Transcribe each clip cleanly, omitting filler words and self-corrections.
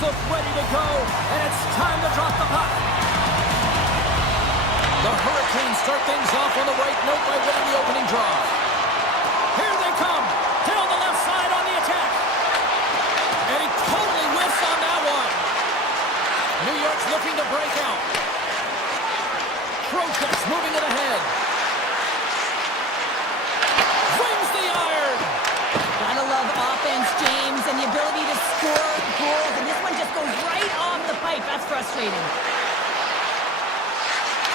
look ready to go, and it's time to drop the puck. The Hurricanes start things off on the right note by winning the opening draw. Here they come, down the left side on the attack. And he totally whiffs on that one. New York's looking to break out. Protest moving it ahead. Wings the iron. Gotta love offense, James, and the ability to score goals. And this one just goes right off the pipe. That's frustrating.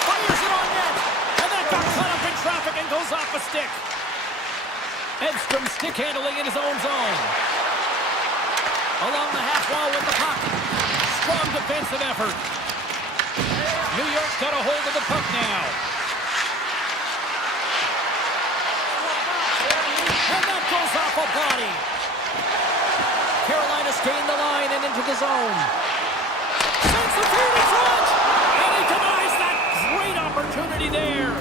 Fires it on net. And that got caught up in traffic and goes off a stick. Edstrom stick handling in his own zone. Along the half wall with the puck. Strong defensive effort. New York's got a hold of the puck now. And that goes off a body. Carolina's gained the line and into the zone. Sends the feed in front. And he denies that great opportunity there.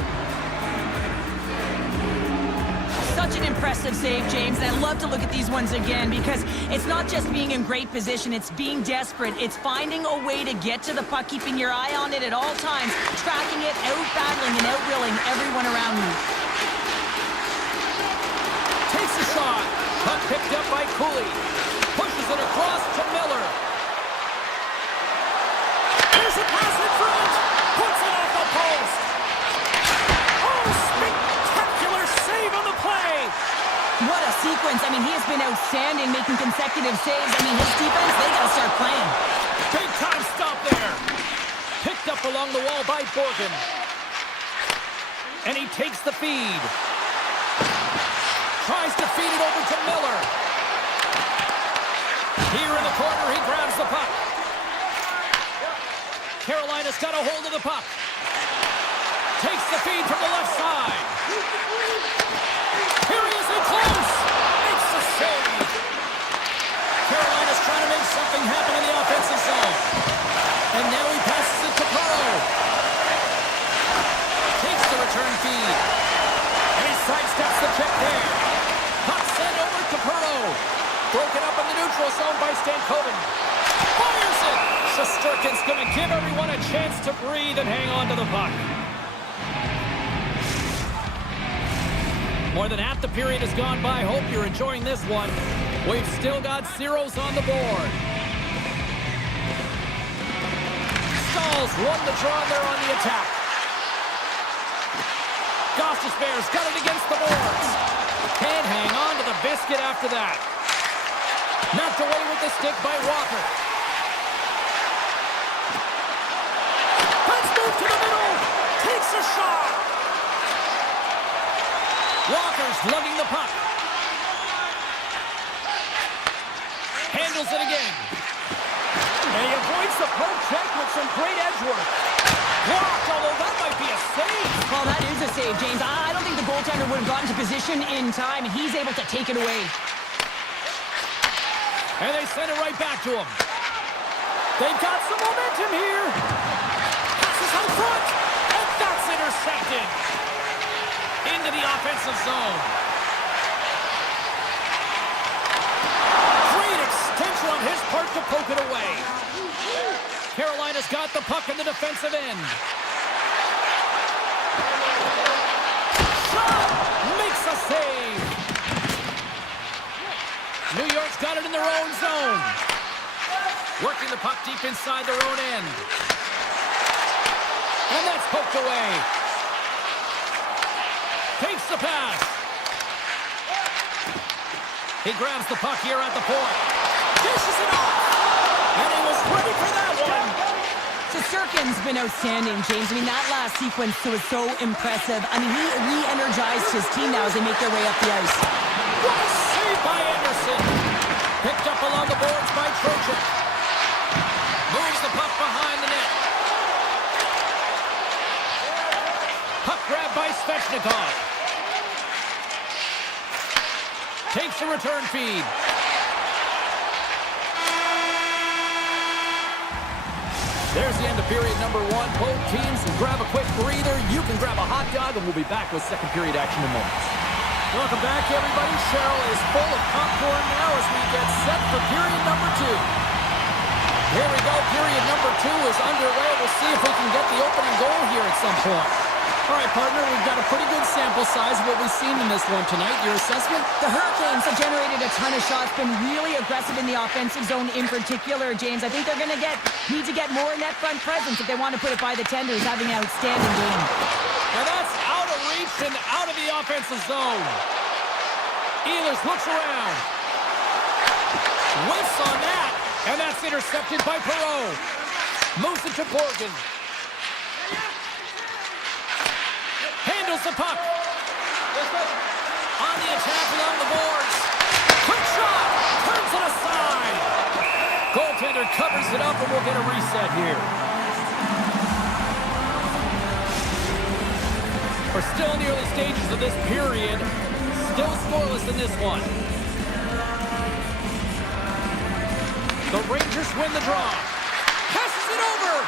Such an impressive save, James, and I love to look at these ones again because it's not just being in great position, it's being desperate. It's finding a way to get to the puck, keeping your eye on it at all times, tracking it, out-battling and out-willing everyone around you. Takes a shot. Puck picked up by Cooley. Pushes it across to Miller. Here's a pass in front. Puts it off the post. Oh, spectacular save on the play. What a sequence. I mean, he has been outstanding, making consecutive saves. I mean, his defense, they got to start playing. Big time stop there. Picked up along the wall by Borgen. And he takes the feed. Tries to feed it over to Miller. Here in the corner, he grabs the puck. Carolina's got a hold of the puck. Takes the feed from the left side. Here he is in close. Makes the save. Carolina's trying to make something happen in the offensive zone. And now he passes it to Perro. Takes the return feed. And he sidesteps the check there. Puck sent over to Perro. Broken up in the neutral zone by Stankoven. Fires it. Shesterkin's going to give everyone a chance to breathe and hang on to the puck. More than half the period has gone by. Hope you're enjoying this one. We've still got zeros on the board. Stalls run the draw there on the attack. Goss's Bears got it against the boards. Can't hang on to the biscuit after that. Knocked away with the stick by Walker. Let's move to the middle. Takes a shot. Walker's lugging the puck. Handles it again. And he avoids the poke check with some great edge work. Blocked, although that might be a save. Well, that is a save, James. I don't think the goaltender would have gotten to position in time, and he's able to take it away. And they send it right back to him. They've got some momentum here. Passes out front, and that's intercepted. Into the offensive zone. Great extension on his part to poke it away. Carolina's got the puck in the defensive end. Shot! Makes a save. New York's got it in their own zone. Working the puck deep inside their own end. And that's poked away. Takes the pass. He grabs the puck here at the point. Dishes it off. And he was ready for that one. Shesterkin's been outstanding, James. I mean, that last sequence was so impressive. I mean, he re-energized his team now as they make their way up the ice. What a save by Anderson. Picked up along the boards by Trojan. Moves the puck behind the net. Puck grab by Svechnikov. Takes the return feed. There's the end of period number one. Both teams can grab a quick breather. You can grab a hot dog, and we'll be back with second period action in moments. Welcome back, everybody. Cheryl is full of popcorn now as we get set for period number two. Here we go. Period number 2 is underway. We'll see if we can get the opening goal here at some point. All right, partner, we've got a pretty good sample size of what we've seen in this one tonight. Your assessment? The Hurricanes have generated a ton of shots, been really aggressive in the offensive zone in particular, James. I think they're going to need to get more net front presence if they want to put it by the tenders, having an outstanding game. And that's out of reach and out of the offensive zone. Ehlers looks around. Whiffs on that, and that's intercepted by Perreault. Moves it to Borgen. Handles the puck. On the attack along the boards. Quick shot. Turns it aside. Goaltender covers it up, and we'll get a reset here. We're still in the early stages of this period. Still scoreless in this one. The Rangers win the draw. Passes it over.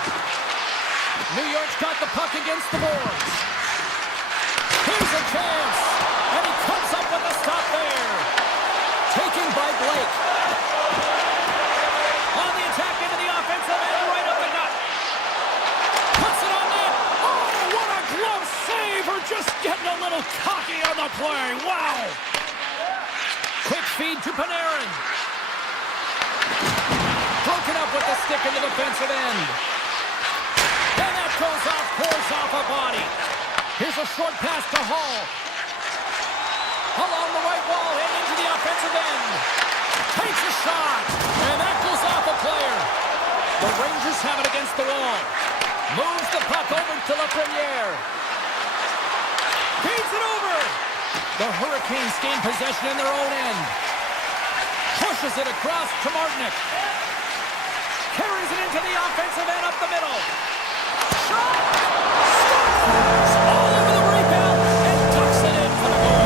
New York's got the puck against the boards. Here's a chance. And he comes up with a stop there. Taken by Blake. On the attack into the offensive end, right up the gut. Puts it on net. Oh, what a glove save. Or just getting a little cocky on the play. Wow. Quick feed to Panarin. Broken up with the stick in the defensive end. And that goes off, pulls off a body. Here's a short pass to Hall. Along the right wall and into the offensive end. Takes a shot. And that goes off a player. The Rangers have it against the wall. Moves the puck over to Lafreniere. Feeds it over. The Hurricanes gain possession in their own end. Pushes it across to Martinick. Carries it into the offensive end up the middle. Shot! Scores! All over the rebound and tucks it in for the goal.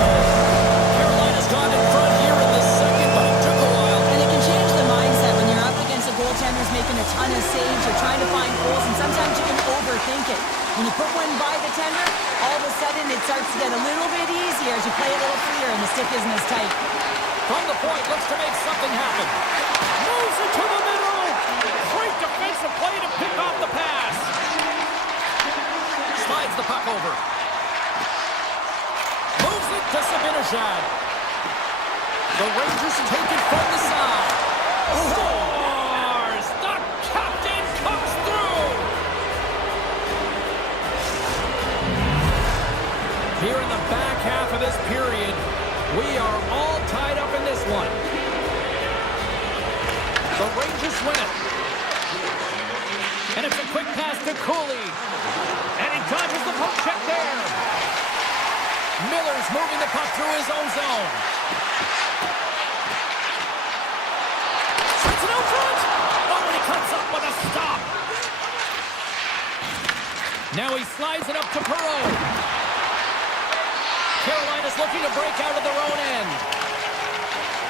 Carolina's gone in front here in the second, but it took a while. And it can change the mindset when you're up against a goaltender who's making a ton of saves. You're trying to find goals, and sometimes you can overthink it. When you put one by the tender, all of a sudden it starts to get a little bit easier as you play a little freer and the stick isn't as tight. From the point, looks to make something happen. Moves it to the middle. Great defensive play to pick off the pass. Slides the puck over. Moves it to Zibanejad. The Rangers take it from the side. Scores! The captain comes through! Here in the back half of this period, we are all tied up in this one. The Rangers win it. And it's a quick pass to Cooley. And he dodges the poke check there. Miller's moving the puck through his own zone. Sends it out front. Oh, and he comes up with a stop. Now he slides it up to Perreault. Carolina's looking to break out of their own end.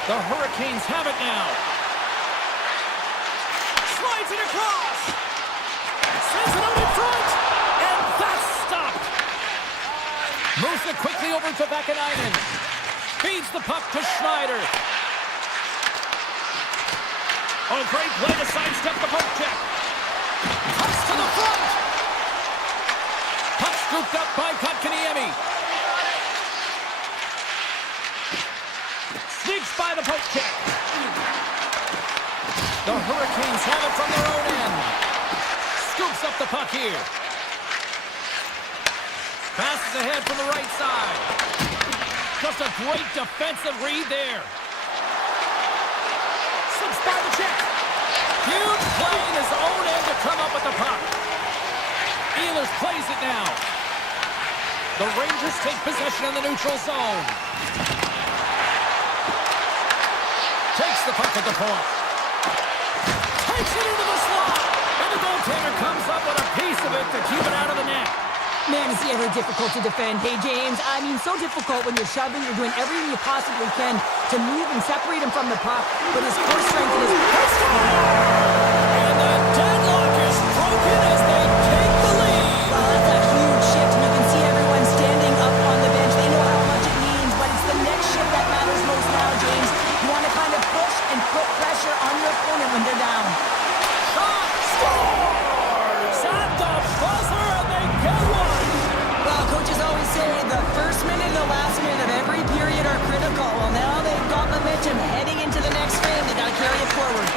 The Hurricanes have it now. Slides it across. Sends it out in front. And that's stopped. Moves it quickly over to Vakanainen. Feeds the puck to Schneider. Oh, great play to sidestep the poke check. Comes to the front. Puck scooped up by Kotkaniemi. Sneaks by the poke check. The Hurricanes have it from their own end. Scoops up the puck here. Passes ahead from the right side. Just a great defensive read there. Slips by the check. Huge play in his own end to come up with the puck. Ehlers plays it now. The Rangers take possession in the neutral zone. Takes the puck at the point. Takes it into the slot. And the goaltender comes up with a piece of it to keep it out of the net. Man, is he ever difficult to defend. Hey, James, I mean, so difficult when you're shoving, you're doing everything you possibly can to move and separate him from the puck, but his core strength and his... And the deadlock is broken as they take the lead. Well, that's a huge shift, and you can see everyone standing up on the bench. They know how much it means, but it's the next shift that matters most now, James. You want to kind of push and put pressure on your opponent when they're down. Shot! call. Well, now they've got momentum heading into the next frame. They got to carry it forward.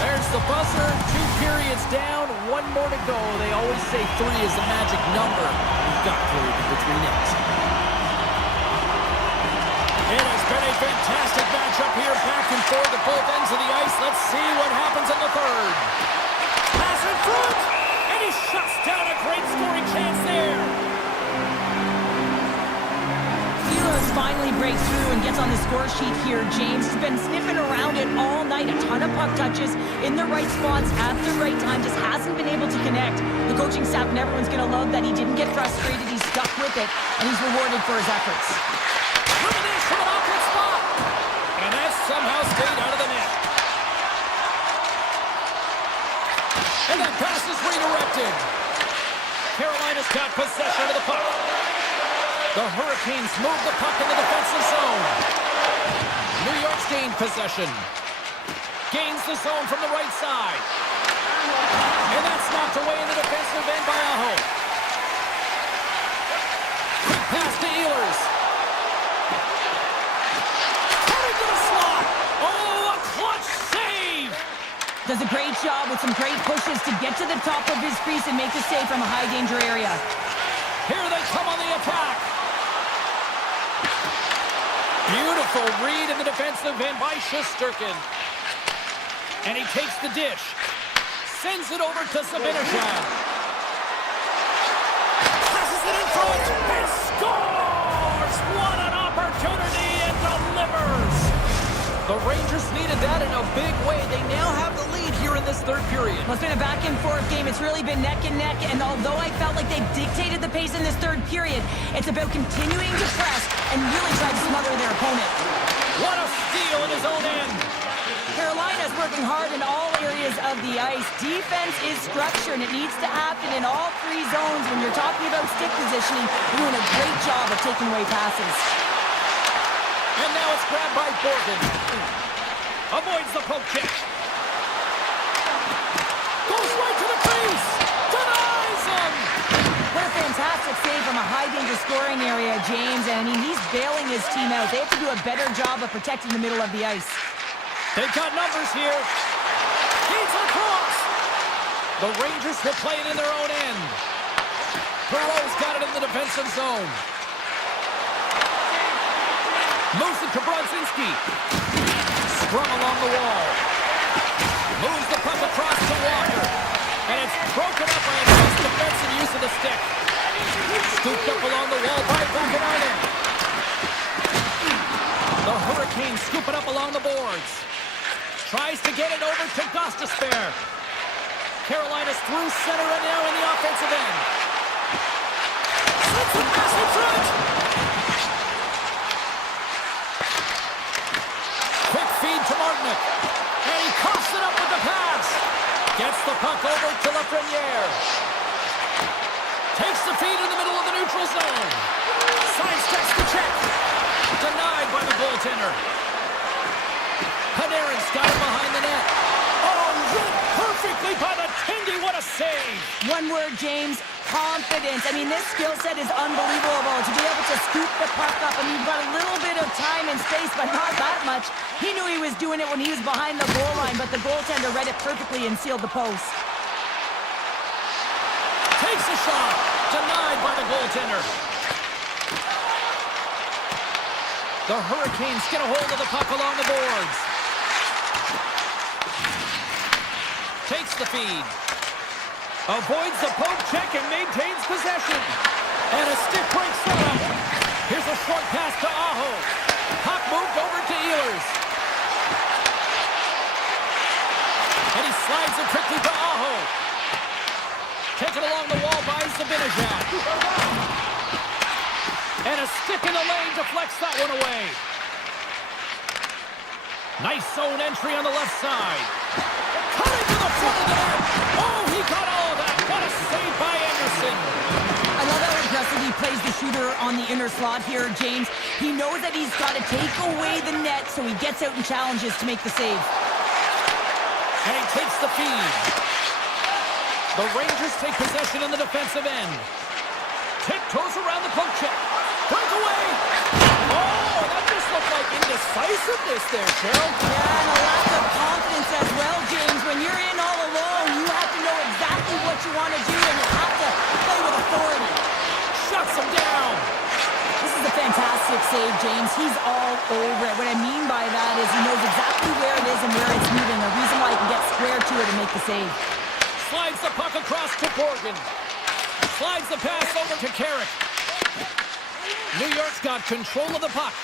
There's the buzzer. 2 periods down, 1 more to go. They always say 3 is the magic number. We've got 3 in between it. It has been a fantastic matchup here, back and forth at both ends of the ice. Let's see what happens in the third. Pass in front, and he shuts down a great scoring chance there. Steelers finally breaks through and gets on the score sheet here. James has been sniffing around it all night. A ton of puck touches in the right spots at the right time. Just hasn't been able to connect. The coaching staff and everyone's going to love that he didn't get frustrated. He stuck with it, and he's rewarded for his efforts. From an awkward spot. And that somehow stayed out of the net. And that pass is redirected. Carolina's got possession of the puck. The Hurricanes move the puck in the defensive zone. New York's gained possession. Gains the zone from the right side. And that's knocked away in the defensive end by Aho. Quick pass to Ehlers. Does a great job with some great pushes to get to the top of his crease and make the save from a high-danger area. Here they come on the attack. Beautiful read in the defensive end by Shesterkin. And he takes the dish. Sends it over to Zibanejad. Passes it in front and scores! What an opportunity, and delivers! The Rangers needed that in a big way. They now have the lead here in this third period. Well, it's been a back-and-forth game. It's really been neck and neck, and although I felt like they dictated the pace in this third period, it's about continuing to press and really try to smother their opponent. What a steal in his own end. Carolina's working hard in all areas of the ice. Defense is structure, and it needs to happen in all 3 zones. When you're talking about stick positioning, you're doing a great job of taking away passes. And now it's grabbed by Borgen. Avoids the poke check. Goes right to the crease. Denies him. What a fantastic save from a high-danger scoring area, James. And I mean, he's bailing his team out. They have to do a better job of protecting the middle of the ice. They've got numbers here. Feeds across. The Rangers will play it in their own end. Perreault's got it in the defensive zone. Moves it to Brodzinski. Sprung along the wall. Moves the puck across to Walker. And it's broken up by a nice defensive use of the stick. Scooped up along the wall by Vakanainen. The Hurricanes scoop it up along the boards. Tries to get it over to Gostisbehere. Carolina's through center and now in the offensive end. Slips the pass in front. Quick feed to Martinic. And he coughs it up with the pass. Gets the puck over to Lafreniere. Takes the feed in the middle of the neutral zone. Sidesteps the check. Denied by the goaltender. Panarin's got it behind the net. Oh, read perfectly by the Tindy. What a save. One word, James. Confidence. I mean, this skill set is unbelievable. To be able to scoop the puck up, and you've got a little bit of time and space, but not that much. He knew he was doing it when he was behind the goal line, but the goaltender read it perfectly and sealed the post. Takes a shot. Denied by the goaltender. The Hurricanes get a hold of the puck along the boards. Takes the feed. Avoids the poke check and maintains possession. And a stick break setup. Here's a short pass to Aho. Puck moved over to Ehlers. And he slides it quickly to Aho. Taken along the wall by Zibanejad. And a stick in the lane deflects that one away. Nice zone entry on the left side. Coming to the front of the net. Oh, he got all of that. What a save by Anderson. I love how aggressive he plays the shooter on the inner slot here, James. He knows that he's got to take away the net, so he gets out and challenges to make the save. And he takes the feed. The Rangers take possession in the defensive end. Tip to goes around the poke check. Breakaway! Oh, that just looked like indecisiveness there, Cheryl. Yeah, and a lack of confidence as well, James. When you're in all alone, you have to know exactly what you want to do, and you have to play with authority. Shuts him down. This is a fantastic save, James. He's all over it. What I mean by that is he knows exactly where it is and where it's moving. A reason why he can get square to it and make the save. Slides the puck across to Borgen. Slides the pass over to Carrick. New York's got control of the puck.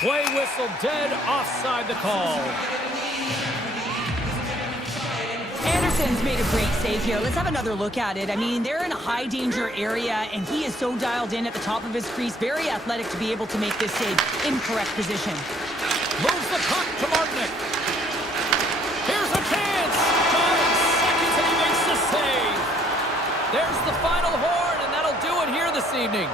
Play whistle dead, offside the call. Anderson's made a great save here. Let's have another look at it. I mean, they're in a high danger area, and he is so dialed in at the top of his crease. Very athletic to be able to make this save in correct position. Moves the puck to Martinick. Here's a chance. 5 seconds and he makes the save. There's the final horn, and that'll do it here this evening.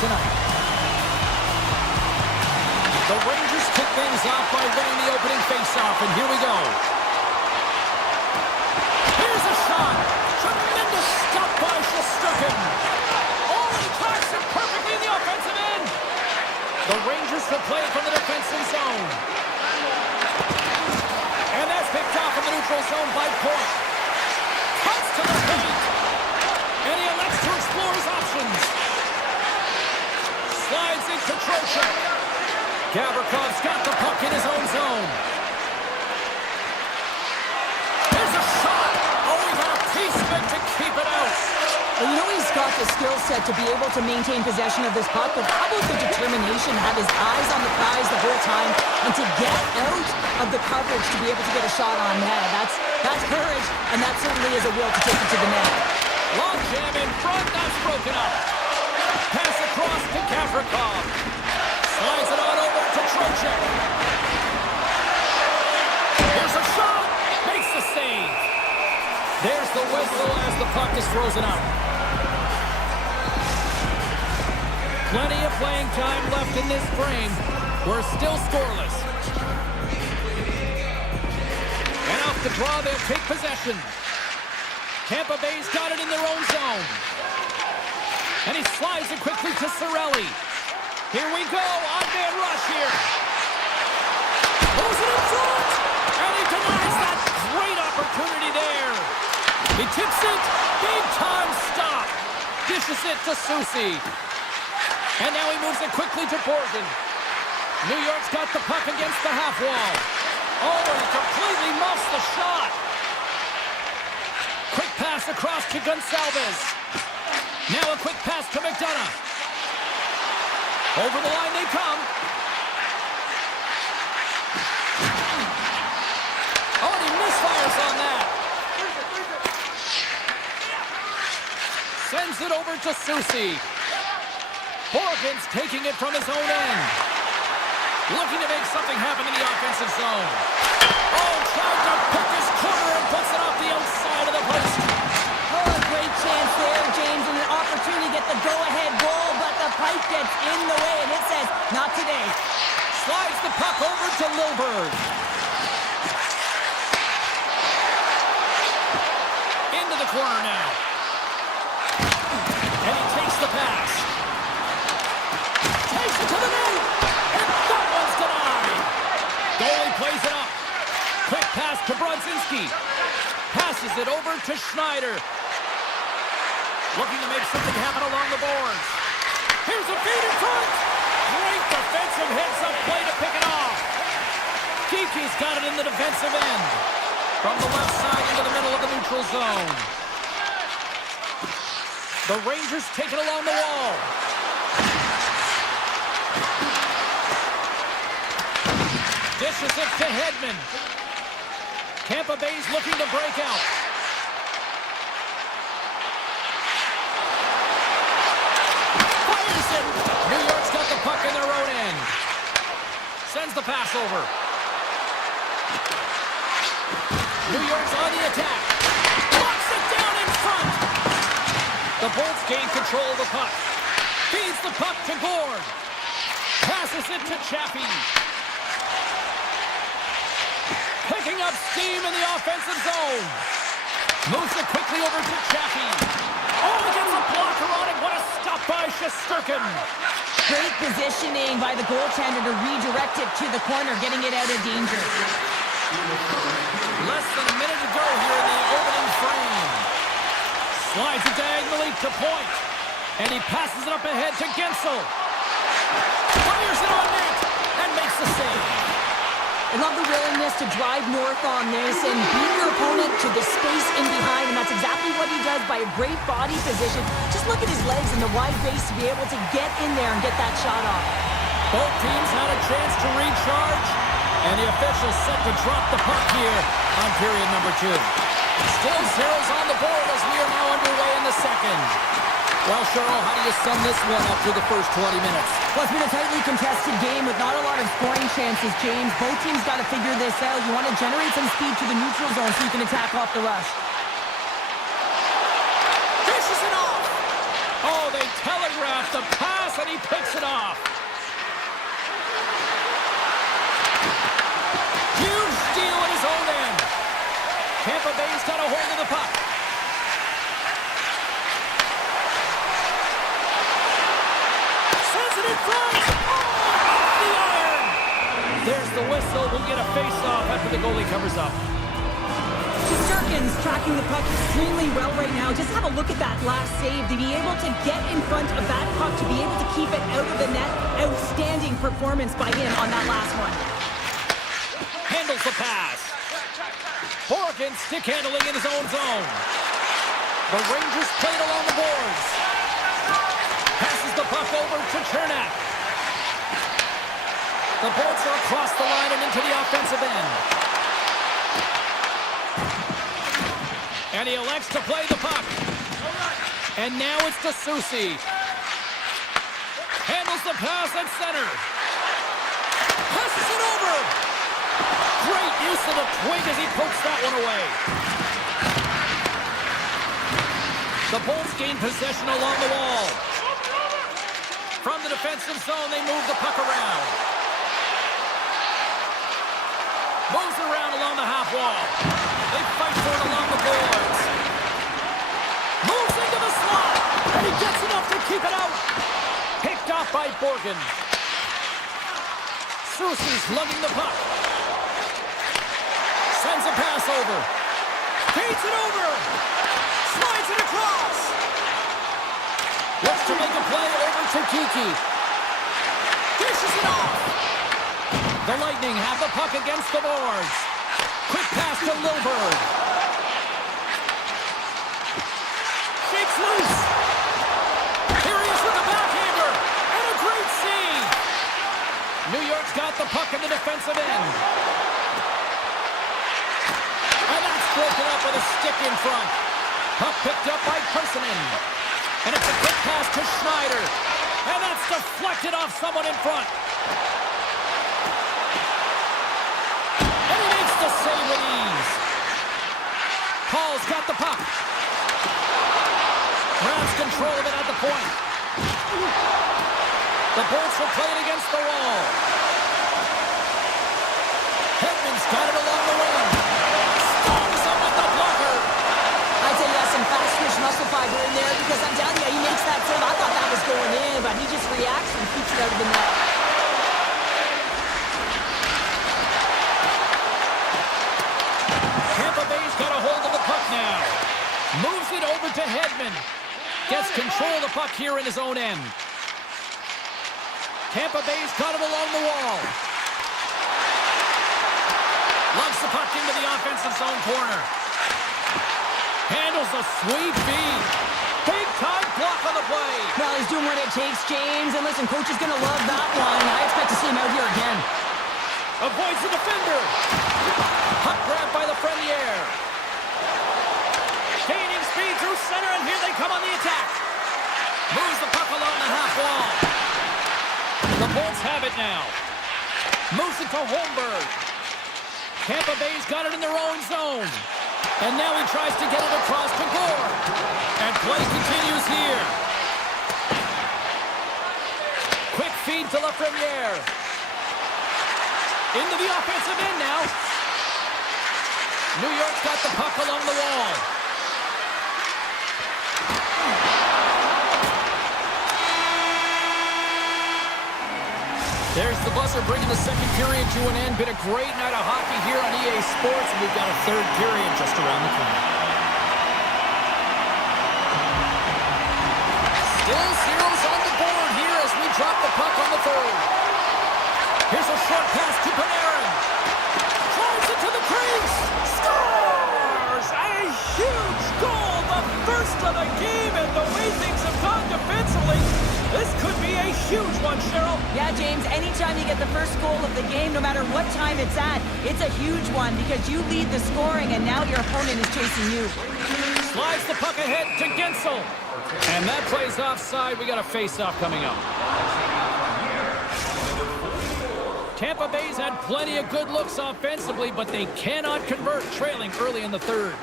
tonight. The Rangers kick things off by winning the opening faceoff, and here we go. Here's a shot. Tremendous stop by Shesterkin. Oh, he tracks it perfectly in the offensive end. The Rangers will play from the defensive zone. And that's picked off in the neutral zone by Point. Cuts to the paint. And he elects to explore his options. Slides into Trocheck. Gavrikoff's got the puck in his own zone. There's a shot. Oh, he got a piece of it to keep it out. Well, you know he's got the skill set to be able to maintain possession of this puck, but how about the determination to have his eyes on the prize the whole time and to get out of the coverage to be able to get a shot on net? That's courage, and that certainly is a will to take it to the net. Long jam in front, that's broken up. Pass across to Gavrikov. Slides it on over to Trocheck. Here's a shot. Makes the save. There's the whistle as the puck is frozen out. Plenty of playing time left in this frame. We're still scoreless. And off the draw, they'll take possession. Tampa Bay's got it in their own zone. And he slides it quickly to Cirelli. Here we go, on-man rush here. Throws it in front, and he denies that great opportunity there. He tips it, big-time stop. Dishes it to Soucy. And now he moves it quickly to Borgen. New York's got the puck against the half wall. Oh, he completely muffs the shot. Quick pass across to Gonçalves. Now a quick pass to McDonough. Over the line they come. Oh, and he misfires on that. Sends it over to Soucy. Borgen's taking it from his own end. Looking to make something happen in the offensive zone. Oh, trying to pick his corner and puts it off the outside of the post. Oh, a great chance there, James, and an opportunity to get the go-ahead goal, but the pipe gets in the way, and it says, not today. Slides the puck over to Lilburg. Into the corner now. And he takes the pass. Takes it to the net. And that one's denied. Goalie plays it up. Quick pass to Brodzinski. Passes it over to Schneider. Looking to make something happen along the boards. Here's a feed in front. Great defensive hits up play to pick it off. Kiki's got it in the defensive end. From the left side into the middle of the neutral zone. The Rangers take it along the wall. Dishes it to Hedman. Tampa Bay's looking to break out. Fires it. New York's got the puck in their own end. Sends the pass over. New York's on the attack. Locks it down in front. The Bolts gain control of the puck. Feeds the puck to Gord. Passes it to Chaffee. Picking up steam in the offensive zone. Moves it quickly over to Chaffee. Oh, he gets a blocker on it. What a stop by Shesterkin. Great positioning by the goaltender to redirect it to the corner, getting it out of danger. Less than a minute to go here in the opening frame. Slides it diagonally to Point. And he passes it up ahead to Gensel. Fires it on net and makes the save. I love the willingness to drive north on this and beat your opponent to the space in behind, and that's exactly what he does by a great body position. Just look at his legs and the wide base to be able to get in there and get that shot off. Both teams had a chance to recharge, and the officials set to drop the puck here on period number 2. Still zeros on the board as we are now underway in the second. Well, Cheryl, how do you sum this one up through the first 20 minutes? Well, it's been a tightly contested game with not a lot of scoring chances, James. Both teams got to figure this out. You want to generate some speed to the neutral zone so you can attack off the rush. Dishes it off! Oh, they telegraphed the pass and he picks it off. Huge steal at his own end. Tampa Bay's got a hold of the puck. Sends it in front. Oh, off the iron. There's the whistle. We'll get a face-off after the goalie covers up. Shesterkin's tracking the puck extremely well right now. Just have a look at that last save. To be able to get in front of that puck, to be able to keep it out of the net. Outstanding performance by him on that last one. Handles the pass. Horgan stick handling in his own zone. The Rangers played along the boards. Passes the puck over to Chernak. The Bolts are across the line and into the offensive end. And he elects to play the puck. And now it's to Susi. Handles the pass at center. Passes it over. Great use of the twig as he pokes that one away. The Bolts gain possession along the wall. From the defensive zone, they move the puck around. Moves it around along the half wall. They fight for it along the boards. Moves into the slot. And he gets enough to keep it out. Picked off by Borgen. Susi's lugging the puck. Sends a pass over. Feeds it over. Slides it across. Looks to make a play over to Kiki. Dishes it off. The Lightning have the puck against the boards. Quick pass to Lilburg. Shakes loose. Here he is with the backhander. And a great save. New York's got the puck in the defensive end. And that's broken up with a stick in front. Puck picked up by Personen. And it's a quick pass to Schneider. And that's deflected off someone in front. And he makes the save with ease. Paul's got the puck. Grabs control of it at the point. The Bolts will play it against the wall. Hedman's got it along the wing. Stomps him with the blocker. I'd say he has some fast twitch muscle fiber in there because I'm telling you, he makes that save. I thought that was going in, but he just reacts and keeps it out of the net. Tampa Bay's got a hold of the puck now. Moves it over to Hedman. Gets control of the puck here in his own end. Tampa Bay's got it along the wall. Lugs the puck into the offensive zone corner. Handles a sweet feed. Big time block on the play. Well, he's doing what it takes, James. And listen, coach is going to love that one. I expect to see him out here again. Avoids the defender. Puck grabbed by the Frenier. Gaining speed through center, and here they come on the attack. Moves the puck along the half wall. The Bolts have it now. Moves it to Holmberg. Tampa Bay's got it in their own zone. And now he tries to get it across to Gore. And play continues here. Quick feed to Lafreniere. Into the offensive end now. New York's got the puck along the wall. There's the buzzer bringing the second period to an end. Been a great night of hockey here on EA Sports, and we've got a third period just around the corner. Still zeros on the board here as we drop the puck on the third. Here's a short pass to Panarin. Drives it to the crease. Scores! A huge goal, the first of the game, and the way things have gone defensively, this could be a huge one, Cheryl. Yeah, James, anytime you get the first goal of the game, no matter what time it's at, it's a huge one because you lead the scoring and now your opponent is chasing you. Slides the puck ahead to Gensel. And that plays offside. We got a face-off coming up. Tampa Bay's had plenty of good looks offensively, but they cannot convert, trailing early in the third.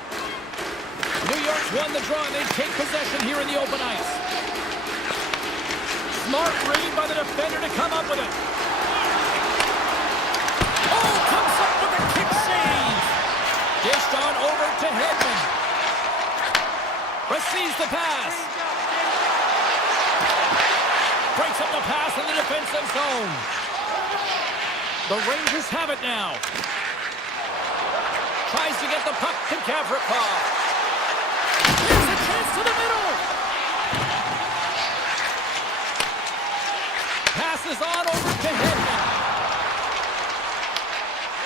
New York's won the draw, and they take possession here in the open ice. Smart read by the defender to come up with it. Oh, comes up with a kick save. Dished on over to Hedman. Receives the pass. Breaks up the pass in the defensive zone. The Rangers have it now. Tries to get the puck to Gavrikov. Here's a chance to the middle. Passes on over to Hedman.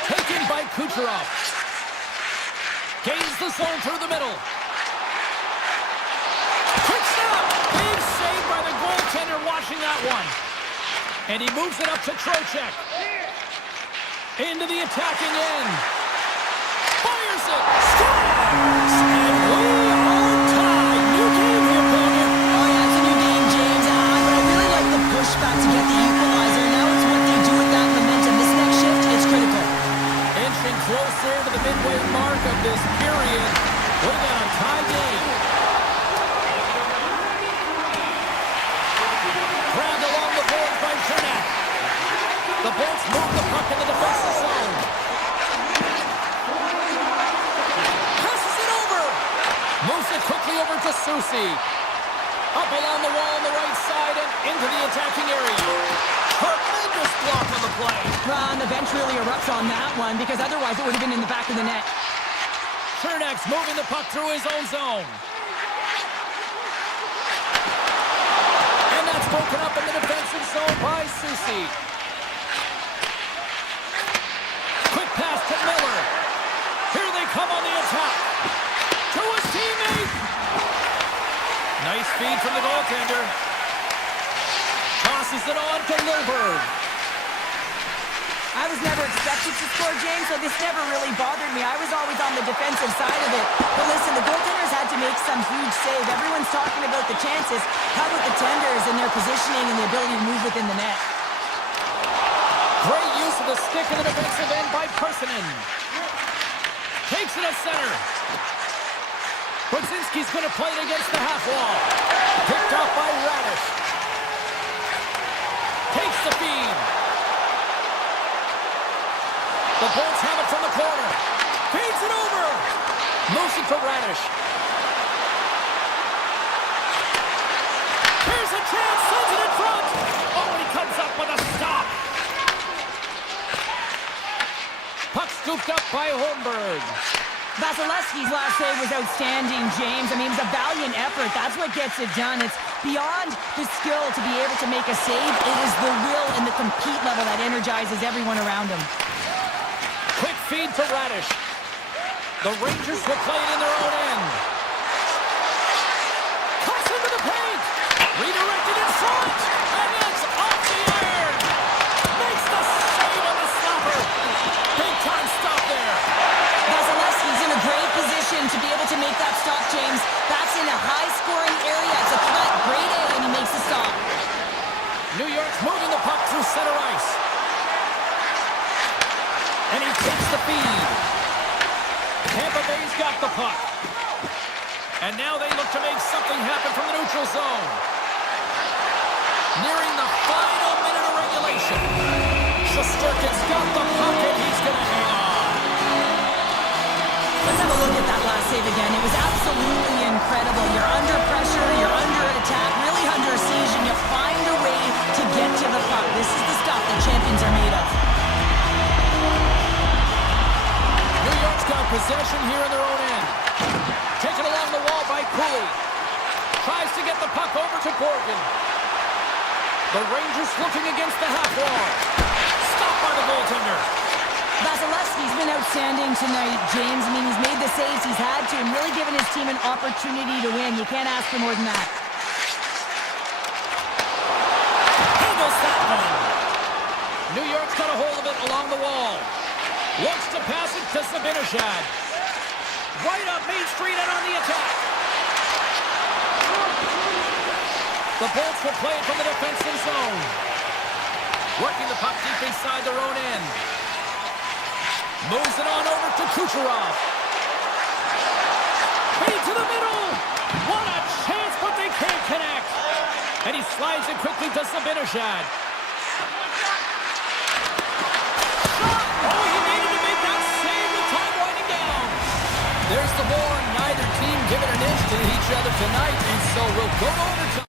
Taken by Kucherov. Gains the zone through the middle. Quick stop! Big save by the goaltender watching that one. And he moves it up to Trocheck. Into the attacking end. Fires it! Scores! And we are tied. New game here, Bogey. Oh, yeah, it's a new game, James. But I really like the pushback to get the equalizer. Now it's what they do with that momentum. This next shift is critical. Inching closer to the midway mark of this period. We got a tie game. Grabbed along the boards by Chernak. The Bolts move the puck in the defensive zone. Passes it over. Moves it quickly over to Susi. Up along the wall on the right side and into the attacking area. Tremendous block on the play. And the bench really erupts on that one because otherwise it would have been in the back of the net. Chernak's moving the puck through his own zone. And that's broken up in the defensive zone by Susi. Quick pass to Miller. Here they come on the attack. To his teammate. Nice feed from the goaltender. Tosses it on to Lilberg. I was never expected to score, James, so this never really bothered me. I was always on the defensive side of it. But listen, the goaltenders had to make some huge save. Everyone's talking about the chances. How about the tenders and their positioning and the ability to move within the net? Great use of the stick in the defensive end by Persinen. Takes it at center. Brzezinski's going to play it against the half wall. Picked off by Radish. Takes the feed. The Bolts have it from the corner. Feeds it over. Moves it to Radish. Here's a chance. Sends it in front. Oh, he comes up with a stop. Puck scooped up by Holmberg. Vasilevsky's last save was outstanding, James. I mean, it was a valiant effort. That's what gets it done. It's beyond the skill to be able to make a save. It is the will and the compete level that energizes everyone around him. Quick feed to Radish. The Rangers will play it in their own end. Cuts into the paint. Redirected in front. And it's off the iron. Makes the save on the stopper. Big time stop there. Vasilevsky's in a great position to be able to make that stop, James. That's in a high-scoring area. It's a threat. Great A, and he makes the stop. New York's moving the puck through center ice. And he takes the feed. Tampa Bay's got the puck. And now they look to make something happen from the neutral zone. Nearing the final minute of regulation. Shesterkin's got the puck and he's going to hang on. Let's have a look at that last save again. It was absolutely incredible. You're under pressure, you're under attack, really under siege, and you find a way to get to the puck. This is the stuff that champions are made of. New York's got possession here in their own end. Taken along the wall by Cooley. Tries to get the puck over to Borgen. The Rangers looking against the half wall. Stopped by the goaltender. Vasilevsky's been outstanding tonight, James. I mean, he's made the saves he's had to and really given his team an opportunity to win. You can't ask for more than that. Handles that one. New York's got a hold of it along the wall. Looks to pass it to Sabinishad. Right up Main Street and on the attack. The Bolts will play it from the defensive zone. Working the puck deep inside their own end. Moves it on over to Kucherov. Feed to the middle. What a chance, but they can't connect. And he slides it quickly to Zibanejad. Oh, he needed to make that save with time winding down. There's the board. Neither team giving an inch to each other tonight, and so we'll go to overtime.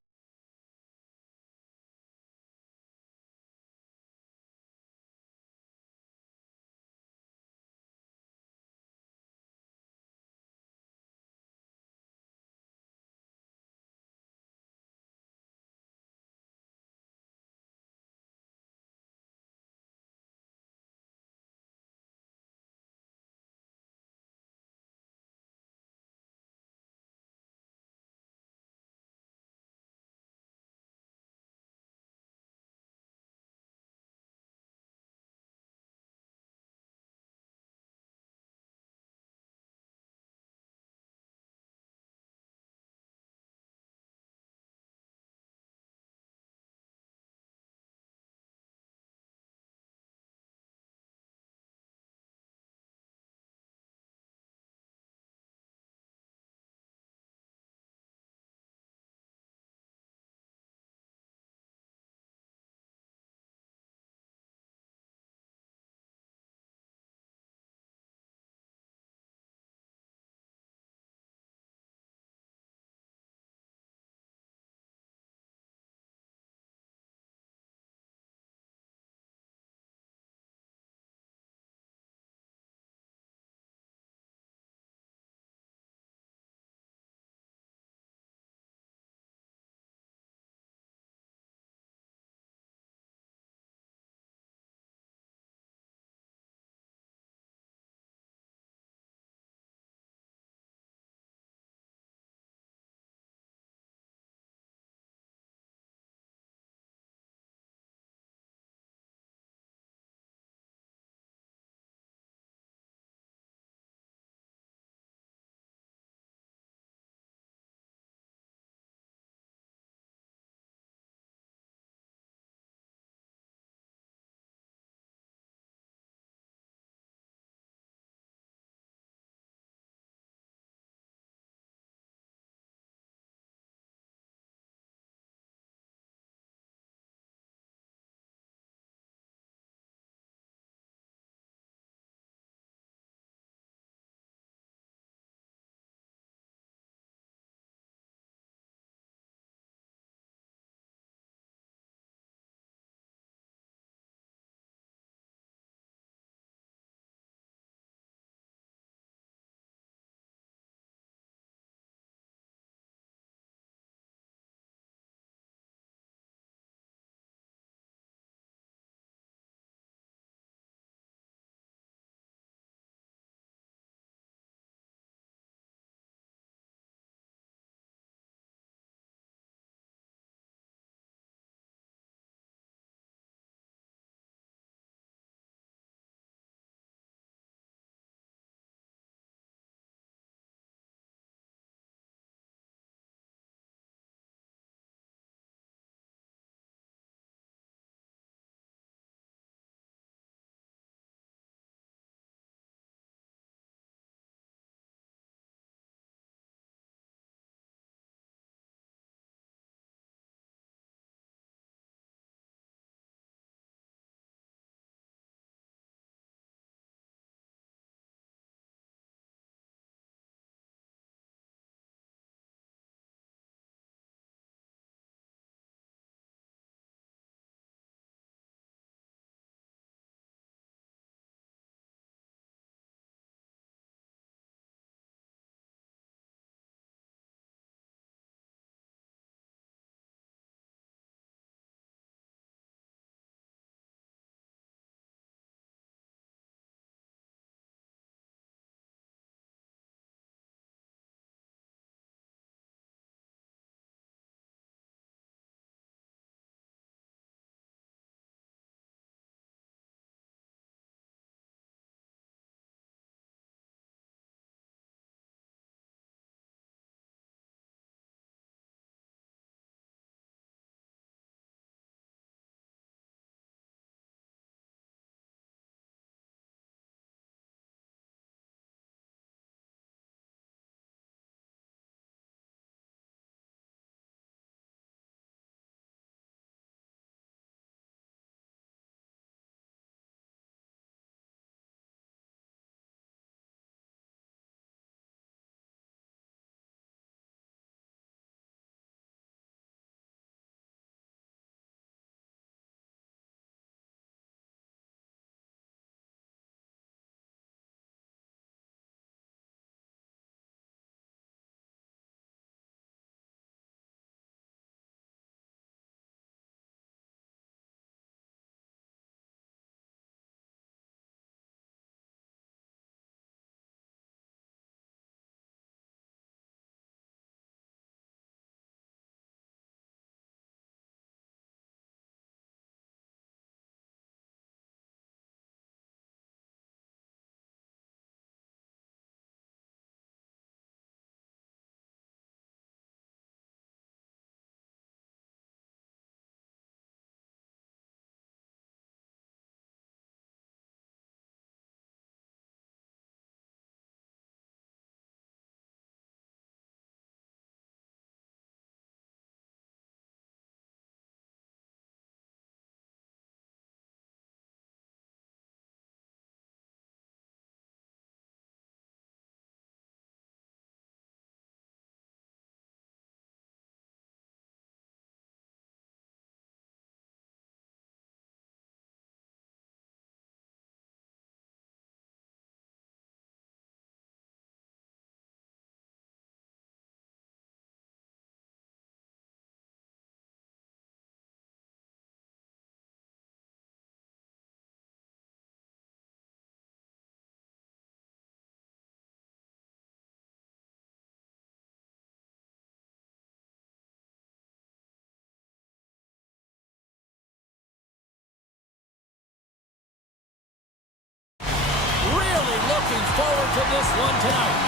looking forward to this one tonight.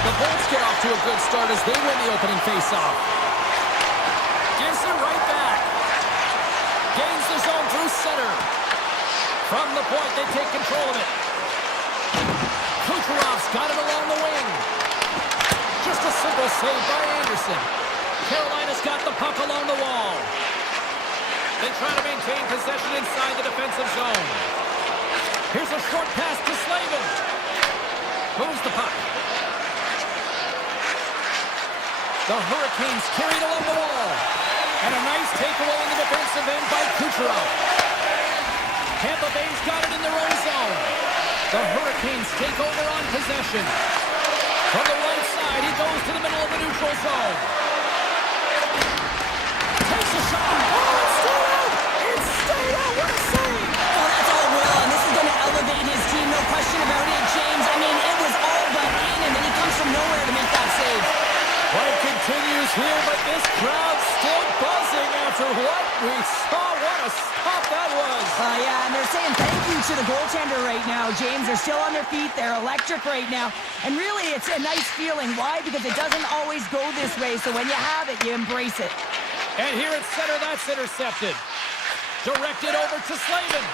The Bolts get off to a good start as they win the opening faceoff. Gives it right back. Gains the zone through center. From the point, they take control of it. Kucherov's got it along the wing. Just a simple save by Anderson. Carolina's got the puck along the wall. They try to maintain possession inside the defensive zone. Here's a short pass to Slavin. Moves the puck. The Hurricanes carried along the wall. And a nice takeaway in the defensive end by Kucherov. Tampa Bay's got it in their own zone. The Hurricanes take over on possession. From the right side, he goes to the middle of the neutral zone. Takes a shot. Oh, it's still out! It's stayed out! What a save! Oh, that's all Will, and this is going to elevate his team, no question about it, James. I mean, it was all but in, and then he comes from nowhere to make that save. Play continues here, but this crowd's still buzzing after what we saw. What a stop that was. Yeah, and they're saying thank you to the goaltender right now, James. They're still on their feet. They're electric right now. And really, it's a nice feeling. Why? Because it doesn't always go this way, so when you have it, you embrace it. And here at center, that's intercepted. Directed over to Slavin.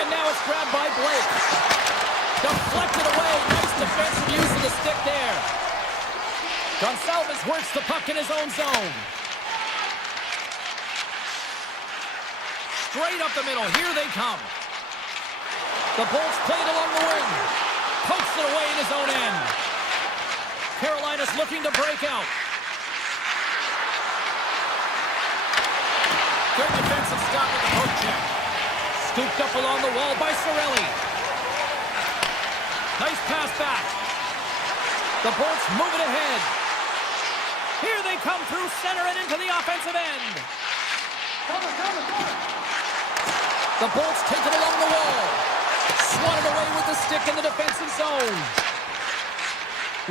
And now it's grabbed by Blake. Deflected away. Nice defensive use of the stick there. Gonsalves works the puck in his own zone. Straight up the middle. Here they come. The Bolts played along the wing. Pokes it away in his own end. Carolina's looking to break out. Good defensive stop with the poke check. Scooped up along the wall by Cirelli. Nice pass back. The Bolts move it ahead. Here they come through center and into the offensive end. The Bolts take it along the wall. Swatted away with the stick in the defensive zone.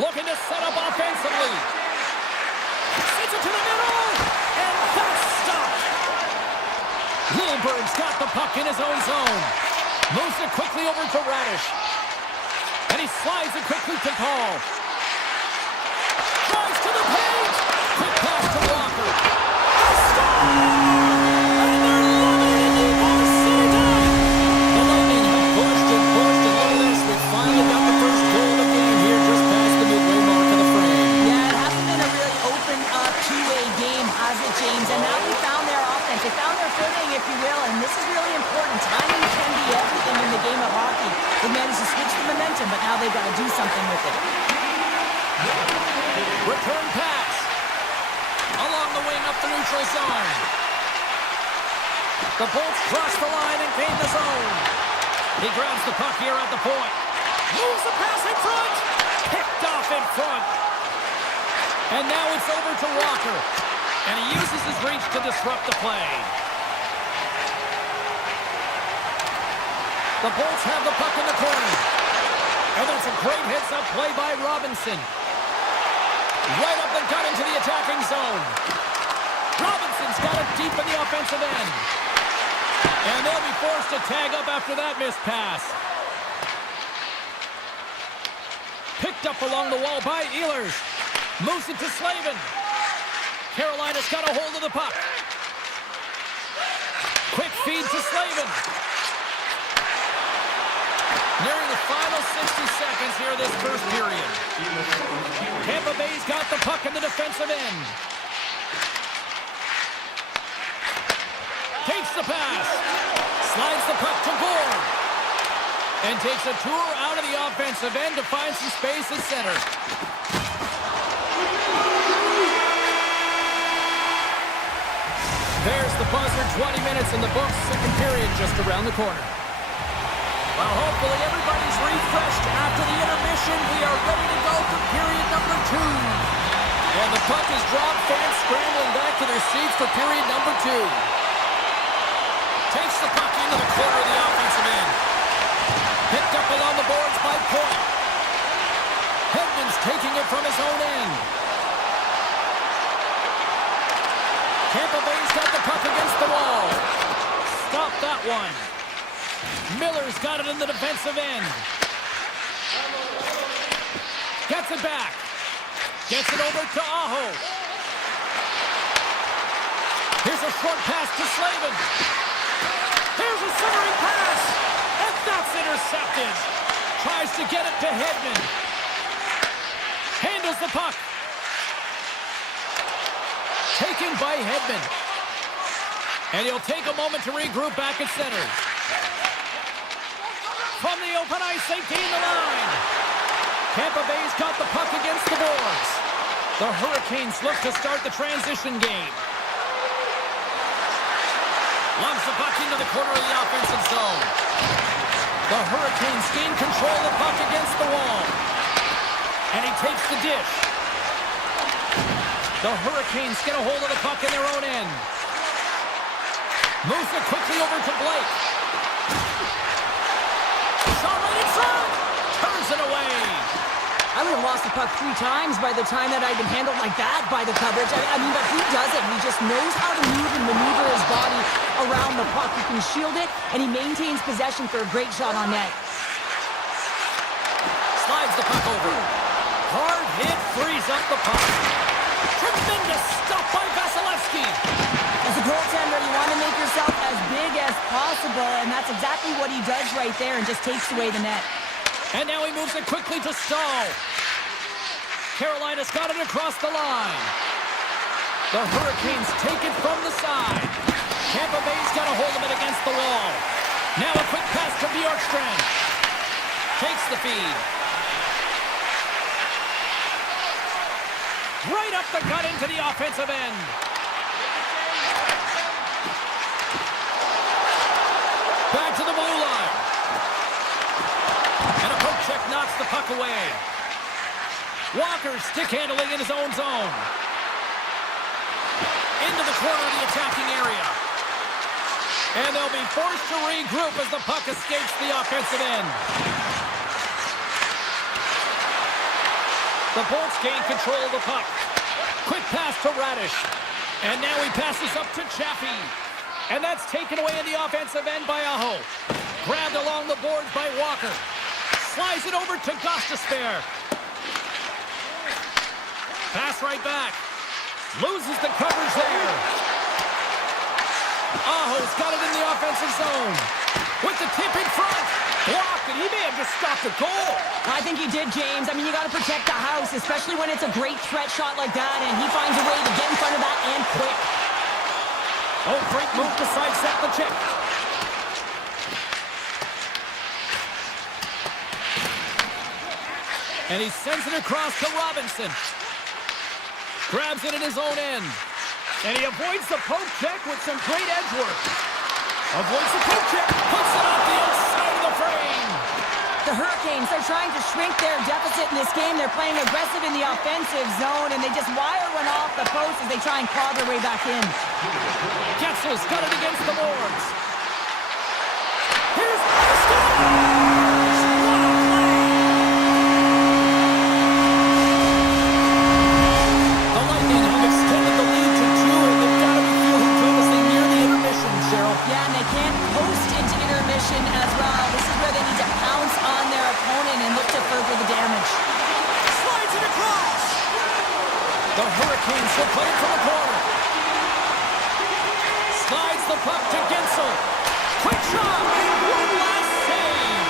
Looking to set up offensively. Sends it to the middle. And that's stopped. Lilberg's got the puck in his own zone. Moves it quickly over to Radish. And he slides it quickly to Paul. Drives to the paint. Quick pass to Walker. A stop! And they're loving it in Ybor City. The Lightning have pushed and pushed, and look at this. We finally got the first goal of the game here just past the midway mark of the frame. Yeah, it hasn't been a really open up two-way game, has it, James? And now they found their offense. They found their footing, if you will, and this is really important. Timing can be everything in the game of hockey. They managed to switch the momentum, but now they've got to do something with it. Return pass. Along the wing up the neutral zone. The Bolts cross the line and gain the zone. He grabs the puck here at the point. Moves the pass in front. Picked off in front. And now it's over to Walker. And he uses his reach to disrupt the play. The Bolts have the puck in the corner. And that's a great heads-up play by Robinson. Right up the gut into the attacking zone. Robinson's got it deep in the offensive end. And they'll be forced to tag up after that missed pass. Picked up along the wall by Ehlers. Moves it to Slavin. Carolina's got a hold of the puck. Quick feed to Slavin. Nearing the final 60 seconds here this first period. Tampa Bay's got the puck in the defensive end. Takes the pass. Slides the puck to Gore. And takes a tour out of the offensive end to find some space at center. There's the buzzer. 20 minutes in the books. Second period just around the corner. Well, hopefully everybody's refreshed after the intermission. We are ready to go for period number 2. And the puck is dropped. Fans scrambling back to their seats for period number 2. Takes the puck into the corner of the offensive end. Picked up along the boards by Point. Hedman's taking it from his own end. Tampa Bay's got the puck against the wall. Stop that one. Miller's got it in the defensive end. Gets it back. Gets it over to Aho. Here's a short pass to Slavin. Here's a centering pass. And that's intercepted. Tries to get it to Hedman. Handles the puck. Taken by Hedman. And he'll take a moment to regroup back at center. From the open ice, they gain the line. Tampa Bay's got the puck against the boards. The Hurricanes look to start the transition game. Lumps the puck into the corner of the offensive zone. The Hurricanes gain control of the puck against the wall. And he takes the dish. The Hurricanes get a hold of the puck in their own end. Moves it quickly over to Blake. Shot right in front. Turns it away. I would have lost the puck 3 times by the time that I'd been handled like that by the coverage. I mean, but he does it. He just knows how to move and maneuver his body around the puck. He can shield it, and he maintains possession for a great shot on net. Slides the puck over. Hard hit, frees up the puck. Tremendous stop by Vasilevsky. As a goaltender, you want to make yourself as big as possible, and that's exactly what he does right there and just takes away the net. And now he moves it quickly to Stahl. Carolina's got it across the line. The Hurricanes take it from the side. Tampa Bay's got a hold of it against the wall. Now a quick pass to Bjorkstrand. Takes the feed. Right up the gut into the offensive end. Back to the blue line. And a poke check knocks the puck away. Walker stick handling in his own zone. Into the corner of the attacking area. And they'll be forced to regroup as the puck escapes the offensive end. The Bolts gain control of the puck. Quick pass to Radish. And now he passes up to Chaffee. And that's taken away in the offensive end by Aho. Grabbed along the boards by Walker. Slides it over to Gostisbehere. Pass right back. Loses the coverage there. Aho's got it in the offensive zone. With the tip in front. Blocked, and he may have just stopped the goal. I think he did, James. I mean, you got to protect the house, especially when it's a great threat shot like that, and he finds a way to get in front of that and quick. Oh, great move to sidestep the check. And he sends it across to Robinson. Grabs it in his own end. And he avoids the poke check with some great edge work. Avoids the poke check. Puts it off the inside of the frame. The Hurricanes, they're trying to shrink their deficit in this game. They're playing aggressive in the offensive zone, and they just wire one off the post as they try and claw their way back in. Getzel's got it against the boards. Here's the score! As well. This is where they need to pounce on their opponent and look to further the damage. Slides it across. The Hurricanes will play it from the corner. Slides the puck to Gensel. Quick shot. One last save.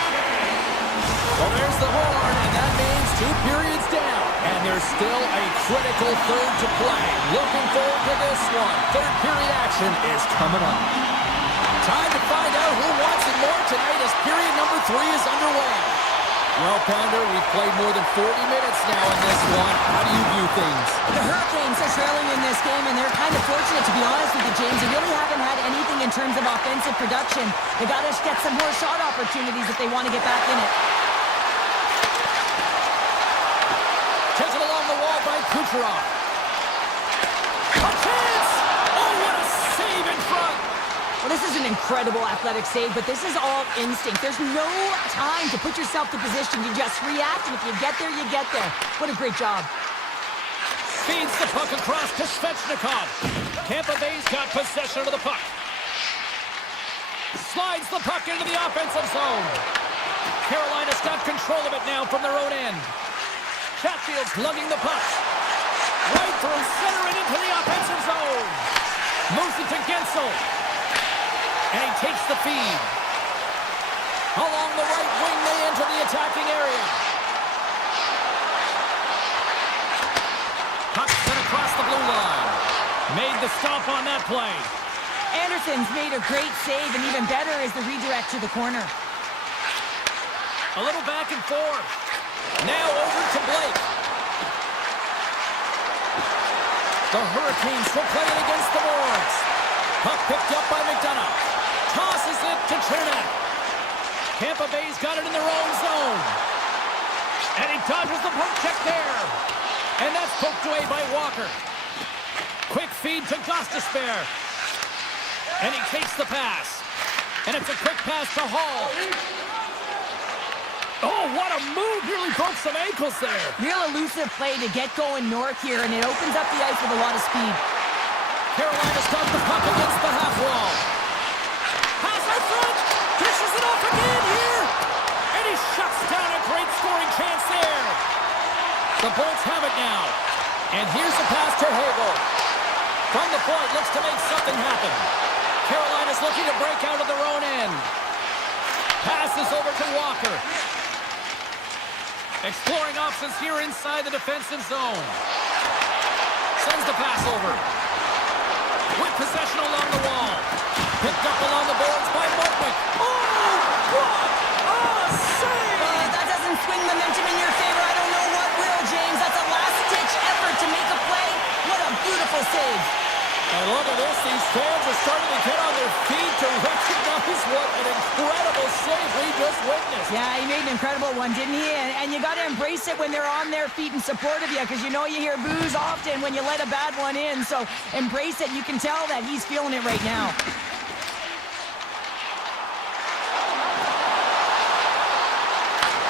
Well, there's the horn, and that means 2 periods down. And there's still a critical third to play. Looking forward to this one. Third period action is coming up. Time to find out who wants it more tonight as period number 3 is underway. Well, Pounder, we've played more than 40 minutes now in this one. How do you view things? The Hurricanes are trailing in this game, and they're kind of fortunate, to be honest with you, James. They really haven't had anything in terms of offensive production. They got to get some more shot opportunities if they want to get back in it. Taken along the wall by Kucherov. A chance! Oh, what a save in front! Well, this is an incredible athletic save, but this is all instinct. There's no time to put yourself to position. You just react, and if you get there, you get there. What a great job. Feeds the puck across to Svechnikov. Tampa Bay's got possession of the puck. Slides the puck into the offensive zone. Carolina's got control of it now from their own end. Chatfield's lugging the puck. Right through center and into the offensive zone. Moves it to Gensel. And he takes the feed. Along the right wing, they enter the attacking area. Puck sent across the blue line. Made the stop on that play. Anderson's made a great save, and even better is the redirect to the corner. A little back and forth. Now over to Blake. The Hurricanes will play it against the boards. Puck picked up by McDonough. Tosses it to Chernak. Tampa Bay's got it in their own zone. And he dodges the poke check there. And that's poked away by Walker. Quick feed to Gostisbehere. And he takes the pass. And it's a quick pass to Hall. Oh, what a move! Really broke some ankles there. Real elusive play to get going north here, and it opens up the ice with a lot of speed. Carolina's got the puck against the half wall. Pass out front! Dishes it off again here! And he shuts down a great scoring chance there. The Bolts have it now. And here's the pass to Hagel. From the point, looks to make something happen. Carolina's looking to break out of their own end. Passes over to Walker. Exploring options here inside the defensive zone. Sends the pass over. With possession along the wall. Picked up along the boards by Mortwick. Oh, what a save! That doesn't swing momentum in your favor. I don't know what will, James. That's a last-ditch effort to make a play. What a beautiful save. And look at this. These fans are starting to get on their feet to recognize what an incredible save we just witnessed. Yeah, he made an incredible one, didn't he? And you got to embrace it when they're on their feet in support of you, because you know you hear boos often when you let a bad one in. So embrace it. You can tell that he's feeling it right now.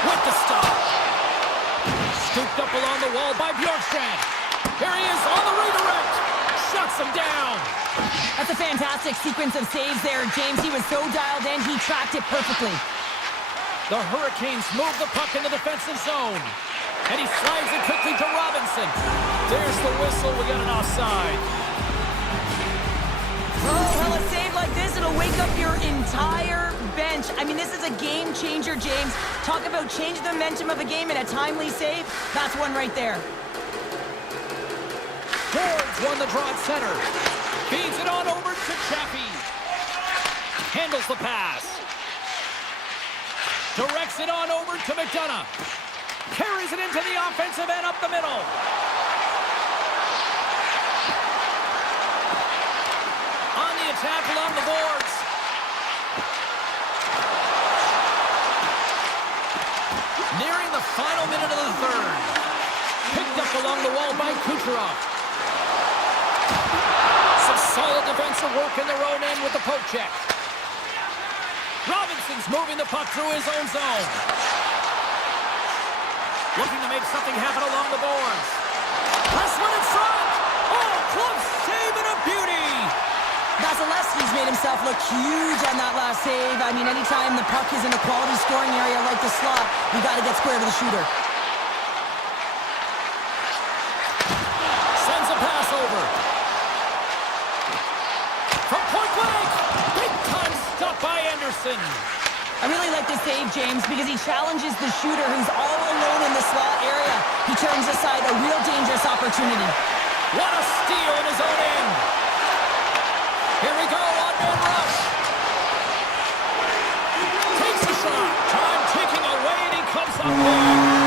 With the stop. Scooped up along the wall by Bjorkstrand. Here he is on the redirect. Shuts him down. That's a fantastic sequence of saves there, James. He was so dialed in, he tracked it perfectly. The Hurricanes move the puck in the defensive zone. And he slides it quickly to Robinson. There's the whistle. We got an offside. Oh, well, a save like this, it'll wake up your entire bench. I mean, this is a game changer, James. Talk about changing the momentum of a game in a timely save. That's one right there. Ford's won the draw at center. Feeds it on over to Chaffee. Handles the pass. Directs it on over to McDonough. Carries it into the offensive end up the middle. On the attack along the boards. Nearing the final minute of the third. Picked up along the wall by Kucherov. Some solid defensive work in their own end with the poke check. Robinson's moving the puck through his own zone. Looking to make something happen along the boards. Press one in front. Oh, close save and a beauty. Vasilevsky's made himself look huge on that last save. I mean, anytime the puck is in a quality scoring area like the slot, you got to get square to the shooter. Sends a pass over. From point blank. Big time stop by Anderson. I really like this save, James, because he challenges the shooter who's all alone in the slot area. He turns aside a real dangerous opportunity. What a steal in his own end. Here we go, one-man rush. Takes a shot. Time ticking away, and he comes up big.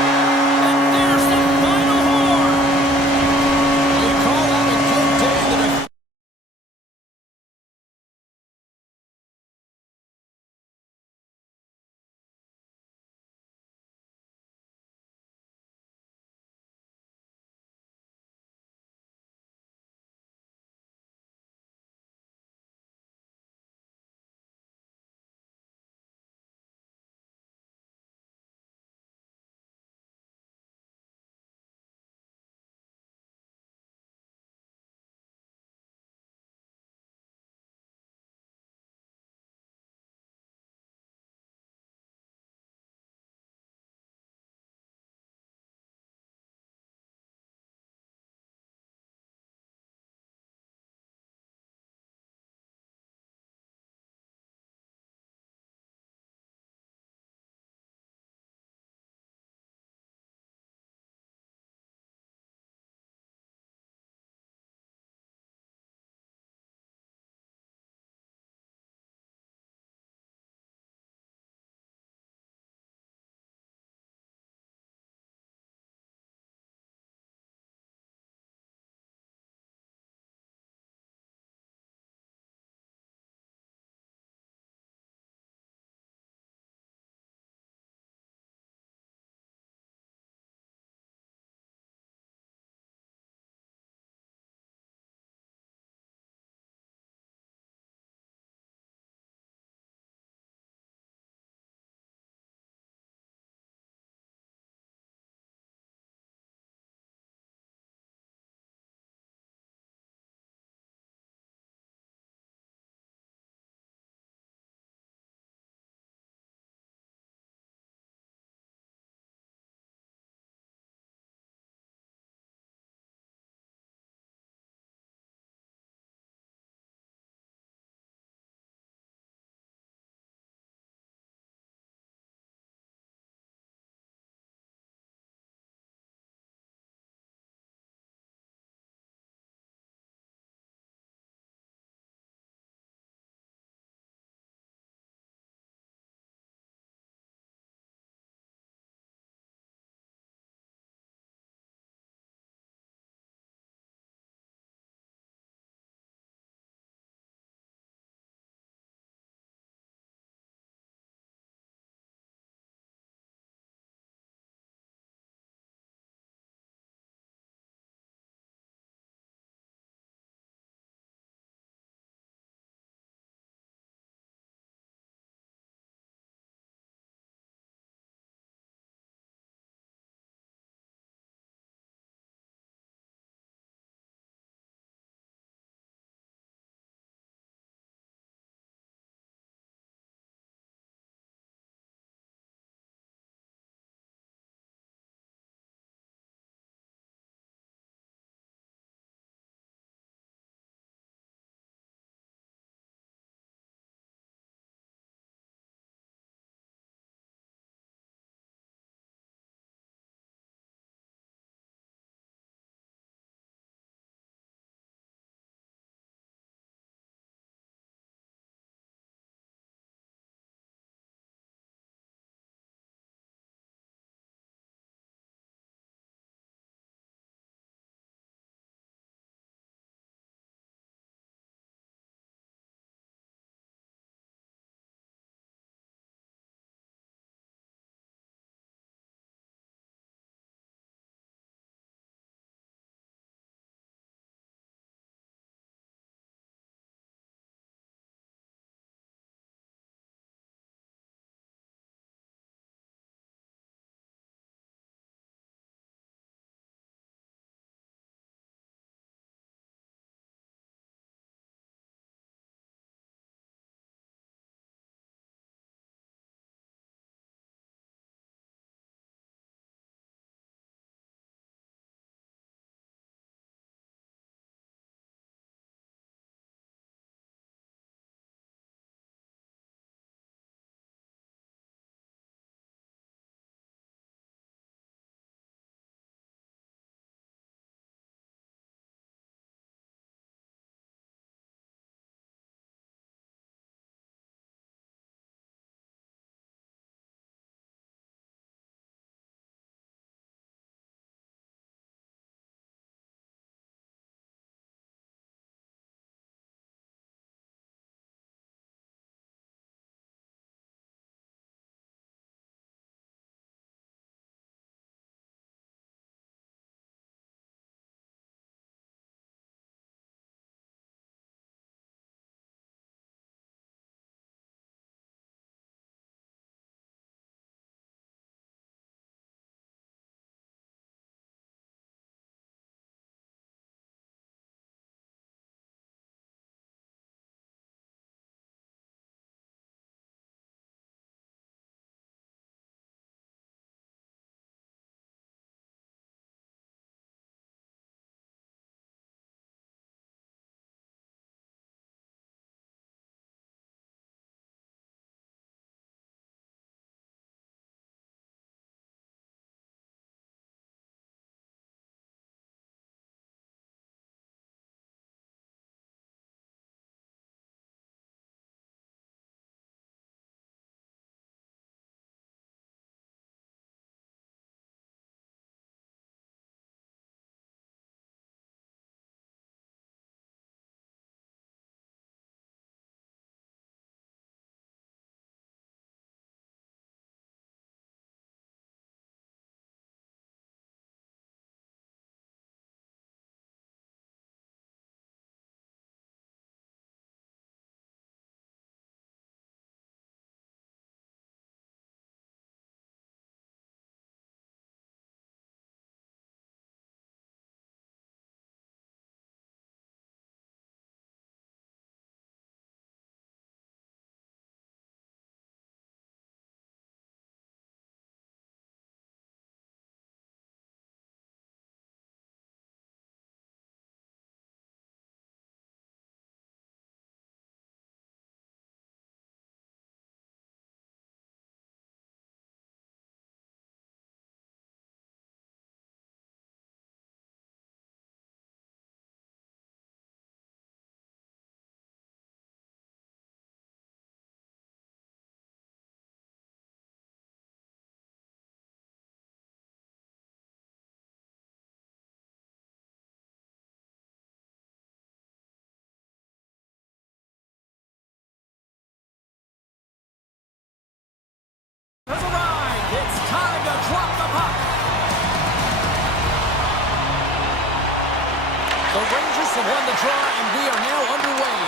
The Rangers have won the draw, and we are now underway.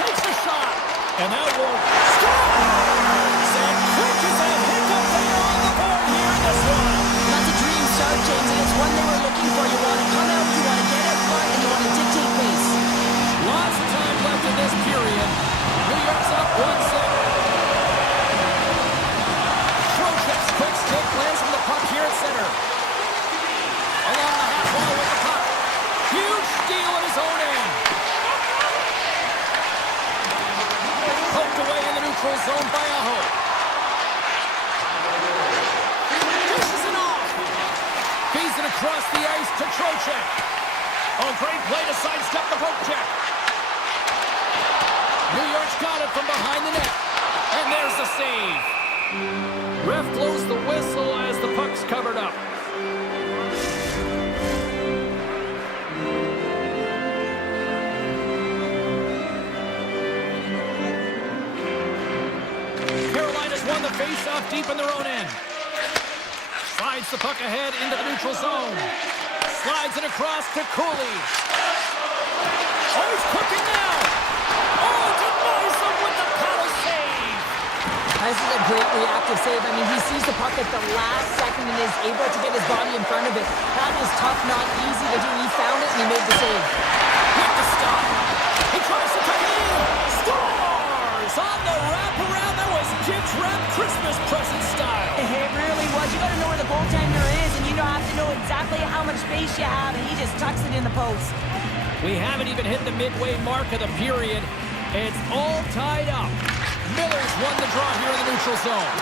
Takes a shot, and that will scores! And quick as a hiccup there on the board here in this one. That's a dream start, James, and it's one they were looking for. You want to come out, you want to get out front, and you want to dictate pace. Lots of time left in this period. New York's up 1-0. Trocheck's quick stick lands from the puck here at center. Along the half wall with the puck. Huge steal at his own end. Poked away in the neutral zone by Aho. Dishes it off. Feeds it across the ice to Trocheck. Oh, great play to sidestep the poke check. New York's got it from behind the net. And there's the save. Ref blows the whistle as the puck's covered up. Carolina's won the face-off deep in their own end. Slides the puck ahead into the neutral zone. Slides it across to Cooley. Oh, he's cooking now. Oh, denies him with the paddle save. This is a great reactive save. I mean, he sees the puck at the last second and is able to get his body in front of it. That is tough, not easy to do. He found it and he made the save. With the stop. He tries to tuck it in. Scores on the wraparound. That was Gibbs wrap Christmas present style. It really was. You got to know where the goaltender is, and you have to know exactly how much space you have, and he just tucks it in the post. We haven't even hit the midway mark of the period. It's all tied up. Miller's won the draw here in the neutral zone.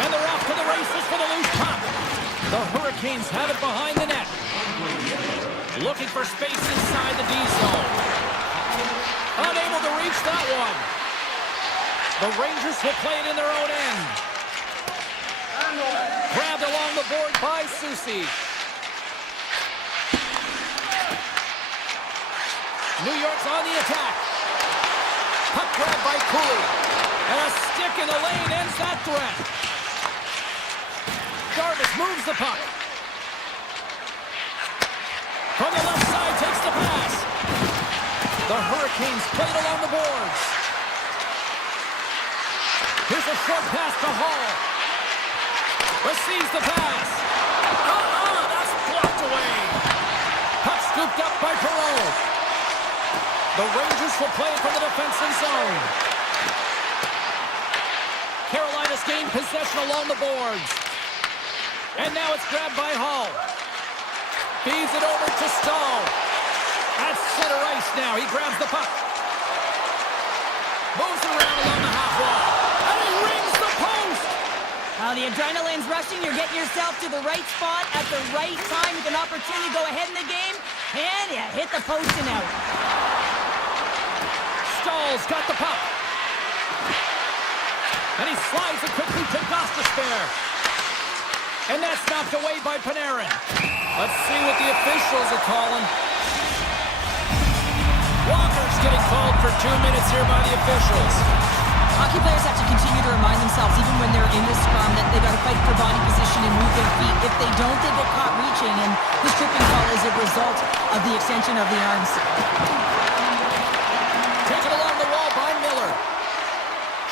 And they're off to the races for the loose puck. The Hurricanes have it behind the net. Looking for space inside the D zone. Unable to reach that one. The Rangers will play it in their own end. Grabbed along the board by Susie. New York's on the attack. Puck grabbed by Cooley. And a stick in the lane ends that threat. Jarvis moves the puck. From the left side, takes the pass. The Hurricanes play it along the boards. Here's a short pass to Hall. Receives the pass. That's blocked away. Puck scooped up by Perreault. The Rangers will play it from the defensive zone. Carolina's gained possession along the boards. And now it's grabbed by Hall. Feeds it over to Stahl. At center ice now. He grabs the puck. Moves around along the half wall. And he rings the post. The adrenaline's rushing. You're getting yourself to the right spot at the right time with an opportunity to go ahead in the game. And you hit the post and out. Stahl's got the puck. And he slides it quickly to Gostisbehere. And that's knocked away by Panarin. Let's see what the officials are calling. Walker's getting called for 2 minutes here by the officials. Hockey players have to continue to remind themselves, even when they're in the scrum, that they got to fight for body position and move their feet. If they don't, they get caught reaching, and this tripping call is a result of the extension of the arms. Taken along the wall by Miller.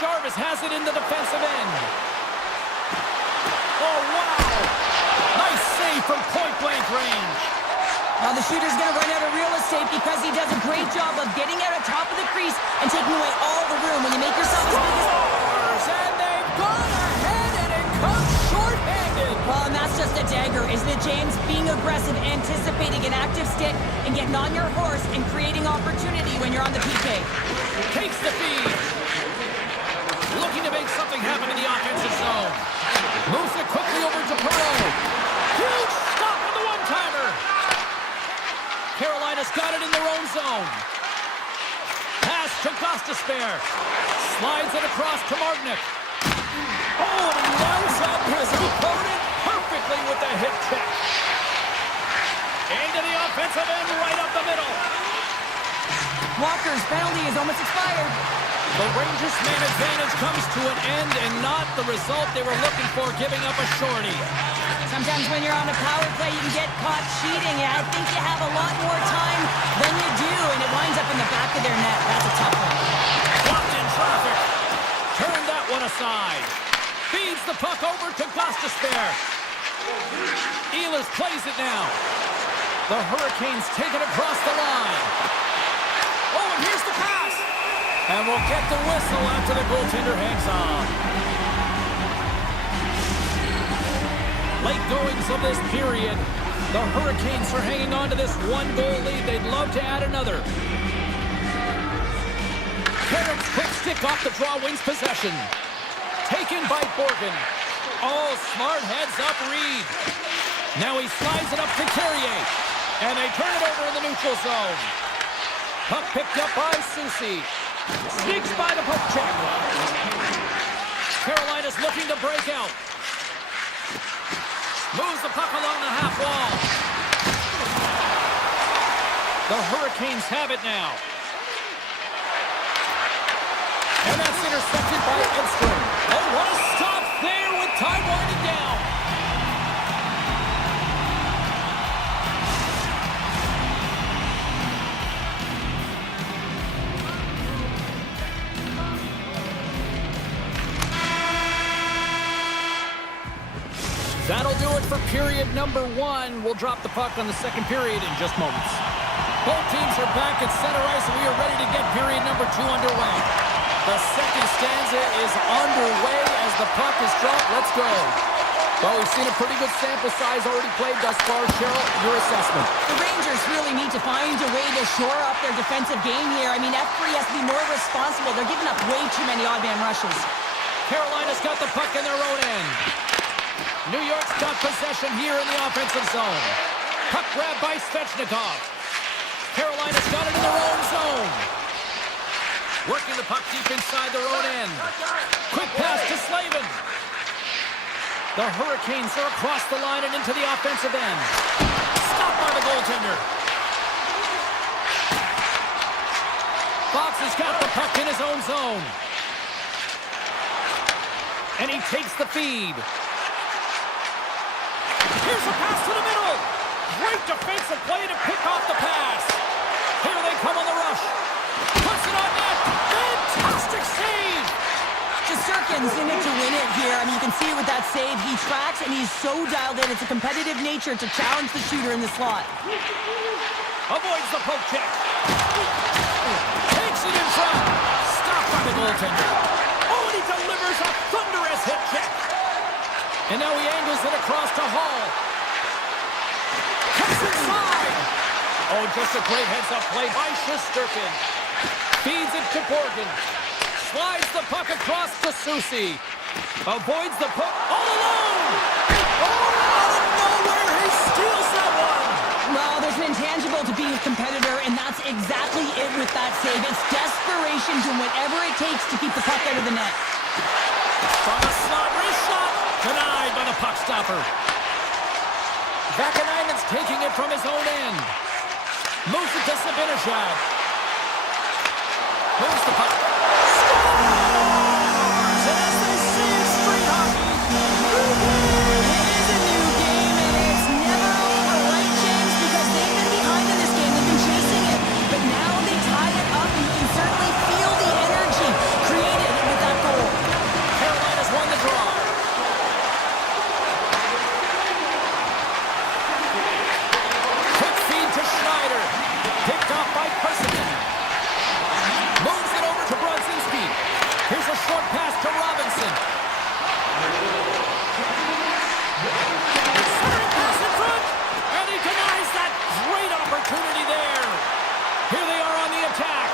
Jarvis has it in the defensive end. Oh, wow! Nice save from point-blank range. Now the shooter's going to run out of real estate because he does a great job of getting out on top of the crease and taking away all the room. When you make yourself as big as... And they've gone ahead, and it comes short-handed. Well, and that's just a dagger, isn't it, James? Being aggressive, anticipating an active stick, and getting on your horse and creating opportunity when you're on the PK. Takes the feed. Looking to make something happen in the offensive zone. Moves it quickly over to Perreault. Huge stop on the one-timer. Carolina's got it in their own zone. Pass to Gostisbehere. Slides it across to Martinic. Oh, and he lines up his opponent perfectly with the hip check. Into the offensive end, right up the middle. Walker's penalty is almost expired. The Rangers' man advantage comes to an end and not the result they were looking for, giving up a shorty. Sometimes when you're on a power play, you can get caught cheating. I think you have a lot more time than you do, and it winds up in the back of their net. That's a tough one. Blocked in traffic. Turn that one aside. Feeds the puck over to Gostisbehere. Ehlers plays it now. The Hurricanes take it across the line. Oh, and here's the pass. And we'll get the whistle after the goaltender hangs on. Late goings of this period. The Hurricanes are hanging on to this one-goal lead. They'd love to add another. Carrick's quick stick off the draw wins possession. Taken by Borgen. Oh, smart heads-up read. Now he slides it up to Carrier. And they turn it over in the neutral zone. Puck picked up by Susie. Sneaks by the poke check. Carolina's looking to break out. Moves the puck along the half wall. The Hurricanes have it now. And that's intercepted by Edstrom. Oh, what a stop there with time winding down. That'll do it for period number one. We'll drop the puck on the second period in just moments. Both teams are back at center ice, and we are ready to get period number two underway. The second stanza is underway as the puck is dropped. Let's go. Well, we've seen a pretty good sample size already played thus far. Cheryl, your assessment. The Rangers really need to find a way to shore up their defensive game here. I mean, F3 has to be more responsible. They're giving up way too many odd man rushes. Carolina's got the puck in their own end. New York's got possession here in the offensive zone. Puck grab by Svechnikov. Carolina's got it in their own zone. Working the puck deep inside their own end. Quick pass to Slavin. The Hurricanes are across the line and into the offensive end. Stopped by the goaltender. Fox has got the puck in his own zone. And he takes the feed. Here's a pass to the middle. Great defensive play to pick off the pass. Here they come on the rush. Puts it on net. Fantastic save. Shesterkin's in it to win it here. I mean, you can see it with that save. He tracks, and he's so dialed in. It's a competitive nature to challenge the shooter in the slot. Avoids the poke check. Takes it in front. Stopped by the goaltender. Oh, and he delivers a thunderous hip check. And now he angles it across to Hall. Cuts inside. Oh, just a great heads-up play by Shesterkin. Feeds it to Borgen. Slides the puck across to Susie. Avoids the puck all alone. Oh, out of nowhere, he steals that one. Well, there's an intangible to being a competitor, and that's exactly it with that save. It's desperation, doing whatever it takes to keep the puck out of the net. From a slot, wrist shot. Denied by the puck stopper. Vakanainen's taking it from his own end. Moves it to Sabinishad. Moves the puck. Scores! And as they say in street hockey, It is a new game, and it's never over, right, James? Because they've been behind in this game. They've been chasing it, but now they tie it up, and you can certainly feel the energy created with that goal. Carolina's won the draw. Quick feed to Schneider. Picked off by Persigan. Moves it over to Brodzinski. Here's a short pass to Robinson. Centering pass in front. And he denies that great opportunity there. Here they are on the attack.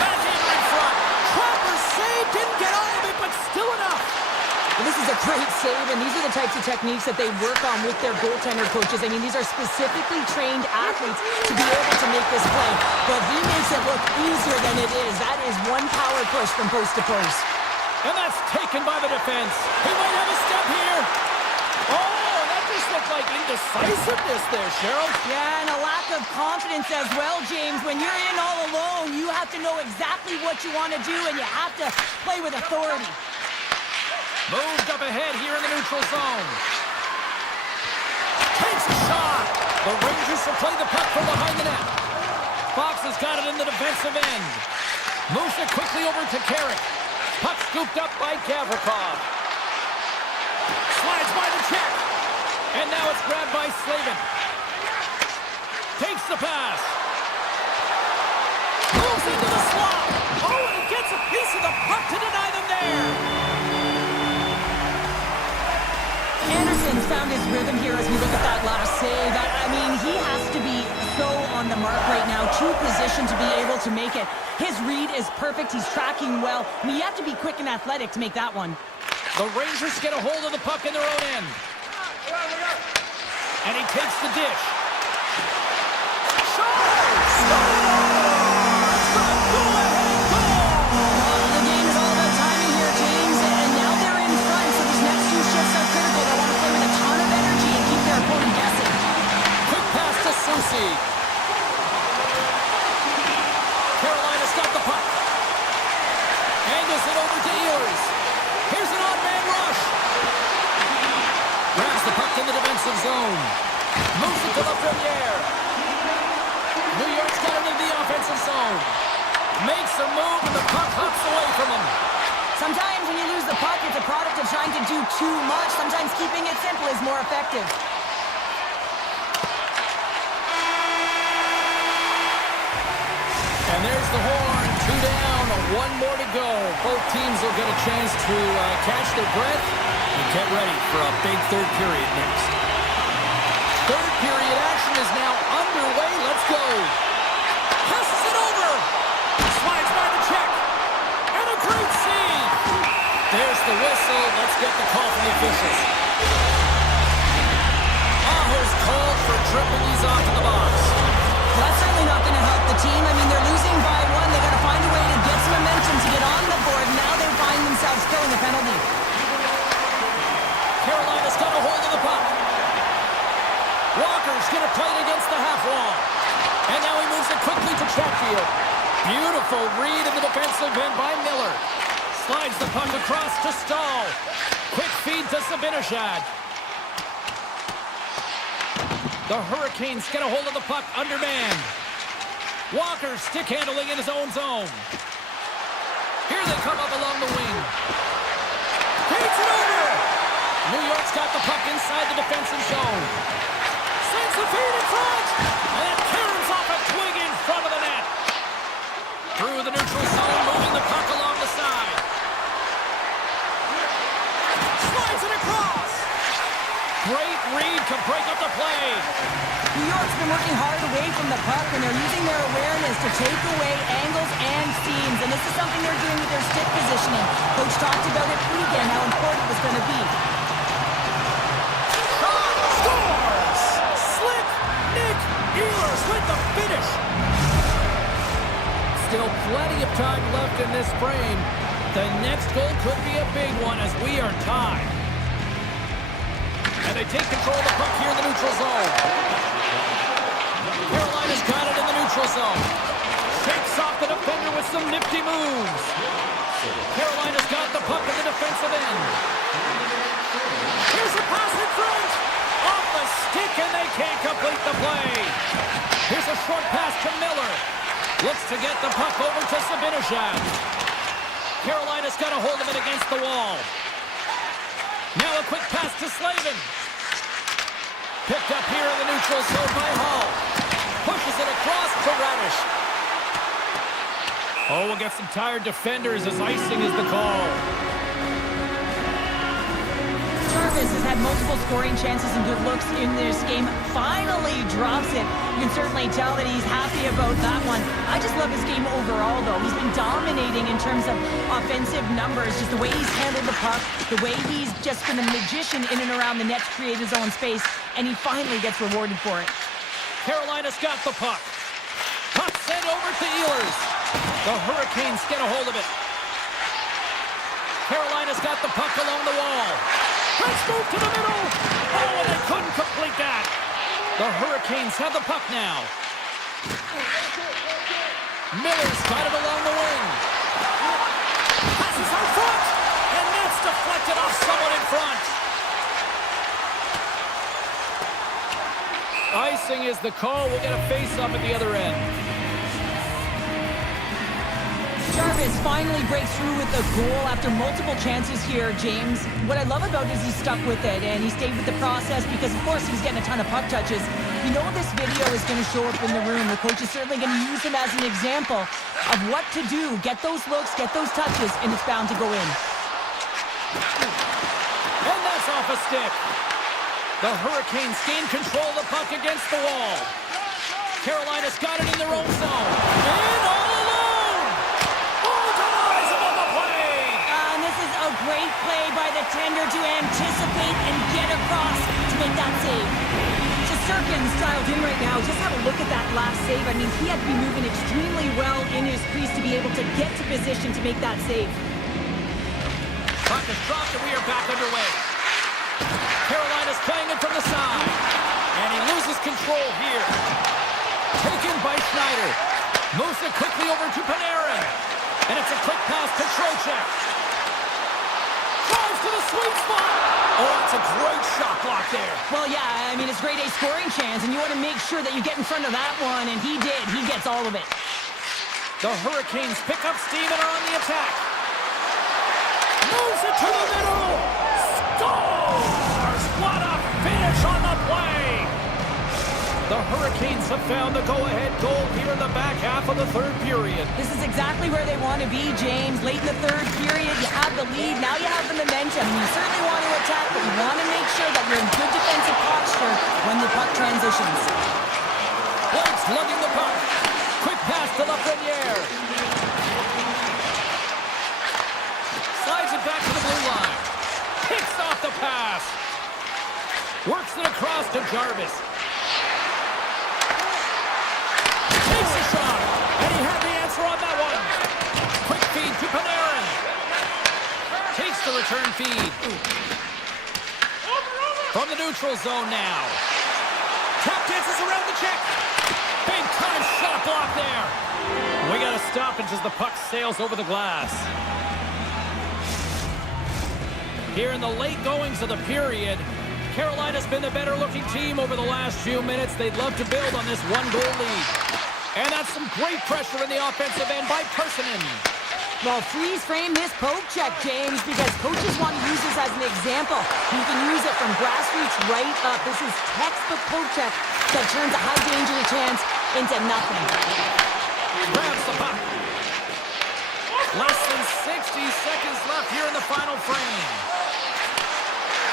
Backhander in front. Cropper save. Didn't get all of it, but still enough. Well, this is a great save, and these are the types of techniques that they work on with their goaltender coaches. I mean, these are specifically trained athletes to be able to make this play. But he makes it look easier than it is. That is one power push from post to post. And that's taken by the defense. He might have a step here. Oh, that just looked like indecisiveness there, Cheryl. Yeah, and a lack of confidence as well, James. When you're in all alone, you have to know exactly what you want to do, and you have to play with authority. Moved up ahead here in the neutral zone. Takes a shot. The Rangers will play the puck from behind the net. Fox has got it in the defensive end. Moves it quickly over to Carrick. Puck scooped up by Gavrikov. Slides by the check. And now it's grabbed by Slavin. Takes the pass. Moves into the slot. Oh, and he gets a piece of the puck to deny them there. Anderson's found his rhythm here as we look at that last save. I mean, he has to be so on the mark right now, too positioned to be able to make it. His read is perfect. He's tracking well. I mean, you have to be quick and athletic to make that one. The Rangers get a hold of the puck in their own end. And he takes the dish. The game is all about timing here, James, and now they're in front, so these next two shifts are critical. They want to play with a ton of energy and keep their opponent guessing. Quick pass to Susi. Carolina's got the puck. Angles it over to Ehlers. Here's an odd man rush. Grabs the puck in the defensive zone. Moves it to Lafreniere. New York's got it in the offensive zone. Makes a move and the puck hops away from him. Sometimes when you lose the puck, it's a product of trying to do too much. Sometimes keeping it simple is more effective. And there's the horn. 2 down, 1 more to go. Both teams will get a chance to catch their breath and get ready for a big third period next. Third period action is now underway. Let's go. Passes it over. Slides by the check. And a great save. There's the whistle. Let's get the call from the officials. Aho's called for tripping these off to the box. Well, that's certainly not going to help the team. I mean, they're losing by 1. They got to find a way to get some momentum to get on the board. Now they find themselves killing a penalty. Carolina's got a hold of the puck. Walker's going to play it against the half wall. And now he moves it quickly to Chatfield. Beautiful read in the defensive end by Miller. Slides the puck across to Stahl. Quick feed to Zibanejad. The Hurricanes get a hold of the puck undermanned. Walker stick handling in his own zone. Here they come up along the wing. Takes it over. New York's got the puck inside the defensive zone. Sends the feed in front. And it caroms off a twig in front of the net. Through the neutral zone, moving the puck along the side. Slides it across. Great read to break up the play. New York's been working hard away from the puck, and they're using their awareness to take away angles and seams. And this is something they're doing with their stick positioning. Coach talked about it pregame, how important it was going to be. Shot scores! Slick Nick Ehlers with the finish. Still plenty of time left in this frame. The next goal could be a big one as we are tied. And they take control of the puck here in the neutral zone. Carolina's got it in the neutral zone. Shakes off the defender with some nifty moves. Carolina's got the puck in the defensive end. Here's a pass in front. Off the stick and they can't complete the play. Here's a short pass to Miller. Looks to get the puck over to Zibanejad. Carolina's got a hold of it against the wall. Now a quick pass to Slavin. Picked up here in the neutral zone by Hall. Pushes it across to Radish. Oh, we'll get some tired defenders as icing is the call. Jarvis has had multiple scoring chances and good looks in this game. Finally drops it. You can certainly tell that he's happy about that one. I just love his game overall, though. He's been dominating in terms of offensive numbers, just the way he's handled the puck, the way he's just been a magician in and around the net to create his own space, and he finally gets rewarded for it. Carolina's got the puck. Puck sent over to Ehlers. The Hurricanes get a hold of it. Carolina's got the puck along the wall. Let's move to the middle. Oh, and they couldn't complete that. The Hurricanes have the puck now. Miller's got it along the wing. Passes out front. And that's deflected off someone in front. Icing is the call. We'll get a face-off at the other end. Jarvis finally breaks through with a goal after multiple chances here, James. What I love about it is he stuck with it, and he stayed with the process because, of course, he's getting a ton of puck touches. You know this video is going to show up in the room. The coach is certainly going to use him as an example of what to do. Get those looks, get those touches, and it's bound to go in. And that's off a stick. The Hurricanes gain control of the puck against the wall. Carolina's got it in their own zone. And all alone! Oh, denies him on the play! And this is a great play by the tender to anticipate and get across to make that save. Shesterkin's dialed in right now. Just have a look at that last save. I mean, he had to be moving extremely well in his crease to be able to get to position to make that save. Puck is dropped and we are back underway. Carolina's playing it from the side. And he loses control here. Taken by Schneider. Moves it quickly over to Panarin. And it's a quick pass to Trocheck. Drives to the sweet spot. Oh, it's a great shot block there. Well, yeah, I mean, it's grade A scoring chance, and you want to make sure that you get in front of that one, and he did. He gets all of it. The Hurricanes pick up steam and are on the attack. Moves it to the middle. Scores! What a finish on the play! The Hurricanes have found the go-ahead goal here in the back half of the third period. This is exactly where they want to be, James. Late in the third period, you have the lead. Now you have the momentum. You certainly want to attack, but you want to make sure that you're in good defensive posture when the puck transitions. Blake's lugging the puck. Quick pass to Lafreniere. Slides it back to the blue line. Picks off the pass. Works it across to Jarvis. Takes a shot. And he had the answer on that one. Quick feed to Panarin. Takes the return feed. From the neutral zone now. Tap dances around the check. Big time shot block there. We got to stop it as the puck sails over the glass. Here in the late goings of the period, Carolina's been the better-looking team over the last few minutes. They'd love to build on this one-goal lead. And that's some great pressure in the offensive end by Personen. Well, freeze frame this poke check, James, because coaches want to use this as an example. You can use it from grassroots right up. This is textbook poke check that turns a high-danger chance into nothing. Grabs the puck. Less than 60 seconds left here in the final frame.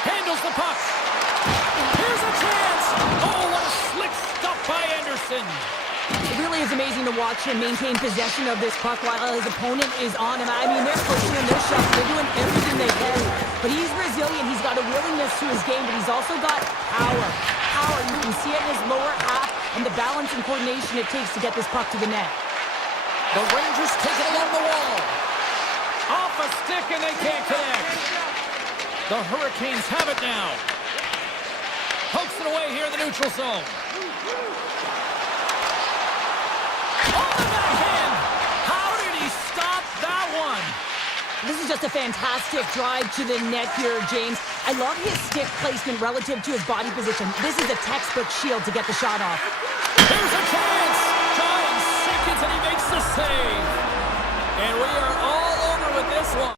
Handles the puck. Here's a chance. Oh, what a slick stop by Anderson. It really is amazing to watch him maintain possession of this puck while his opponent is on him. I mean, they're pushing him, they're shoving, they're doing everything they can. But he's resilient. He's got a willingness to his game, but he's also got power. Power, you can see it in his lower half and the balance and coordination it takes to get this puck to the net. The Rangers take it along the wall. Off a stick and they can't connect. The Hurricanes have it now. Pokes it away here in the neutral zone. On the backhand! How did he stop that one? This is just a fantastic drive to the net here, James. I love his stick placement relative to his body position. This is a textbook shield to get the shot off. Here's a chance! 9 seconds and he makes the save. And we are all over with this one.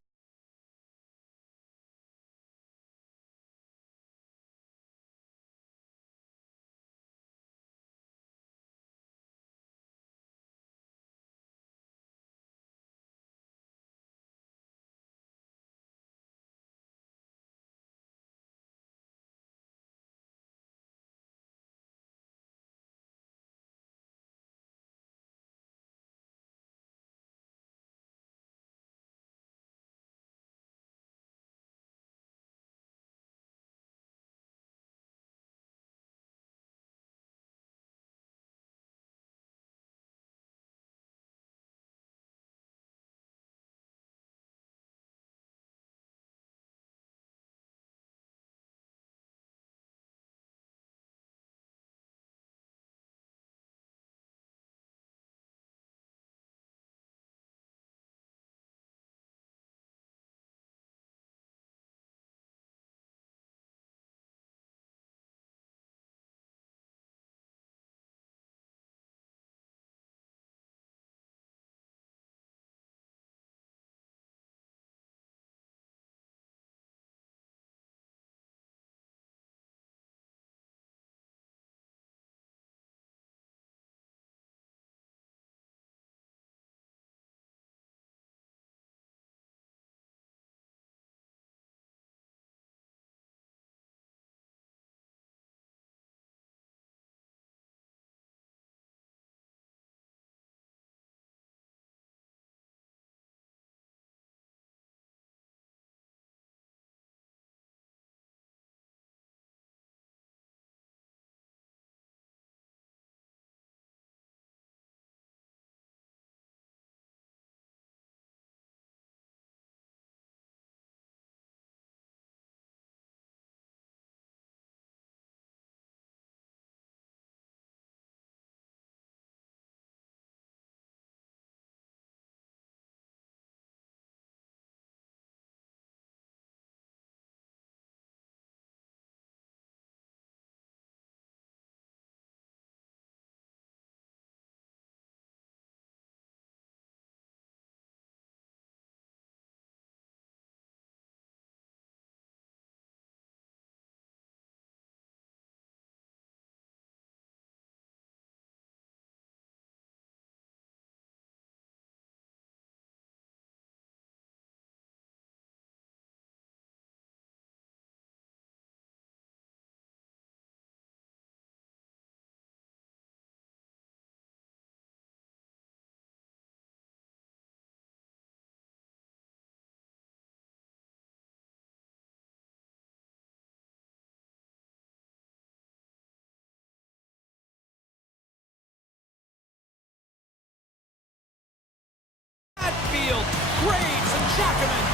Shackerman.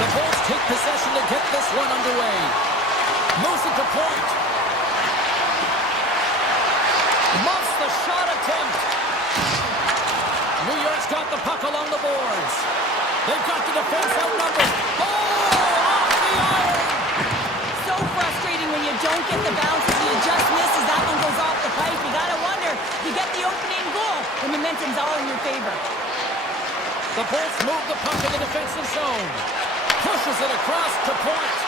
The Bulls take possession to get this one underway. Moves it to point. Muffs the shot attempt. New York's got the puck along the boards. They've got the defense outnumbered. Oh, off the iron. So frustrating when you don't get the bounces and you just misses. That one goes off the pipe. You gotta wonder, you get the opening goal. The momentum's all in your favor. The Bulls move the puck in the defensive zone. Pushes it across to point.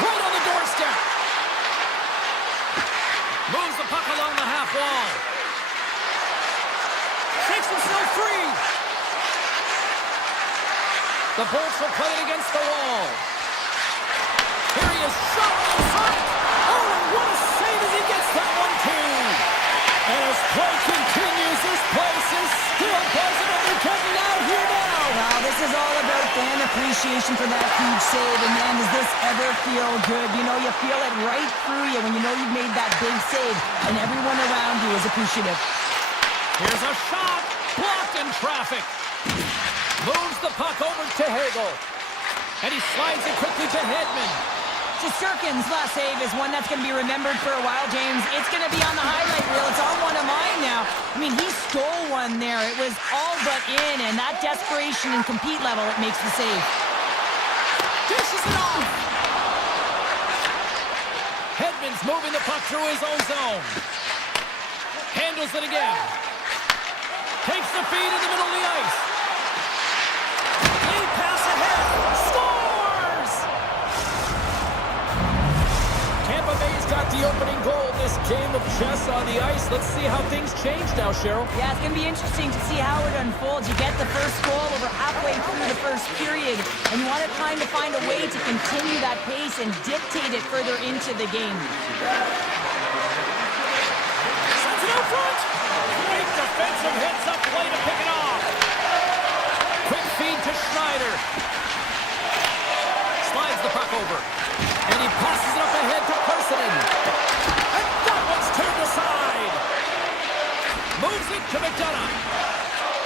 Right on the doorstep. Moves the puck along the half wall. Takes himself free. The Bulls will play it against the wall. Here he is, shot in front. Oh, and what a save as he gets that one too. And as play continues, this place is still buzzing and they're getting out here now. Wow, this is all about fan appreciation for that huge save. And man, does this ever feel good. You know, you feel it right through you when you know you've made that big save. And everyone around you is appreciative. Here's a shot. Blocked in traffic. Moves the puck over to Hagel. And he slides it quickly to Hedman. Shesterkin's last save is one that's going to be remembered for a while, James. It's going to be on the highlight reel. It's on one of mine now. I mean, he stole one there. It was all but in, and that desperation and compete level, it makes the save. Dishes it off. Hedman's moving the puck through his own zone. Handles it again. Takes the feed in the middle of the ice. Lead pass ahead. Scores! Tampa Bay's got the opening goal in this game of chess on the ice. Let's see how things change now, Cheryl. Yeah, it's going to be interesting to see how it unfolds. You get the first goal over halfway through the first period, and you want to kind of find a way to continue that pace and dictate it further into the game. Sends it out front. Great defensive hits up play to pick it off. Quick feed to Schneider. Slides the puck over. And he passes it up ahead to Parsonen. And that one's turned aside. Moves it to McDonough.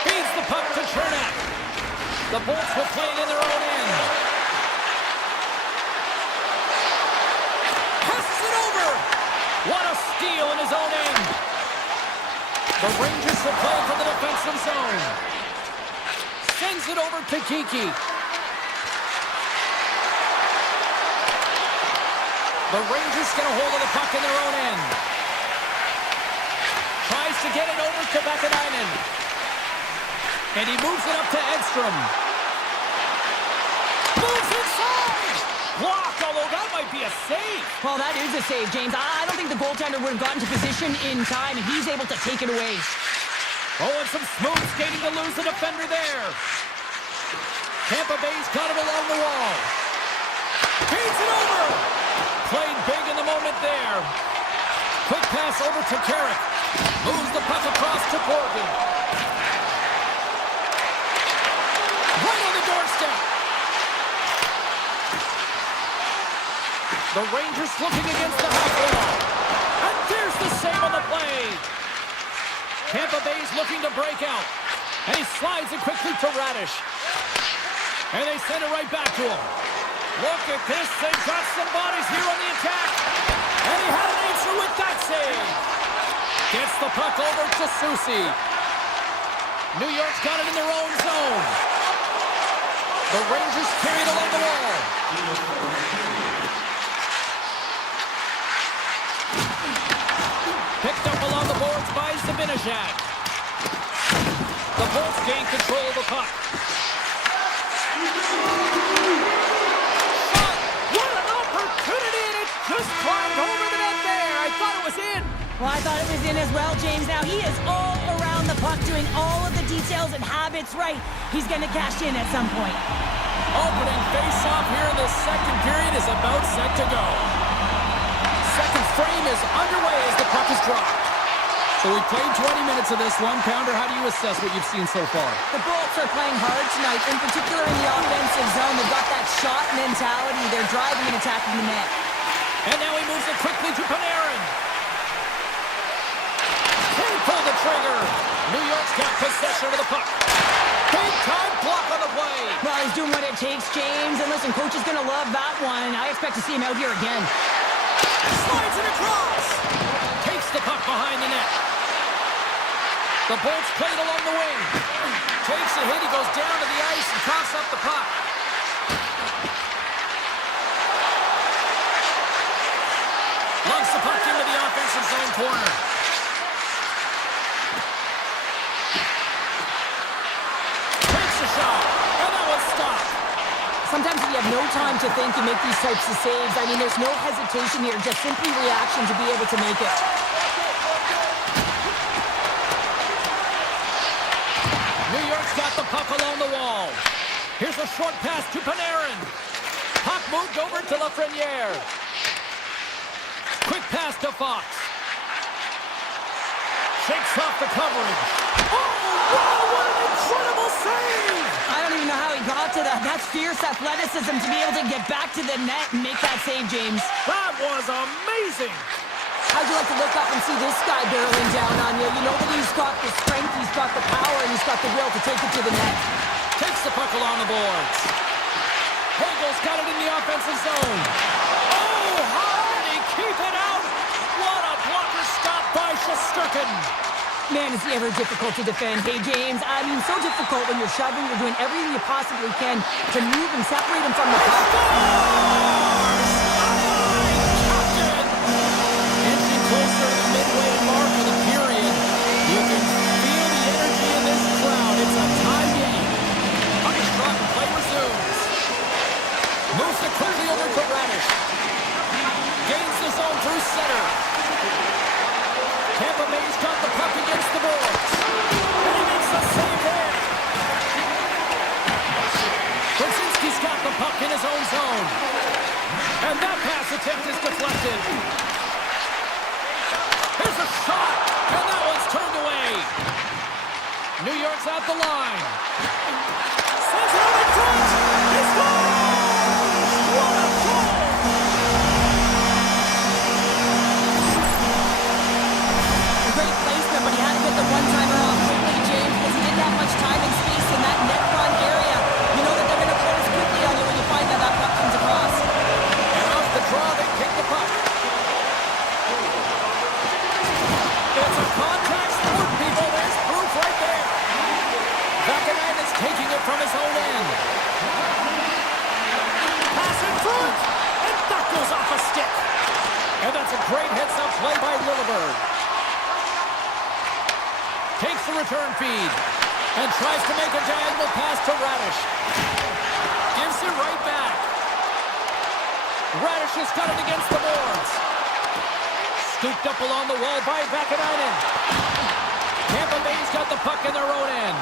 Feeds the puck to Chernak. The Bolts will play it in their own end. Passes it over. What a steal in his own end. The Rangers will play from the defensive zone. Sends it over to Kiki. The Rangers get a hold of the puck in their own end. Tries to get it over to Vakanainen. And he moves it up to Edstrom. Moves inside! Blocked, although that might be a save. Well, that is a save, James. I don't think the goaltender would have gotten to position in time, and he's able to take it away. Oh, and some smooth skating to lose the defender there. Tampa Bay's got it along the wall. Feeds it over. Played big in the moment there. Quick pass over to Carrick. Moves the puck across to Morgan. Right on the doorstep. The Rangers looking against the half wall. And there's the save on the play. Tampa Bay's looking to break out. And he slides it quickly to Radish. And they send it right back to him. Look at this. They've got some bodies here on the attack. And he had an answer with that save. Gets the puck over to Susi. New York's got it in their own zone. The Rangers carry it along the wall. Picked up along the boards by Zibanejad. The Bolts gain control of the puck. Shot! What an opportunity, and it just climbed over the net there. I thought it was in. Well, I thought it was in as well, James. Now, he is all around the puck, doing all of the details and habits right. He's going to cash in at some point. Opening face-off here in the second period is about set to go. Second frame is underway as the puck is dropped. So we played 20 minutes of this one. Pounder, how do you assess what you've seen so far? The Bolts are playing hard tonight, in particular in the offensive zone. They've got that shot mentality. They're driving and attacking the net. And now he moves it quickly to Panarin. He pulled pulling the trigger. New York's got possession of the puck. Big-time block on the play. Well, he's doing what it takes, James. And listen, coach is going to love that one. I expect to see him out here again. Slides it across. Takes the puck behind the net. The Bolts played along the wing. Takes a hit. He goes down to the ice and coughs up the puck. Lunks the puck into the offensive zone corner. Takes a shot. And that one's stopped. Sometimes if you have no time to think, you make these types of saves. I mean, there's no hesitation here, just simply reaction to be able to make it. New York's got the puck along the wall. Here's a short pass to Panarin. Puck moved over to Lafreniere. Quick pass to Fox. Shakes off the coverage. Oh, wow, what an incredible save! I don't even know how he got to that. That's fierce athleticism to be able to get back to the net and make that save, James. That was amazing! How'd you like to look up and see this guy barreling down on you? You know that he's got the strength, he's got the power, and he's got the will to take it to the net. Takes the puck along the boards. Hagel's got it in the offensive zone. Oh, how did he keep it out? What a blocker stop by Shesterkin. Man, is he ever difficult to defend. Hey, James, I mean, so difficult when you're shoving, you're doing everything you possibly can to move and separate him from the puck. Inching closer to the midway mark of the period. You can feel the energy in this crowd. It's a tie game. Puck is dropped and play resumes. Moves it quickly over to Radish. Gains the zone through center. Tampa Bay's got the puck against the boards. And he makes a save there. Brzezinski's got the puck in his own zone. And that pass attempt is deflected. Here's a shot. And that one's turned away. New York's at the line. Sends it over in front. He scores! What a goal! Great placement, but he had to get the one-timer off quickly, James, because he didn't have much time and space in that net front area. You know that they're going to close quickly on you when you find that that puck comes across. And off the draw, they pick the puck. It's a contact sport, people. There's proof right there. Vakanainen is taking it from his own end. Pass in front. And that goes off a stick. And that's a great heads-up play by Lilleberg. Takes the return feed and tries to make a diagonal pass to Radish. Gives it right back. Radish has got it against the boards. Scooped up along the wall by Vakanainen. Tampa Bay's got the puck in their own end.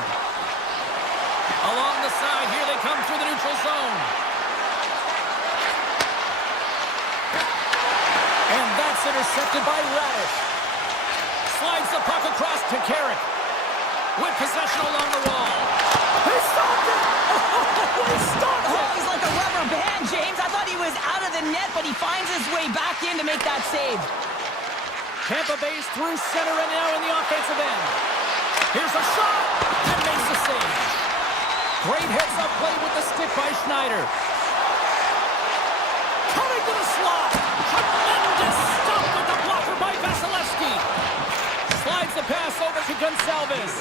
Along the side, here they come through the neutral zone. And that's intercepted by Radish. Slides the puck across to Carrick. With possession along the wall. He stopped it! Oh, he stopped it! Oh, he's like a rubber band, James. I thought he was out of the net, but he finds his way back in to make that save. Tampa Bay's through center and now in the offensive end. Here's a shot and makes the save. Great heads-up play with the stick by Schneider. Coming to the slot. Tremendous stop with the blocker by Vasilevsky. Slides the pass over to Gonçalves.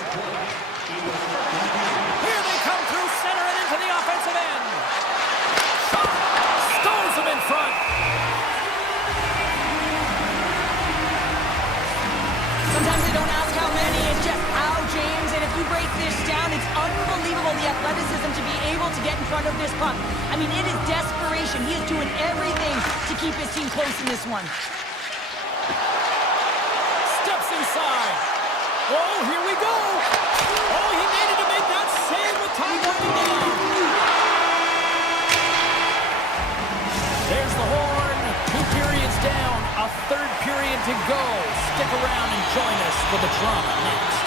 Here they come through center and into the offensive end. Shot. Stones him in front. Sometimes they don't ask how many, it's just how, James. And if you break this down, it's unbelievable the athleticism to be able to get in front of this puck. I mean, it is desperation. He is doing everything to keep his team close in this one. Steps inside. Oh, here we go. Oh, he needed to make that save with time running down. There's the horn. 2 periods down. A third period to go. Stick around and join us for the drama next.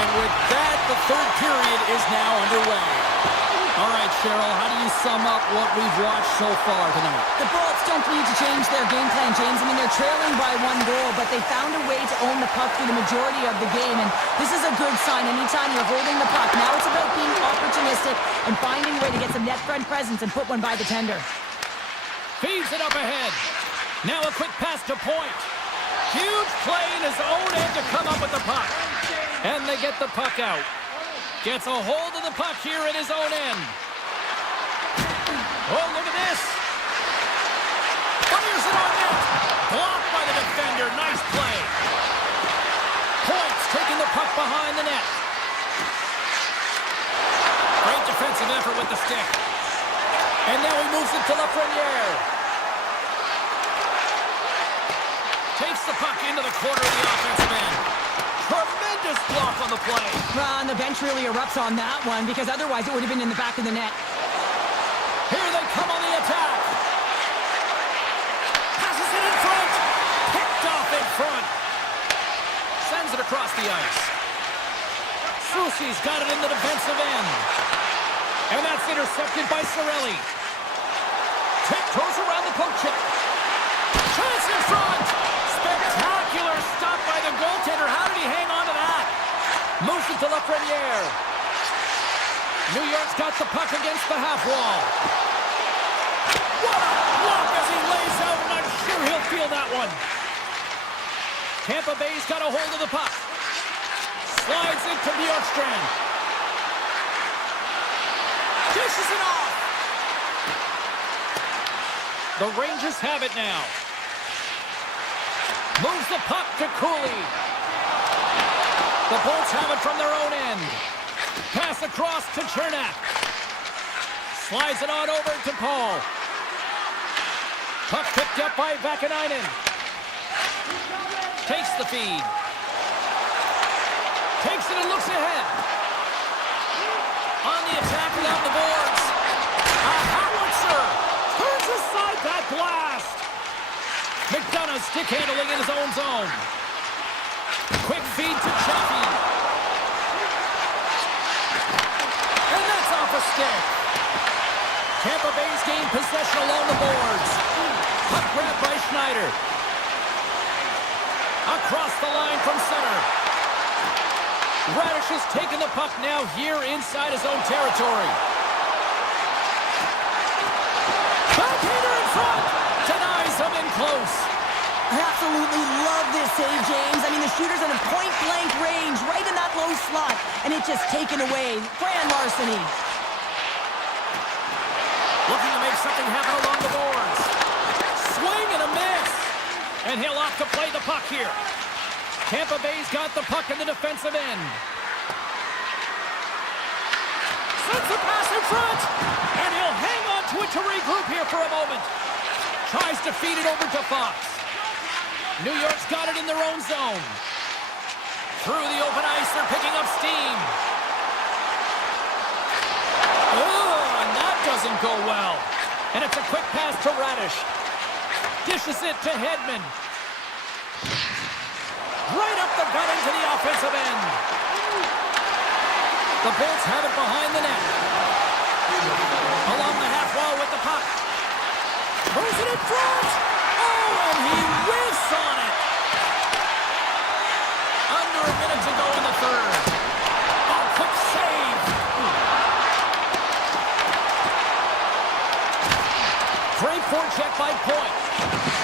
And with that, the third period is now underway. All right, Cheryl, how do you sum up what we've watched so far tonight? The Bullets don't need to change their game plan, James. I mean, they're trailing by 1 goal, but they found a way to own the puck through the majority of the game, and this is a good sign anytime you're holding the puck. Now it's about being opportunistic and finding a way to get some net front presence and put one by the tender. Feeds it up ahead. Now a quick pass to point. Huge play in his own end to come up with the puck. And they get the puck out. Gets a hold of the puck here in his own end. Oh, look at this. Fires it on net. Blocked by the defender. Nice play. Points taking the puck behind the net. Great defensive effort with the stick. And now he moves it to Lafreniere. Takes the puck into the corner of the offensive end. Tremendous block on the play. And the bench really erupts on that one, because otherwise it would have been in the back of the net. Here they come on the attack. Passes it in front. Picked off in front. Sends it across the ice. Susi's got it in the defensive end. And that's intercepted by Cirelli. Tiptoes around the poke check. Chance in front. Spectacular stop by the goaltender. How did he hang on to that? Moves it to Lafreniere. New York's got the puck against the half wall. What a block as he lays out, and I'm sure he'll feel that one. Tampa Bay's got a hold of the puck. Slides into Bjorkstrand. Dishes it off. The Rangers have it now. Moves the puck to Cooley. The Bolts have it from their own end. Pass across to Chernak. Slides it on over to Paul. Puck picked up by Vakanainen. Takes the feed. Takes it and looks ahead. On the attack along the boards. A howitzer. Turns aside that blast. McDonough stick handling in his own zone. Quick feed to Chaffee. And that's off a stick. Tampa Bay's gained possession along the boards. Puck grab by Schneider. Across the line from center. Radish has taken the puck now here inside his own territory. Backhander in front. Denies him in close. I absolutely love this save, James. I mean, the shooter's in a point-blank range, right in that low slot, and it's just taken away. Grand larceny. Looking to make something happen along the boards. Swing and a miss. And he'll opt to play the puck here. Tampa Bay's got the puck in the defensive end. Sends a pass in front. And he'll hang on to it to regroup here for a moment. Tries to feed it over to Fox. New York's got it in their own zone. Through the open ice, they're picking up steam. Oh, and that doesn't go well. And it's a quick pass to Radish. Dishes it to Hedman. Right up the gut into the offensive end. The Bolts have it behind the net. Along the half wall with the puck. Throws it in front. Oh, and he whiffs on it. Under a minute to go in the third. Oh, quick save. Great forecheck by Point.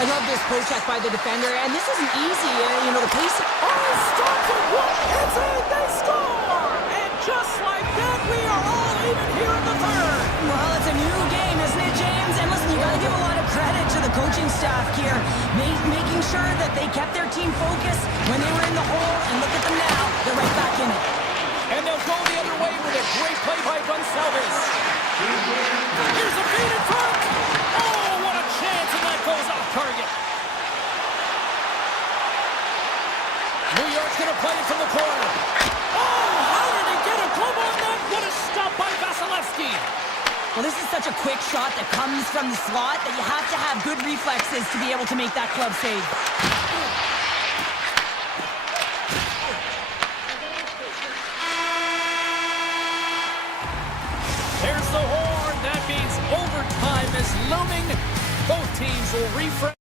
I love this post check by the defender, and this isn't easy. You know, the pace... Oh, stops it. What? It's in. They score. And just like that, we are all even here in the third. Well, it's a new game, isn't it, James? And listen, you got to give a lot of credit to the coaching staff here, making sure that they kept their team focused when they were in the hole, and look at them now. They're right back in it. And they'll go the other way with a great play by Gonsalves. Here's a feed in front. Oh, what a chance, and that goes off target. New York's going to play it from the corner. Oh, how did he get a glove on that? What a stop by Vasilevsky. Well, this is such a quick shot that comes from the slot that you have to have good reflexes to be able to make that club save. There's the looming. Both teams will refresh.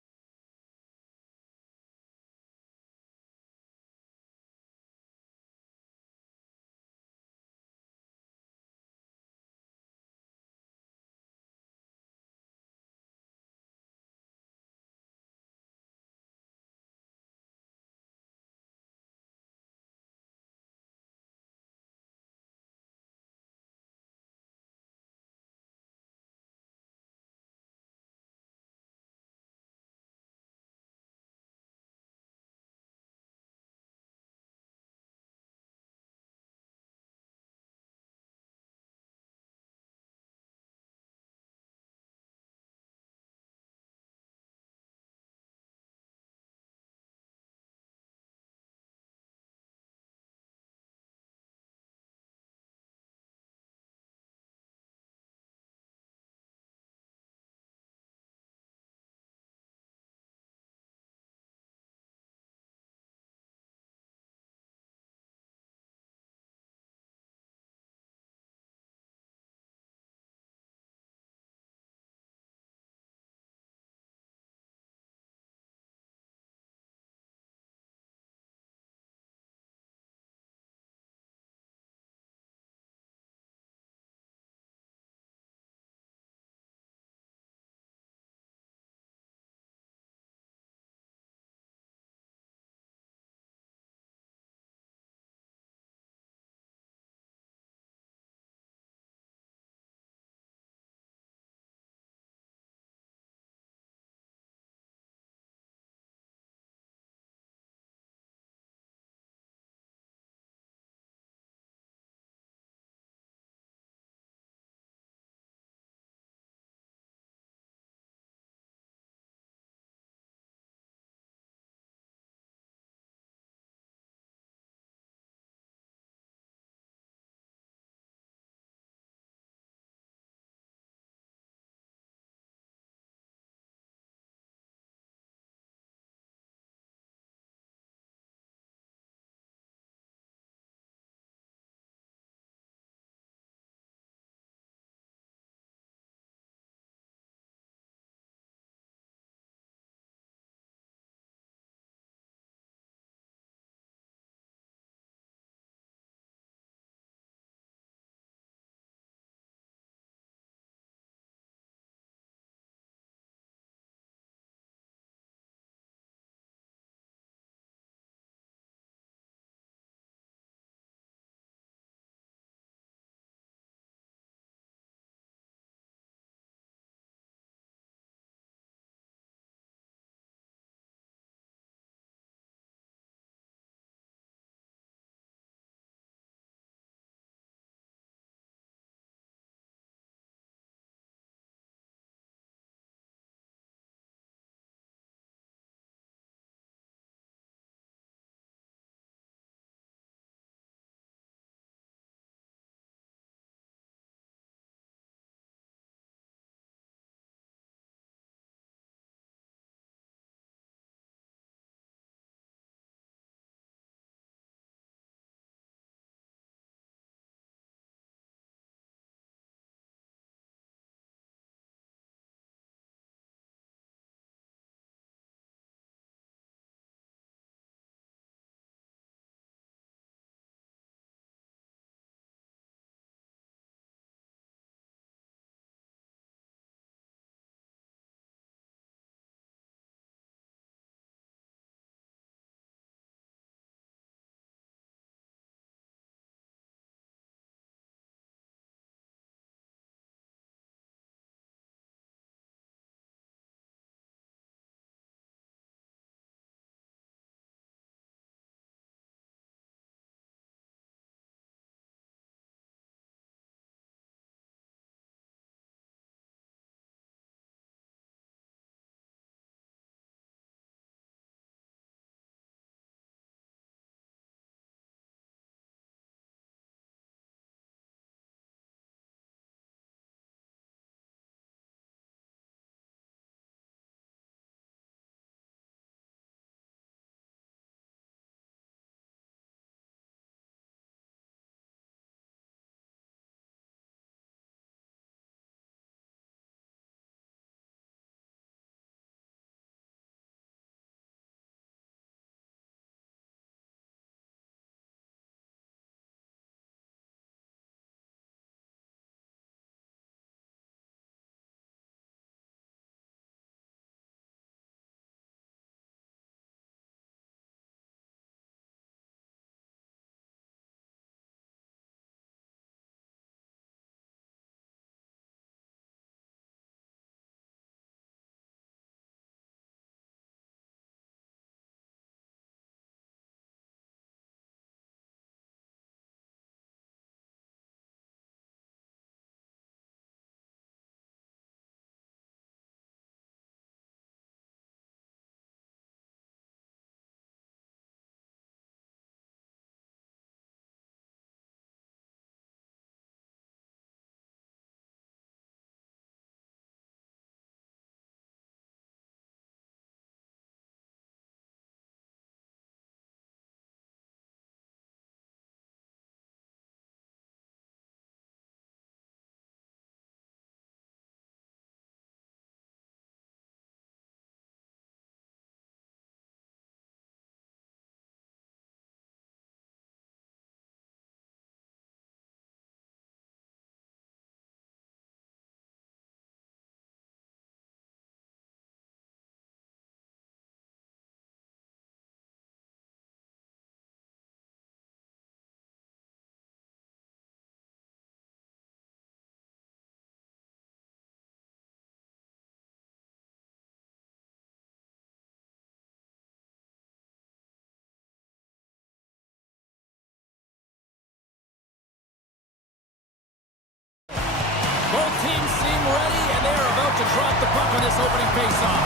Both teams seem ready, and they are about to drop the puck on this opening faceoff.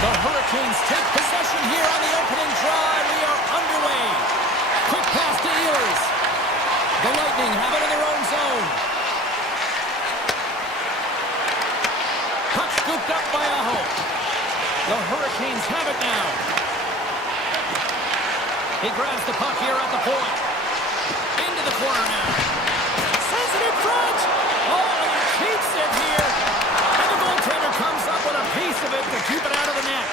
The Hurricanes take possession here on the opening draw, and we are underway. Quick pass to Ehlers. The Lightning have it in their own zone. Puck scooped up by Aho. The Hurricanes have it now. He grabs the puck here at the point. Into the corner now. Sends it in front. Oh, and he keeps it here. And the goaltender comes up with a piece of it to keep it out of the net.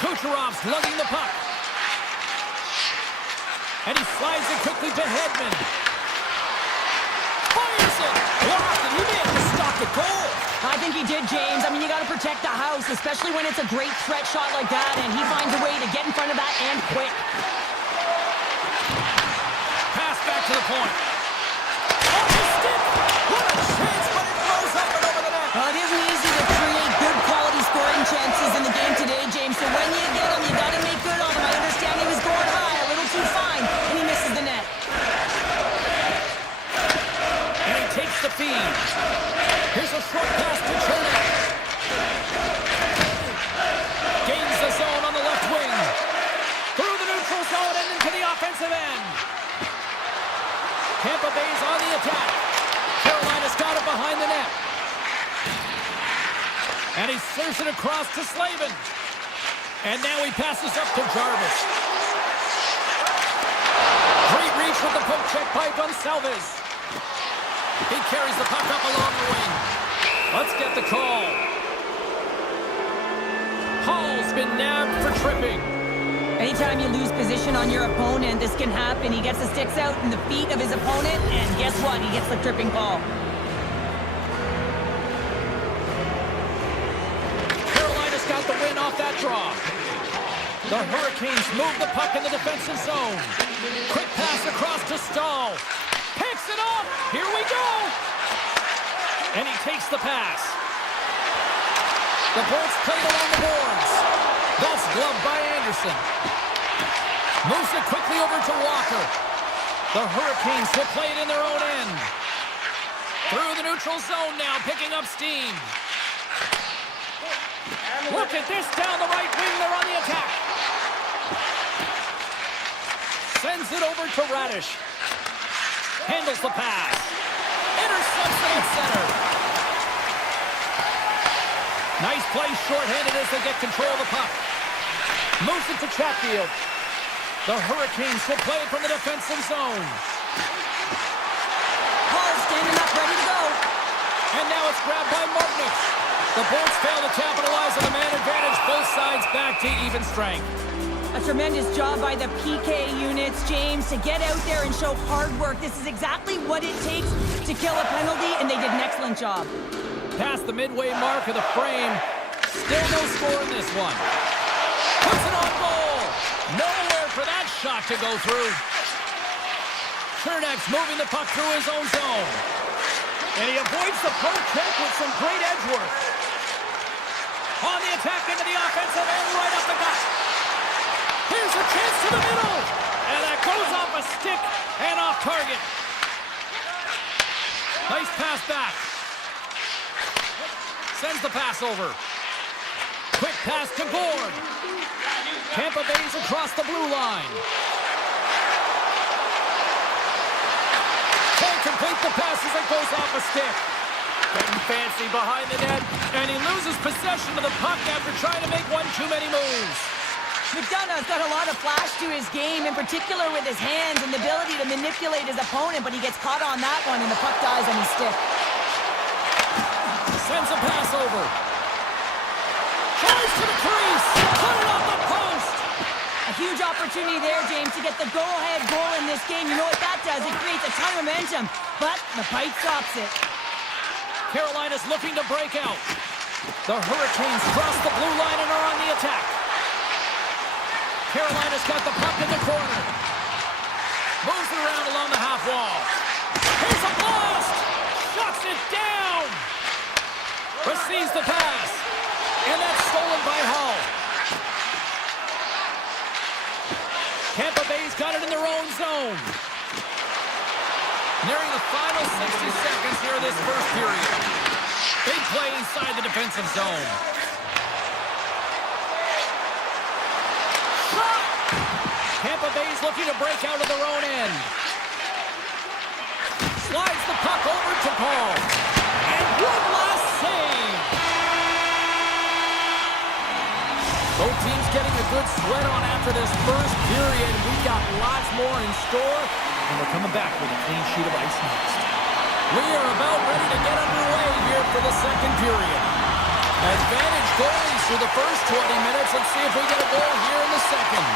Kucherov's lugging the puck. And he slides it quickly to Hedman. Fires it. Blocked, and he may have to stop the goal. I think he did, James. I mean, you got to protect the house, especially when it's a great threat shot like that, and he finds a way to get in front of that and quick. Pass back to the point. Off the stick. What a chance, but it goes up and over the net. Well, it isn't easy to create good quality scoring chances in the game today, James, so when you get them, you got to make good on them. I understand he was going high, a little too fine, and he misses the net. And he takes the feed. Here's a short pass to Chernak. Gains the zone on the left wing. Through the neutral zone and into the offensive end. Tampa Bay's on the attack. Carolina's got it behind the net. And he serves it across to Slavin. And now he passes up to Jarvis. Great reach with the poke check by Gonsalves. He carries the puck up along the wing. Let's get the call. Hall's been nabbed for tripping. Anytime you lose position on your opponent, this can happen. He gets the sticks out in the feet of his opponent, and guess what? He gets the tripping call. Carolina's got the win off that draw. The Hurricanes move the puck in the defensive zone. Quick pass across to Stahl. Picks it off. Here we go. And he takes the pass. The Bolts played along the boards. That's gloved by Anderson. Moves it quickly over to Walker. The Hurricanes will play it in their own end. Through the neutral zone now, picking up steam. Look at this down the right wing. They're on the attack. Sends it over to Radish. Handles the pass. Intercepts it at center. Nice play shorthanded as they get control of the puck. Moves it to Chatfield. The Hurricanes will play it from the defensive zone. Hall standing up, ready to go. And now it's grabbed by Martinic. The Bolts fail to capitalize on the man advantage. Both sides back to even strength. A tremendous job by the PK units, James, to get out there and show hard work. This is exactly what it takes to kill a penalty, and they did an excellent job. Past the midway mark of the frame. Still no score in this one. Puts it on goal. Nowhere for that shot to go through. Chernak's moving the puck through his own zone. And he avoids the poke check with some great edge work. On the attack into the offensive end, right up the gut. Here's a chance to the middle. And that goes off a stick and off target. Nice pass back. Sends the pass over. Quick pass to Gord. Tampa Bay's across the blue line. Can't complete the pass as it goes off a stick. Getting fancy behind the net, and he loses possession of the puck after trying to make one too many moves. McDonough's got a lot of flash to his game, in particular with his hands and the ability to manipulate his opponent, but he gets caught on that one, and the puck dies on his stick. Sends a pass over. Tries to the crease. Put it off the post. A huge opportunity there, James, to get the go-ahead goal in this game. You know what that does? It creates a ton of momentum, but the pipe stops it. Carolina's looking to break out. The Hurricanes cross the blue line and are on the attack. Carolina's got the puck in the corner. Moves it around along the half wall. Here's a blast! Shuts it down! Receives the pass. And that's stolen by Hall. Tampa Bay's got it in their own zone. Nearing the final 60 seconds here of this first period. Big play inside the defensive zone. Shot! Tampa Bay's looking to break out of their own end. Slides the puck over to Paul. And one last save. Both teams getting a good sweat on after this first period. We've got lots more in store, and we're coming back with a clean sheet of ice next. We are about ready to get underway here for the second period. Advantage goalies through the first 20 minutes. Let's see if we get a goal here in the second.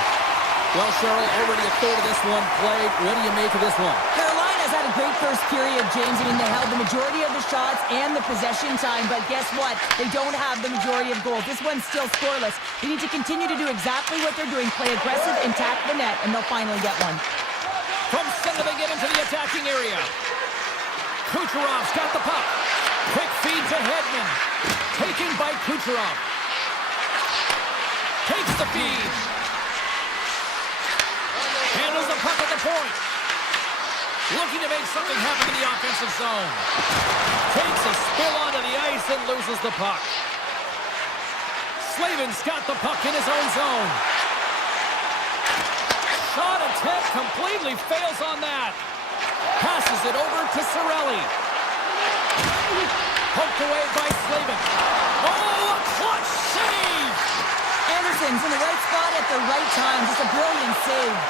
Well, Cheryl, already a third of this one played. What do you make of this one? Carolina's had a great first period, James. I mean, they held the majority of the shots and the possession time, but guess what? They don't have the majority of goals. This one's still scoreless. They need to continue to do exactly what they're doing, play aggressive and tap the net, and they'll finally get one. From center, they get into the attacking area. Kucherov's got the puck. Quick feed to Hedman. Taken by Kucherov. Takes the feed. Handles the puck at the point. Looking to make something happen in the offensive zone. Takes a spill onto the ice and loses the puck. Slavin's got the puck in his own zone. Shot attempt completely fails on that. Passes it over to Cirelli. Poked away by Slavin. Oh, a clutch save! Anderson's in the right spot at the right time. Just a brilliant save.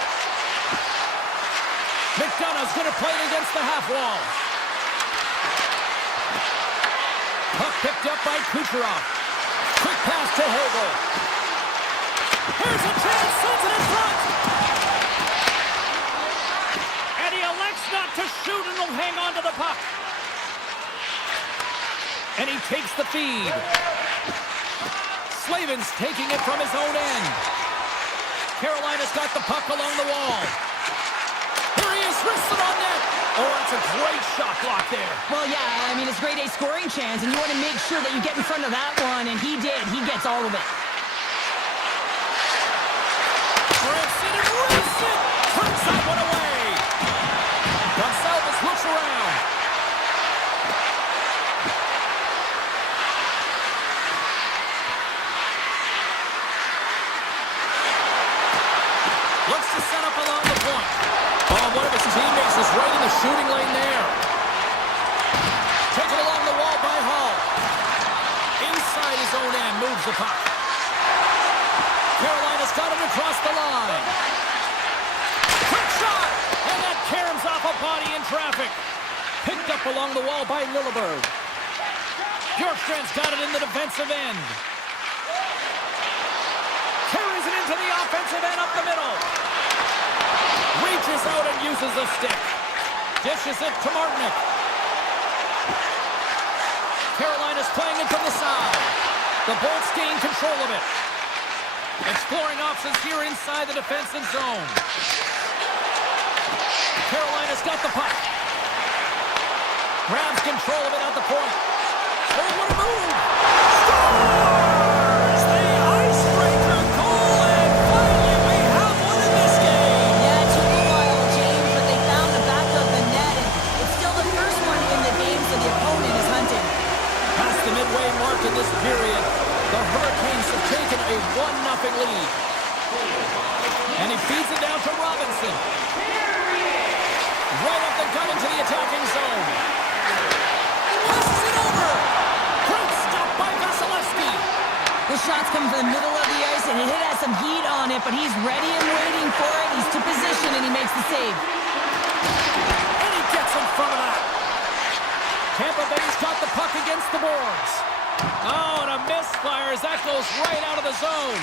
McDonough's going to play it against the half wall. Puck picked up by Kucherov. Quick pass to Hogel. Here's a chance, sends it in front. And he elects not to shoot and will hang on to the puck. And he takes the feed. Slavin's taking it from his own end. Carolina's got the puck along the wall. Here he is, wristed on net. Oh, that's a great shot block there. Well, yeah, I mean, it's grade A scoring chance, and you want to make sure that you get in front of that one, and he did. He gets all of it. Grips it and rips it. Turns that one away. Gonsalves looks around. Looks to set up along the point. Oh, one of his teammates is right in the shooting lane there. Taken along the wall by Hall. Inside his own end, moves the puck. Carolina's got him across the line. Quick shot! And that caroms off a body in traffic. Picked up along the wall by Lilleberg. Bjorkstrand's got it in the defensive end. Carries it into the offensive end up the middle. Reaches out and uses the stick. Dishes it to Martinick. Carolina's playing it from the side. The Bolts gain control of it. Exploring options here inside the defensive zone. Carolina's got the puck. Grabs control of it at the point. Oh, what a move! Scores! The icebreaker goal, and finally we have one in this game! Yeah, it took a while, James, but they found the back of the net, and it's still the first one in the game, so the opponent is hunting. Past the midway mark in this period, the Hurricanes have taken a 1-0 lead. And he feeds it down to Robinson. Right up the gut into the attacking zone. Passes it over. Great stop by Vasilevsky. The shots come from the middle of the ice, and it has some heat on it, but he's ready and waiting for it. He's to position, and he makes the save. And he gets in front of that. Tampa Bay's got the puck against the boards. Oh, and a misfire as that goes right out of the zone.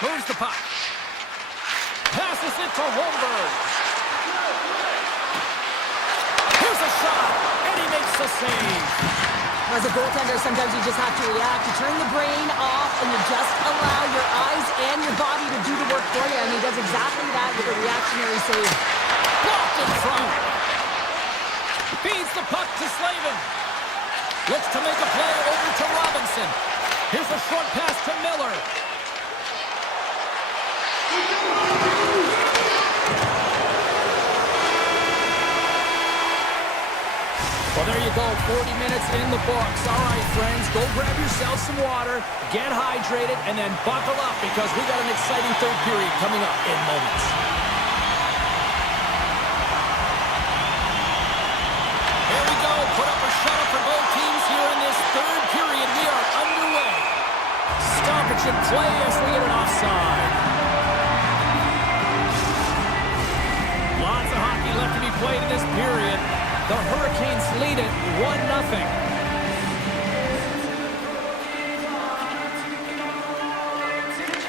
Moves the puck. Passes it to Holmberg. Here's a shot, and he makes the save. As a goaltender, sometimes you just have to react. You turn the brain off, and you just allow your eyes and your body to do the work for you, and he does exactly that with a reactionary save. Blocked in front. Feeds the puck to Slavin. Looks to make a play over to Robinson. Here's a short pass to Miller. Well, there you go, 40 minutes in the books. All right, friends, go grab yourselves some water, get hydrated, and then buckle up because we got an exciting third period coming up in moments. Here we go, put up a shot for both teams here in this third period. We are underway. Stoppage in play as we get an offside. Lots of hockey left to be played in this period. The Hurricanes lead it 1-0.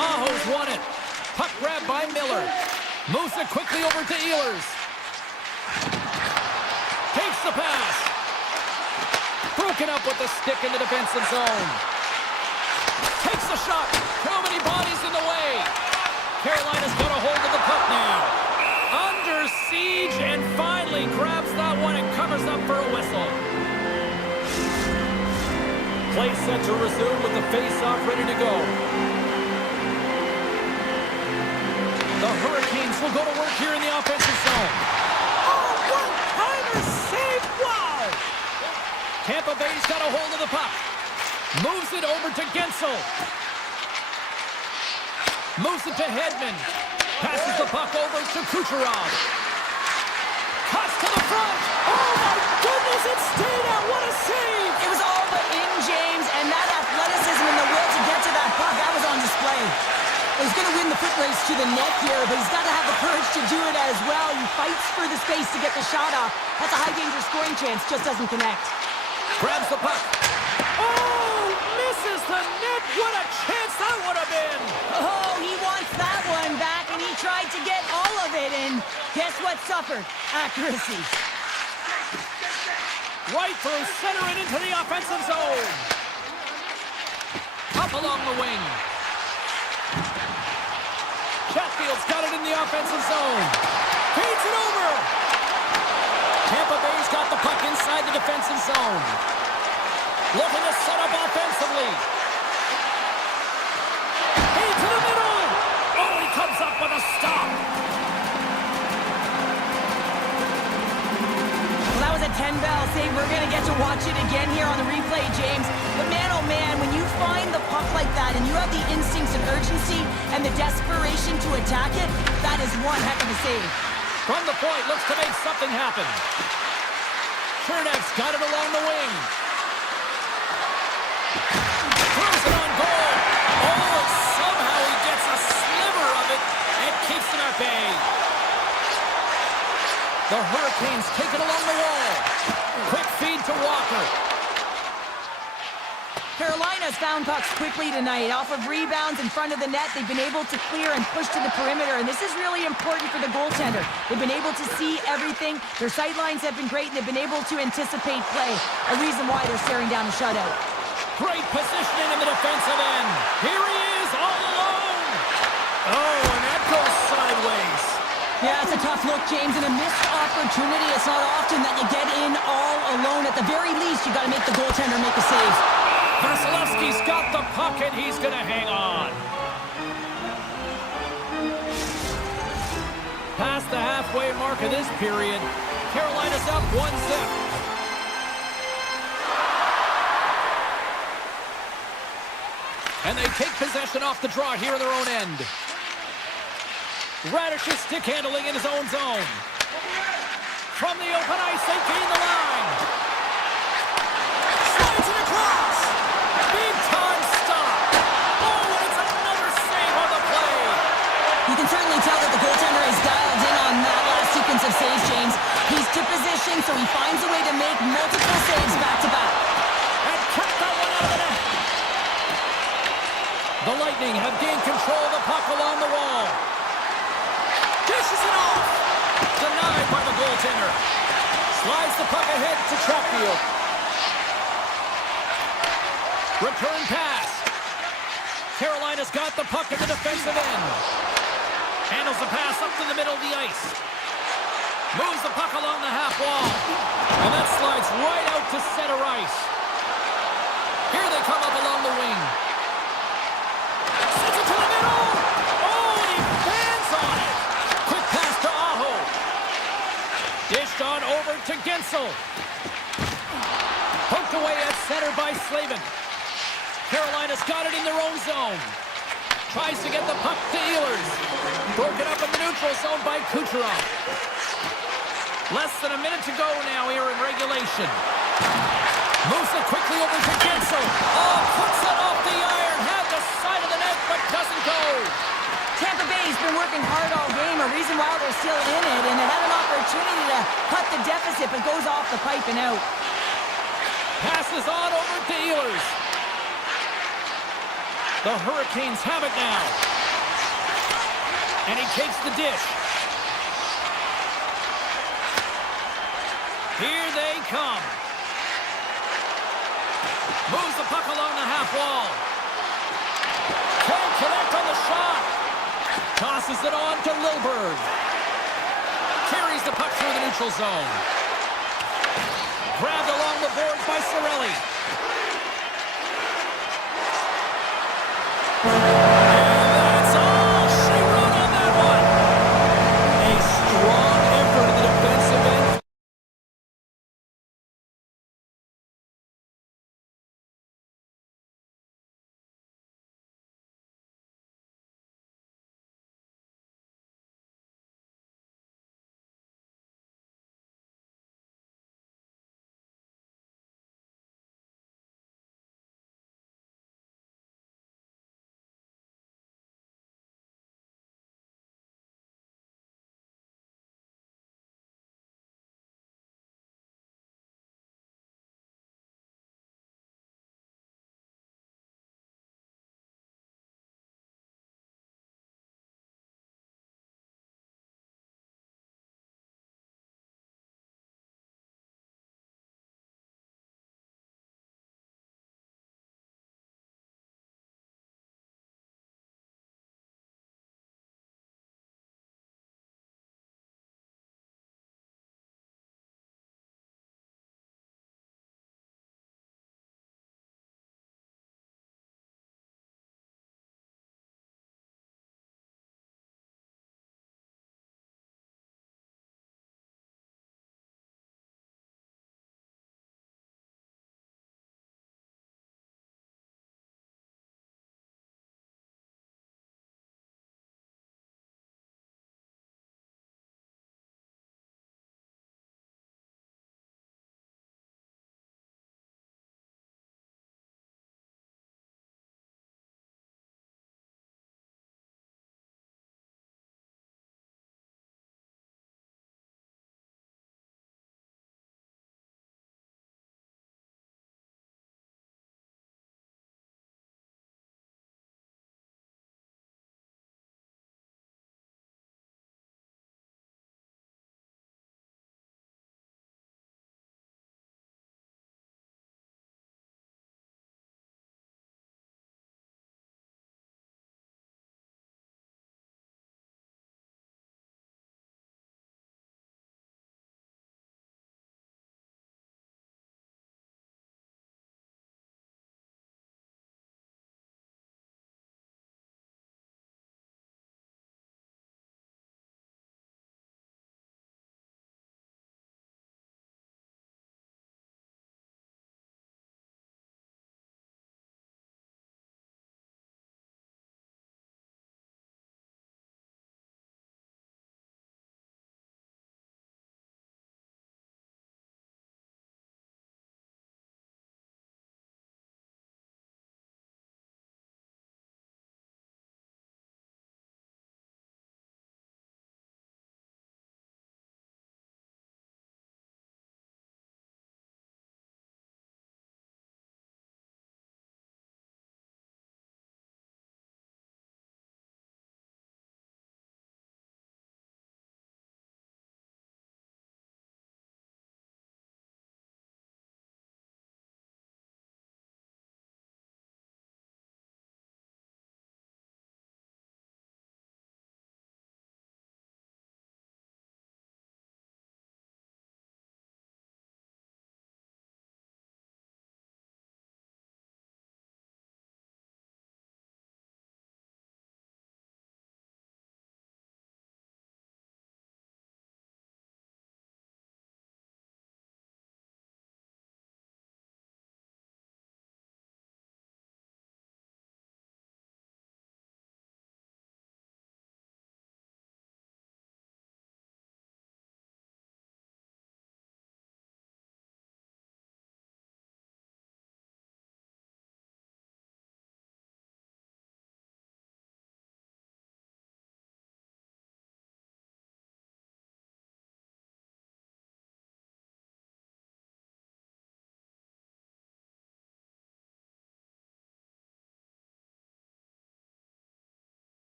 Aho's won it. Puck grab by Miller. Moves it quickly over to Ehlers. Takes the pass. Broken up with the stick in the defensive zone. Takes the shot. Too many bodies in the way. Carolina's got a hold of the puck now. Under siege and finally grabs that one and covers up for a whistle. Play set to resume with the face-off ready to go. The Hurricanes will go to work here in the offensive zone. Oh, one-timer save! Wow! Tampa Bay's got a hold of the puck. Moves it over to Gensel. Moves it to Hedman. Passes the puck over to Kucherov. Cuts to the front. Oh, my goodness, it stayed out. What a save. It was all but in, James, and that athleticism and the will to get to that puck, that was on display. He's going to win the foot race to the net here, but he's got to have the courage to do it as well. He fights for the space to get the shot off. That's a high-danger scoring chance, just doesn't connect. Grabs the puck. Oh, misses the net. What a chance that would have been. Oh, he wants that one back, and he tried to get all of it, and guess what suffered? Accuracy. Right through center and into the offensive zone. Up along the wing. Chatfield's got it in the offensive zone. Feeds it over. Tampa Bay's got the puck inside the defensive zone. Looking to set up offensively. Into the middle. Oh, he comes up with a stop. Well, that was a 10-bell save. We're going to get to watch it again here on the replay, James. But man, oh man, when you find the puck like that and you have the instincts and urgency and the desperation to attack it, that is one heck of a save. From the point, looks to make something happen. Chernev's got it along the wing. Throws it on goal. Oh, and somehow he gets a sliver of it and keeps it at bay. The Hurricanes take it along the wall. Quick feed to Walker. Carolina's found pucks quickly tonight. Off of rebounds in front of the net, they've been able to clear and push to the perimeter, and this is really important for the goaltender. They've been able to see everything. Their sight lines have been great, and they've been able to anticipate play, a reason why they're staring down a shutout. Great positioning in the defensive end. Here he is, all alone. Oh, and that goes sideways. Yeah, it's a tough look, James, and a missed opportunity. It's not often that you get in all alone. At the very least, you got to make the goaltender make a save. Vasilevsky's got the puck, and he's going to hang on. Past the halfway mark of this period, Carolina's up 1-0. And they take possession off the draw here in their own end. Radish's stick handling in his own zone. From the open ice, they gain the line. Slides it across. Big time stop. Oh, and it's another save on the play. You can certainly tell that the goaltender is dialed in on that last sequence of saves, James. He's to position, so he finds a way to make multiple saves back-to-back. And kept that one out of the net. The Lightning have gained control of the puck along the wall. Dishes it off. Denied by the goaltender. Slides the puck ahead to Chatfield. Return pass. Carolina's got the puck in the defensive end. Handles the pass up to the middle of the ice. Moves the puck along the half wall. And that slides right out to center ice. Here they come up along the wing. Sends it to the middle. Oh, and he fans on it. Quick pass to Aho. Dished on over to Gensel. header by Slavin. Carolina's got it in their own zone. Tries to get the puck to Ehlers. Broken up in the neutral zone by Kucherov. Less than a minute to go now here in regulation. Moves it quickly over to Gensel. Oh, puts it off the iron. Had the side of the net, but doesn't go. Tampa Bay's been working hard all game, a reason why they're still in it, and it had an opportunity to cut the deficit, but goes off the pipe and out. Passes on over to Ehlers. The Hurricanes have it now. And he takes the dish. Here they come. Moves the puck along the half wall. Can't connect on the shot. Tosses it on to Lilburg. Carries the puck through the neutral zone. Grabbed along the boards by Cirelli.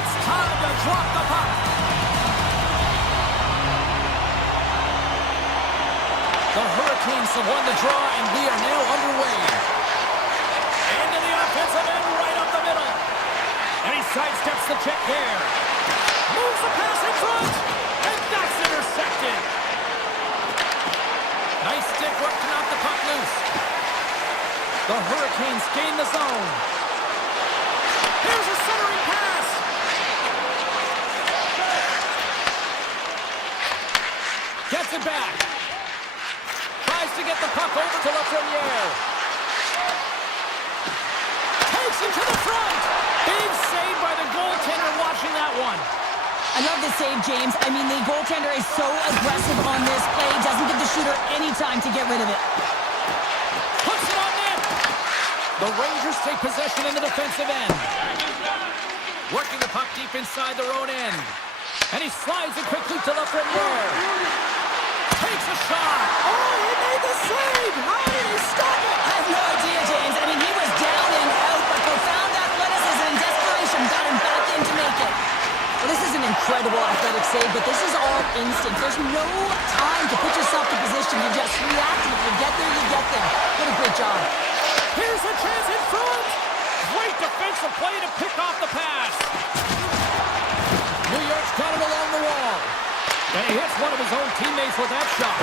It's time to drop the puck. The Hurricanes have won the draw, and we are now underway. Into the offensive end, right up the middle. And he sidesteps the check there. Moves the pass in front, and that's intercepted. Nice stick work to knock the puck loose. The Hurricanes gain the zone. Here's a centering pass. Gets it back. Tries to get the puck over to Lafreniere. Takes him to the front. Big save by the goaltender watching that one. I love the save, James. I mean, the goaltender is so aggressive on this play. Doesn't give the shooter any time to get rid of it. Puts it on net. The Rangers take possession in the defensive end. Working the puck deep inside their own end. And he slides it quickly to Lafreniere. Takes a shot. Oh, he made the save. How did he stop it? I have no idea, James. I mean, he was down and out, but profound athleticism and desperation got him back in to make it. Well, this is an incredible athletic save, but this is all instinct. There's no time to put yourself in position. You just react, and if you get there, you get there. What a great job. Here's a chance in front. Great defensive play to pick off the pass. New York's got him along the wall. And he hits one of his own teammates with that shot.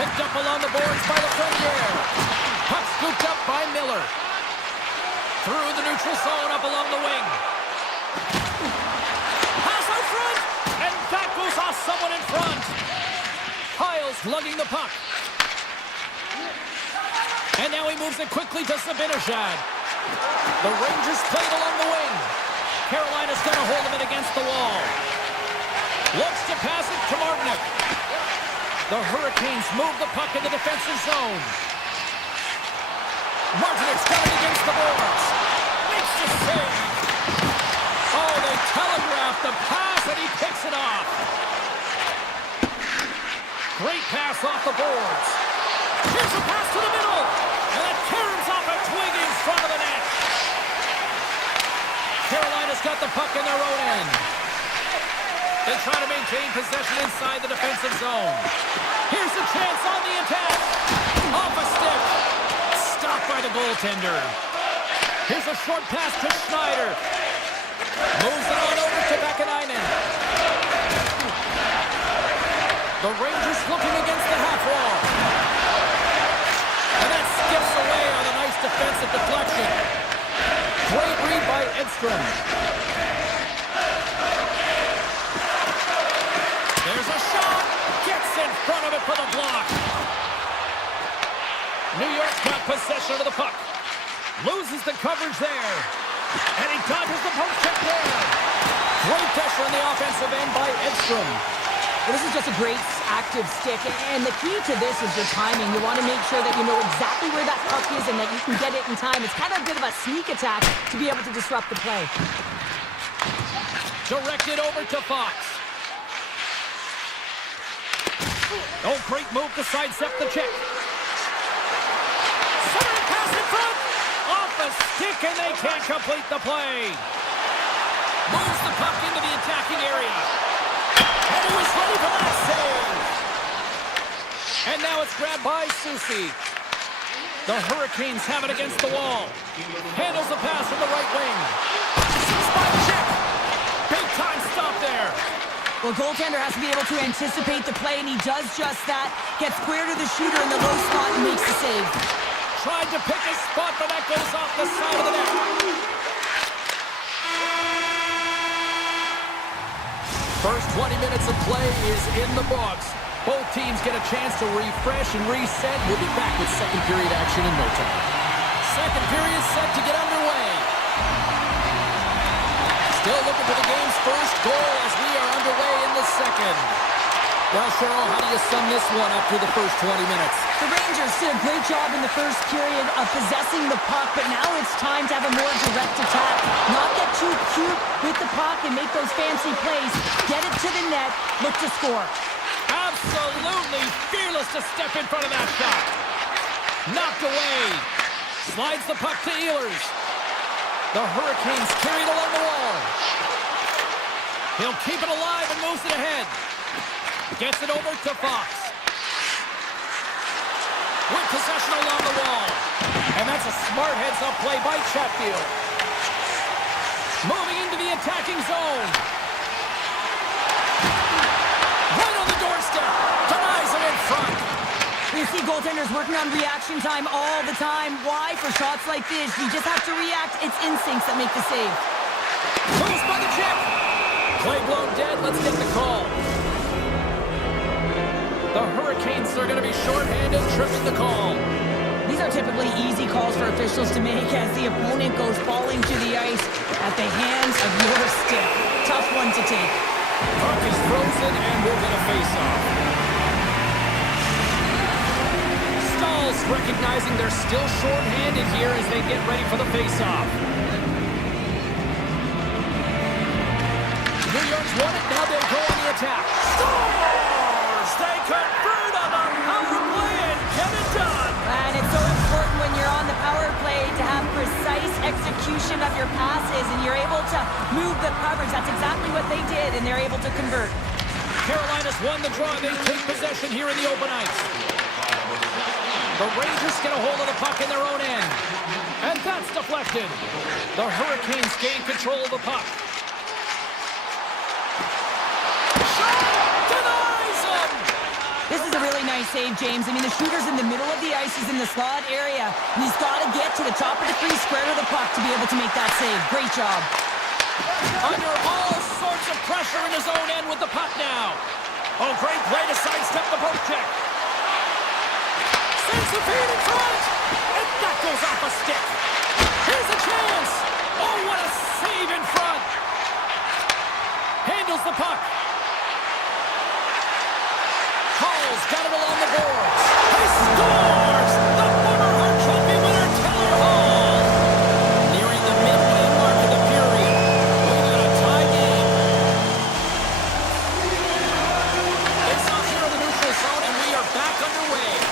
Picked up along the boards by Lafreniere. Puck scooped up by Miller. Through the neutral zone up along the wing. Pass out front. And that goes off someone in front. Piles lugging the puck. And now he moves it quickly to Zibanejad. The Rangers played along the wing. Carolina's got a hold of it against the wall. Looks to pass it to Martinic. The Hurricanes move the puck in the defensive zone. Martinic's got it against the boards. Makes the save. Oh, they telegraphed the pass, and he picks it off. Great pass off the boards. Here's a pass to the middle. And it tears off a twig in front of the net. Carolina's got the puck in their own end. They try to maintain possession inside the defensive zone. Here's a chance on the attack. Off a stick. Stopped by the goaltender. Here's a short pass to Schneider. Moves it on over to Vakanainen. The Rangers looking against the half wall. And that skips away on a nice defensive deflection. Great read by Edstrom. There's a shot. Gets in front of it for the block. New York's got possession of the puck. Loses the coverage there. And he dodges the poke check there. Great pressure on the offensive end by Edstrom. Well, this is just a great active stick, and the key to this is your timing. You want to make sure that you know exactly where that puck is and that you can get it in time. It's kind of a bit of a sneak attack to be able to disrupt the play. Directed over to Fox. Oh, great move to sidestep the check. Centering pass in front. Off a stick, and they can't complete the play. Moves the puck into the attacking area. And he was ready for that save. And now it's grabbed by Susi. The Hurricanes have it against the wall. Handles the pass from the right wing. Seized by check. Big time stop there. Well, goaltender has to be able to anticipate the play, and he does just that. Gets square to the shooter in the low spot and makes the save. Tried to pick a spot, but that goes off the side of the net. First 20 minutes of play is in the books. Both teams get a chance to refresh and reset. We'll be back with second period action in no time. Second period set to get underway. Still looking for the game's first goal as we are underway in the second. Well, Cheryl, how do you sum this one up through the first 20 minutes? The Rangers did a great job in the first period of possessing the puck, but now it's time to have a more direct attack. Not get too cute with the puck and make those fancy plays. Get it to the net, look to score. Absolutely fearless to step in front of that shot. Knocked away. Slides the puck to Ehlers. The Hurricanes carried along the wall. He'll keep it alive and moves it ahead. Gets it over to Fox. With possession along the wall. And that's a smart heads-up play by Chatfield. Moving into the attacking zone. Right on the doorstep. Denies it in front. You see goaltenders working on reaction time all the time. Why? For shots like this, you just have to react. It's instincts that make the save. Moves by the chip. Play blown dead. Let's take the call. The Hurricanes are going to be shorthanded, tripping the call. These are typically easy calls for officials to make as the opponent goes falling to the ice at the hands of your stick. Tough one to take. Puck is frozen and we'll get a face-off. Stalls recognizing they're still shorthanded here as they get ready for the face-off. New York's won it, now they'll go on the attack. Scores! They convert on the power play and get it done! And it's so important when you're on the power play to have precise execution of your passes and you're able to move the coverage. That's exactly what they did, and they're able to convert. Carolina's won the draw. They take possession here in the open ice. The Rangers get a hold of the puck in their own end. And that's deflected. The Hurricanes gain control of the puck. This is a really nice save, James. I mean, the shooter's in the middle of the ice. He's in the slot area. And he's got to get to the top of the crease, square to the puck to be able to make that save. Great job. Under all sorts of pressure in his own end with the puck now. Oh, great play to sidestep the poke check. Sends the feed in front. And that goes off a stick. Here's a chance. Oh, what a save in front. Handles the puck. Hall's got it along the boards. He scores! The former Hart Trophy winner, Taylor Hall. Nearing the midway mark of the period. We got a tie game. It's off here in the neutral zone, and we are back underway.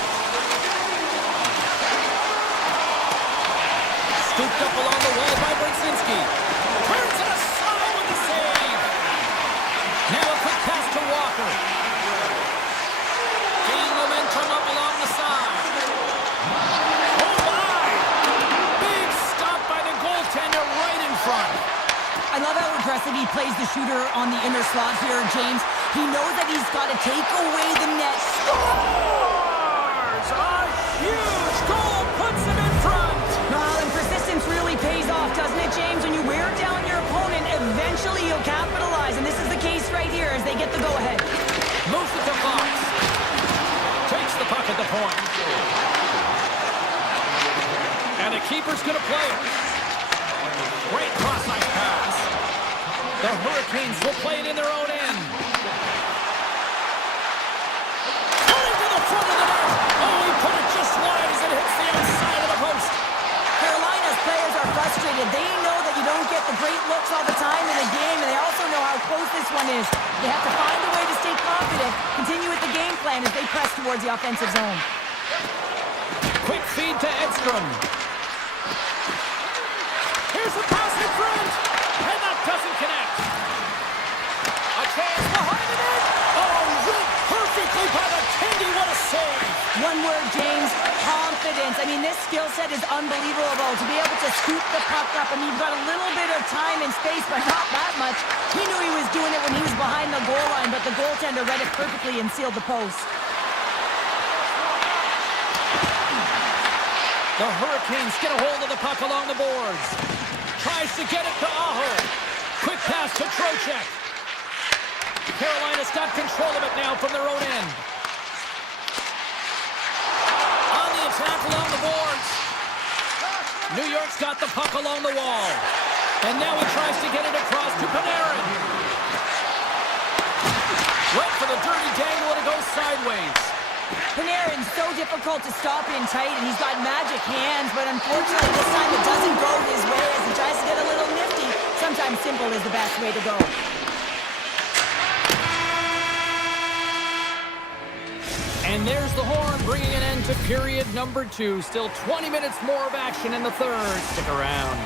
Scooped up along the wall by Brzezinski. Turns it aside with the save. Now a quick pass to Walker. Momentum up along the side. Oh my! Big stop by the goaltender right in front. I love how aggressive he plays the shooter on the inner slot here, James. He knows that he's got to take away the net. Scores! A huge goal puts him in front. Well, and persistence really pays off, doesn't it, James? When you wear down your opponent, eventually you'll capitalize. And this is the case right here as they get the go-ahead. Moves it to Fox. Takes the puck at the point. And the keeper's going to play it. Great cross-ice pass. The Hurricanes will play it in their own end. Turning to the front of the net. Oh, he put it just wide as it hits the outside of the post. Carolina's players are frustrated. They know that you don't get the great looks all the time in a game, and they also know how close this one is. They have to find a way to stay confident, continue with the game plan as they press towards the offensive zone. Quick feed to Edstrom. Here's the pass in front, and that doesn't connect. A chance behind the net. Oh, read perfectly by the Tandy. What a save. One word, James, confidence. I mean, this skill set is unbelievable. To be able to scoop the puck up, I mean, you've got a little bit of time and space, but not that much. He knew he was doing it when he was behind the goal line, but the goaltender read it perfectly and sealed the post. The Hurricanes get a hold of the puck along the boards. Tries to get it to Aho. Quick pass to Trocheck. Carolina's got control of it now from their own end. On the attack along the boards. New York's got the puck along the wall. And now he tries to get it across to Panarin. Went for the dirty dangle and it goes sideways. Panarin's so difficult to stop in tight, and he's got magic hands, but unfortunately this time it doesn't go his way as he tries to get a little nifty. Sometimes simple is the best way to go. And there's the horn, bringing an end to period number 2. Still 20 minutes more of action in the third. Stick around.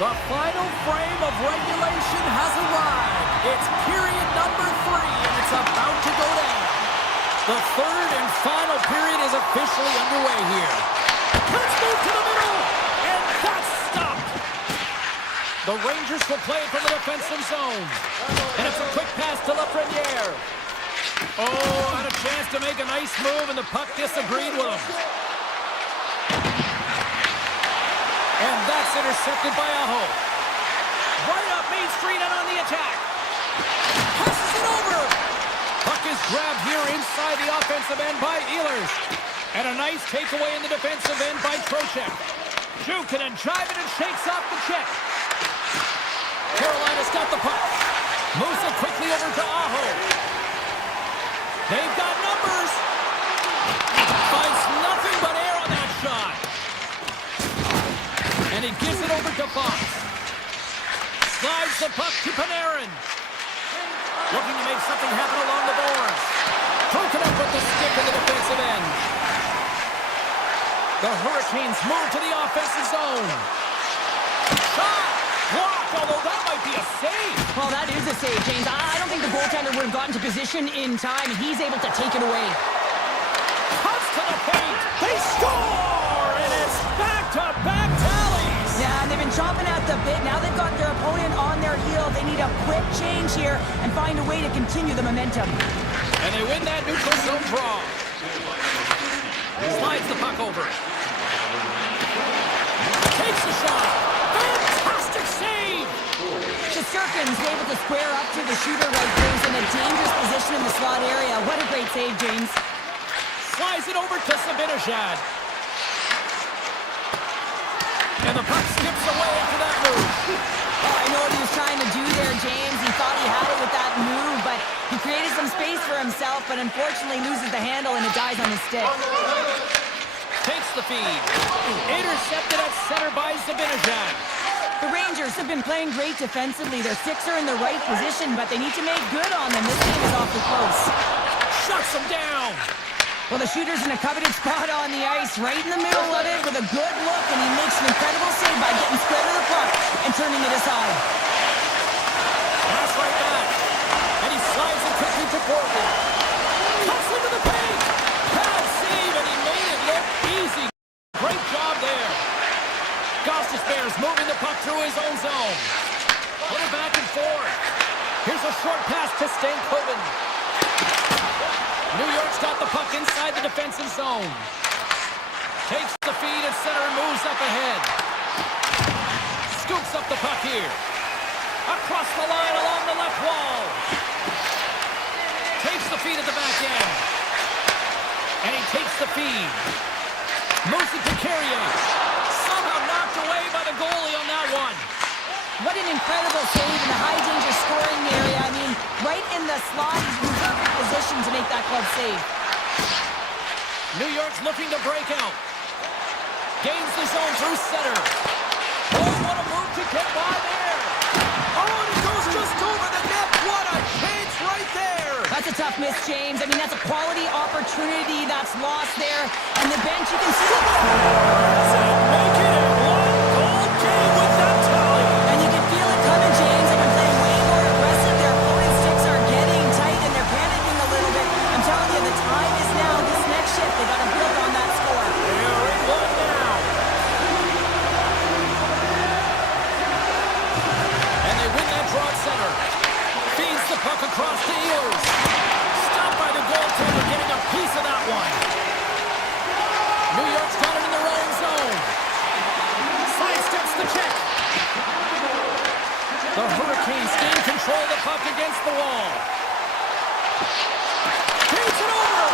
The final frame of regulation has arrived. It's period number 3, and it's about to go down. The third and final period is officially underway here. Let's move to the middle, and that's stopped. The Rangers will play it from the defensive zone. And it's a quick pass to Lafreniere. Oh, had a chance to make a nice move, and the puck disagreed with him. And that's intercepted by Aho. Right up Main Street and on the attack. Passes it over. Puck is grabbed here inside the offensive end by Ehlers. And a nice takeaway in the defensive end by Trocheck. Jukin and jiving and shakes off the check. Carolina's got the puck. Moves it quickly over to Aho. They've got numbers. Finds nothing but air on that shot. And he gives it over to Fox. Slides the puck to Panarin. Looking to make something happen along the boards. Broken up with the stick in the defensive end. The Hurricanes move to the offensive zone. Shot! Blocked, although that might be a save. Well, that is a save, James. I don't think the goaltender would have gotten to position in time, and he's able to take it away. Cuts to the paint. They score! And it's back-to-back tallies. Yeah, and they've been chomping at the bit. Now they've got their opponent on their heel. They need a quick change here and find a way to continue the momentum. And they win that neutral zone draw. Slides the puck over. Takes the shot. Fantastic save! Shesterkin's able to square up to the shooter right there. He's in a dangerous position in the slot area. What a great save, James. Slides it over to Zibanejad. And the puck skips away after that move. Oh, I know what he was trying to do there, James. He thought he had it with that move, but he created some space for himself, but unfortunately loses the handle and it dies on his stick. Takes the feed. Intercepted at center by Zibanejad. The Rangers have been playing great defensively. Their sticks are in the right position, but they need to make good on them. This game is awfully close. Shuts them down. Well, the shooter's in a coveted spot on the ice, right in the middle of it with a good look, and he makes an incredible save by getting spread of the puck and turning it aside. Pass right back. And he slides it quickly to Portland. Cuts into the paint. Bad save, and he made it look easy. Great job there. Gostis Bears moving the puck through his own zone. Put it back and forth. Here's a short pass to Stankoven. New York's got the puck inside the defensive zone. Takes the feed at center and moves up ahead. Scoops up the puck here. Across the line along the left wall. Takes the feed at the back end. And he takes the feed. Moves it to Carrier. Somehow knocked away by the goalie on that one. What an incredible save in the high-danger scoring area. I mean, right in the slot, he's in perfect position to make that club save. New York's looking to break out. Gains the zone through center. Oh, what a move to get by there. Oh, and it goes just over the net. What a chance right there. That's a tough miss, James. I mean, that's a quality opportunity that's lost there. And the bench, you can see it. Make it a one-goal game with that tally. And you can feel it coming, James. They've been playing way more aggressive. Their opponent's sticks are getting tight, and they're panicking a little bit. I'm telling you, the time is now. This next shift, they got to build on that score. They're in one now. And they win that draw at center. Feeds the puck across to Ehlers. Stopped by the goaltender, getting a piece of that one. New York's got it in their own zone. Sidesteps the check. The Hurricanes gain control of the puck against the wall. Takes it over.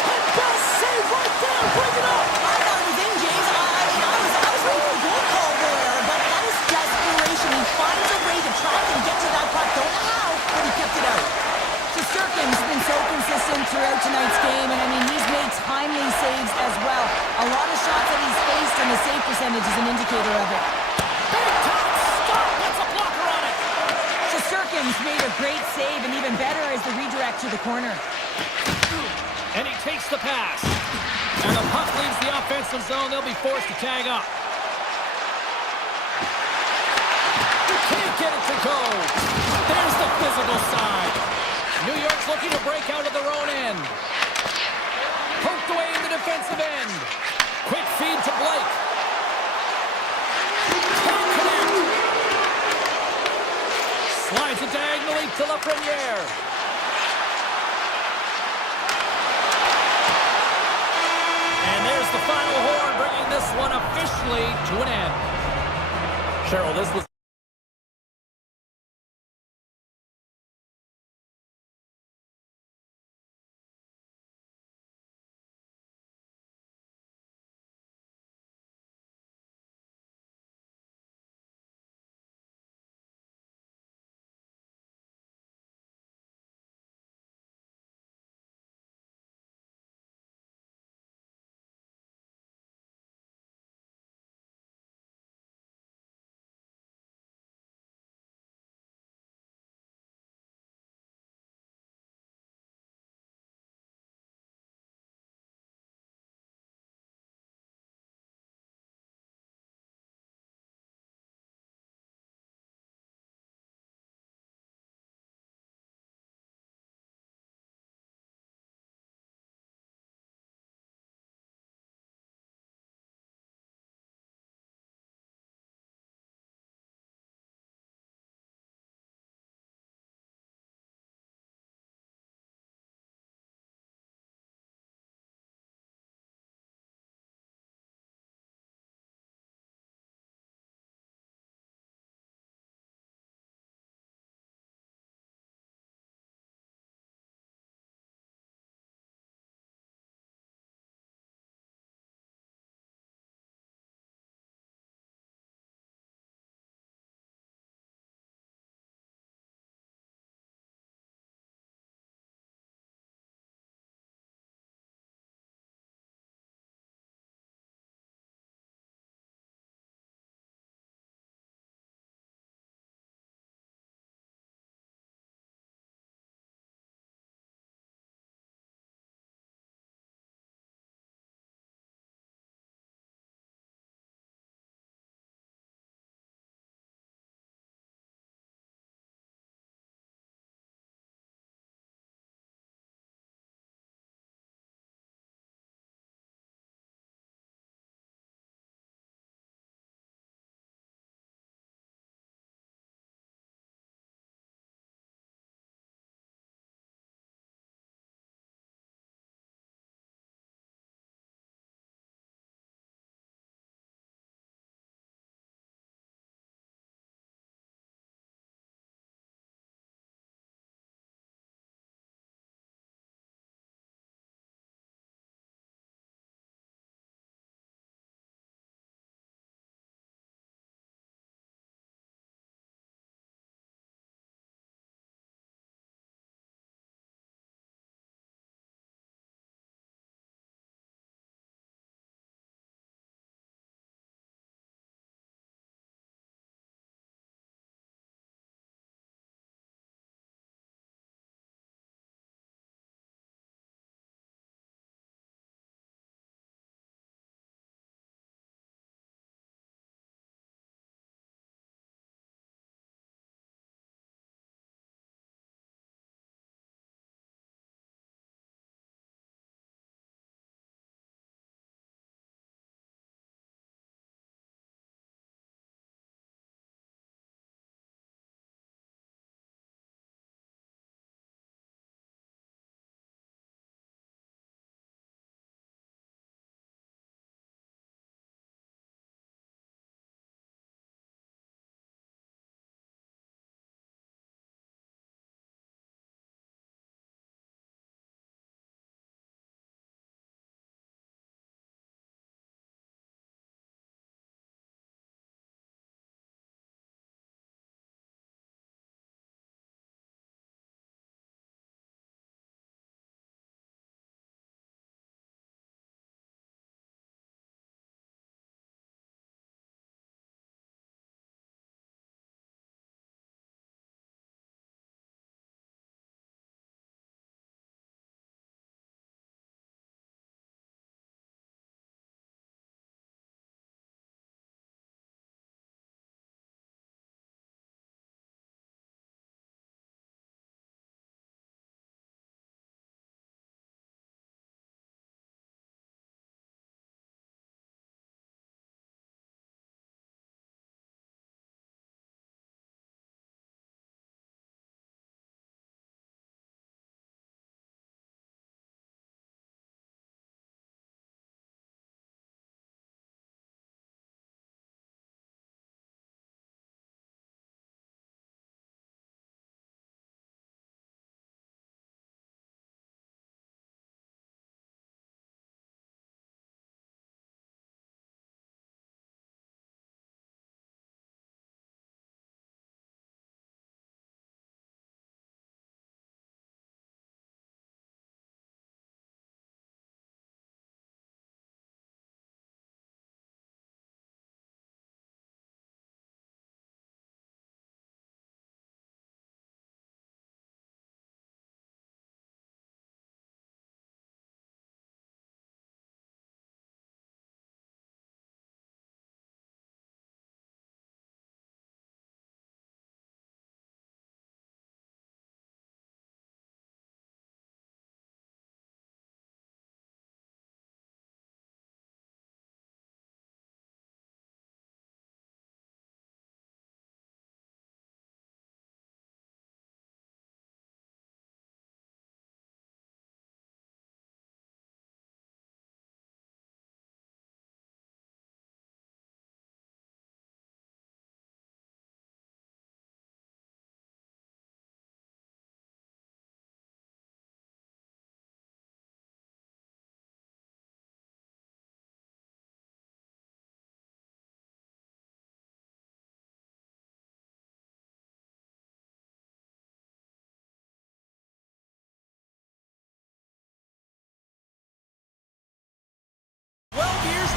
Ted Bell save right there. Bring it up. I thought it was in, James. I was ready for a goal call there, but that is desperation. He finds a way to try and get to that puck. Don't know how, but he kept it out. Shesterkin's been so consistent throughout tonight's game, and I mean, he's made timely saves as well. A lot of shots that he's faced, and the save percentage is an indicator of it. Big time stop. That's a blocker on it. Shesterkin's made a great save, and even better is the redirect to the corner. And he takes the pass. And the puck leaves the offensive zone. They'll be forced to tag up. Double side. New York's looking to break out of their own end. Poked away in the defensive end. Quick feed to Blake. Can't connect. Slides it diagonally to Lafreniere. And there's the final horn, bringing this one officially to an end. Cheryl, this was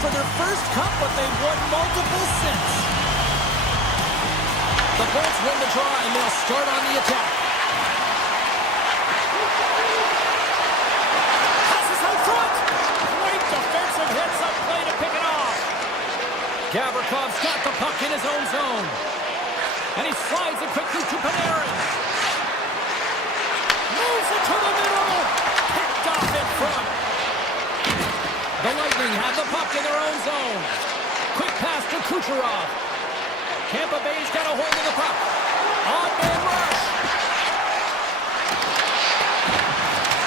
for their first cup, but they've won multiple since. The Bolts win the draw, and they'll start on the attack. Passes out front. Great defensive heads-up play to pick it off. Gavrikov's got the puck in his own zone. And he slides it quickly to Panarin. Moves it to the middle. Picked off in front. The Lightning have the puck in their own zone. Quick pass to Kucherov. Tampa Bay's got a hold of the puck. On-man rush.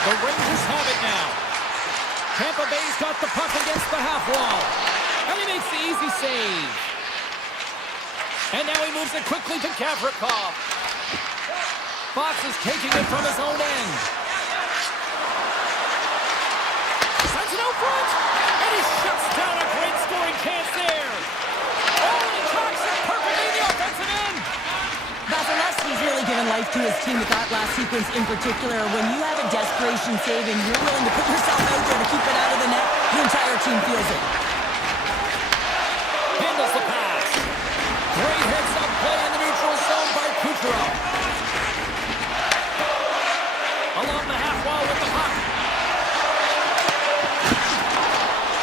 The Rangers have it now. Tampa Bay's got the puck against the half wall. And he makes the easy save. And now he moves it quickly to Gavrikov. Fox is taking it from his own end. Sends it out front. And he shuts down a great scoring chance there. Oh, and he tracks it perfectly in the offensive end. Vasilevsky's really given life to his team with that last sequence in particular. When you have a desperation save and you're willing to put yourself out there to keep it out of the net, the entire team feels it. Handles the pass. Great heads-up play in the neutral zone by Kucherov. Along the half wall with the puck.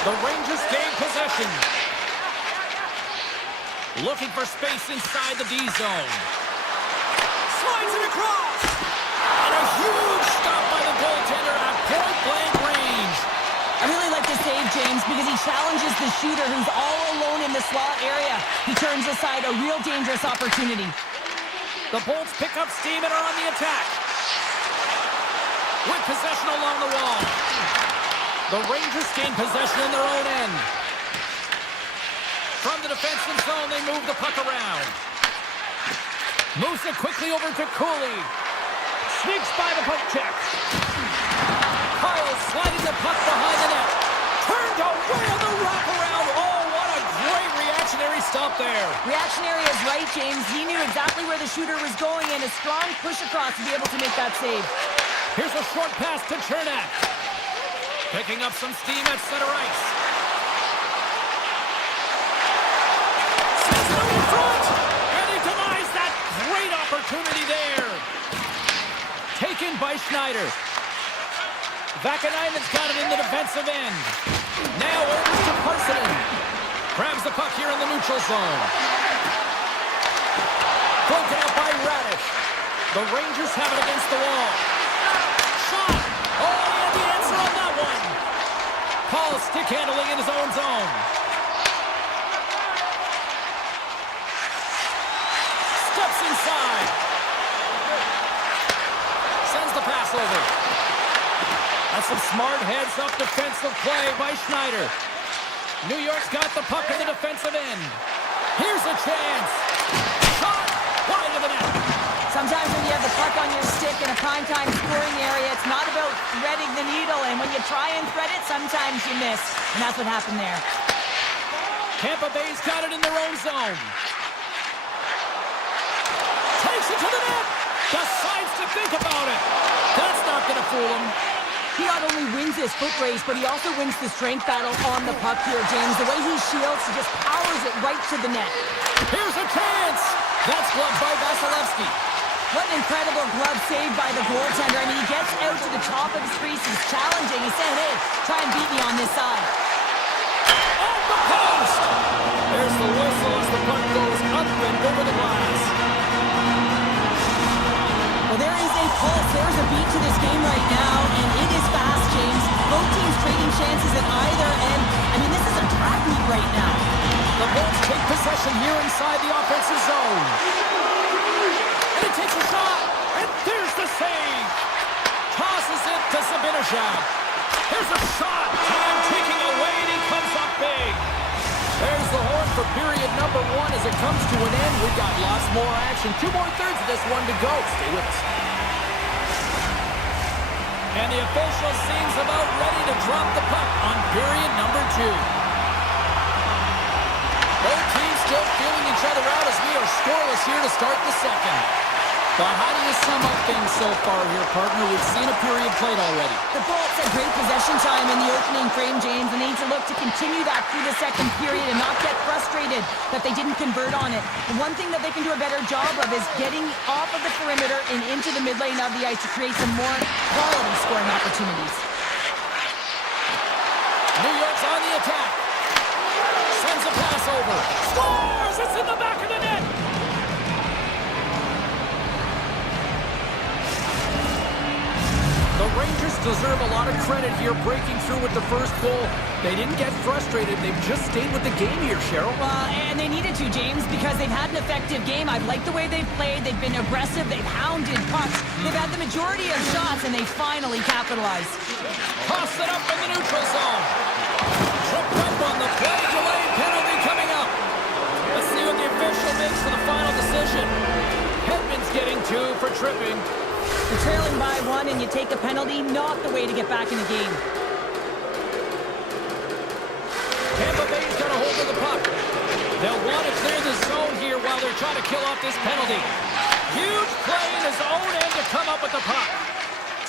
The Rangers gain possession. Looking for space inside the D zone. Slides it across. And a huge stop by the goaltender at point-blank range. I really like the save, James, because he challenges the shooter who's all alone in the slot area. He turns aside a real dangerous opportunity. The Bolts pick up steam and are on the attack. With possession along the wall. The Rangers gain possession in their own end. From the defensive zone, they move the puck around. Moves it quickly over to Cooley. Sneaks by the puck check. Carl sliding the puck behind the net. Turned away on the wraparound. Oh, what a great reactionary stop there. Reactionary is right, James. He knew exactly where the shooter was going and a strong push across to be able to make that save. Here's a short pass to Chernak. Picking up some steam at center ice. Sends it over in front. And he denies that great opportunity there. Taken by Schneider. Vakanainen's got it in the defensive end. Now over to Parssinen. Grabs the puck here in the neutral zone. Broken out by Radish. The Rangers have it against the wall. Shot. Oh, he had the answer on that one. Paul stick handling in his own zone. Steps inside. Sends the pass over. That's some smart heads-up defensive play by Schneider. New York's got the puck in the defensive end. Here's a chance. Shot. Wide of the net. Sometimes when you have the puck on your stick in a primetime scoring area, it's not about threading the needle, and when you try and thread it, sometimes you miss. And that's what happened there. Tampa Bay's got it in their own zone. Takes it to the net. Decides to think about it. That's not going to fool him. He not only wins his foot race, but he also wins the strength battle on the puck here, James. The way he shields, he just powers it right to the net. Here's a chance. That's gloved by Vasilevsky. What an incredible glove save by the goaltender. I mean, he gets out to the top of his crease. He's challenging. He's saying, hey, try and beat me on this side. Off the post. There's the whistle as the puck goes up and over the glass. Well, there is a pulse. There's a beat to this game right now, and it is fast, James. Both teams trading chances at either end. I mean, this is a track meet right now. The Bolts take possession here inside the offensive zone. And he takes a shot. And there's the save. Tosses it to Zibanejad. Here's a shot. Time ticking away, and he comes up big. There's the horn for period number 1 as it comes to an end. We've got lots more action. 2 more thirds of this one to go. Stay with us. And the official seems about ready to drop the puck on period number 2. Both teams still feeling each other out as we are scoreless here to start the second. But how do you sum up things so far here, partner? We've seen a period played already. The Bolts had great possession time in the opening frame, James, and they need to look to continue that through the second period and not get frustrated that they didn't convert on it. The one thing that they can do a better job of is getting off of the perimeter and into the mid lane of the ice to create some more quality scoring opportunities. New York's on the attack. Sends a pass over. Scores! It's in the back of the net! The Rangers deserve a lot of credit here breaking through with the first goal. They didn't get frustrated. They've just stayed with the game here, Cheryl. Well, and they needed to, James, because they've had an effective game. I've liked the way they've played. They've been aggressive. They've hounded pucks. They've had the majority of shots, and they finally capitalized. Toss it up in the neutral zone. Tripped up on the play. Delay penalty coming up. Let's see what the official makes for the final decision. Hedman's getting 2 for tripping. You're trailing by 1 and you take a penalty, not the way to get back in the game. Tampa Bay's got a hold of the puck. They'll want to clear the zone here while they're trying to kill off this penalty. Huge play in his own end to come up with the puck.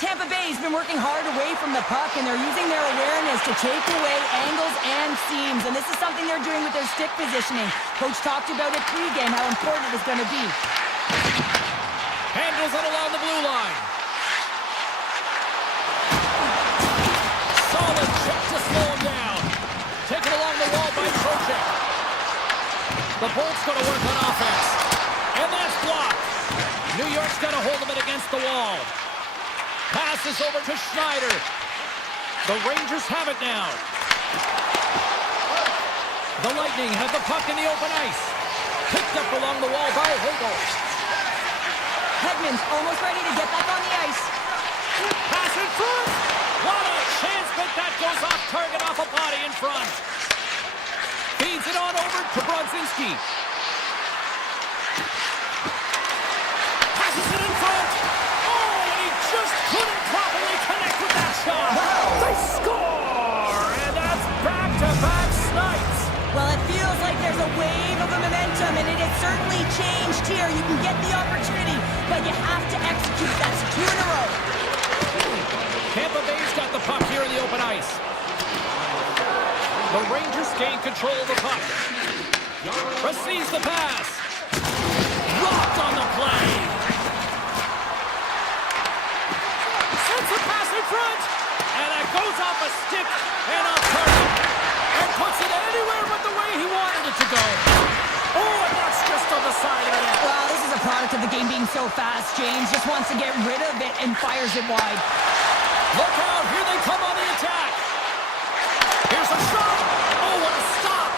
Tampa Bay's been working hard away from the puck, and they're using their awareness to take away angles and seams. And this is something they're doing with their stick positioning. Coach talked about it pregame, how important it was going to be. Handles it along the blue line. Solid check to slow him down. Taken along the wall by Trocheck. The Bolts going to work on offense. And that's blocked. New York's got a hold of it against the wall. Passes over to Schneider. The Rangers have it now. The Lightning have the puck in the open ice. Picked up along the wall by Hagel. Hedman's almost ready to get back on the ice. Pass in front. What a chance, but that goes off target off a body in front. Feeds it on over to Brodzinski. Passes it in front. Oh, and he just couldn't properly connect with that shot. Wow. They score, and that's back-to-back snipes. Well, it feels like there's a wave of momentum, and it has certainly changed here. You can get the opportunity, but you have to execute. That's 2 in a row. Tampa Bay's got the puck here in the open ice. The Rangers gain control of the puck. Receives the pass. Rocked on the play. Sends a pass in front. And it goes off a stick and off target. And puts it anywhere but the way he wanted it to go. Oh, and that's just on the side of the net. Well, this is a product of the game being so fast. James just wants to get rid of it and fires it wide. Look out, here they come on the attack. Here's a shot. Oh, what a stop.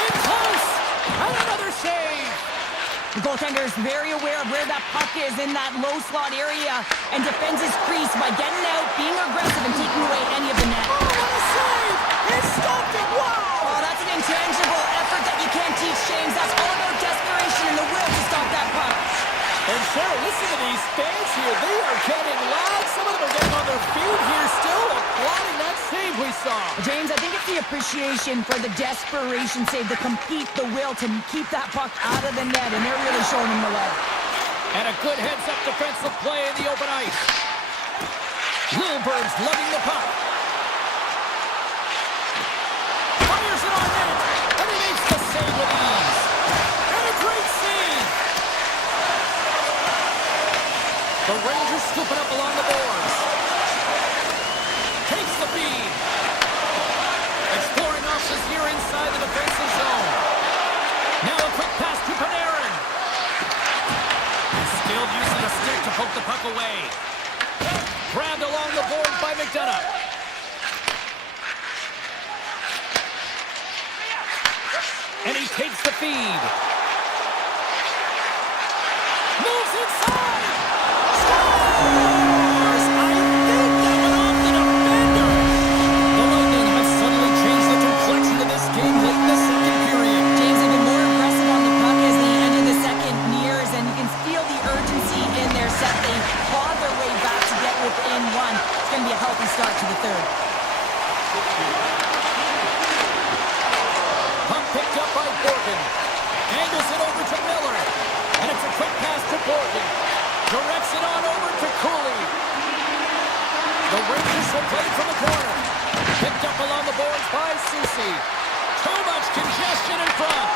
In close. And another save. The goaltender is very aware of where that puck is in that low slot area and defends his crease by getting out, being aggressive, and taking away any of the net. Oh, what a save. He stopped it. Wow. Oh, that's an intangible effort that you can't teach, James. That's all about desperation and the will to stop that puck. And Cheryl, listen to these fans here. They are getting loud. Some of them are getting on their feet here still, applauding that save we saw. James, I think it's the appreciation for the desperation save, the compete, the will to keep that puck out of the net, and they're really showing him the way. And a good heads-up defensive play in the open ice. Lilberg's lugging the puck. Fires it on net, and he makes the save with ease. And a great save. The Rangers scooping up along the boards. Takes the feed. Exploring options here inside the defensive zone. Now a quick pass to Panarin. Still using the stick to poke the puck away. Grabbed along the board by McDonough. And he takes the feed. Moves inside. Scores! I think that went off the defender. The Lightning have suddenly changed the complexion of this game late in the second period. James have been more aggressive on the puck as the end of the second nears, and you can feel the urgency in their set. They clawed their way back to get within 1. It's going to be a healthy start to the third. Puck picked up by Borgen. And Chaffee. Too much congestion in front.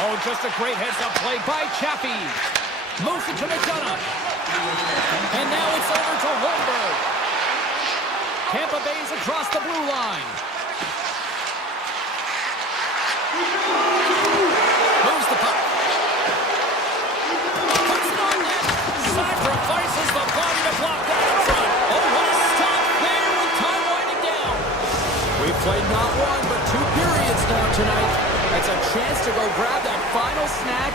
Oh, just a great heads-up play by Chaffee. Moves it to McDonough. And now it's over to Holmberg. Tampa Bay's across the blue line. Moves the puck. Puts it on net. Sacrifices the body to block that in front. Oh, what a stop there with time winding down. We've played not one, but 2 periods now tonight. It's a chance to go grab that final snack.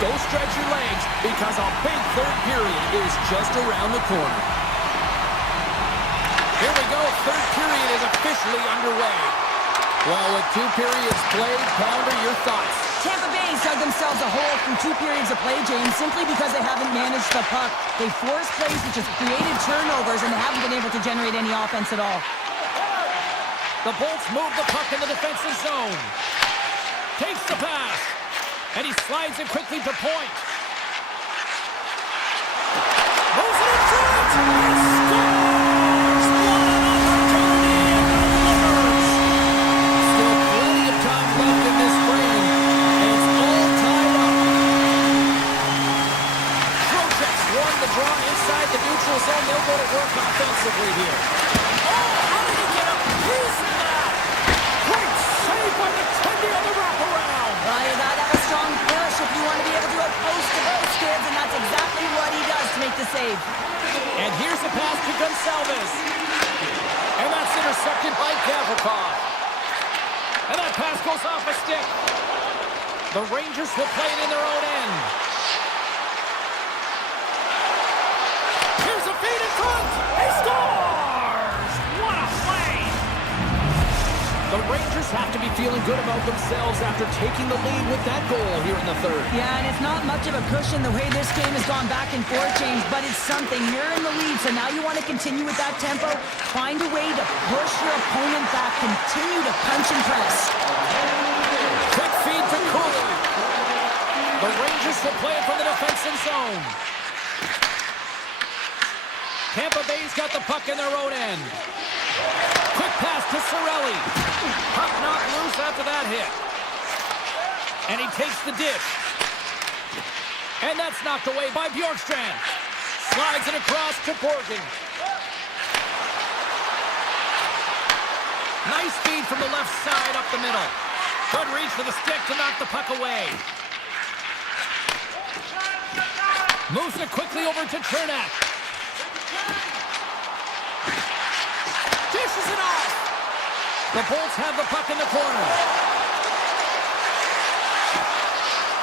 Go stretch your legs, because a big third period is just around the corner. Here we go, third period is officially underway. Well, with 2 periods played, Pounder, your thoughts? Tampa Bay's dug themselves a hole from 2 periods of play, James, simply because they haven't managed the puck. They forced plays which has created turnovers, and they haven't been able to generate any offense at all. The Bolts move the puck in the defensive zone. Takes the pass. And he slides it quickly to point. Moves it in front! And scores! What an opportunity! Still plenty of time left in this frame. It's all tied up. Trocheck's won the draw inside the neutral zone. They'll go to work offensively here. Oh, how did he get a piece of that? Great save by the Tendy on the wraparound. Well, you gotta have a strong push if you want to be able to go post-to-post, kids, and that's exactly what he does to make the save. And here's a pass to Gonsalves. And that's intercepted by Gavrikov. And that pass goes off a stick. The Rangers will play it in their own end. Here's a feed in front. He scores! What a play! The Rangers have to be feeling good about themselves after taking the lead with that goal here in the third. Yeah, and it's not much of a cushion the way this game has gone back and forth, James, but it's something. You're in the lead, so now you want to continue with that tempo. Find a way to push your opponent back. Continue to punch and press. Quick feed to Cooley. The Rangers will play it from the defensive zone. Tampa Bay's got the puck in their own end. Quick pass to Cirelli. Puck knocked loose after that hit. And he takes the dish. And that's knocked away by Bjorkstrand. Slides it across to Borgen. Nice feed from the left side up the middle. Good reach for the stick to knock the puck away. Moves it quickly over to Chernak. Dishes it off. The Bolts have the puck in the corner.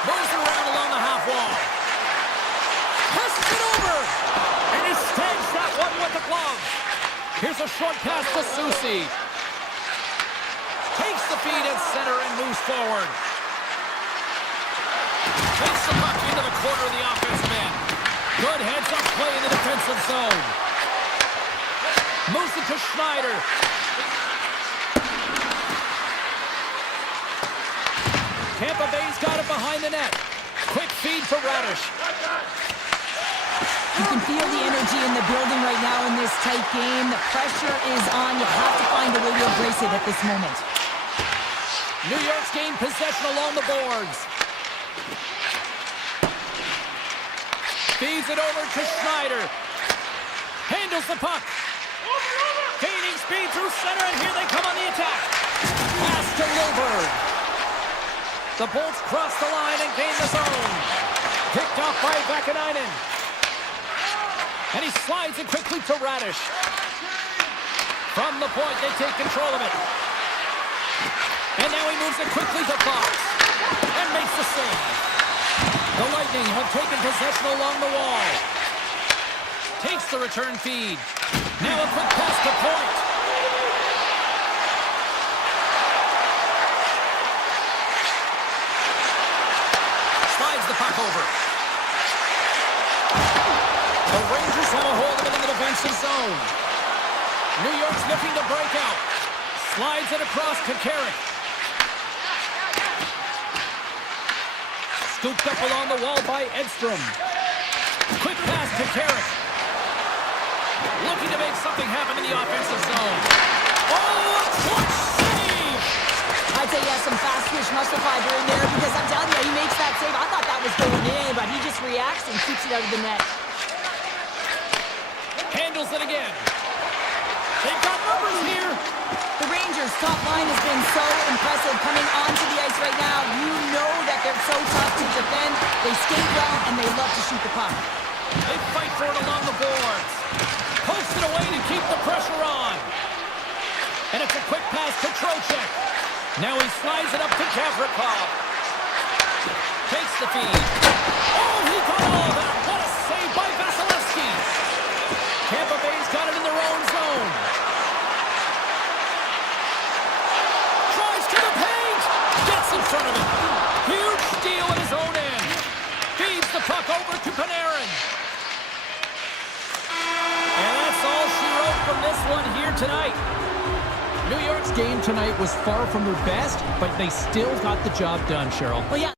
Moves it around along the half wall. Passes it over. And he stays that one with the glove. Here's a short pass to Soucy. Takes the feed at center and moves forward. Takes the puck into the corner of the offensive end. Good heads-up play in the defensive zone. Moves it to Schneider. Tampa Bay's got it behind the net. Quick feed to Radish. You can feel the energy in the building right now in this tight game. The pressure is on. You have to find a way to embrace it at this moment. New York's gained possession along the boards. Feeds it over to Schneider. Handles the puck. Gaining speed through center, and here they come on the attack. Pass to Wilberg. The Bolts cross the line and gain the zone. Picked off by Vakanainen. And he slides it quickly to Radish. From the point, they take control of it. And now he moves it quickly to Fox. And makes the save. The Lightning have taken possession along the wall. Takes the return feed. Now a quick pass to point. Slides the puck over. The Rangers have a hold of it in the defensive zone. New York's looking to break out. Slides it across to Carrick. Scooped up along the wall by Edstrom. Quick pass to Carrick. Looking to make something happen in the offensive zone. Oh, a clutch save! I'd say he has some fast twitch muscle fiber in there because I'm telling you, he makes that save. I thought that was going in, but he just reacts and keeps it out of the net. Handles it again. They've got numbers here. The Rangers' top line has been so impressive coming onto the ice right now. You know that they're so tough to defend. They skate well, and they love to shoot the puck. They fight for it along the boards. Post it away to keep the pressure on. And it's a quick pass to Trocheck. Now he slides it up to Gavrikov. Takes the feed. Oh, he got all of that. What a save by Vasilevsky. Tampa Bay's got it in their own zone. Drives to the paint. Gets in front of it. Huge steal at his own end. Feeds the puck over to Panarin. And that's all she wrote from this one here tonight. New York's game tonight was far from their best, but they still got the job done, Cheryl. Well, yeah.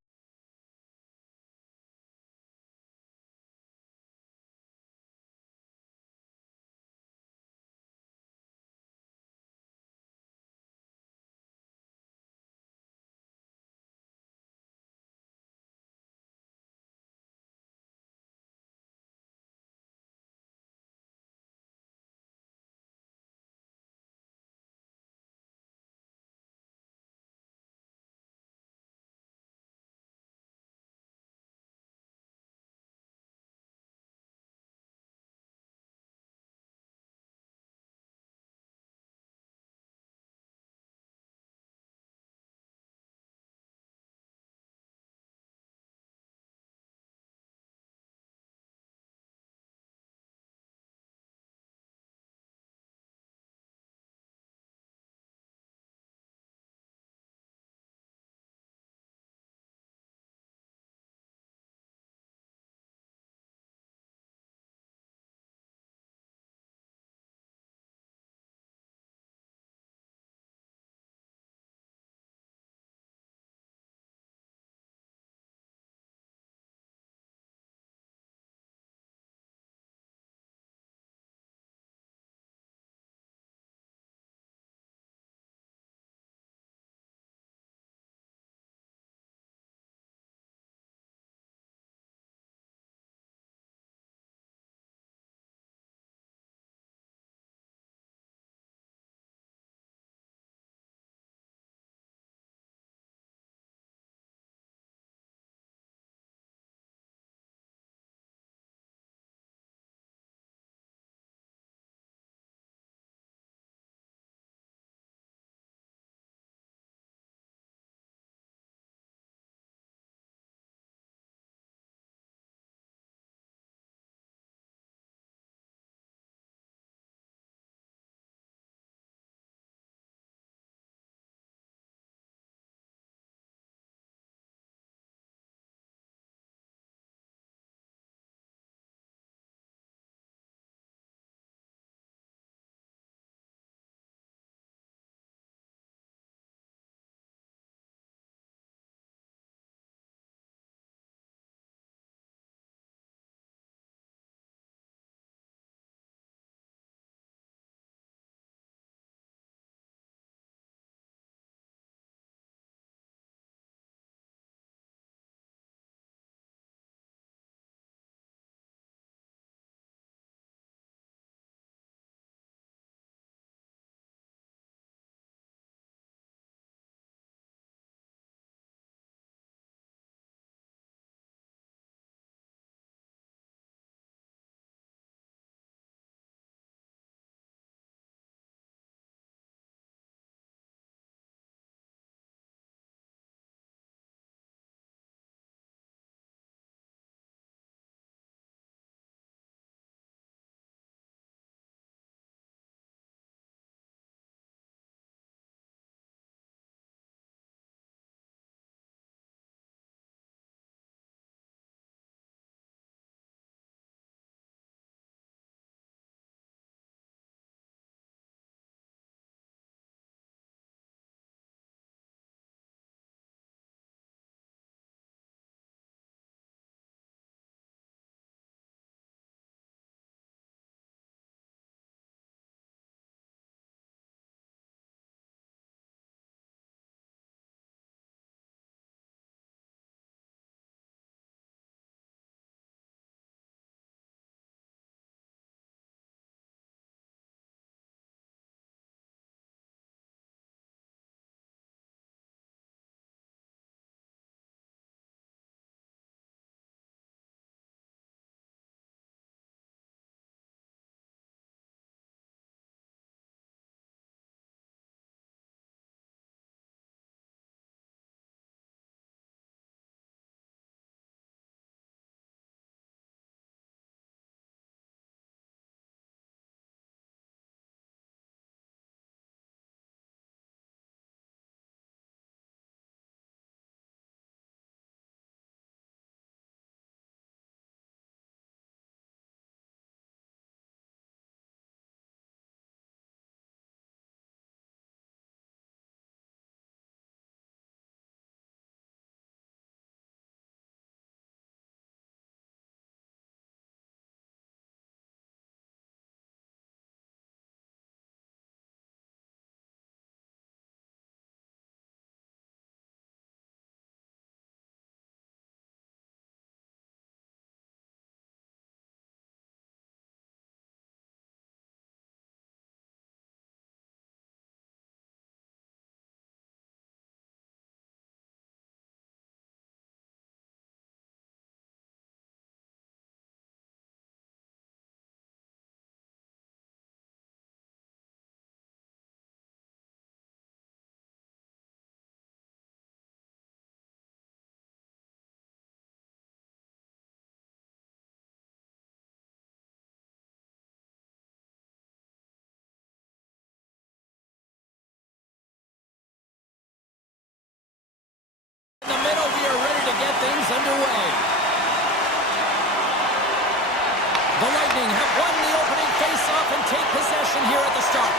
take possession here at the start.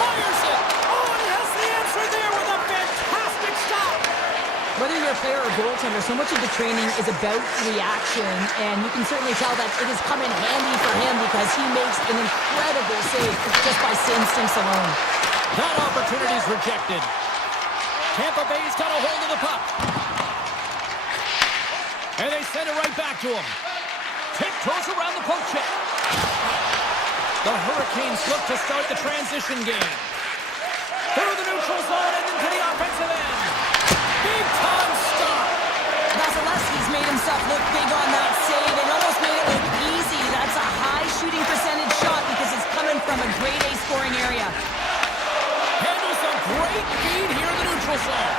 Fires it! Oh, and he has the answer there with a fantastic stop! Whether you're a player or goaltender, so much of the training is about reaction, and you can certainly tell that it has come in handy for him because he makes an incredible save just by instincts alone. That opportunity's rejected. Tampa Bay's got a hold of the puck. And they send it right back to him. Tiptoes around the poke check. The Hurricanes look to start the transition game. Through the neutral zone and into the offensive end. Big time stop. Vasilevsky's made himself look big on that save and almost made it look easy. That's a high shooting percentage shot because it's coming from a grade A scoring area. Handles a great feed here in the neutral zone.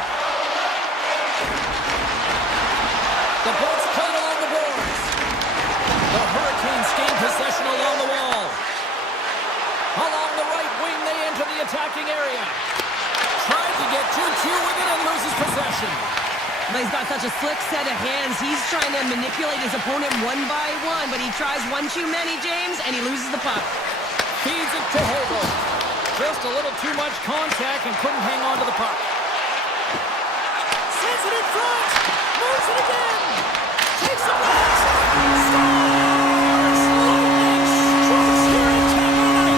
The boat's played along the boards. The Hurricanes gain possession along the wall. Along the right wing, they enter the attacking area. Trying to get 2-2 with it and loses possession. But he's got such a slick set of hands. He's trying to manipulate his opponent one by one, but he tries one too many, James, and he loses the puck. Feeds it to Hogo. Just a little too much contact and couldn't hang on to the puck. Sends it in front. Moves it again. Takes it back. Scores! Lightning strikes here in Tampa tonight.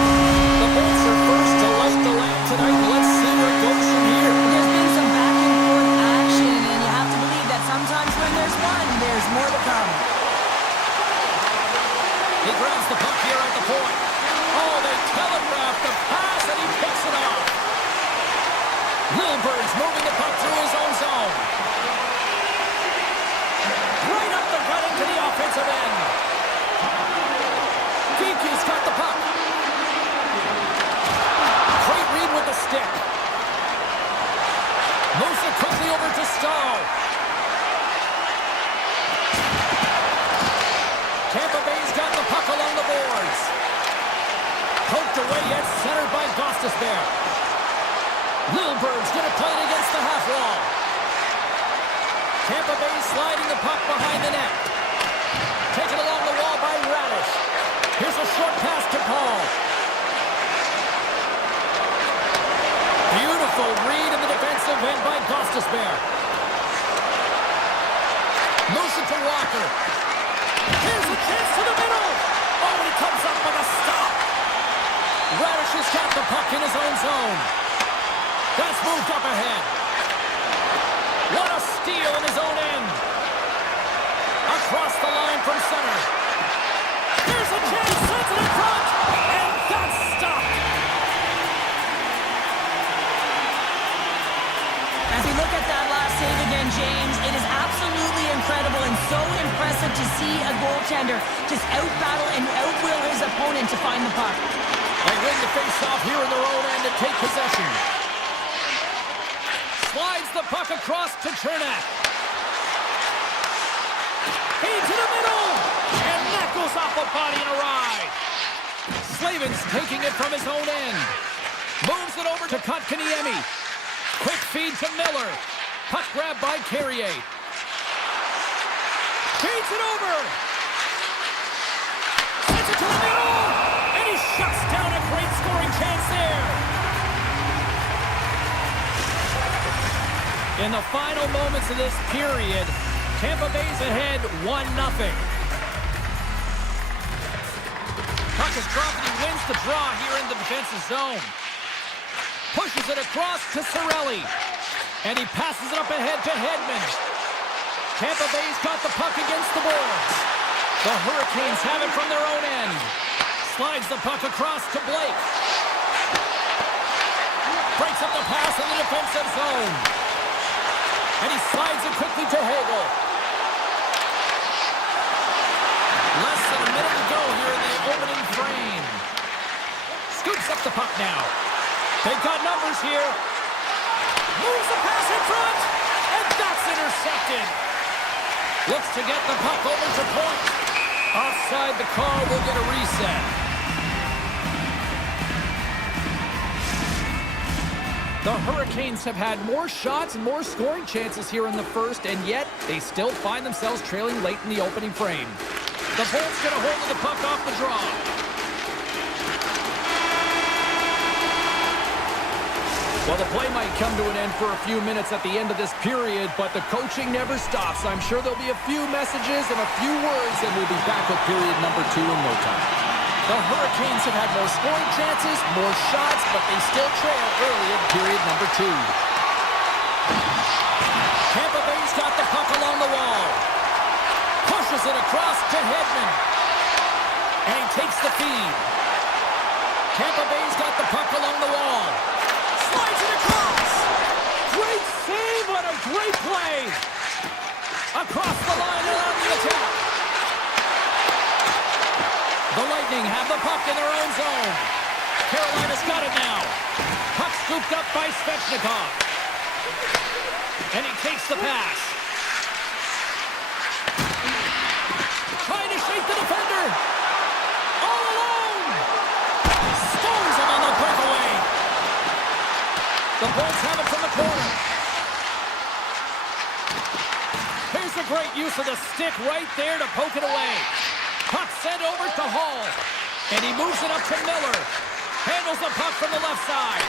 The Bolts are first to light the lamp tonight. Let's see where it goes from here. There's been some back and forth action, and you have to believe that sometimes when there's one, there's more to come. He grabs the puck here at the point. Oh, they telegraph the pass, and he picks it off. Lilbur's moving the puck through his own zone. Right up the gut into the offensive end. Geeky's got the puck. Great read with the stick. Moves it quickly over to Stowe. Tampa Bay's got the puck along the boards. Poked away yet centered by Gostisbehere. Lilbur's going to play it against the half wall. Tampa Bay sliding the puck behind the net. Taken along the wall by Radish. Here's a short pass to Paul. Beautiful read in the defensive end by Gostisbehere. Moves it to Walker. Here's a chance to the middle. Oh, and he comes up with a stop. Radish has got the puck in his own zone. That's moved up ahead. What a steal in his own end. Across the line from center. Here's a chance, sends it in front, and that's stopped. As we look at that last save again, James, it is absolutely incredible and so impressive to see a goaltender just out-battle and out-will his opponent to find the puck. They win the face-off here in their own end and take possession. Slides the puck across to Chernak. Into the middle, and that goes off a body and a ride. Slavin's taking it from his own end. Moves it over to Kotkaniemi. Quick feed to Miller. Puck grab by Carrier. Feeds it over. Sends it to the middle. And he shuts down a great scoring chance there. In the final moments of this period, Tampa Bay's ahead 1-0. Puck is dropped and he wins the draw here in the defensive zone. Pushes it across to Cirelli. And he passes it up ahead to Hedman. Tampa Bay's got the puck against the boards. The Hurricanes have it from their own end. Slides the puck across to Blake. Breaks up the pass in the defensive zone. And he slides it quickly to Hagel. Less than a minute to go here in the opening frame. Scoops up the puck now. They've got numbers here. Moves the pass in front. And that's intercepted. Looks to get the puck over to point. Offside, the call will get a reset. The Hurricanes have had more shots and more scoring chances here in the first, and yet they still find themselves trailing late in the opening frame. The Bolts get a hold of the puck off the draw. Well, the play might come to an end for a few minutes at the end of this period, but the coaching never stops. I'm sure there'll be a few messages and a few words, and we'll be back with period number 2 in no time. The Hurricanes have had more scoring chances, more shots, but they still trail early in period number 2. Tampa Bay's got the puck along the wall. Pushes it across to Hedman. And he takes the feed. Tampa Bay's got the puck along the wall. Slides it across. Great save on a great play. Across the line and on the attack. The Lightning have the puck in their own zone. Carolina's got it now. Puck scooped up by Svechnikov. And he takes the pass. Trying to shake the defender. All alone. Stones him on the breakaway. The Bolts have it from the corner. Here's a great use of the stick right there to poke it away. Puck sent over to Hall. And he moves it up to Miller. Handles the puck from the left side.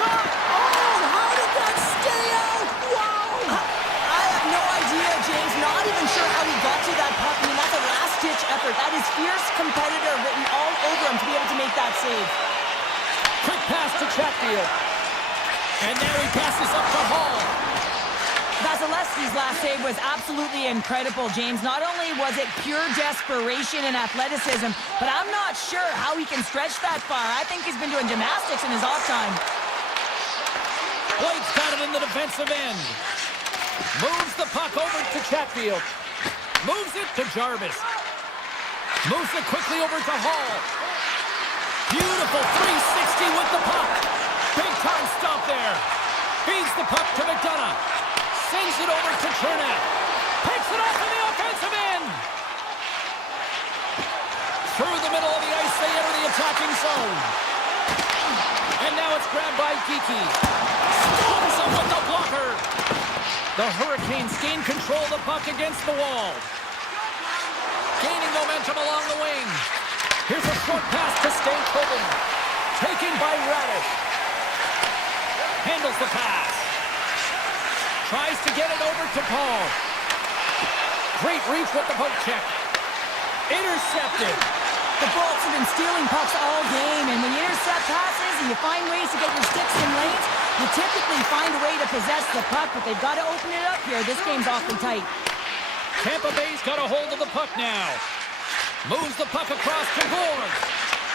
Shot! Oh, how did that stay out? Wow! I have no idea, James. Not even sure how he got to that puck. I mean, that's a last-ditch effort. That is fierce competitor written all over him to be able to make that save. Quick pass to Chatfield. And now he passes up to Hall. Vasilevsky's last save was absolutely incredible, James. Not only was it pure desperation and athleticism, but I'm not sure how he can stretch that far. I think he's been doing gymnastics in his off time. Blake's got it in the defensive end. Moves the puck over to Chatfield. Moves it to Jarvis. Moves it quickly over to Hall. Beautiful 360 with the puck. Big time stop there. Feeds the puck to McDonough. Sends it over to Chernak. Picks it off in the offensive end. Through the middle of the ice, they enter the attacking zone. And now it's grabbed by Geekie. Stones him with the blocker. The Hurricanes gain control of the puck against the wall. Gaining momentum along the wing. Here's a short pass to Stankoven. Taken by Radish. Handles the pass. Tries to get it over to Paul. Great reach with the poke check. Intercepted. The Bolts have been stealing pucks all game, and when you intercept passes and you find ways to get your sticks in lanes, you typically find a way to possess the puck, but they've got to open it up here. This game's awfully tight. Tampa Bay's got a hold of the puck now. Moves the puck across to Gord.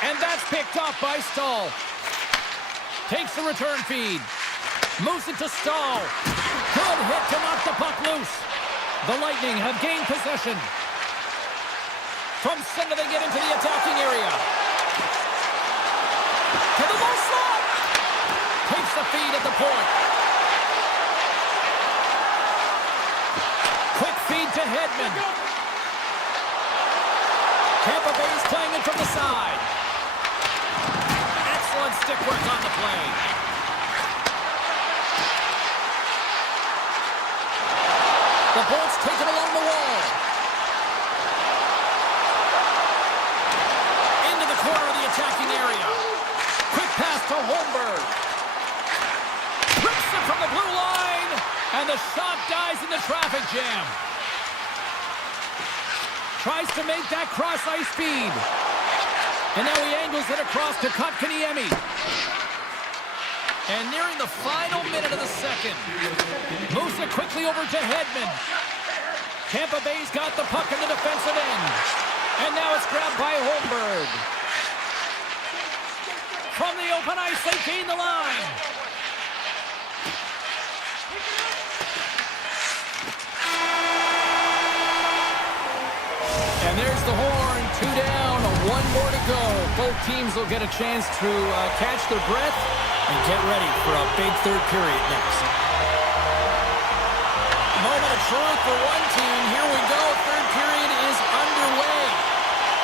And that's picked off by Stahl. Takes the return feed. Moves it to Stahl. Good hit to knock the puck loose. The Lightning have gained possession. From center they get into the attacking area. To the low slot. Takes the feed at the point. Quick feed to Hedman. Tampa Bay's playing it from the side. Excellent stick work on the play. The Bolts take it along the wall. Into the corner of the attacking area. Quick pass to Holmberg. Rips it from the blue line. And the shot dies in the traffic jam. Tries to make that cross-ice feed. And now he angles it across to Kotkaniemi. And nearing the final minute of the second. Moves it quickly over to Hedman. Tampa Bay's got the puck in the defensive end. And now it's grabbed by Holmberg. From the open ice, they gain the line. And there's the horn. 2 down, 1 more to go. Both teams will get a chance to catch their breath and get ready for a big third period next. Moment of truth for one team. Here we go. Third period is underway.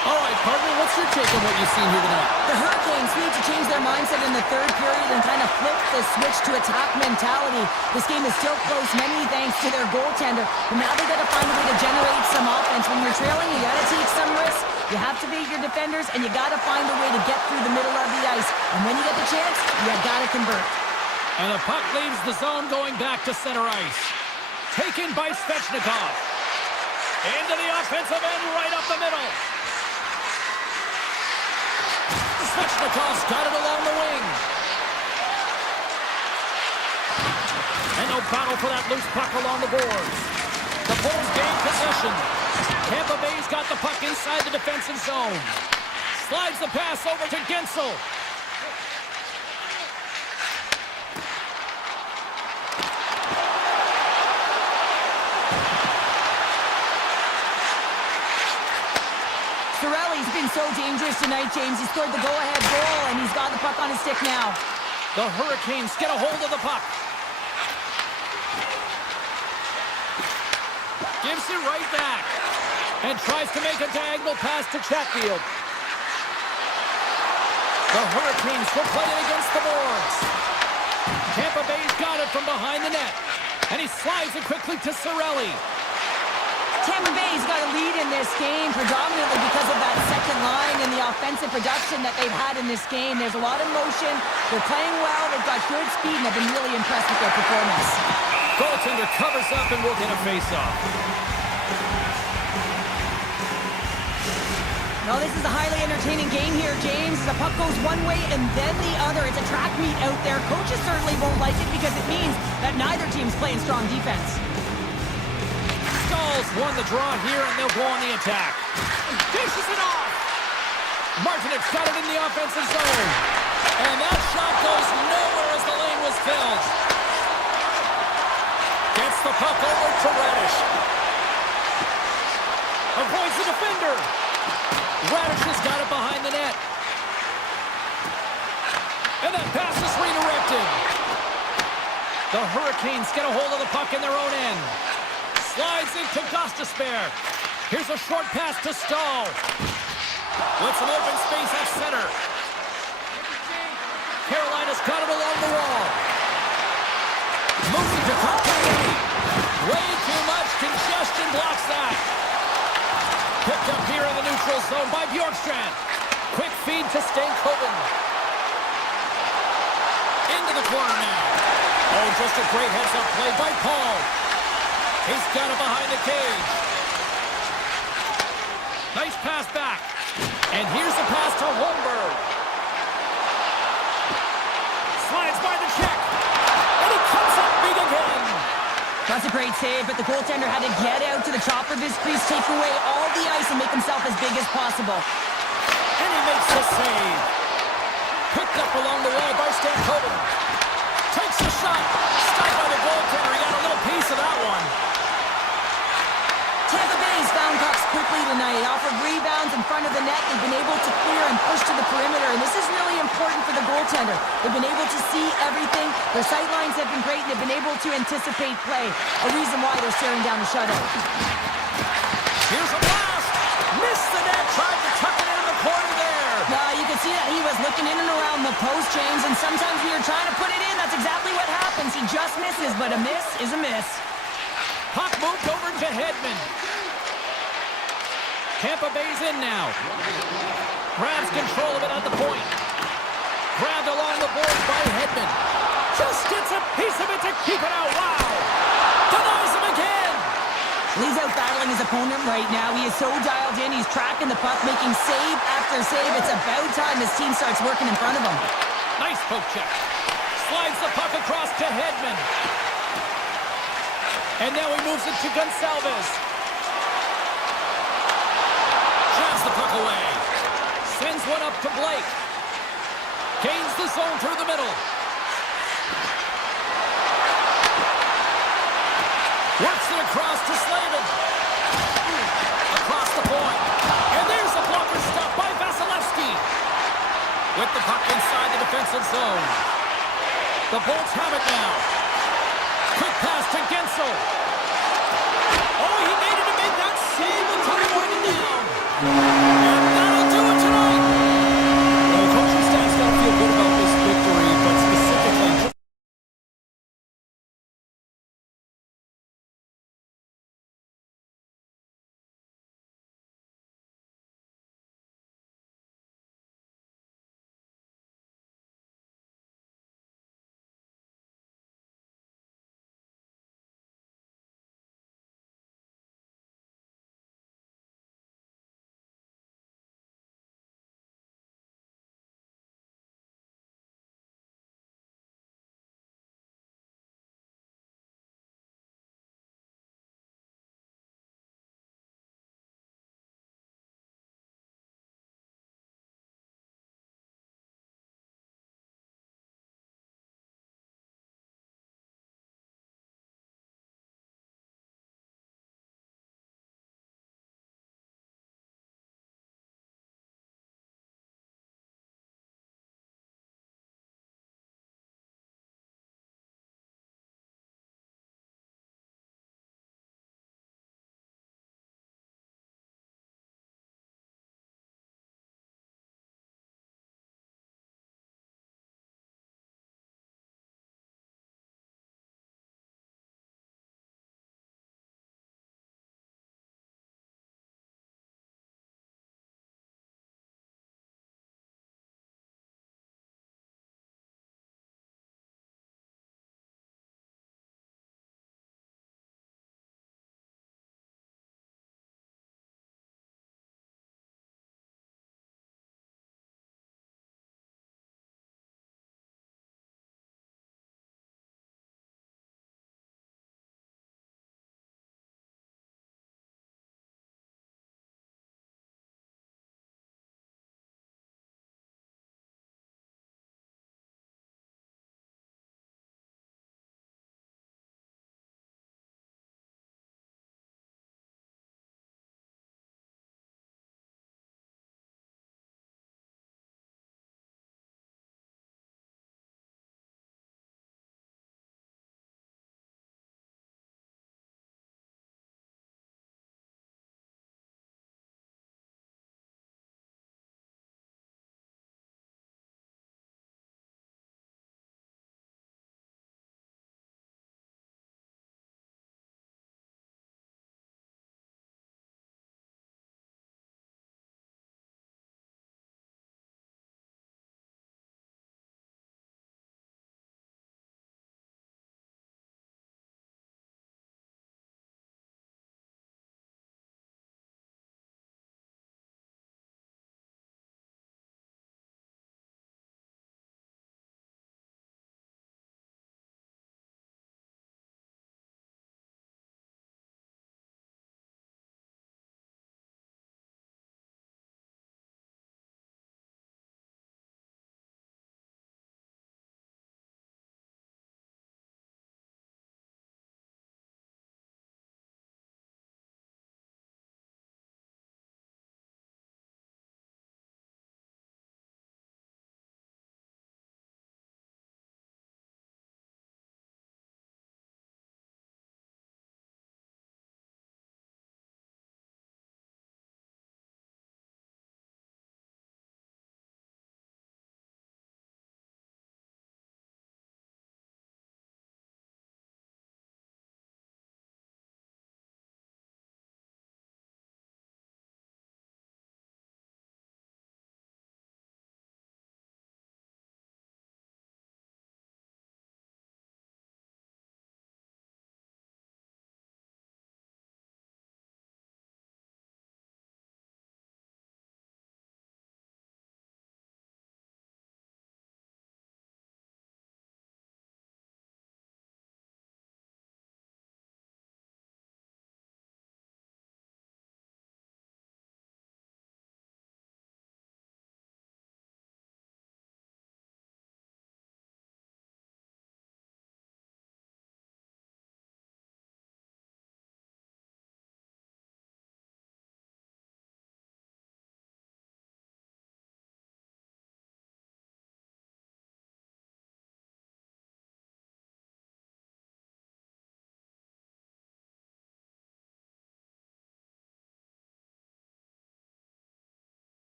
All right, partner, what's your take on what you've seen here tonight? The Hurricanes need to change their mindset in the third period and kind of flip the switch to attack mentality. This game is still close, many thanks to their goaltender. But now they got to find a way to generate some offense. When you're trailing, you got to take some risks. You have to beat your defenders, and you got to find a way to get through the middle of the ice. And when you get the chance, you got to convert. And the puck leaves the zone going back to center ice. Taken by Svechnikov. Into the offensive end, right up the middle. Svechnikov's got it along the wing. And no battle for that loose puck along the boards. The Bulls gain possession. Tampa Bay's got the puck inside the defensive zone. Slides the pass over to Gensel. Cirelli's been so dangerous tonight, James. He scored the go-ahead goal, and he's got the puck on his stick now. The Hurricanes get a hold of the puck. Gives it right back. And tries to make a diagonal pass to Chatfield. The Hurricanes will play it against the boards. Tampa Bay's got it from behind the net. And he slides it quickly to Cirelli. Tampa Bay's got a lead in this game predominantly because of that second line and the offensive production that they've had in this game. There's a lot of motion. They're playing well. They've got good speed, and I've been really impressed with their performance. Goaltender covers up and will get a face-off. Now, this is a highly entertaining game here, James. The puck goes one way and then the other. It's a track meet out there. Coaches certainly won't like it because it means that neither team's playing strong defense. Stalls won the draw here, and they'll go on the attack. Dishes it off. Martinez got it in the offensive zone. And that shot goes nowhere as the lane was filled. Gets the puck over to Radish. Avoids the defender. Radish has got it behind the net. And that pass is redirected. The Hurricanes get a hold of the puck in their own end. Slides into Gostisbehere. Here's a short pass to Stahl. With some open space at center. Carolina's got it along the wall. Moves it to Kotkaniemi. Way too much congestion blocks that. Picked up here in the neutral zone by Bjorkstrand. Quick feed to Stankoven. Into the corner now. Oh, just a great heads-up play by Paul. He's got it behind the cage. Nice pass back. And here's the pass to Holmberg. Slides by the check. And he comes up big again. That's a great save, but the goaltender had to get out to the top of his crease, take away all the ice, and make himself as big as possible. And he makes the save. Picked up along the wall by Stankoven. Takes the shot. Stopped by the goaltender. He got a little piece of that one. Tampa Bay's found pucks quickly tonight, off of rebounds in front of the net. They've been able to clear and push to the perimeter, and this is really important for the goaltender. They've been able to see everything. Their sight lines have been great, and they've been able to anticipate play, a reason why they're staring down the shutout. Here's a blast. Missed the net. Tried to tuck it into the corner there. You can see that he was looking in and around the post, James, and sometimes when you're trying to put it in, that's exactly what happens. He just misses, but a miss is a miss. Puck moved over to Hedman. Tampa Bay's in now. Grabs control of it at the point. Grabbed along the boards by Hedman. Just gets a piece of it to keep it out. Wow! Denies him again! He's out battling his opponent right now. He is so dialed in. He's tracking the puck, making save after save. It's about time his team starts working in front of him. Nice poke check. Slides the puck across to Hedman. And now he moves it to Gonsalves. Jabs the puck away. Sends one up to Blake. Gains the zone through the middle. Works it across to Slavin. Across the point. And there's a blocker stop by Vasilevsky. With the puck inside the defensive zone. The Bolts have it now. Quick pass to Gensel. Oh, he made it to make that save until he went down. And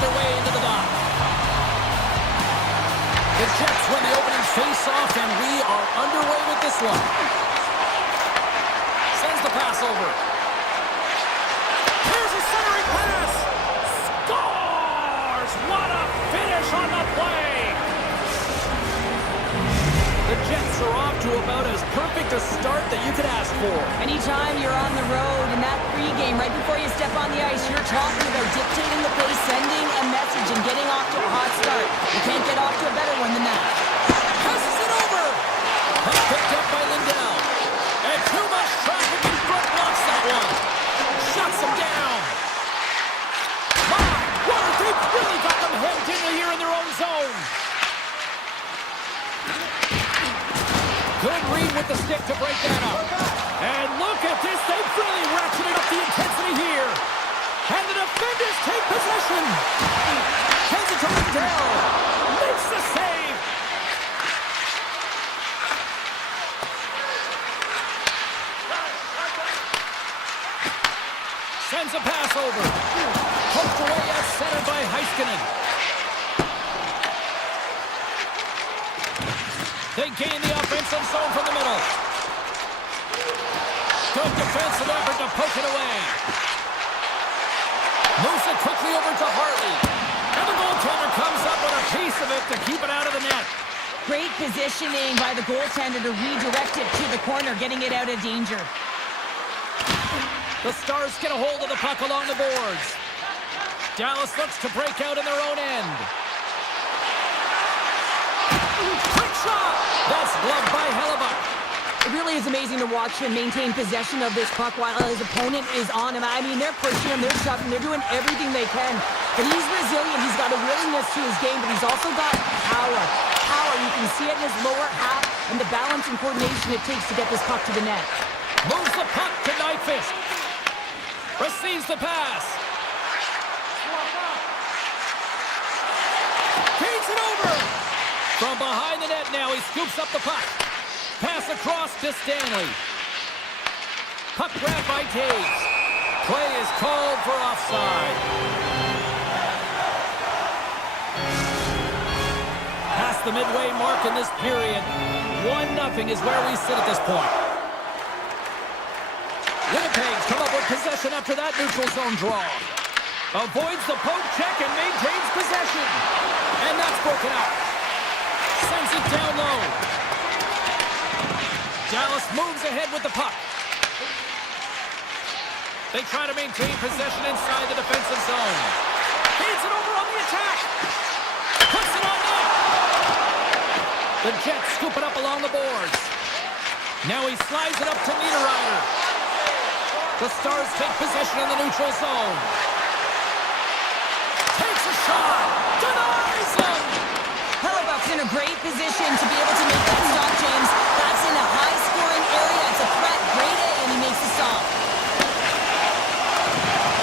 their way into the dock. The Jets win the opening face-off, and we are underway with this one. Sends the pass over. Here's a centering pass. Scores! What a finish on the play! The Jets are off to about as perfect a start that you could ask for. Anytime you're on the road in that pregame, right before you step on the ice, you're talking about dictating the pace, sending a message, and getting off to a hot start. You can't get off to a better one than that. Passes it over. Puck picked up by Lindell. And too much traffic in front blocks that one. Shuts them down. My word, they've really got them hemmed in here in their own zone. Good read with the stick to break that up. And look at this. They've really ratcheted up the intensity here. And the defenders take possession. Hands it to Lindell. Makes the save. Sends a pass over. Poked away at center by Heiskanen. They gain the offensive zone from the middle. Good defensive effort to poke it away. Moves it quickly over to Hartley. And the goaltender comes up with a piece of it to keep it out of the net. Great positioning by the goaltender to redirect it to the corner, getting it out of danger. The Stars get a hold of the puck along the boards. Dallas looks to break out in their own end. Quick shot! That's gloved by Hellebuck. It really is amazing to watch him maintain possession of this puck while his opponent is on him. I mean, they're pushing him, they're shoving, they're doing everything they can. But he's resilient, he's got a willingness to his game, but he's also got power. Power, you can see it in his lower half and the balance and coordination it takes to get this puck to the net. Moves the puck to Nyquist. Receives the pass. Feeds it over. From behind the net now, he scoops up the puck. Pass across to Stanley. Puck grabbed by Taves. Play is called for offside. Past the midway mark in this period. 1-0 is where we sit at this point. Winnipeg's come up with possession after that neutral zone draw. Avoids the poke check and maintains possession. And that's broken up. Sends it down low. Dallas moves ahead with the puck. They try to maintain possession inside the defensive zone. Feeds it over on the attack. Puts it on net. The Jets scoop it up along the boards. Now he slides it up to Niederreiter. The Stars take possession in the neutral zone. Takes a shot. Denies him. Hellebuck's in a great position to be able to make that stop, James. That's in a high-scoring area. It's a threat. Great A, and he makes the stop.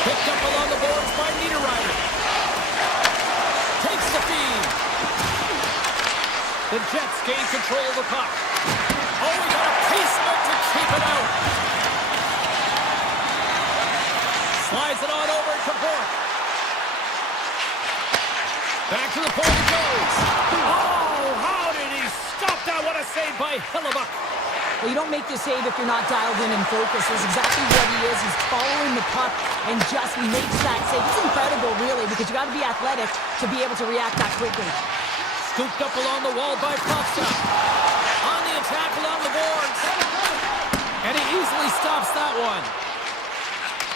Picked up along the boards by Niederreiter. Takes the feed. The Jets gain control of the puck. Oh, we got a piece of it to keep it out. Slides it on over to Bork. Back to the point it goes. Oh, how did he stop that? What a save by Hellebuck. Well, you don't make the save if you're not dialed in and focused. That's exactly what he is. He's following the puck and just makes that save. It's incredible, really, because you got to be athletic to be able to react that quickly. Scooped up along the wall by Popsa. On the attack along the boards. And he easily stops that one.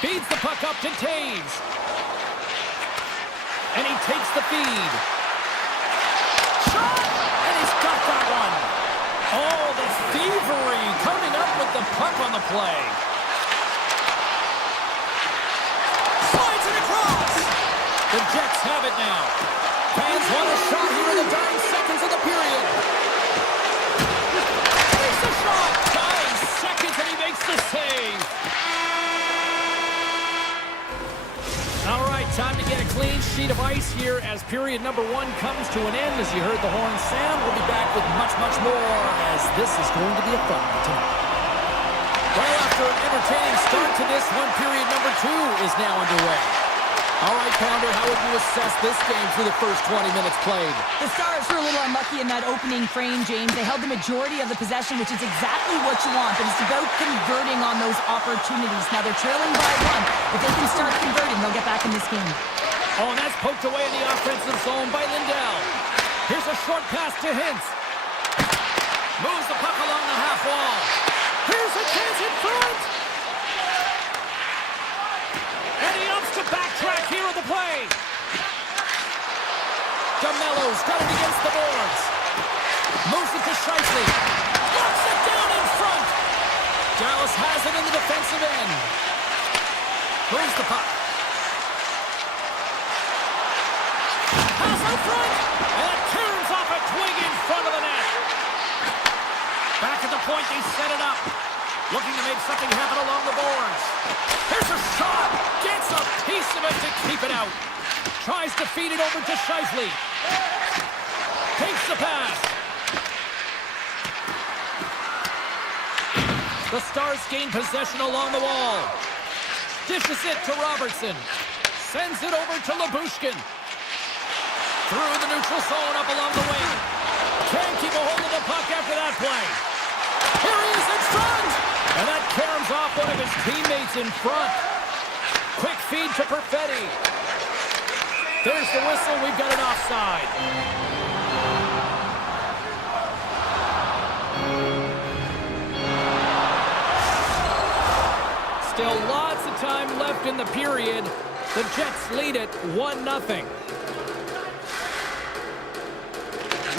Feeds the puck up to Taves. And he takes the feed. Shot! And he's got that one. Oh, the thievery coming up with the puck on the play. Slides it across. The Jets have it now. Fans want a shot here in the dying seconds of the period. Takes a shot. Dying seconds and he makes the save. All right, time to get a clean sheet of ice here as period number 1 comes to an end. As you heard the horn sound, we'll be back with much, much more as this is going to be a fun one tonight. Well, after an entertaining start to this one, period number 2 is now underway. All right, Pounder, how would you assess this game through the first 20 minutes played? The Stars were a little unlucky in that opening frame, James. They held the majority of the possession, which is exactly what you want, but it's about converting on those opportunities. Now they're trailing by one. If they can start converting, they'll get back in this game. Oh, and that's poked away in the offensive zone by Lindell. Here's a short pass to Hintz. Moves the puck along the half wall. Here's a chance in front. And he opts to backtrack here on the play. DeMello's got it against the boards. Moves it to Scheifele. Locks it down in front. Dallas has it in the defensive end. Moves the puck. Pass out front. And it turns off a twig in front of the net. Back at the point, they set it up. Looking to make something happen along the boards. Here's a shot. Gets a piece of it to keep it out. Tries to feed it over to Scheifele. Takes the pass. The Stars gain possession along the wall. Dishes it to Robertson. Sends it over to Labushkin. Through the neutral zone up along the wing. Can't keep a hold of the puck after that play. Here he is in front! And that caroms off one of his teammates in front. Quick feed to Perfetti. There's the whistle. We've got an offside. Still lots of time left in the period. The Jets lead it 1-0.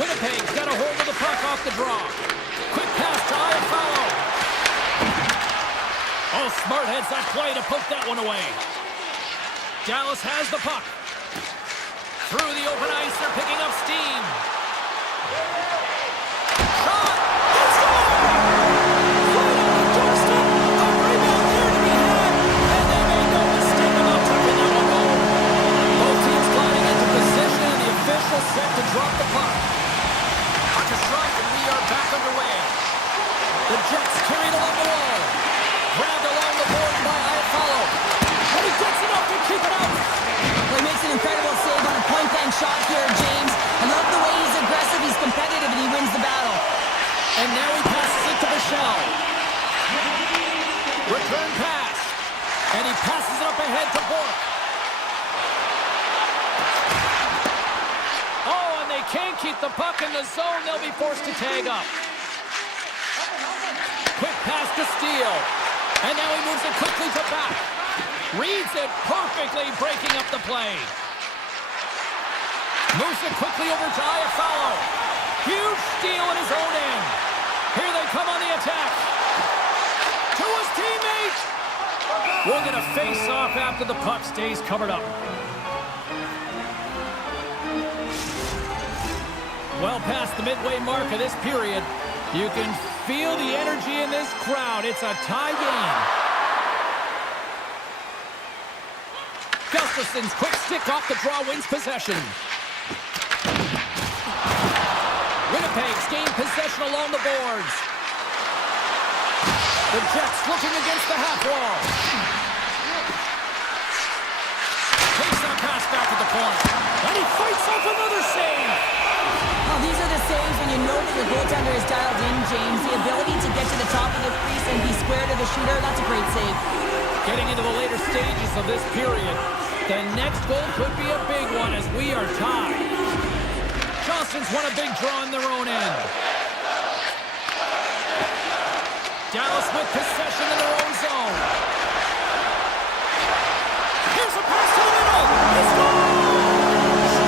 Winnipeg's got a hold of the puck off the draw. Quick pass to Iafallo. Oh, smart heads that play to poke that one away. Dallas has the puck. Through the open ice, they're picking up steam. Shot! It's gone! Right on the doorstep. A rebound there to be had. And they made no mistake about tucking that one home. Both teams gliding into position, and the official set to drop the puck. Puck is dropped, and we are back underway. The Jets carried along the wall. Grabbed along the board by Iafallo. And he gets it up to keep it out. Well, he makes an incredible save on a point-blank shot here, James. I love the way he's aggressive, he's competitive, and he wins the battle. And now he passes it to Michel. Return pass. And he passes it up ahead to Bork. Oh, and they can't keep the puck in the zone. They'll be forced to tag up. Quick pass to Steele. And now he moves it quickly to back. Reads it perfectly, breaking up the play. Moves it quickly over to Iafallo. Huge steal in his own end. Here they come on the attack. To his teammate. We're going to face off after the puck stays covered up. Well past the midway mark of this period, you can feel the energy in this crowd. It's a tie game. Gustafson's quick stick off the draw wins possession. Winnipeg's gained possession along the boards. The Jets looking against the half wall. Takes that pass back at the point. And he fights off another save. Oh, these are the saves when you know that your goaltender is dialed in, James. The ability to get to the top of the crease and be square to the shooter, that's a great save. Getting into the later stages of this period, the next goal could be a big one as we are tied. Johnston's won a big draw in their own end. Dallas with possession in their own zone. Here's a pass to the middle. He scores!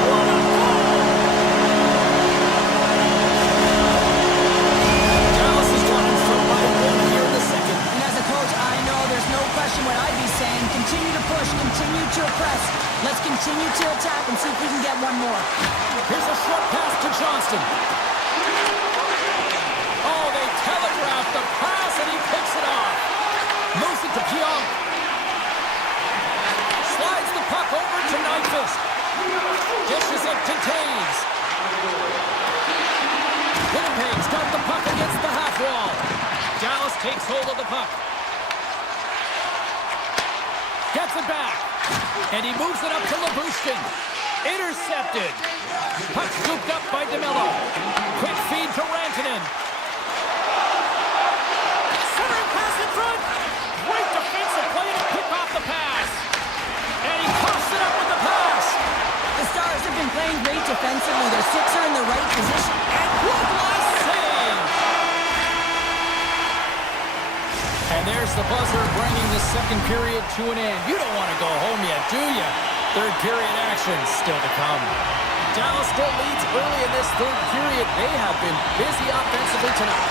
What a goal! Dallas has gone in front by one here in the second. And as a coach, I know there's no question what I'd be saying. Continue to push, continue to press. Let's continue to attack and see if we can get one more. Here's a short pass to Johnston. Oh, they telegraphed the pass and he picks it off. Moves it to Pionk. Slides the puck over to Nyquist. Dishes it to Taves. Winnipeg's got the puck against the half wall. Dallas takes hold of the puck. Gets it back. And he moves it up to Labushkin. Intercepted. Puck scooped up by DeMello. Quick feed to Rantanen. Centering pass in front. Great defensive play to pick off the pass. And he pops it up with the pass. The Stars have been playing great defensively. Their sticks are in the right position. And one last save. And there's the buzzer bringing the second period to an end. You don't want to go home yet, do you? Third period action still to come. Dallas still leads early in this third period. They have been busy offensively tonight.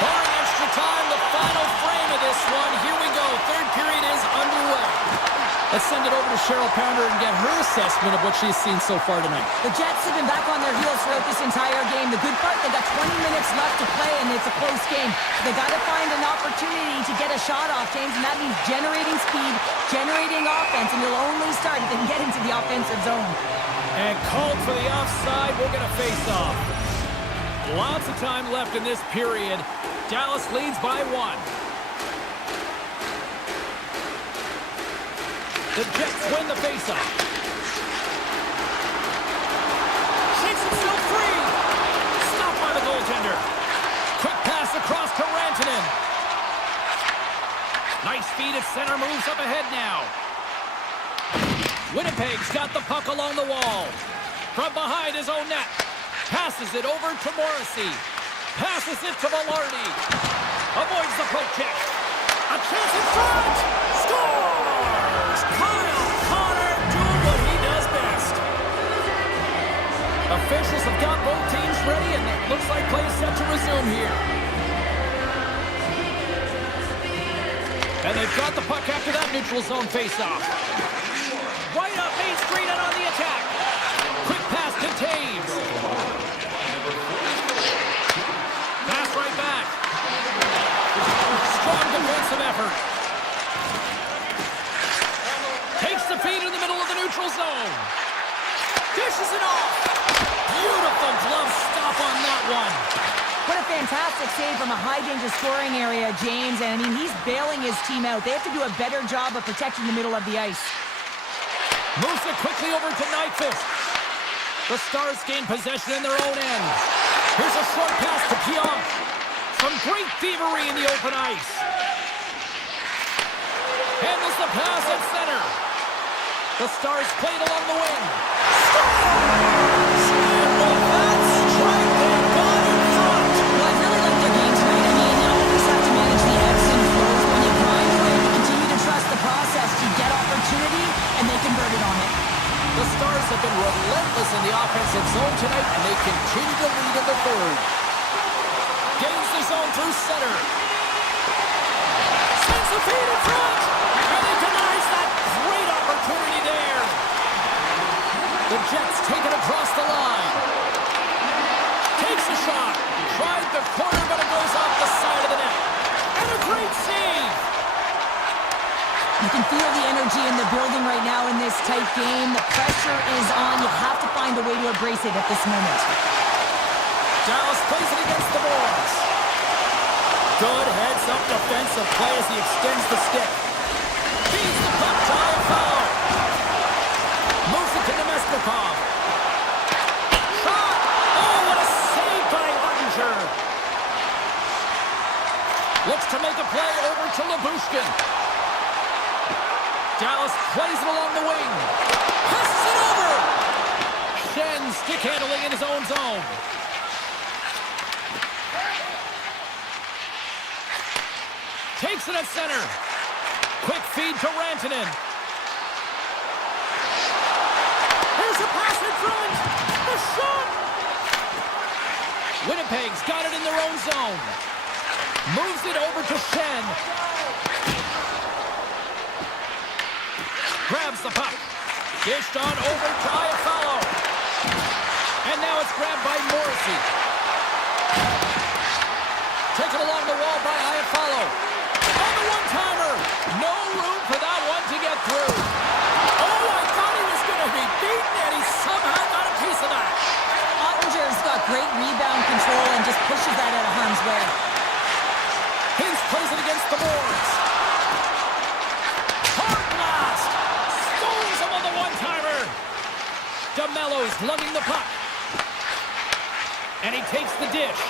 Barring extra time, the final frame of this one. Here we go. Third period is underway. Let's send it over to Cheryl Pounder and get her assessment of what she's seen so far tonight. The Jets have been back on their heels throughout this entire game. The good part, they got 20 minutes left to play, and it's a close game. They got to find an opportunity to get a shot off, James, and that means generating speed, generating offense, and you'll only start if they can get into the offensive zone. And called for the offside. We're going to face off. Lots of time left in this period. Dallas leads by 1. The Jets win the faceoff. Shakes himself free. Stopped by the goaltender. Quick pass across to Rantanen. Nice feed at center. Moves up ahead now. Winnipeg's got the puck along the wall. From behind his own net. Passes it over to Morrissey. Passes it to Velarde. Avoids the poke check. A chance in front. Scores! Kyle Connor doing what he does best. Officials have got both teams ready, and it looks like play is set to resume here. And they've got the puck after that neutral zone faceoff. Right up Main Street and on the attack. Quick pass to Taves. Pass right back. Strong defensive effort. Takes the feed in the middle of the neutral zone. Dishes it off. Beautiful glove stop on that one. What a fantastic save from a high-danger scoring area, James. And, I mean, he's bailing his team out. They have to do a better job of protecting the middle of the ice. Moves it quickly over to Nyquist. The Stars gain possession in their own end. Here's a short pass to Pionk. Some great thievery in the open ice. Handles the pass at center. The Stars played along the wing. Scores! And with that strike, they've gone in front. Well, I really like their game tonight. I mean, you always have to manage the ebbs and flows when you grind away. You continue to trust the process. You get opportunity, and they converted on it. The Stars have been relentless in the offensive zone tonight, and they continue to lead in the third. Gains the zone through center. Sends the feed in front, and he denies that great opportunity there. The Jets take it across the line. Takes a shot. Tried the corner, but it goes off the side of the net. And a great save. You can feel the energy in the building right now in this tight game. The pressure is on. You have to find a way to embrace it at this moment. Dallas plays it against the boards. Good heads-up defensive play as he extends the stick. Feeds the puck to Iafallo. Moves it to Nemesnikov. Shot! Oh, what a save by Ottinger. Looks to make a play over to Labushkin. Dallas plays it along the wing. Passes it over. Shen stick handling in his own zone. Takes it at center. Quick feed to Rantanen. Here's a pass in front. The shot. Winnipeg's got it in their own zone. Moves it over to Shen. Grabs the puck. Dished on over to Iafallo. And now it's grabbed by Morrissey. Taken along the wall by Iafallo. On the one-timer. No room for that one to get through. Oh, I thought he was going to be beaten, and he somehow got a piece of that. Ottinger's got great rebound control and just pushes that out of harm's way. Hins plays it against the boards. Hard blast. Stones him on the follows, lugging the puck. And he takes the dish.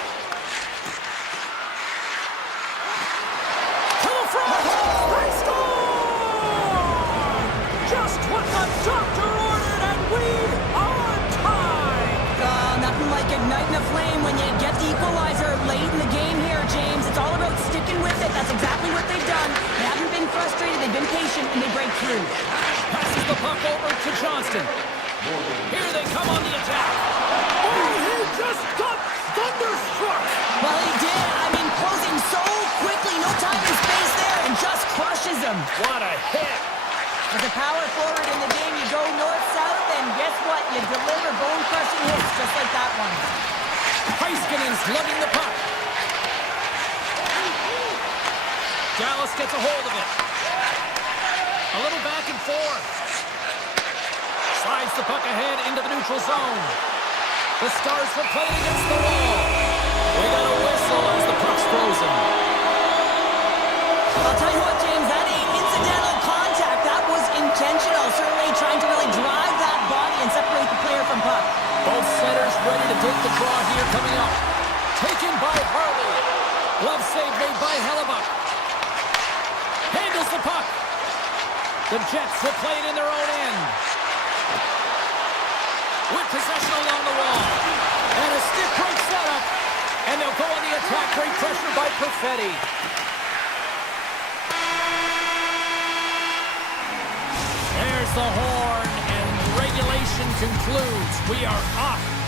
To the front! They score! Just what the doctor ordered, and we are tied! Nothing like igniting a flame when you get the equalizer late in the game here, James. It's all about sticking with it. That's exactly what they've done. They haven't been frustrated, they've been patient, and they break through. Passes the puck over to Johnston. Here they come on the attack. Oh, he just got thunderstruck! Well, he did. I mean, closing so quickly, no time and space there, and just crushes him. What a hit! As a power forward in the game, you go north-south, and guess what? You deliver bone-crushing hits just like that one. Heiskanen's lugging the puck. Dallas gets a hold of it. A little back and forth. Slides the puck ahead into the neutral zone. The Stars will play it against the wall. We got a whistle as the puck's frozen. I'll tell you what, James, that ain't incidental contact. That was intentional. Certainly trying to really drive that body and separate the player from puck. Both setters ready to take the draw here coming up. Taken by Harley. Glove save made by Hellebuck. Handles the puck. The Jets will play it in their own end. With possession along the wall. And a stick break setup. And they'll go on the attack. Great pressure by Perfetti. There's the horn, and regulation concludes. We are off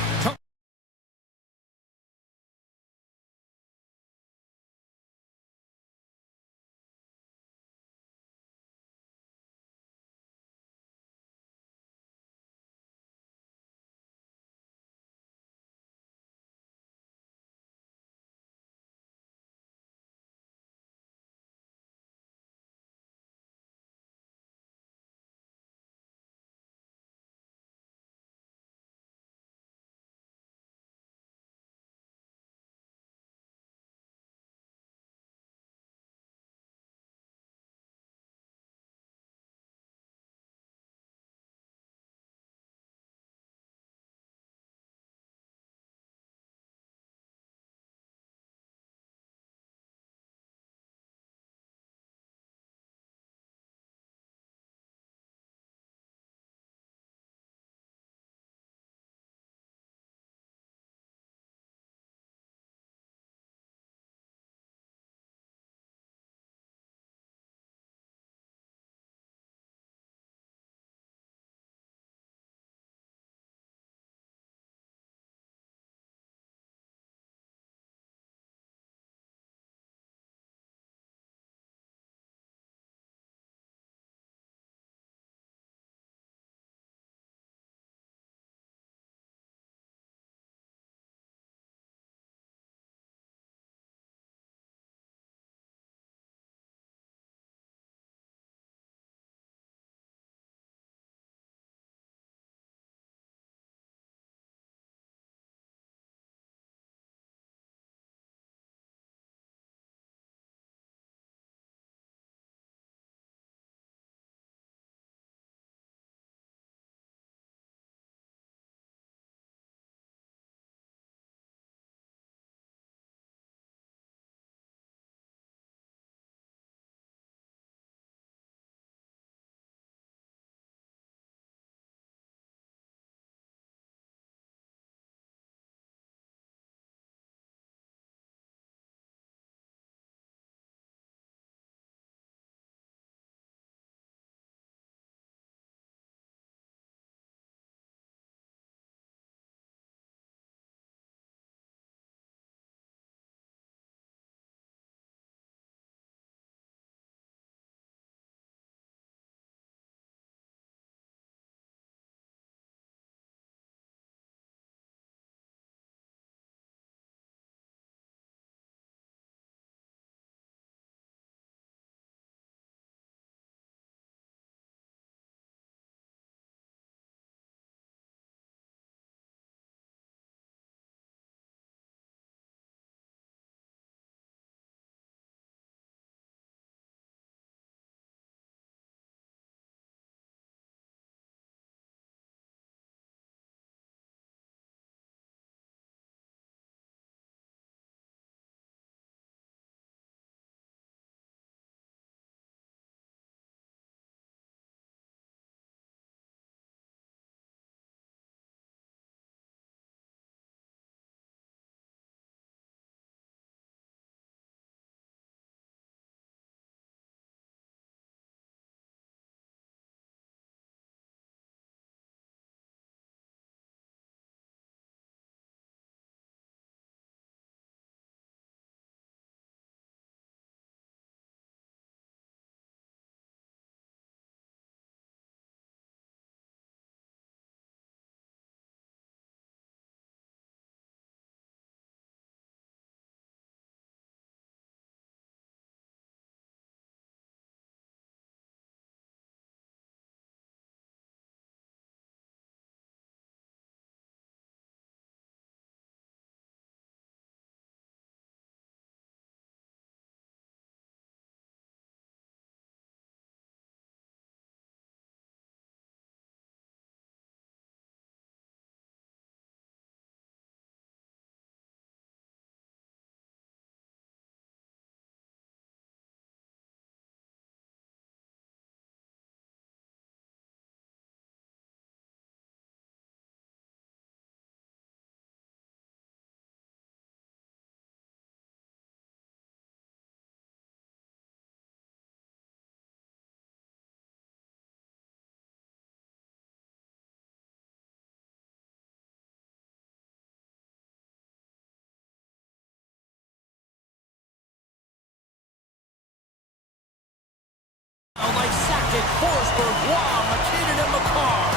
Forsberg, Waugh, McKinnon, and McCarr.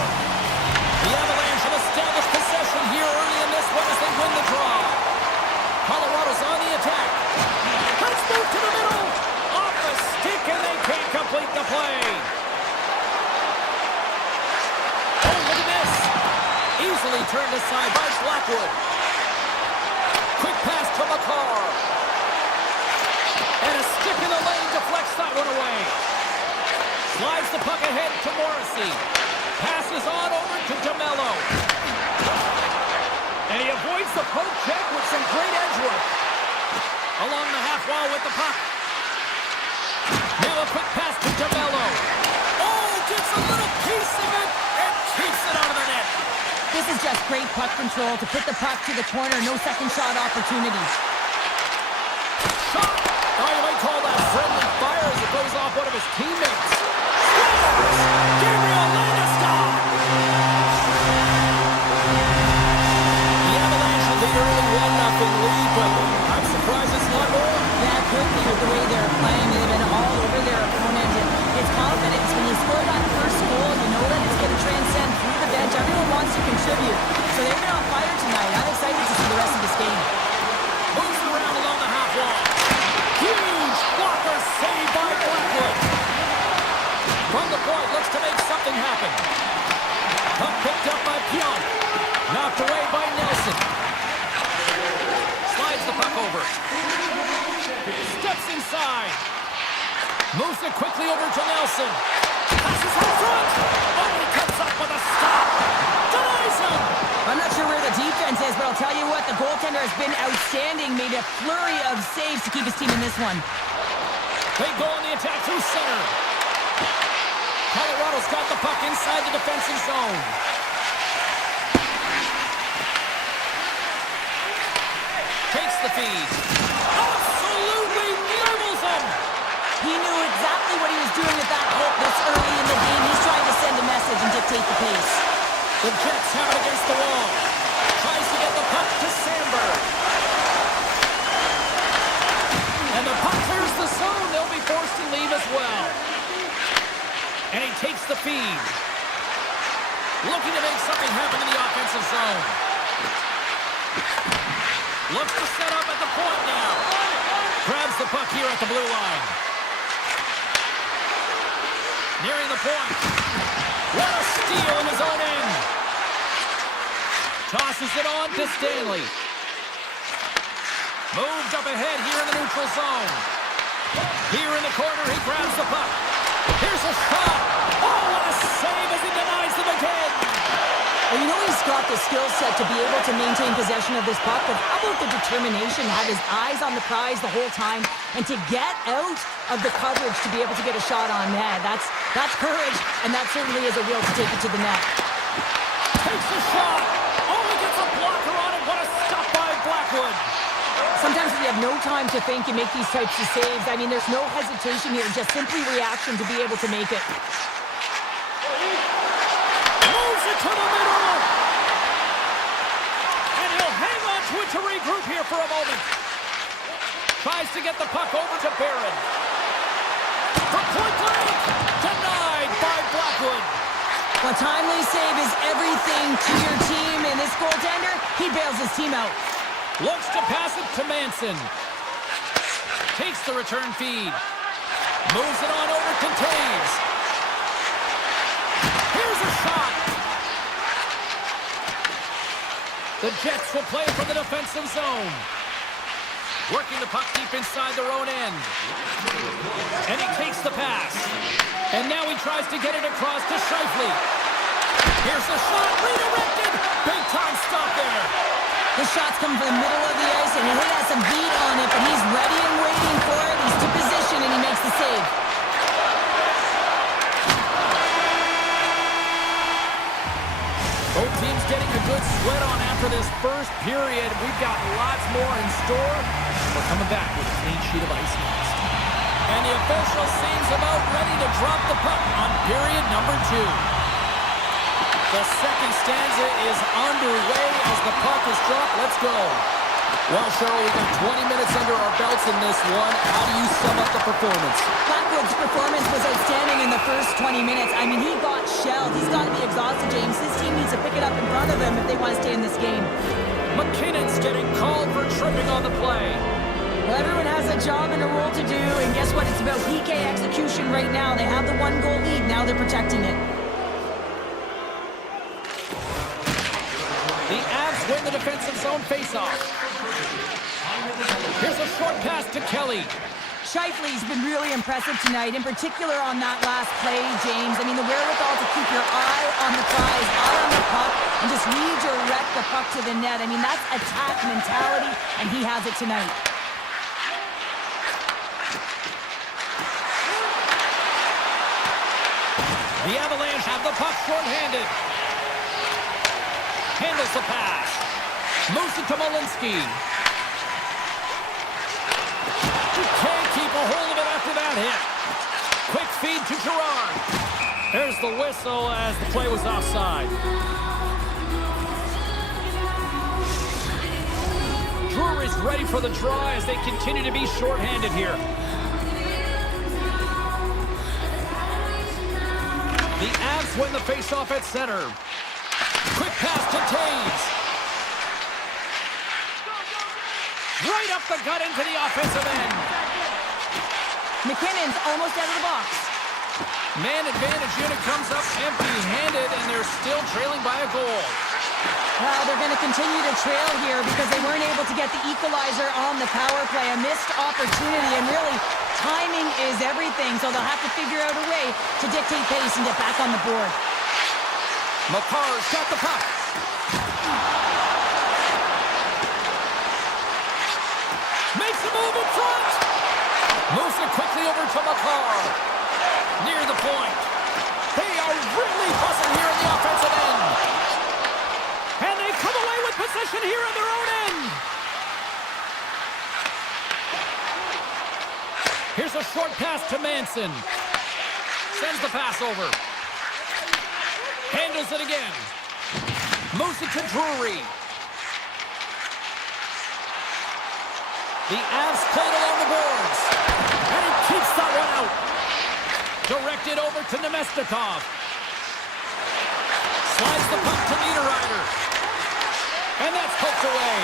The Avalanche have established possession here early in this one as they win the draw. Colorado's on the attack. Let's move to the middle. Off the stick, and they can't complete the play. Oh, look at this. Easily turned aside by Blackwood. Quick pass to McCarr. And a stick in the lane deflects that one away. Slides the puck ahead to Morrissey. Passes on over to DeMello. And he avoids the poke check with some great edge work. Along the half wall with the puck. Now a quick pass to DeMello. Oh, gets a little piece of it and keeps it out of the net. This is just great puck control to put the puck to the corner. No second shot opportunity. Shot! Oh, you might call that friendly fire as it goes off one of his teammates. Scores! Gabriel Landeskog! The Avalanche lead early 1-0 lead, but I'm surprised it's not more. That could be with the way they're playing. They've been all over their opponent. It's confidence. When you score that first goal, you know that it's going to transcend through the bench. Everyone wants to contribute. So they've been on fire tonight. I'm excited to see the rest of this game. Moves around along the half wall. Huge blocker saved by Blackwood. From the point, looks to make something happen. Puck picked up by Pionk. Knocked away by Nelson. Slides the puck over. Steps inside. Moves it quickly over to Nelson. Passes in front. Oh, he comes up with a stop. Denies him. I'm not sure where the defense is, but I'll tell you what, the goaltender has been outstanding. Made a flurry of saves to keep his team in this one. They go on the attack through center. Colorado's got the puck inside the defensive zone. Takes the feed. Absolutely levels him. He knew exactly what he was doing with that hit this early in the game. He's trying to send a message and dictate the pace. The Jets have it against the wall. Tries to get the puck to Sandberg. And the puck clears the zone. They'll be forced to leave as well. And he takes the feed. Looking to make something happen in the offensive zone. Looks to set up at the point now. Grabs the puck here at the blue line. Nearing the point. What a steal in his own end. Tosses it on to Stanley. Moves up ahead here in the neutral zone. Here in the corner, he grabs the puck. Here's a shot. Oh, what a save as he denies them again. Well, you know he's got the skill set to be able to maintain possession of this puck, but how about the determination, have his eyes on the prize the whole time, and to get out of the coverage to be able to get a shot on net. That's courage, and that certainly is a will to take it to the net. Takes a shot. Oh, he gets a blocker on it. What a stop by Blackwood. Sometimes when you have no time to think, you make these types of saves. I mean, there's no hesitation here, just simply reaction to be able to make it. Moves it to the middle. And he'll hang on to it to regroup here for a moment. Tries to get the puck over to Barron. From point blank. Denied by Blackwood. A timely save is everything to your team, and this goaltender, he bails his team out. Looks to pass it to Manson. Takes the return feed. Moves it on over to Taves. Here's a shot. The Jets will play from the defensive zone. Working the puck deep inside their own end. And he takes the pass. And now he tries to get it across to Scheifele. Here's the shot, redirected. Big time stop there. The shots come from the middle of the ice, and he has some beat on it, but he's ready and waiting for it. He's to position, and he makes the save. Both teams getting a good sweat on after this first period. We've got lots more in store. We're coming back with a clean sheet of ice next. And the official seems about ready to drop the puck on period number 2. The second stanza is underway as the puck is dropped. Let's go. Well, Cheryl, we got 20 minutes under our belts in this one. How do you sum up the performance? Blackwood's performance was outstanding in the first 20 minutes. I mean, he got shelled. He's got to be exhausted, James. His team needs to pick it up in front of him if they want to stay in this game. McKinnon's getting called for tripping on the play. Well, everyone has a job and a role to do, and guess what? It's about PK execution right now. They have the one-goal lead. Now they're protecting it. The Avs win the defensive zone faceoff. Here's a short pass to Kelly. Scheifele's been really impressive tonight, in particular on that last play, James. I mean, the wherewithal to keep your eye on the prize, eye on the puck, and just redirect the puck to the net. I mean, that's attack mentality, and he has it tonight. The Avalanche have the puck short-handed. Handles the pass. Moves it to Malinsky. Can't keep a hold of it after that hit. Quick feed to Gerard. There's the whistle as the play was offside. Drury's ready for the draw as they continue to be short-handed here. The Avs win the faceoff at center. Quick pass to Taves. Right up the gut into the offensive end. McKinnon's almost out of the box. Man advantage unit comes up empty-handed, and they're still trailing by a goal. Well, they're going to continue to trail here because they weren't able to get the equalizer on the power play. A missed opportunity, and really, timing is everything, so they'll have to figure out a way to dictate pace and get back on the board. McCarr's got the puck. Makes a move in front. Moves it quickly over to McCarr. Near the point. They are really buzzing here in the offensive end. And they come away with possession here in their own end. Here's a short pass to Manson. Sends the pass over. Handles it again. Moves it to Drury. The Avs played along the boards. And he keeps that one out. Directed over to Nemestikov. Slides the puck to Niederreiter. And that's poked away.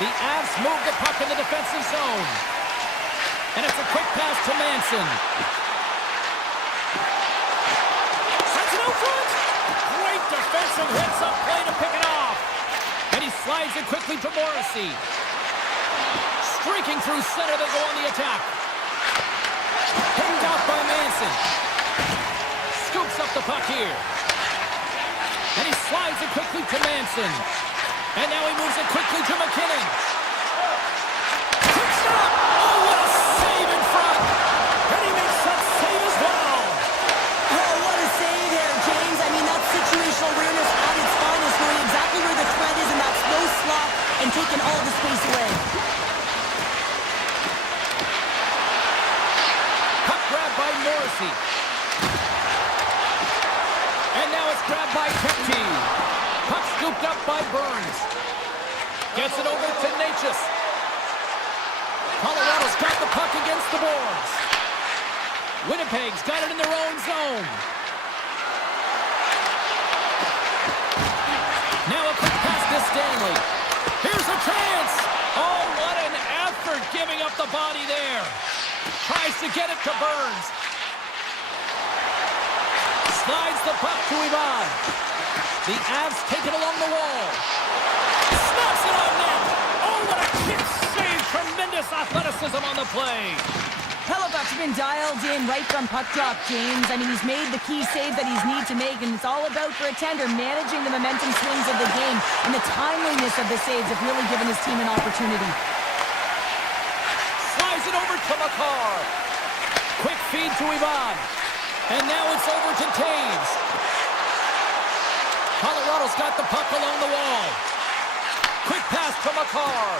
The Avs move the puck in the defensive zone. And it's a quick pass to Manson. Sends it out front. Great defensive hits up play to pick it off. And he slides it quickly to Morrissey. Streaking through center, they go on the attack. Picked out by Manson. Scoops up the puck here. And he slides it quickly to Manson. And now he moves it quickly to McKinnon. Quick stop! Oh, what a save in front! And he makes that save as well! Oh, what a save there, James. I mean, that's situational awareness at its finest, knowing exactly where the threat is in that slow slot and taking all the space away. Puck grabbed by Morrissey. And now it's grabbed by Kempty. Puck scooped up by Burns. Gets it over to Natchez. Colorado's got the puck against the boards. Winnipeg's got it in their own zone. Now a quick pass to Stanley. Here's a chance. Oh, what an effort giving up the body there. Tries to get it to Burns. Slides the puck to Ivan. The Avs take it along the wall. Snaps it on net. Oh, what a kick save. Tremendous athleticism on the play. Hellebuck's been dialed in right from puck drop, James. I mean, he's made the key saves that he's need to make, and it's all about, for a tender, managing the momentum swings of the game, and the timeliness of the saves have really given his team an opportunity. Slides it over to McCarr. Quick feed to Ivan. And now it's over to Taves. Colorado's got the puck along the wall. Quick pass to McCarr.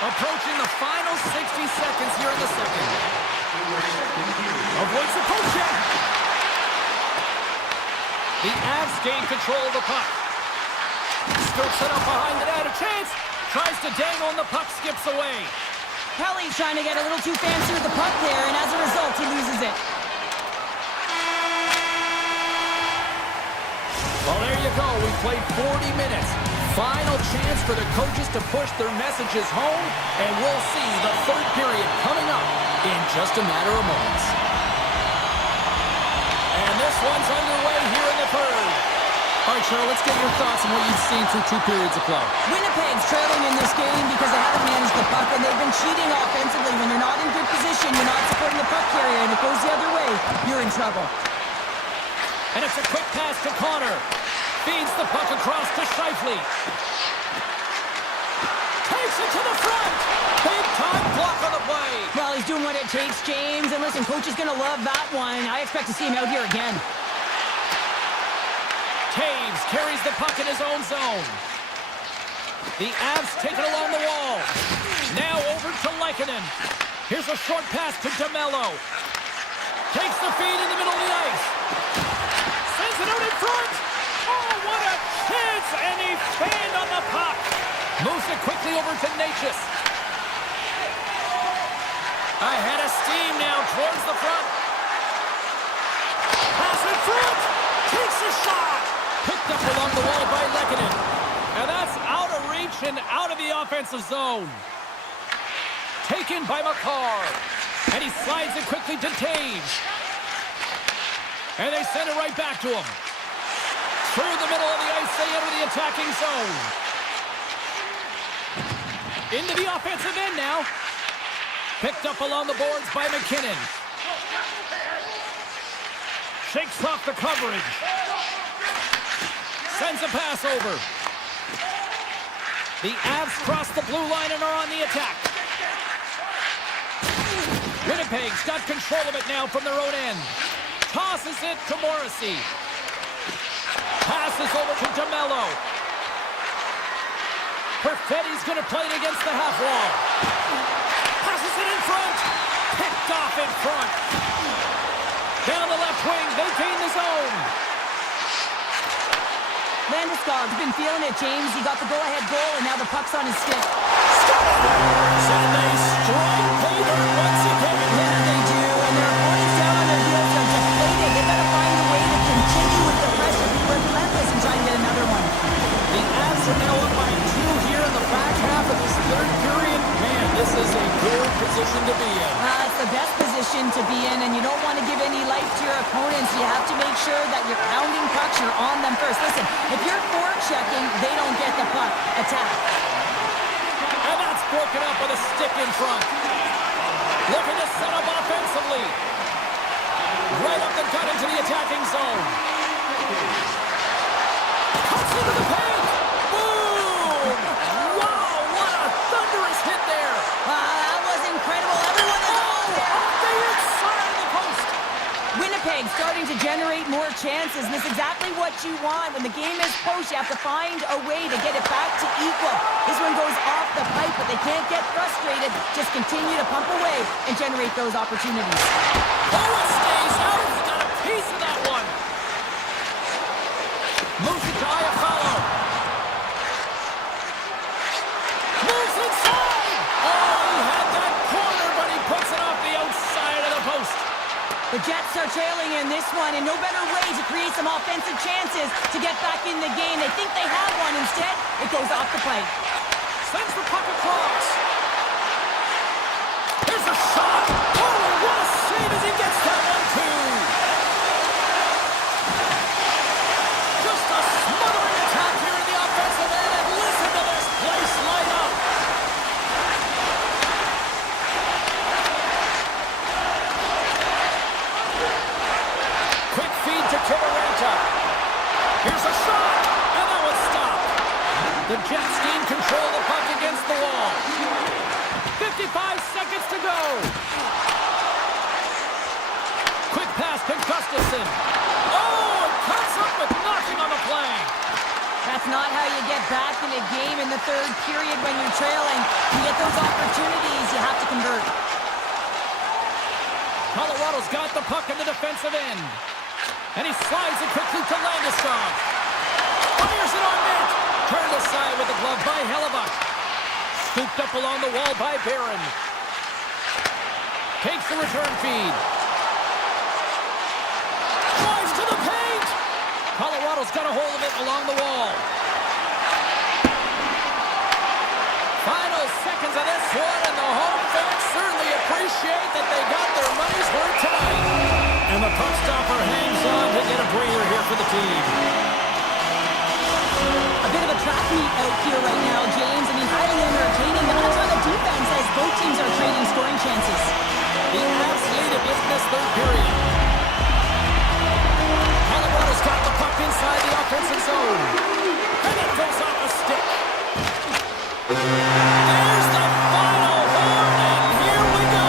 Approaching the final 60 seconds here in the second. Avoids the poke check. The Avs gain control of the puck. Field set up behind the net. A chance. Tries to dangle and the puck skips away. Kelly's trying to get a little too fancy with the puck there, and as a result, he loses it. Well, there you go. We played 40 minutes. Final chance for the coaches to push their messages home, and we'll see the third period coming up in just a matter of moments. And this one's underway here in the third. All right, Cheryl, let's get your thoughts on what you've seen through 2 periods of play. Winnipeg's trailing in this game because they haven't managed the puck, and they've been cheating offensively. When you're not in good position, you're not supporting the puck carrier, and it goes the other way, you're in trouble. And it's a quick pass to Connor. Feeds the puck across to Scheifele. Takes it to the front. Big time block on the play. Well, he's doing what it takes, James. And listen, coach is going to love that one. I expect to see him out here again. Taves carries the puck in his own zone. The Avs take it along the wall. Now over to Lehkonen. Here's a short pass to DeMello. Takes the feed in the middle of the ice. Sends it out in front. Oh, what a chance! And he fanned on the puck. Moves it quickly over to Natchez. Ahead of steam now towards the front. Pass in front. Takes a shot. Picked up along the wall by Lehkonen. And that's out of reach and out of the offensive zone. Taken by McCarr. And he slides it quickly to Taves. And they send it right back to him. Through the middle of the ice, they enter the attacking zone. Into the offensive end now. Picked up along the boards by McKinnon. Shakes off the coverage. Sends a pass over. The Avs cross the blue line and are on the attack. Winnipeg's got control of it now from their own end. Tosses it to Morrissey. Passes over to DeMello. Perfetti's going to play it against the half wall. Passes it in front. Picked off in front. Down the left wing, they gain the zone. Landeskog's been feeling it, James. He got the go-ahead goal, and now the puck's on his stick. And they strike Peter once again. Yeah, they do, and their opponents down on their heels are deflated. They better find a way to continue with the pressure, be relentless, and try and get another one. The Avs are now up by 2 here in the back half of this third period. Man, this is a good position to be in. It's the best position to be in, and you don't want to give any life to your opponents. You have to make sure that you're pounding pucks, you're on them first. Listen, if you're forechecking, they don't get the puck. Attack. And that's broken up with a stick in front. Looking to set up offensively. Right up the gut into the attacking zone. Cuts into the paint. Boom! Wow, what a thunderous hit there. That was incredible. Everyone is off the inside of the post. Winnipeg starting to generate more chances, and that's exactly what you want. When the game is close, you have to find a way to get it back to equal. This one goes off the pipe, but they can't get frustrated. Just continue to pump away and generate those opportunities. Boa stays out. He got a piece of that one. Moves it to Iafallo. Moves inside. Oh, he had that corner, but he puts it off the outside of the post. The Jets are trailing in this one, and no better way to create some offensive chances to get back in the game. They think they have one. Instead, it goes off the pipe. Sends the puck across. Here's a shot. Oh, what a save as he gets that one, too. Just a smothering attack here in the offensive end, and listen to this place light up. Quick feed to Kiberanta. Here's a shot, and that was stopped. The Jets gain control of the puck against the wall. 55 seconds to go. Quick pass to Gustafsson. Oh, it cuts up with nothing on the play. That's not how you get back in a game in the third period when you're trailing. You get those opportunities, you have to convert. Colorado's got the puck in the defensive end. And he slides it quickly to Landeskog. Fires it on net. Turned aside. Scooped up along the wall by Barron. Takes the return feed. Drives to the paint! Colorado's got a hold of it along the wall. Final seconds of this one, and the home fans certainly appreciate that they got their money's worth tonight. And the puck stopper hangs on to get a breather here for the team. A bit of a track meet out here right now, James. I mean, highly entertaining. Not a ton of defense as both teams are trading scoring chances. The Avs lead it in this third period. Colorado's got the puck inside the offensive zone. And it goes off a stick. There's the final horn, and here we go.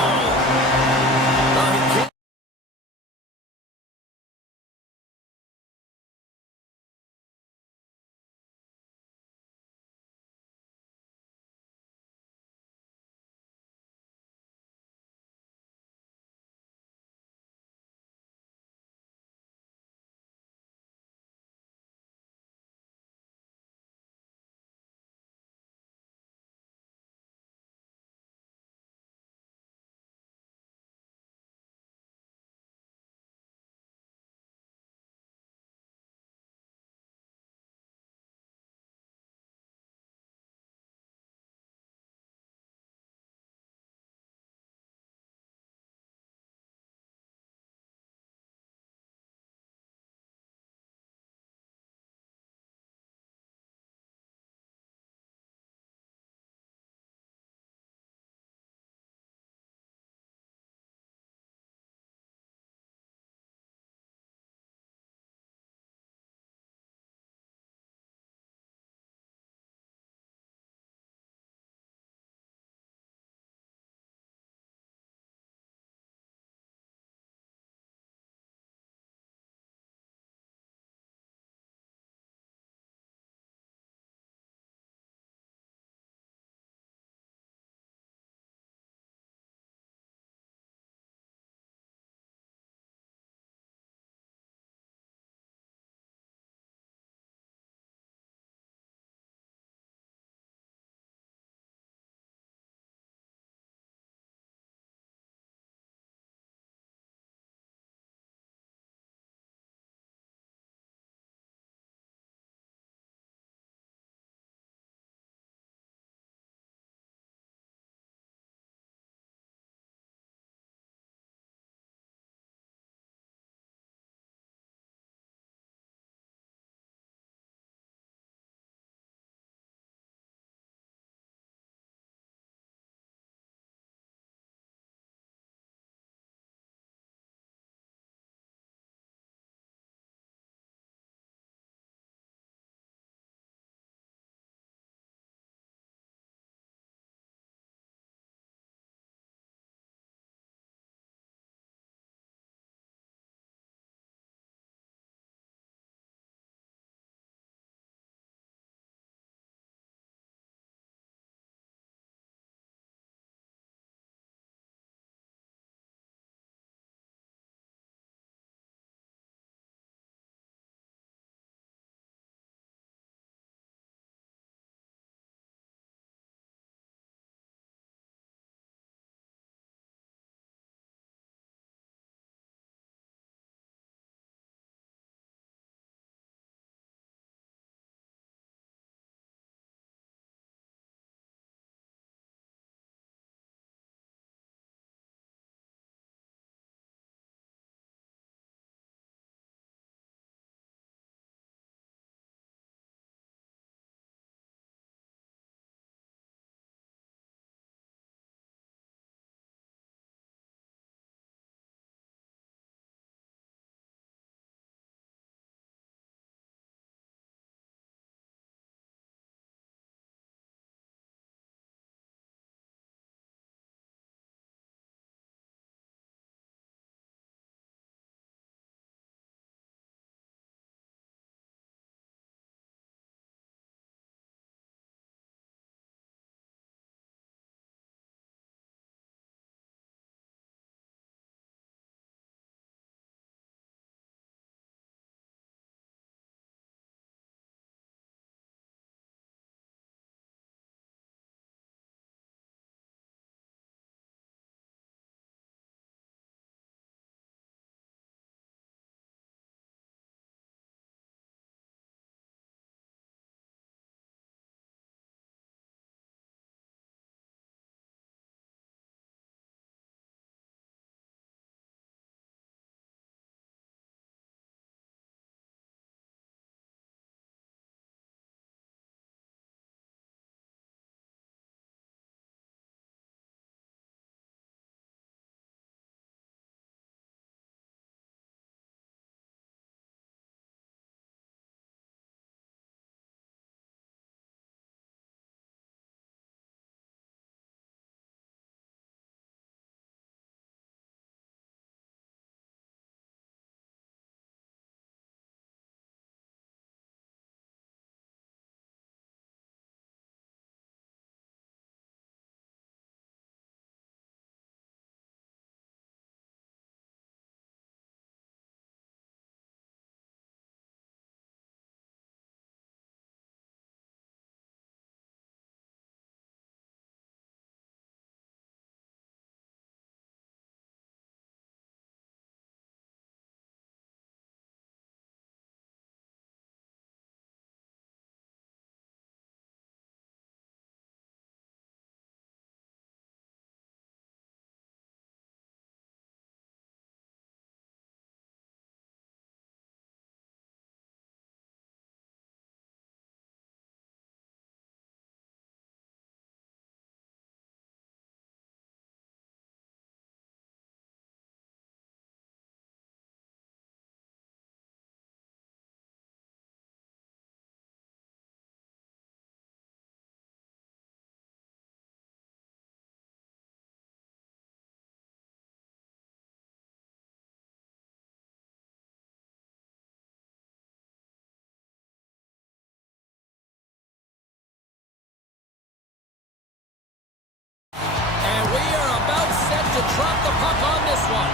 one.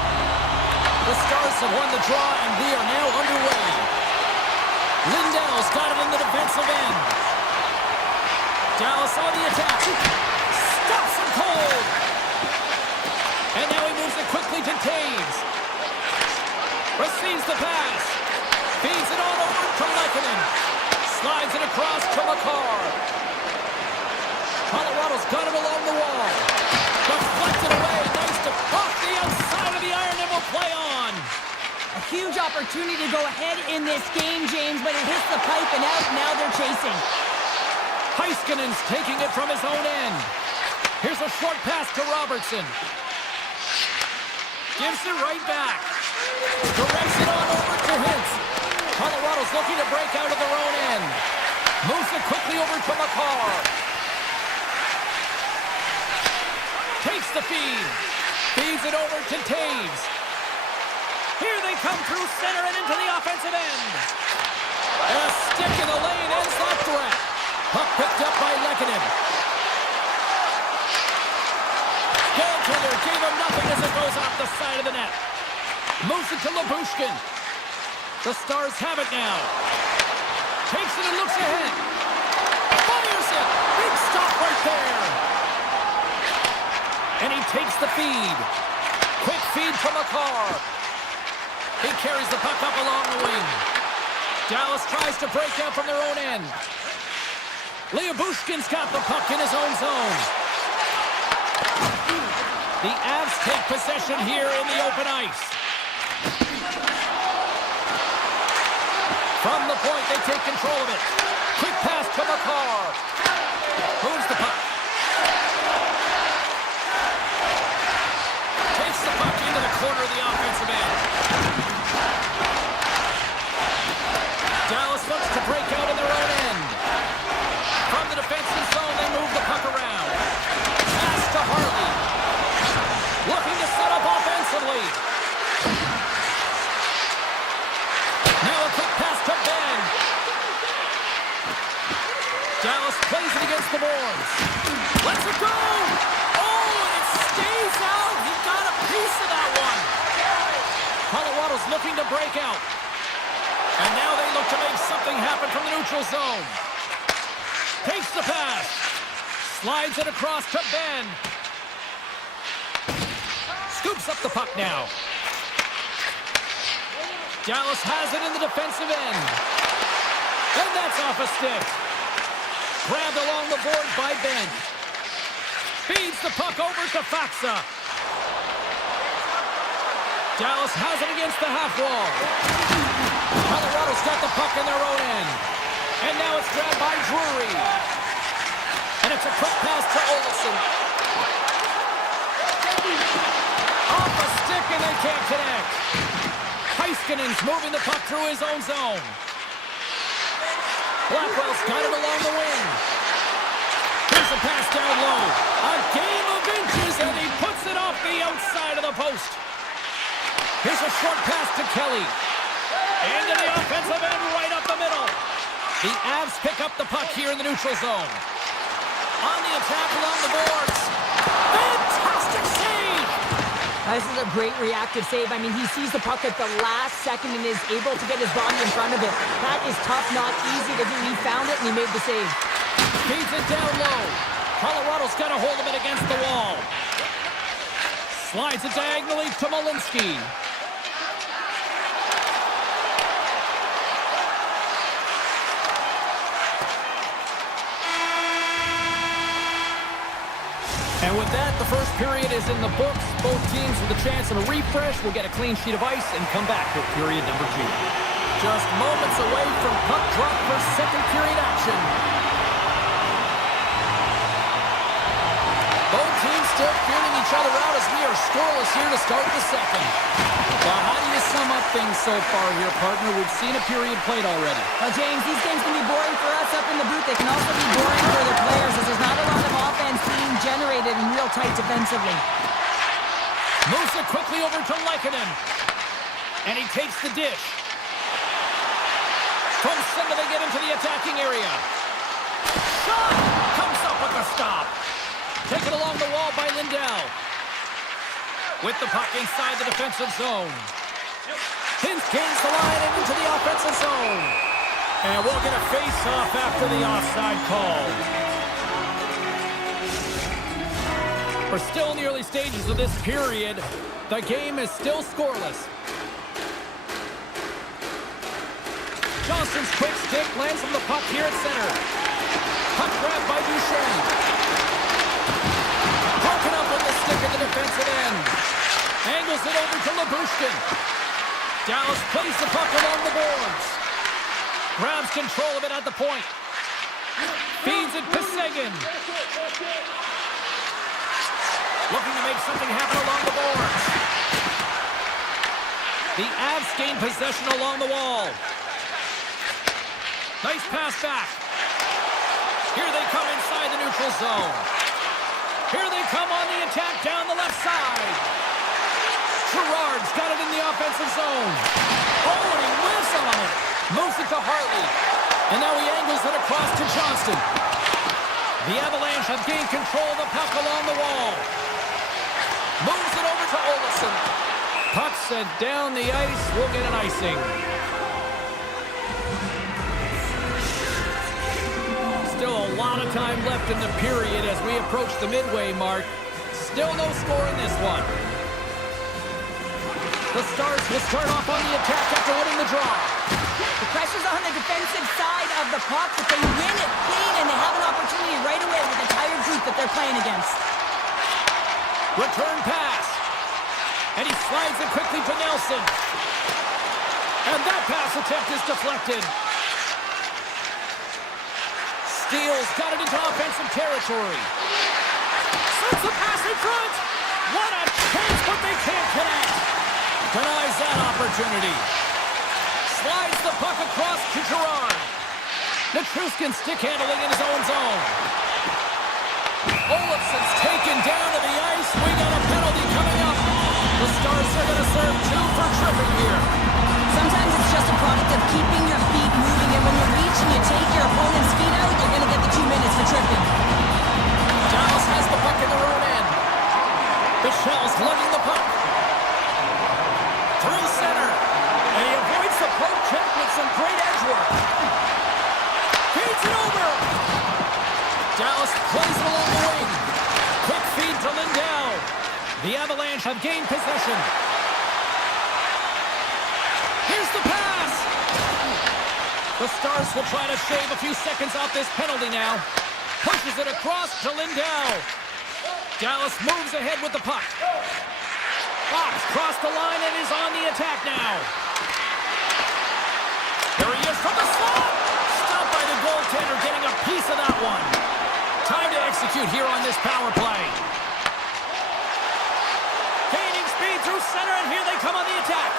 The Stars have won the draw, and we are now underway. Lindell's got it in the defensive end. Dallas on the attack. Stops him cold. And now he moves it quickly to Taves. Receives the pass. Feeds it on over to Lehkonen. Slides it across to McCarr. Colorado's got it along the wall. Deflected away. Nice to off the outside of the iron and will play on. A huge opportunity to go ahead in this game, James, but it hits the pipe and out. Now they're chasing. Heiskanen's taking it from his own end. Here's a short pass to Robertson. Gives it right back. Directs it on over to Hintz. Colorado's looking to break out of their own end. Moves it quickly over to McCarr. Takes the feed. Feeds it over to Taves. Here they come through center and into the offensive end. And a stick in the lane ends that threat. Puck picked up by Lehkonen. Goaltender gave him nothing as it goes off the side of the net. Moves it to Lyubushkin. The Stars have it now. Takes it and looks ahead. Fires it. Big stop right there. And he takes the feed. Quick feed from McCarr. He carries the puck up along the wing. Dallas tries to break out from their own end. Lyubushkin's got the puck in his own zone. The Avs take possession here in the open ice. From the point, they take control of it. Quick pass to McCarr. Moves the puck. Takes the puck into the corner of the offensive end. Dallas looks to break out in their own end. From the defensive zone, they move the puck around. Pass to Harley. Looking to set up offensively. Now a quick pass to Ben. Dallas plays it against the boards. Let's it go! Oh, and it stays out. He got a piece of that one. Colorado's looking to break out. And now they look to make something happen from the neutral zone. Takes the pass. Slides it across to Ben. Scoops up the puck now. Dallas has it in the defensive end. And that's off a stick. Grabbed along the board by Ben. Feeds the puck over to Faksa. Dallas has it against the half wall. Colorado's got the puck in their own end. And now it's grabbed by Drury. And it's a quick pass to Olsen. Off a stick and they can't connect. Heiskanen's moving the puck through his own zone. Blackwell's got it along the wing. Here's a pass down low. A game of inches and he puts it off the outside of the post. Here's a short pass to Kelly. Into the offensive end right up the middle. The Avs pick up the puck here in the neutral zone. On the attack along the boards. Fantastic save! This is a great reactive save. I mean, he sees the puck at the last second and is able to get his body in front of it. That is tough, not easy to do. He found it and he made the save. Feeds it down low. Colorado's got a hold of it against the wall. Slides it diagonally to Malinsky. And with that, the first period is in the books. Both teams with a chance of a refresh will get a clean sheet of ice and come back for period number 2. Just moments away from puck drop for second period action. Both teams still feeling each other out as we are scoreless here to start the second. Well, how do you sum up things so far here, partner? We've seen a period played already. Well, James, these games can be boring for us up in the booth. They can also be boring for the players as there's not a lot of offense being generated and real tight defensively. Moves it quickly over to Lehkonen. And he takes the dish. From center they get into the attacking area. Shot! Comes up with a stop. Taken along the wall by Lindell. with the puck inside the defensive zone. Hintz gains the line and into the offensive zone. And we'll get a face-off after the offside call. We're still in the early stages of this period. The game is still scoreless. Johnston's quick stick lands from the puck here at center. Puck grab by Duchesne. Broken up with the stick at the defensive end. Angles it over to Labushkin. Dallas plays the puck along the boards. Grabs control of it at the point. Feeds it to Seguin. Looking to make something happen along the boards. The Avs gain possession along the wall. Nice pass back. Here they come inside the neutral zone. Here they come on the attack down the left side. Gerard's got it in the offensive zone. Oh, and he whiffs on it. Moves it to Hartley. And now he angles it across to Johnston. The Avalanche have gained control of the puck along the wall. Moves it over to Olofsson. Puck sent down the ice. We'll get an icing. Still a lot of time left in the period as we approach the midway mark. Still no score in this one. The Stars will start off on the attack after winning the draw. The pressure's on the defensive side of the puck, but they win it clean and they have an opportunity right away with the tired group that they're playing against. Return pass. And he slides it quickly to Nelson. And that pass attempt is deflected. Steele's got it into offensive territory. Sends the pass in front. What a chance, but they can't connect. Denies that opportunity. Slides the puck across to Gerard. Nichushkin stick handling in his own zone. Olofsson's taken down to the ice. We got a penalty coming up. The Stars are going to serve 2 for tripping here. Sometimes it's just a product of keeping your feet moving, and when you reach and you take your opponent's feet out, you're going to get the 2 minutes for tripping. Dallas has the puck in their own end. Michelle's lugging the puck. Through center. And he avoids the poke check with some great edge work. Feeds it over. Dallas plays it along the wing. Quick feed to Lindell. The Avalanche have gained possession. Here's the pass. The Stars will try to shave a few seconds off this penalty now. Pushes it across to Lindell. Dallas moves ahead with the puck. Fox crossed the line and is on the attack now. Here he is from the slot. Stopped by the goaltender, getting a piece of that one. Time to execute here on this power play. Gaining speed through center, and here they come on the attack.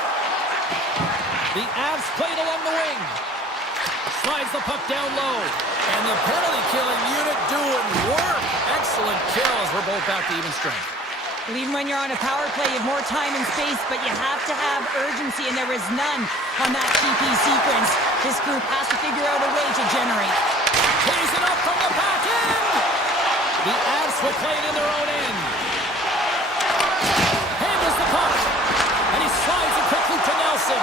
The Avs played along the wing. Slides the puck down low. And the penalty-killing unit doing work. Excellent kills. We're both back to even strength. Well, even when you're on a power play, you have more time and space, but you have to have urgency, and there is none on that TP sequence. This group has to figure out a way to generate. Plays it up from the back end. The Avs will play it in their own end. Handles the puck. And he slides it quickly to Nelson.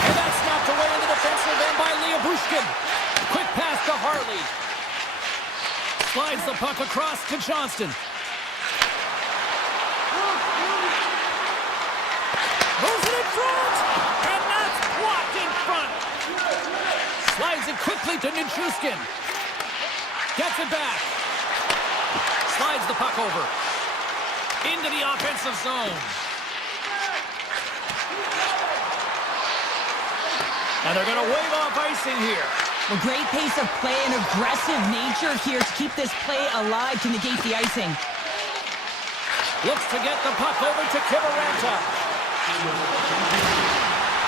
And that's knocked away in the defensive end by Bushkin. Quick pass to Hartley. Slides the puck across to Johnston. Moves it in front. And that's blocked in front. Slides it quickly to Nichushkin. Gets it back. Slides the puck over. Into the offensive zone. And they're going to wave off icing here. A great pace of play and aggressive nature here to keep this play alive to negate the icing. Looks to get the puck over to Kivaranta.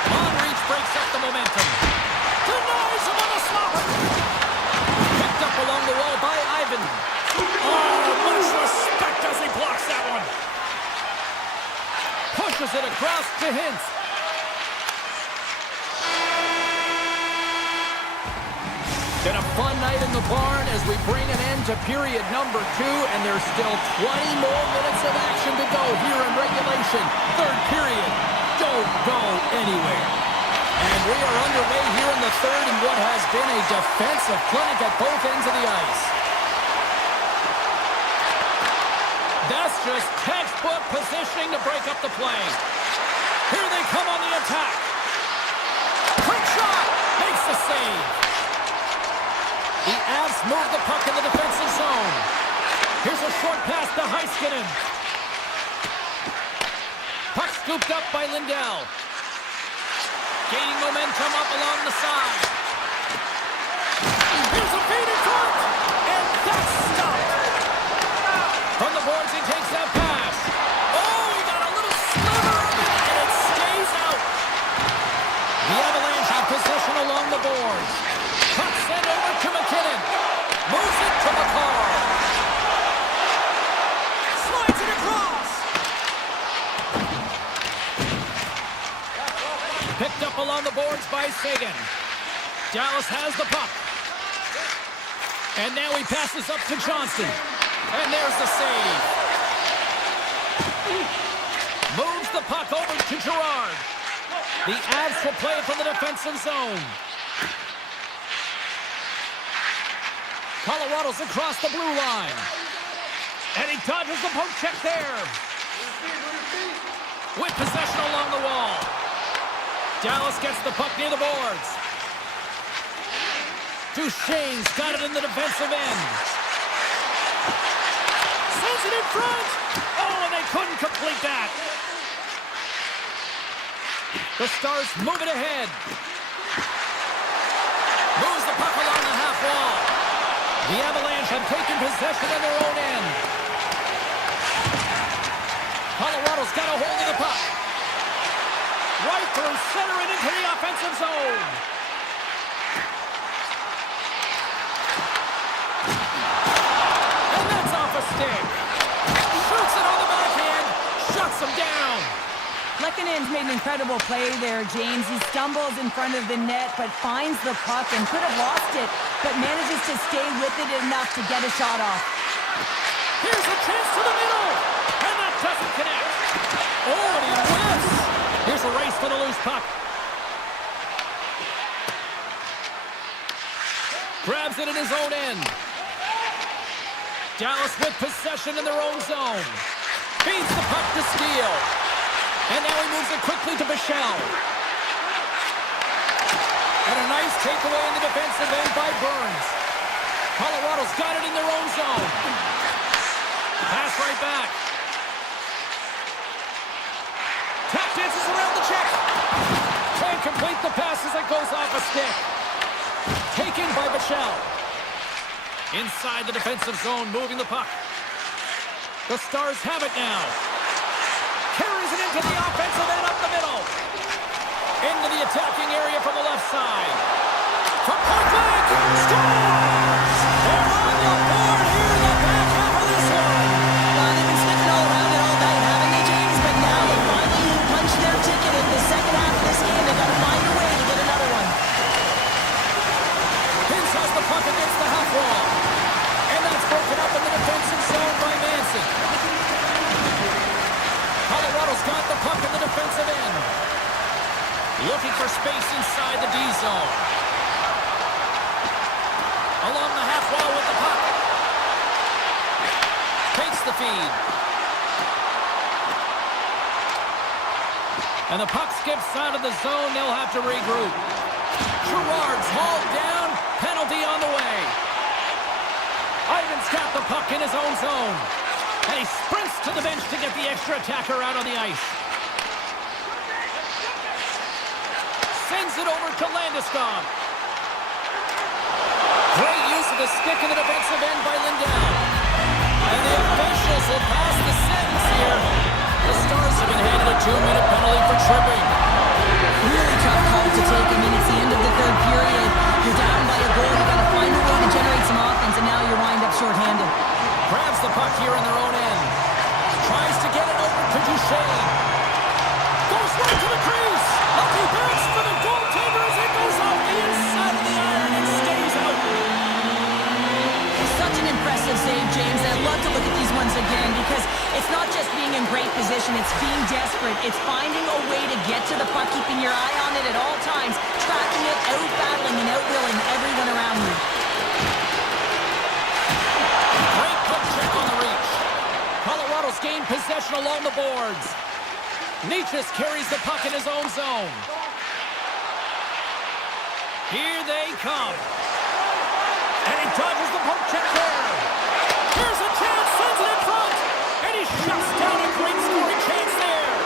On reach breaks up the momentum. Denies him on the slapper. Picked up along the wall by Ivan. Oh, much respect as he blocks that one. Pushes it across to Hintz. Been a fun night in the barn as we bring an end to period number 2, and there's still 20 more minutes of action to go here in regulation. Third period. Don't go anywhere. And we are underway here in the third in what has been a defensive clinic at both ends of the ice. That's just textbook positioning to break up the play. Here they come on the attack. Quick shot! Makes the save. The Avs move the puck in the defensive zone. Here's a short pass to Heiskanen. Puck scooped up by Lindell. Gaining momentum up along the side. Here's a feed in front. And that's stopped. From the boards, he takes that pass. Oh, he got a little sliver of it, and it stays out. The Avalanche have possession along the boards. Puck sent over to McKinnon. Moves it to McCarr. Slides it across. Picked up along the boards by Sagan. Dallas has the puck. And now he passes up to Johnston. And there's the save. Moves the puck over to Gerard. The Avs will play it from the defensive zone. Colorado's across the blue line. And he dodges the poke check there. With possession along the wall. Dallas gets the puck near the boards. Duchesne's got it in the defensive end. Sends it in front. Oh, and they couldn't complete that. The Stars move it ahead. Moves the puck along the half wall. The Avalanche have taken possession in their own end. Colorado's got a hold of the puck. Right through center and into the offensive zone. And that's off a stick. Shoots it on the backhand. Shuts him down. Lekkonen's made an incredible play there, James. He stumbles in front of the net, but finds the puck and could have lost it, but manages to stay with it enough to get a shot off. Here's a chance to the middle. And that doesn't connect. Oh, and he whiffs. Here's a race to the loose puck. Grabs it in his own end. Dallas with possession in their own zone. Feeds the puck to Steele. And now he moves it quickly to Bichelle. And a nice takeaway in the defensive end by Burns. Colorado's got it in their own zone. Pass right back. Tap dances around the check. Can't complete the pass as it goes off a stick. Taken by Bichelle. Inside the defensive zone, moving the puck. The Stars have it now. Carries it into the offensive end up the middle. Into the attacking area from the left side. From point blank. Stars! They're on the board here in the back half of this one. They've been sniffing all around it all night, haven't they, James? But now they finally punched their ticket in the second half of this game. They've got to find a way to get another one. Hintz has the puck against the half wall. And that's broken up in the defensive zone by Manson. Colorado's got the puck in the defensive end. Looking for space inside the D zone. Along the half wall with the puck. Takes the feed. And the puck skips out of the zone. They'll have to regroup. Gerard's hauled down. Penalty on the way. Ivan's got the puck in his own zone. And he sprints to the bench to get the extra attacker out on the ice. Sends it over to Landeskog. Great use of the stick in the defensive end by Lindell. And the officials will pass the sentence here. The Stars have been handed a 2-minute penalty for tripping. Really tough call to take. I mean, it's the end of the third period. You're down by a goal. You've got to find a way to generate some offense, and now you're wind up shorthanded. Grabs the puck here in their own end. Tries to get it over to Duchesne. Goes right to the crease. Lucky backs for the goaltender as it goes off the inside of the iron and stays out. love to look at these ones again because it's not just being in great position, it's being desperate. It's finding a way to get to the puck, keeping your eye on it at all times, tracking it, out-battling and out-willing everyone around you. Great puck check on the reach. Colorado's gained possession along the boards. Nietzsche carries the puck in his own zone. Here they come. And he dodges the poke check there. Here's a chance, sends it in front. And he shuts down a great scoring chance there.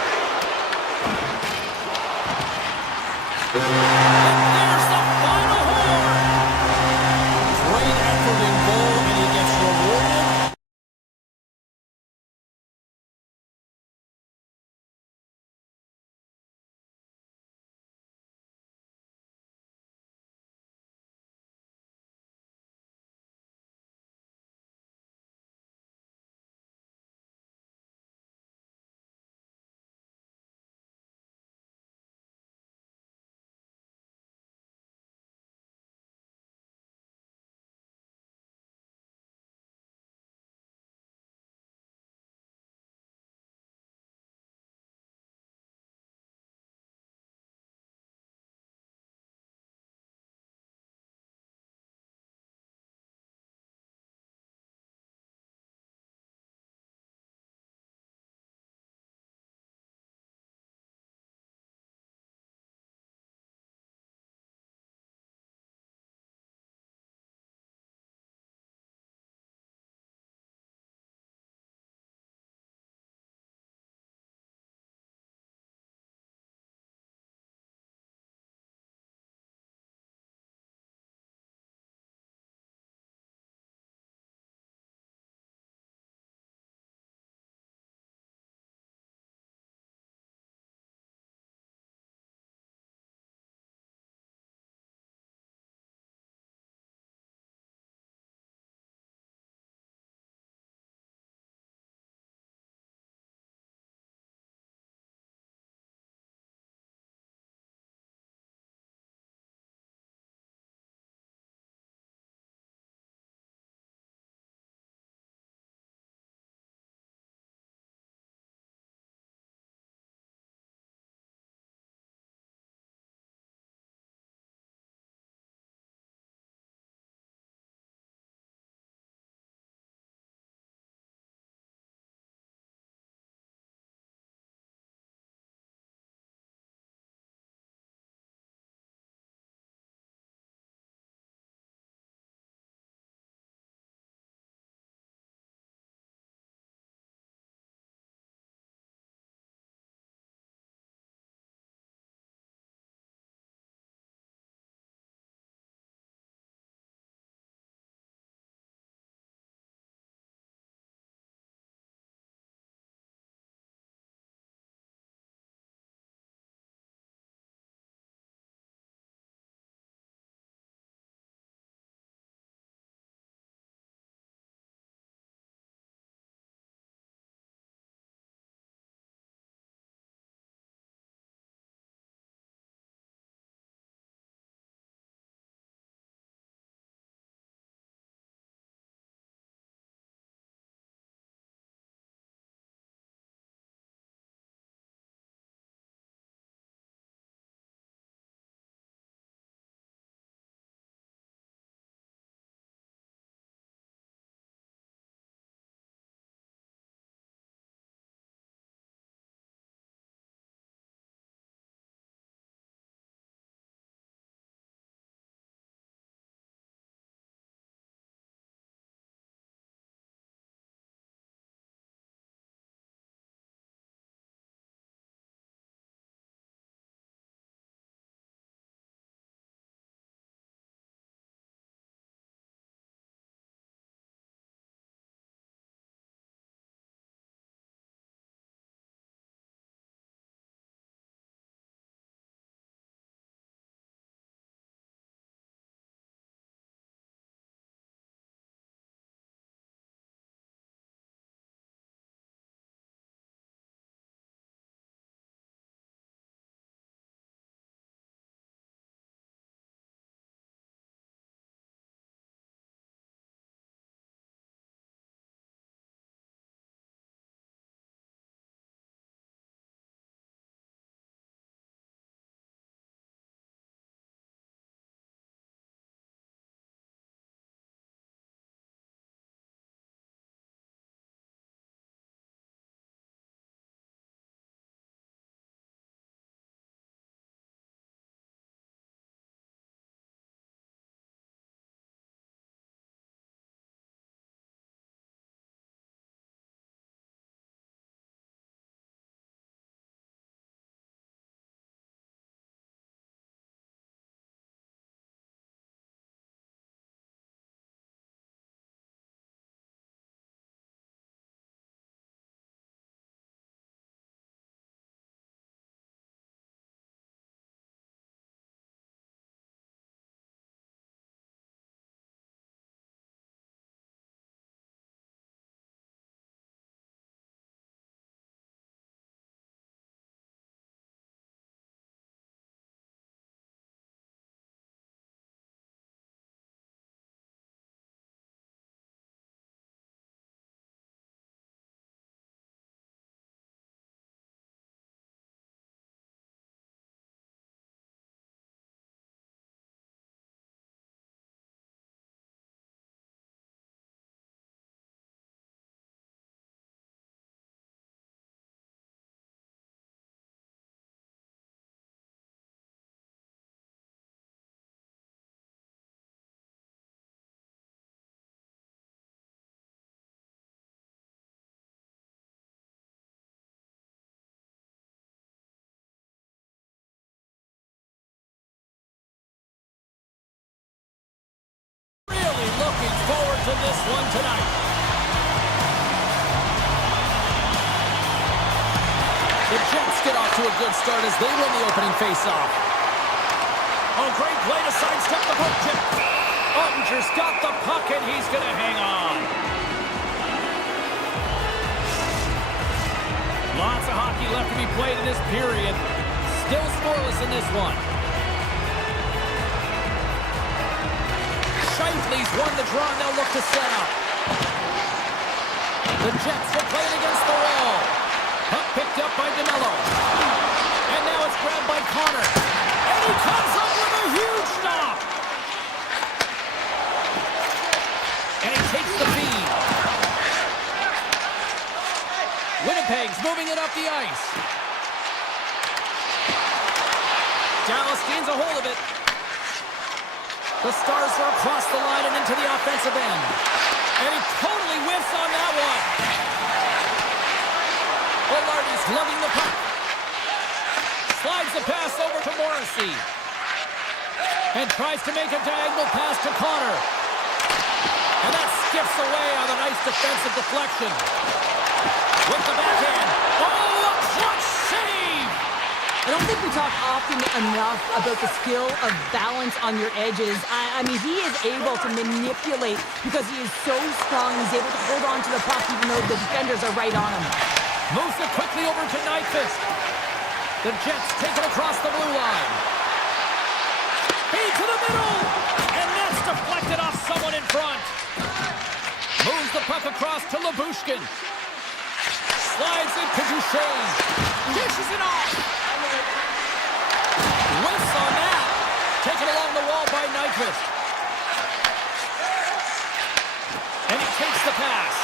in this one tonight. The Jets get off to a good start as they win the opening face-off. Oh, great play to sidestep the poke chip. Ottinger's got the puck, and he's going to hang on. Lots of hockey left to be played in this period. Still scoreless in this one. Scheifele's won the draw, and they'll look to set up. The Jets will play it against the wall. Puck picked up by DeMello. And now it's grabbed by Connor. And he comes up with a huge stop. And he takes the feed. Winnipeg's moving it up the ice. Dallas gains a hold of it. The Stars are across the line and into the offensive end. And he totally whiffs on that one. O'Lardy's lugging the puck. Slides the pass over to Morrissey. And tries to make a diagonal pass to Connor. And that skips away on a nice defensive deflection. With the backhand. Oh, a clutch save! I don't think we talk often enough about the skill of balance on your edges. I mean, he is able to manipulate because he is so strong. He's able to hold on to the puck even though the defenders are right on him. Moves it quickly over to Nyquist. The Jets take it across the blue line. Feed to the middle! And that's deflected off someone in front. Moves the puck across to Labushkin. Slides it to Duchesne. Dishes it off. Whiffs on that. Taken along the wall by Nyquist. And he takes the pass.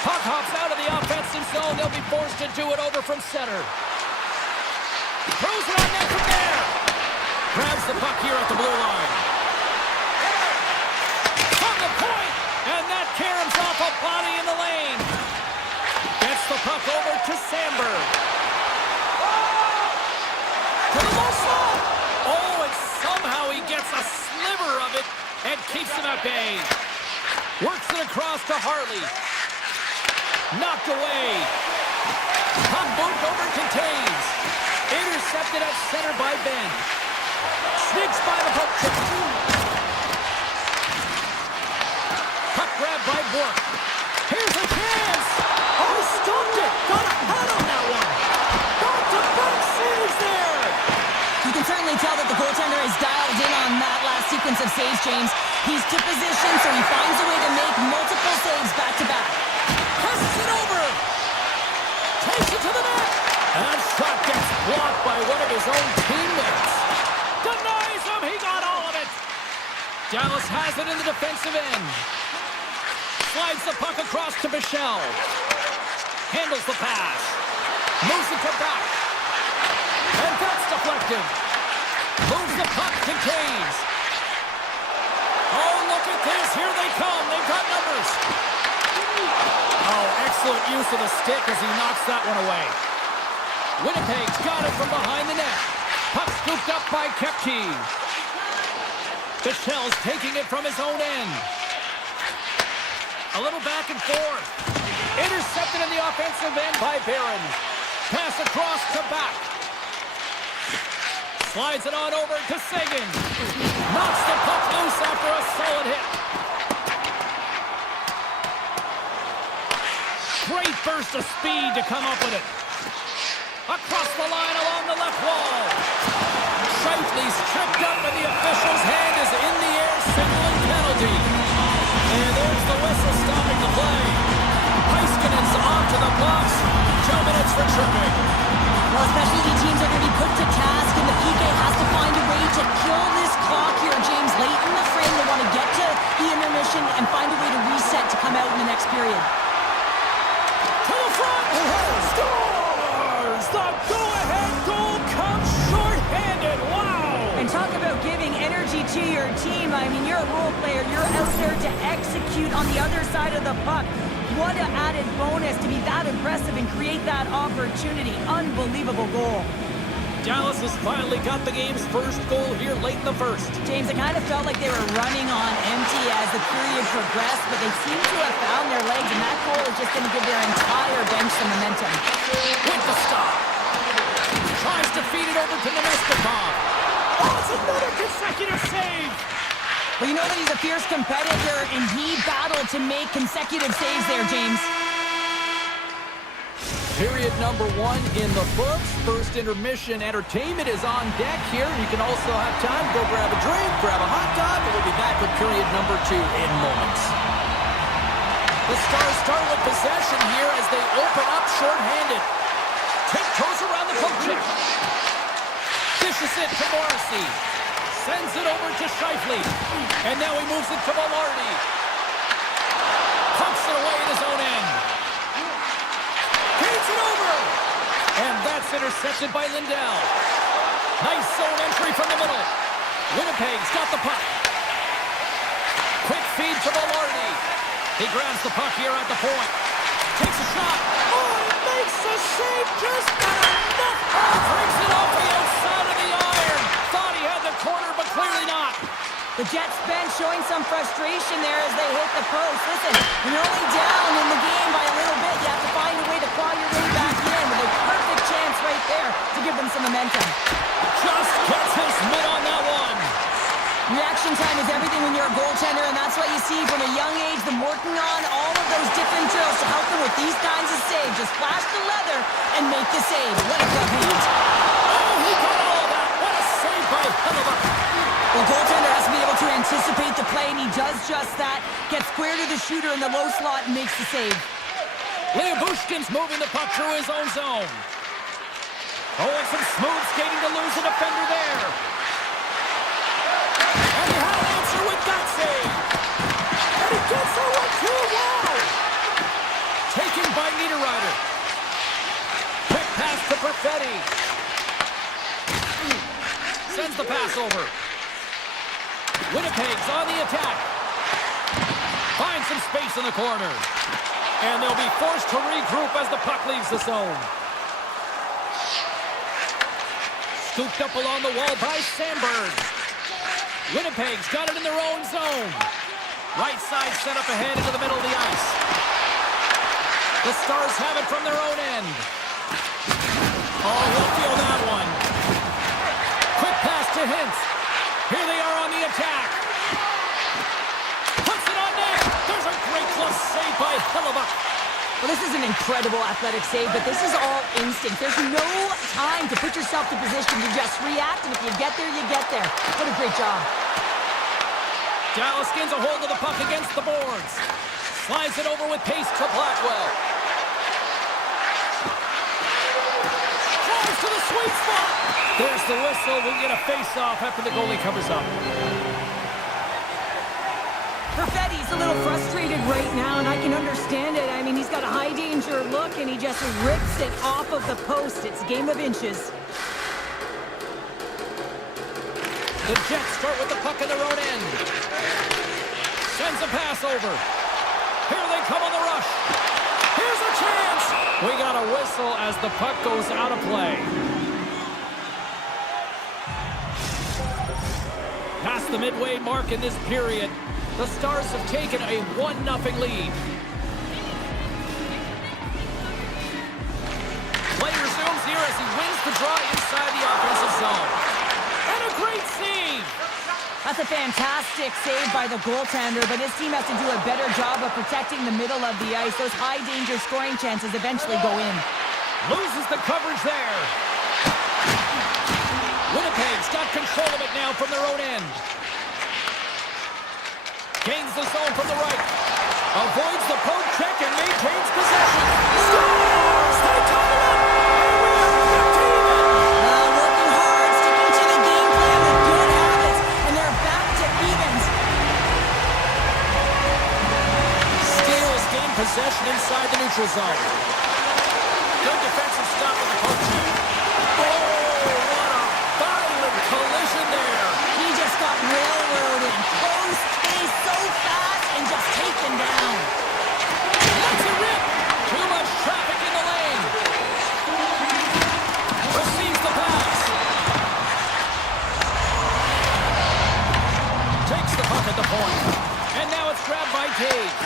Puck hops out of the offensive zone. They'll be forced to do it over from center. Throws it on net from there. Grabs the puck here at the blue line. From the point. And that caroms off a body in the lane. Gets the puck over to Sandberg. To the low slot. Oh, and somehow he gets a sliver of it and keeps him at bay. Works it across to Harley. Knocked away. Puck moved over to Taves. Intercepted at center by Ben. Sneaks by the puck chip. Puck grabbed by Bourque. Here's a chance. Oh, stopped it. Got a head on that one. Back-to-back saves there. You can certainly tell that the goaltender is dialed in on that last sequence of saves, James. He's to position, so he finds a way to make multiple saves back-to-back. Passes it over. Takes it to the net. That shot gets blocked by one of his own teammates. Denies him. He got all of it. Dallas has it in the defensive end. Slides the puck across to Michel. Handles the pass. Moves it to back. And that's deflected. Moves the puck to Taves. Oh, look at this. Here they come. They've got numbers. Oh, excellent use of the stick as he knocks that one away. Winnipeg's got it from behind the net. Puck scooped up by Kepke. Michel's taking it from his own end. A little back and forth. Intercepted in the offensive end by Barron. Pass across to back. Slides it on over to Sagan. Knocks the puck loose after a solid hit. Great burst of speed to come up with it. Across the line along the left wall. Scheifele's tripped up and the official's hand is in the air signaling penalty. And there's the whistle stopping the play. Heiskanen's on to the box. 2 minutes for tripping. Well, specialty teams are going to be put to task, and the PK has to find a way to kill this clock here, James. Late in the frame, they want to get to the intermission and find a way to reset to come out in the next period. To the front! Scores! The go-ahead goal comes short-handed. Wow! And talk about giving energy to your team. I mean, you're a role player. You're out there to execute on the other side of the puck. What an added bonus to be that impressive and create that opportunity. Unbelievable goal. Dallas has finally got the game's first goal here late in the first. James, it kind of felt like they were running on empty as as the period progressed, but they seem to have found their legs, and that goal is just going to give their entire bench some momentum. With the stop. Tries to feed it over to Nemestikov. Oh, it's another consecutive save. Well, you know that he's a fierce competitor, and he battled to make consecutive saves there, James. Period number 1 in the books. First intermission entertainment is on deck here. You can also have time to go grab a drink, grab a hot dog, and we'll be back with period number 2 in moments. The Stars start with possession here as they open up short-handed. Tiptoes around the poke check. Dishes it to Morrissey. Sends it over to Scheifele. And now he moves it to Velarde. Pumps it away in his own end. Feeds it over. And that's intercepted by Lindell. Nice zone entry from the middle. Winnipeg's got the puck. Quick feed to Velarde. He grabs the puck here at the point. Takes a shot. Oh, he makes the save just enough. Brings it off the outside of the iron. Thought he had the corner, but clearly not. The Jets bench showing some frustration there as they hit the post. Listen, when you're only down in the game by a little bit, you have to find a way to claw your way back in with a perfect chance right there to give them some momentum. Just gets his mitt on that one. Reaction time is everything when you're a goaltender, and that's what you see from a young age, them working on all of those different drills to help them with these kinds of saves. Just flash the leather and make the save. What a glove hand. Oh, he got all of that. What a save by Hellebuyck. The goaltender has to be able to anticipate the play, and he does just that. Gets square to the shooter in the low slot and makes the save. Bushkin's moving the puck through his own zone. Oh, and some smooth skating to lose a defender there. And he had an answer with that save. And he gets that one too. Wow. Taken by Niederreiter. Quick pass to Perfetti. Sends the pass over. Winnipeg's on the attack. Finds some space in the corner. And they'll be forced to regroup as the puck leaves the zone. Scooped up along the wall by Sandberg. Winnipeg's got it in their own zone. Right side set up ahead into the middle of the ice. The Stars have it from their own end. Oh, he'll feel that one. Quick pass to Hintz. Here they are on the attack. Puts it on net. There's a great close save by Hellebuyck. Well, this is an incredible athletic save, but this is all instinct. There's no time to put yourself to position. You just react, and if you get there, you get there. What a great job. Dallas gains a hold of the puck against the boards. Slides it over with pace to Blackwell. Tries to the sweet spot. There's the whistle. We'll get a face-off after the goalie covers up. Perfetti's a little frustrated right now, and I can understand it. I mean, he's got a high-danger look, and he just rips it off of the post. It's a game of inches. The Jets start with the puck in their own end. Sends a pass over. Here they come on the rush. Here's a chance. We got a whistle as the puck goes out of play. Past the midway mark in this period, the Stars have taken a 1-0 lead. Play resumes here as he wins the draw inside the offensive zone. And a great save! That's a fantastic save by the goaltender, but his team has to do a better job of protecting the middle of the ice. Those high-danger scoring chances eventually go in. Loses the coverage there. Winnipeg's got control of it now from their own end. Gains the zone from the right. Avoids the poke check and maintains possession. Stars! They tie it up! Working hard, sticking to the game plan with good habits, and they're back to evens. Steals gain possession inside the neutral zone. Good defensive stop with the poke check. Oh, what a violent collision there. He just got railroaded. Post face so fast and just taken down. That's a rip. Too much traffic in the lane. Receives the pass. Takes the puck at the point. And now cage.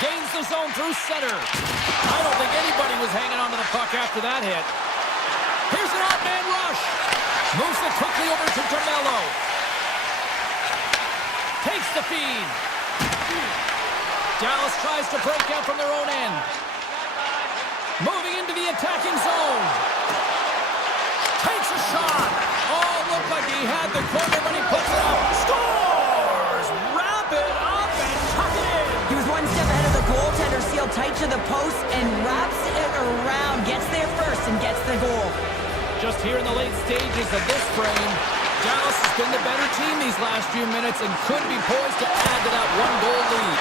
Gains the zone through center. I don't think anybody was hanging onto the puck after that hit. Here's an odd man rush. Moves it quickly over to DeMello. Takes the feed. Dallas tries to break out from their own end. Moving into the attacking zone. Takes a shot. Oh, looked like he had the corner when he puts it up. Scores! Wrap it up and tuck it in. He was one step ahead of the goaltender, sealed tight to the post, and wraps it around. Gets there first and gets the goal. Just here in the late stages of this frame, Dallas has been the better team these last few minutes and could be poised to add to that one-goal lead.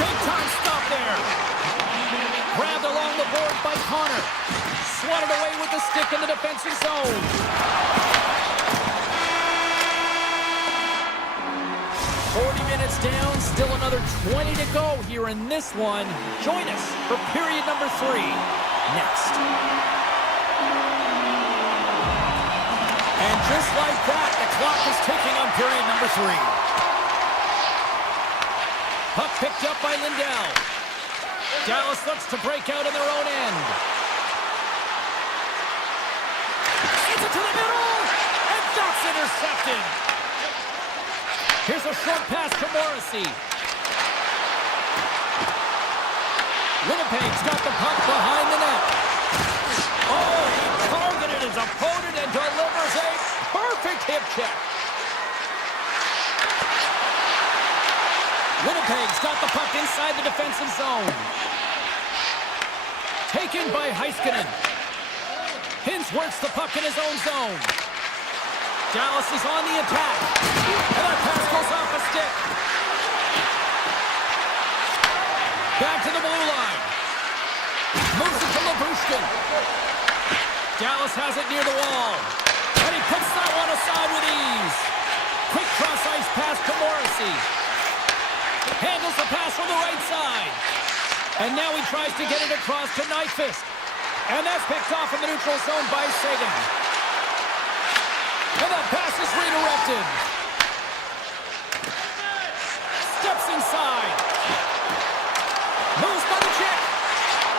Big time stop there. Grabbed along the board by Connor. Swatted away with the stick in the defensive zone. 40 minutes down, still another 20 to go here in this one. Join us for period number 3 next. And just like that, the clock is ticking on period number 3. Puck picked up by Lindell. Dallas looks to break out in their own end. Sends it to the middle, and that's intercepted. Here's a short pass to Morrissey. Winnipeg's got the puck behind the net. Oh, he targeted his opponent and delivers a perfect hip check. Winnipeg's got the puck inside the defensive zone. Taken by Heiskanen. Hintz works the puck in his own zone. Dallas is on the attack. And that pass goes off a stick. Back to the blue line. Moves it to Labushkin. Dallas has it near the wall. And he puts that one aside with ease. Quick cross-ice pass to Morrissey. Handles the pass from the right side. And now he tries to get it across to Nyquist. And that's picked off in the neutral zone by Sagan. And that pass is redirected. Steps inside. Moves by the check.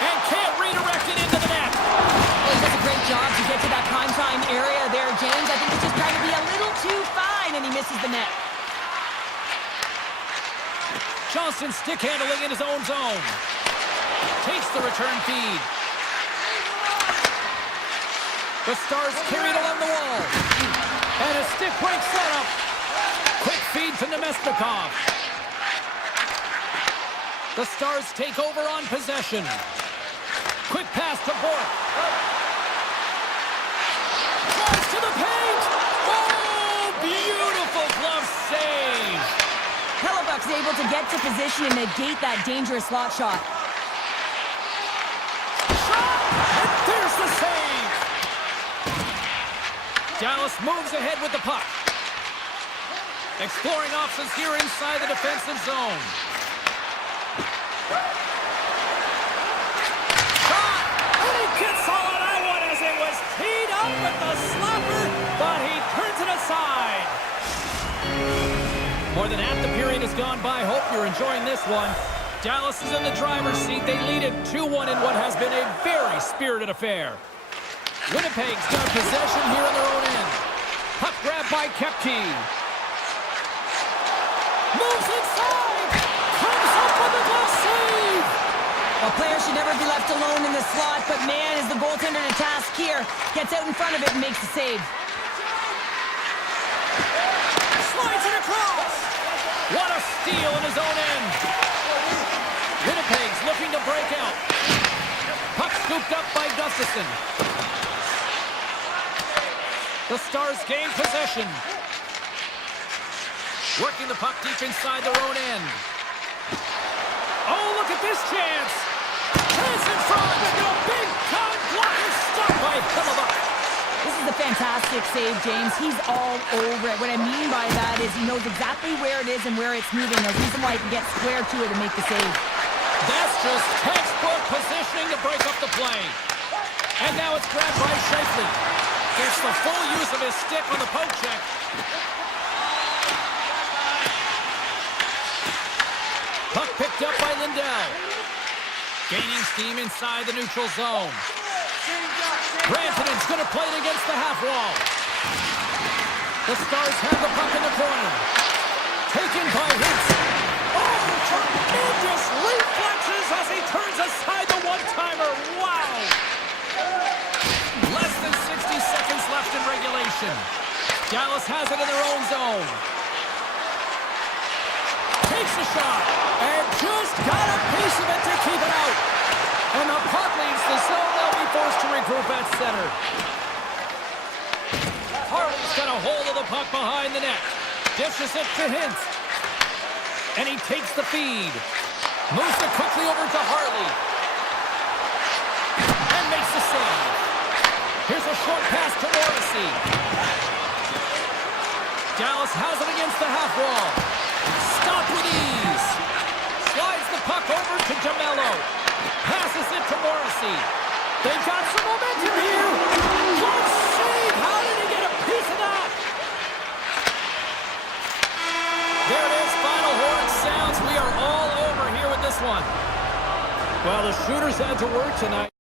And can't redirect it into the net. Well, he does a great job to get to that primetime area there, James. I think he's just trying to be a little too fine, and he misses the net. Johnson stick handling in his own zone. Takes the return feed. The Stars carry it along the wall. And a stick break setup. Quick feed to Nemesnikov. The Stars take over on possession. Quick pass to Bork. Drives to the paint. Oh, beautiful glove save. Hellebuck's able to get to position and negate that dangerous slot shot. Shot! And there's the save. Dallas moves ahead with the puck. Exploring options here inside the defensive zone. Shot! And he gets all on that one as it was teed up with the slapper, but he turns it aside. More than half the period has gone by. Hope you're enjoying this one. Dallas is in the driver's seat. They lead it 2-1 in what has been a very spirited affair. Winnipeg's got possession here in their own end. Puck grabbed by Kepke. Moves inside. Comes up with a glove save. A player should never be left alone in the slot, but man, is the goaltender to task here. Gets out in front of it and makes the save. Slides it across. What a steal in his own end. Winnipeg's looking to break out. Puck scooped up by Gustafsson. The Stars gain possession. Working the puck deep inside their own end. Oh, look at this chance. Chance in front. A big time blocker stopped by Hellebuck. This is a fantastic save, James. He's all over it. What I mean by that is he knows exactly where it is and where it's moving. The reason why he can get square to it and make the save. That's just textbook positioning to break up the play. And now it's grabbed by Scheifele. Gets the full use of his stick on the poke check. Lindell. Gaining steam inside the neutral zone. Branton's going to play it against the half wall. The Stars have the puck in the corner. Taken by Hintz. Oh, tremendous reflexes as he turns aside the one-timer. Wow! Less than 60 seconds left in regulation. Dallas has it in their own zone. Takes a shot and just got a piece of it to keep it out. And the puck leaves the zone. They'll be forced to regroup at center. Harley's got a hold of the puck behind the net. Dishes it to Hintz. And he takes the feed. Moves it quickly over to Harley. And makes the save. Here's a short pass to Morrissey. Dallas has it against the half wall. Stop with ease. Slides the puck over to Jamello. Passes it to Morrissey. They've got some momentum here. Good save. How did he get a piece of that? There it is. Final horn sounds. We are all over here with this one. Well, the shooters had to work tonight.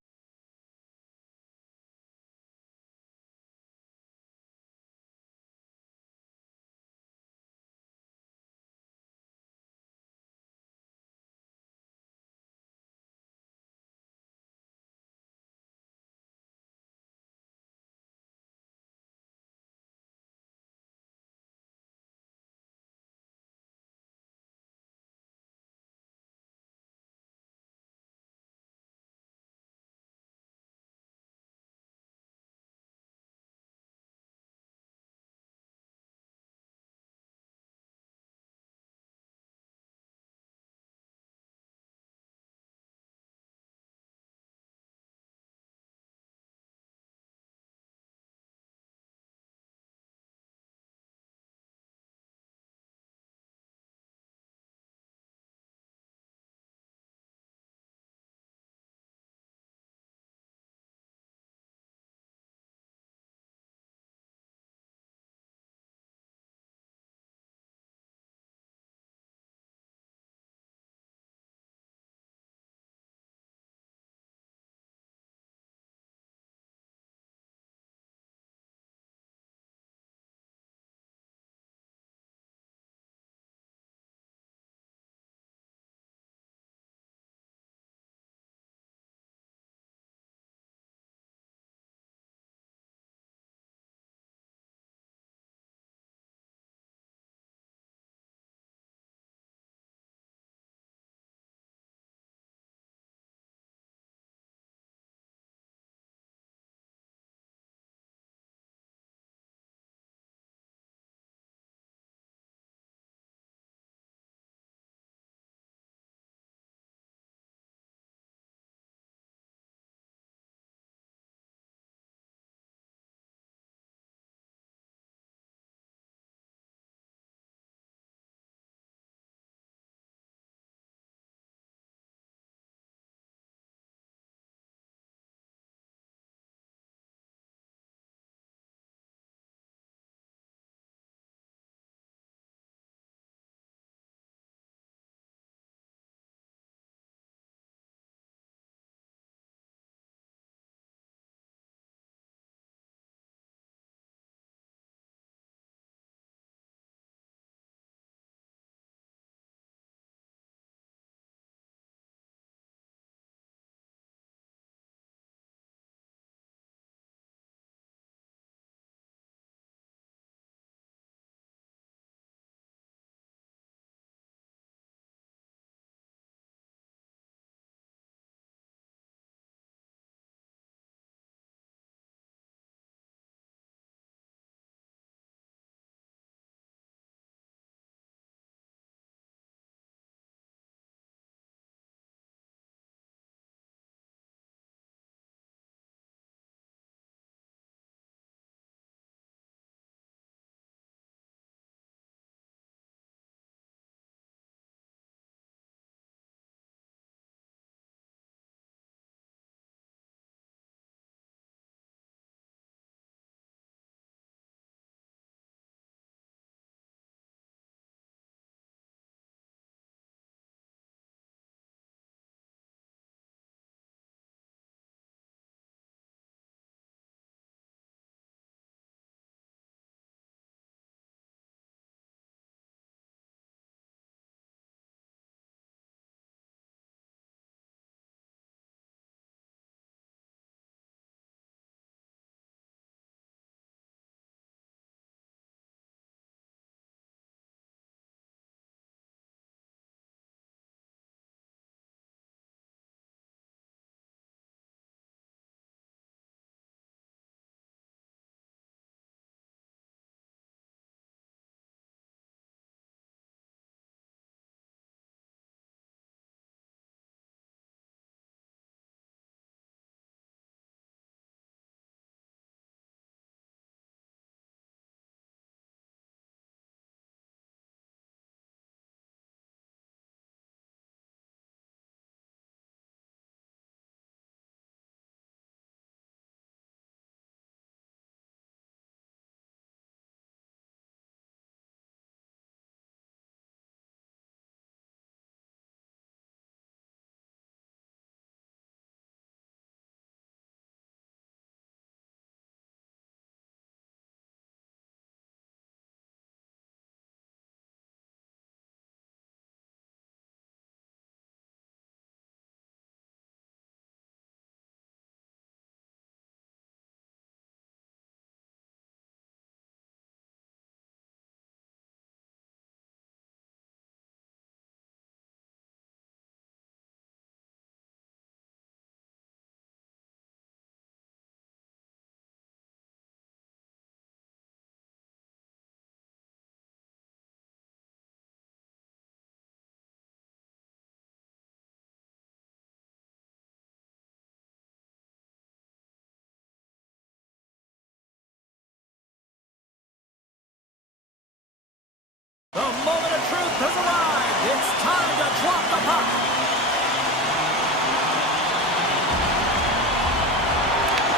The moment of truth has arrived. It's time to drop the puck.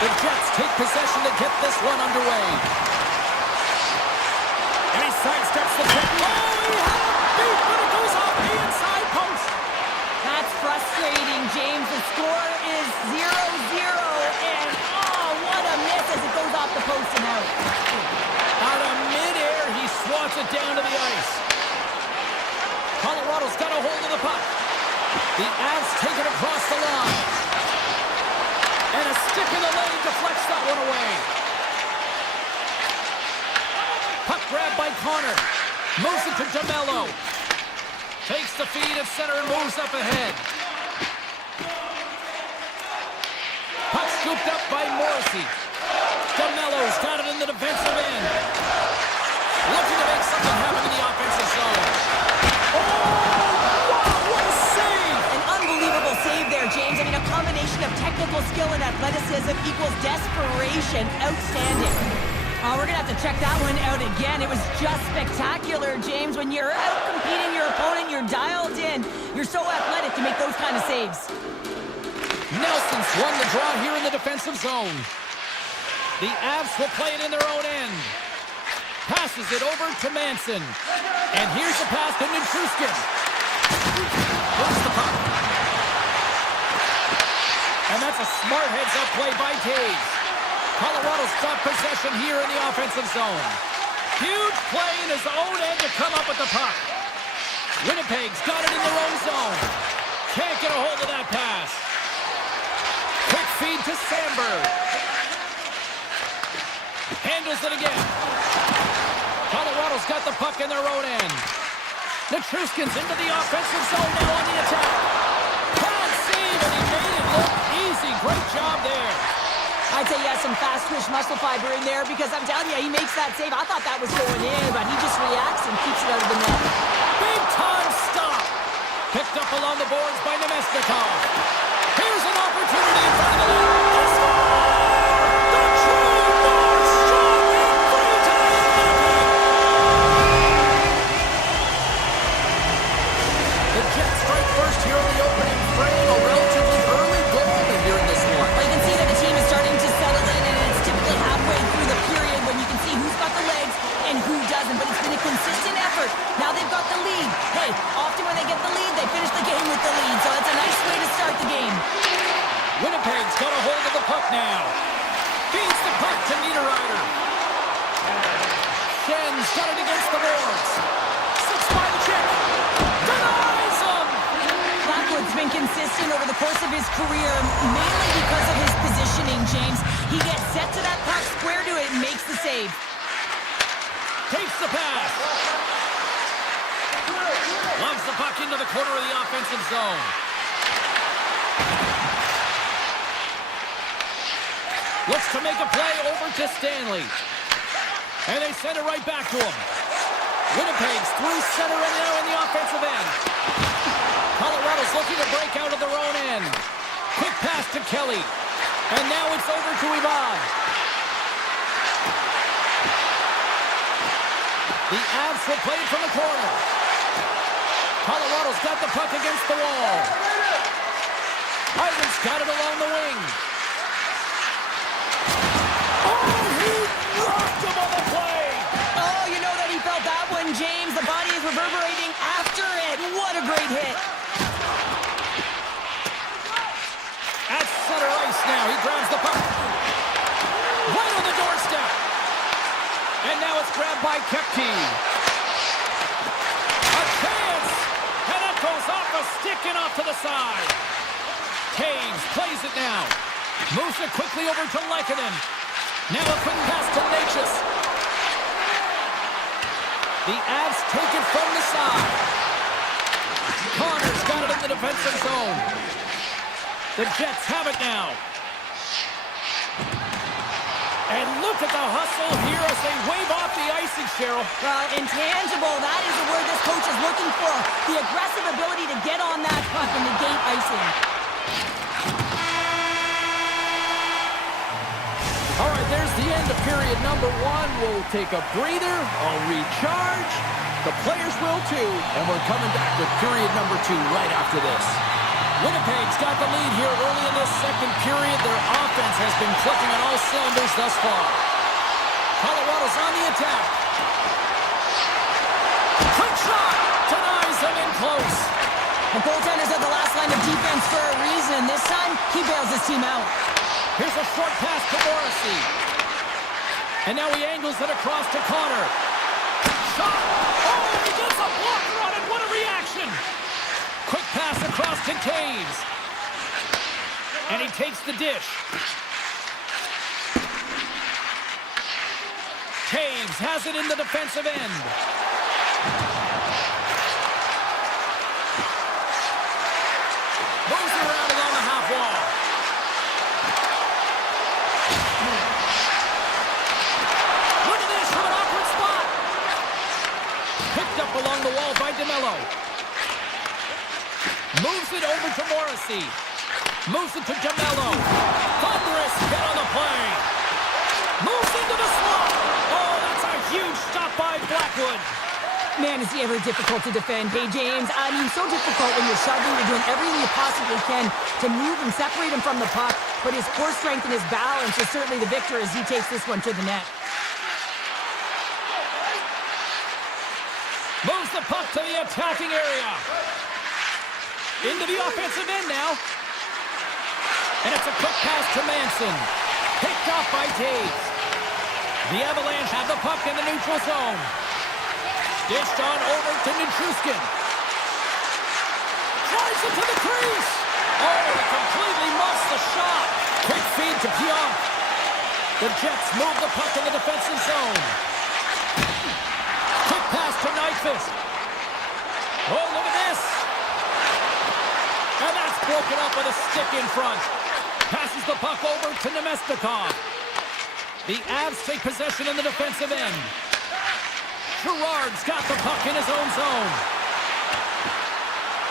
The Jets take possession to get this one underway. And he sidesteps the check. Oh, he had a beat, but it goes off the inside post. That's frustrating, James. The score is 0-0, and oh, what a miss as it goes off the post and out. Out of midair, he swats it down to the ice. Colorado's got a hold of the puck. The Avs take it across the line. And a stick in the lane deflects that one away. Puck grab by Connor. Moves it to DeMello. Takes the feed at center and moves up ahead. Puck scooped up by Morrissey. DeMello's got it in the defensive end. Looking to make something happen in the offensive zone. Oh, wow, what a save! An unbelievable save there, James. I mean, a combination of technical skill and athleticism equals desperation. Outstanding. Oh, we're going to have to check that one out again. It was just spectacular, James. When you're out competing your opponent, you're dialed in. You're so athletic to make those kind of saves. Nelson's won the draw here in the defensive zone. The Avs will play it in their own end. Passes it over to Manson. And here's the pass to Nichushkin. Moves the puck. And that's a smart heads-up play by Taves. Colorado's got possession here in the offensive zone. Huge play in his own end to come up with the puck. Winnipeg's got it in their own zone. Can't get a hold of that pass. Quick feed to Sandberg. Handles it again. Colorado's got the puck in their own end. Nichushkin's into the offensive zone now on the attack. Bad save, and he made it look easy. Great job there. I'd say he has some fast twitch muscle fiber in there because I'm telling you, he makes that save. I thought that was going in, but he just reacts and keeps it out of the net. Big time stop. Picked up along the boards by Nemesnikov. Here's an opportunity in front of the net. He scores! The true North strong in free time. The Jets strike first here in the opening frame. A relatively early goal here in this one. Well, you can see that the team is starting to settle in, and it's typically halfway through the period when you can see who's got the legs and who doesn't, but it's been a consistent effort. Now they've got the lead. Hey, often when they get the lead, they finish the game with the lead, so it's a nice way to start the game. Winnipeg's got a hold of the puck now. Feeds the puck to Niederreiter. Schen's got it against the boards. Sits by the check. Denies him! Blackwood's been consistent over the course of his career, mainly because of his positioning, James. He gets set to that puck, square to it, and makes the save. Takes the pass. Loves the puck into the corner of the offensive zone. Looks to make a play over to Stanley. And they send it right back to him. Winnipeg's through center and now in the offensive end. Colorado's looking to break out of their own end. Quick pass to Kelly. And now it's over to Ivan. The Avs will play it from the corner. Colorado's got the puck against the wall. Ivan's got it along the wing. Oh, he rocked him on the play. Oh, you know that he felt that one, James. The body is reverberating after it. What a great hit. At center ice now, he grabs the puck. Right on the doorstep. And now it's grabbed by Kepke. A chance! And that goes off a stick and off to the side. Taves plays it now. Moves it quickly over to Lehkonen. Now a quick pass to Natchez. The Avs take it from the side. Connor's got it in the defensive zone. The Jets have it now. And look at the hustle here as they wave off the icing, Cheryl. Well, intangible, that is the word this coach is looking for. The aggressive ability to get on that puck and negate icing. All right, there's the end of period number one. We'll take a breather, I'll recharge, The players will too, and we're coming back with period number 2 right after this. Winnipeg's got the lead here early in this second period. Their offense has been clicking on all cylinders thus far. Colorado's on the attack. Quick shot! Denies them in close. The goaltender's at the last line of defense for a reason. This time, he bails his team out. Here's a short pass to Morrissey. And now he angles it across to Connor. Shot! Oh, he gets a blocker on it. What a reaction! Quick pass across to Caves. And he takes the dish. Caves has it in the defensive end. Moves around along the half wall. Look at this from an awkward spot. Picked up along the wall by DeMello. Moves it over to Morrissey. Moves it to DeMello. Thunderous hit on the play. Moves into the slot. Oh, that's a huge stop by Blackwood. Man, is he ever difficult to defend. Hey, James, I mean, so difficult when you're shoving, you're doing everything you possibly can to move and separate him from the puck, but his core strength and his balance is certainly the victor as he takes this one to the net. Moves the puck to the attacking area. Into the offensive end now. And it's a quick pass to Manson. Picked off by Taves. The Avalanche have the puck in the neutral zone. Dished on over to Nichushkin. Drives it to the crease. Oh, he completely muffs the shot. Quick feed to Pionk. The Jets move the puck in the defensive zone. Quick pass to Nyquist. Oh, look at this. And that's broken up with a stick in front. Passes the puck over to Nemestikov. The Avs take possession in the defensive end. Gerard's got the puck in his own zone.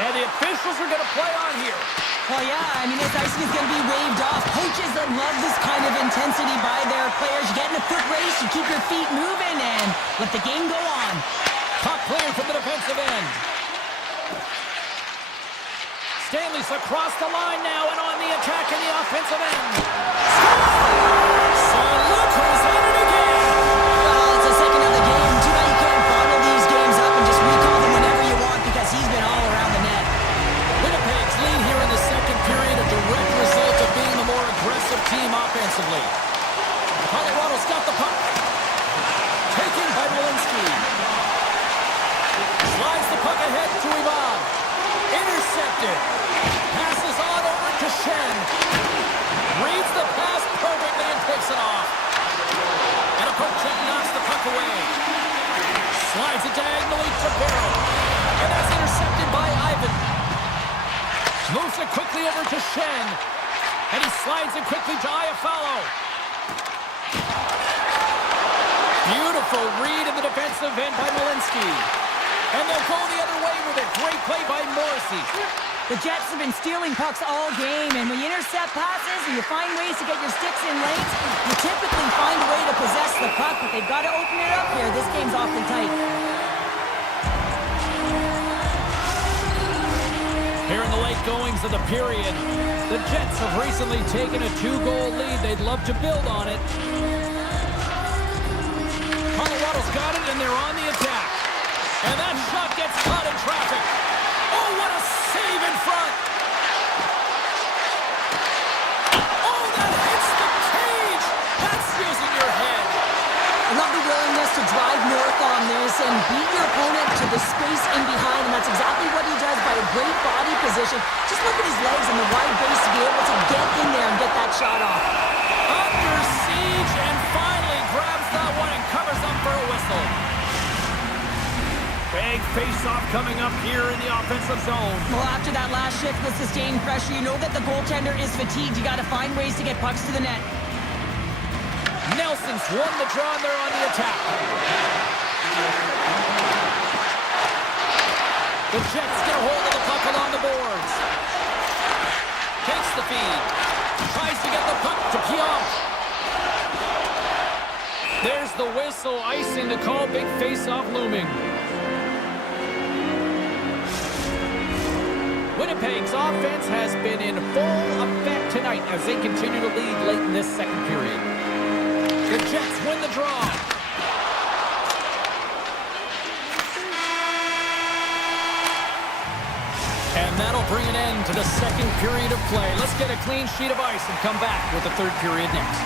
And the officials are going to play on here. Well, yeah, I mean, this icing is going to be waved off. Coaches that love this kind of intensity by their players. You get in a quick race, you keep your feet moving, and let the game go on. Puck cleared from the defensive end. Stanley's across the line now and on the attack in the offensive end. So look who's in it again. Well, it's the second of the game. Too bad you can't bottle these games up and just recall them whenever you want because he's been all around the net. Winnipeg's lead here in the second period, a direct result of being the more aggressive team offensively. Colorado's got the puck. Taken by Malinsky. Slides the puck ahead to Ivan. Intercepted. Passes on over to Shen. Reads the pass perfectly and takes it off. And a poke check knocks the puck away. Slides it diagonally to Barrow. And that's intercepted by Ivan. Moves it quickly over to Shen. And he slides it quickly to Iafallo. Beautiful read in the defensive end by Malinsky. And they'll go the other way with it. Great play by Morrissey. The Jets have been stealing pucks all game, and when you intercept passes and you find ways to get your sticks in lanes, you typically find a way to possess the puck, but they've got to open it up here. This game's awfully tight. Here in the late goings of the period, the Jets have recently taken a 2-goal lead. They'd love to build on it. Colorado's got it, and they're on the attack. And that shot gets caught in traffic. Oh, what a save in front. Oh, that hits the cage. That's using your head. I love the willingness to drive north on this and beat your opponent to the space in behind, and that's exactly what he does by a great body position. Just look at his legs and the wide base to be able to get in there and get that shot off. Under siege and finally grabs that one and covers up for a whistle. Big face-off coming up here in the offensive zone. Well, after that last shift with sustained pressure, you know that the goaltender is fatigued. You got to find ways to get pucks to the net. Nelson's won the draw and they're on the attack. The Jets get a hold of the puck along the boards. Takes the feed. Tries to get the puck to Pionk. There's the whistle, icing to call, big face-off looming. Winnipeg's offense has been in full effect tonight as they continue to lead late in this second period. The Jets win the draw. And that'll bring an end to the second period of play. Let's get a clean sheet of ice and come back with the third period next.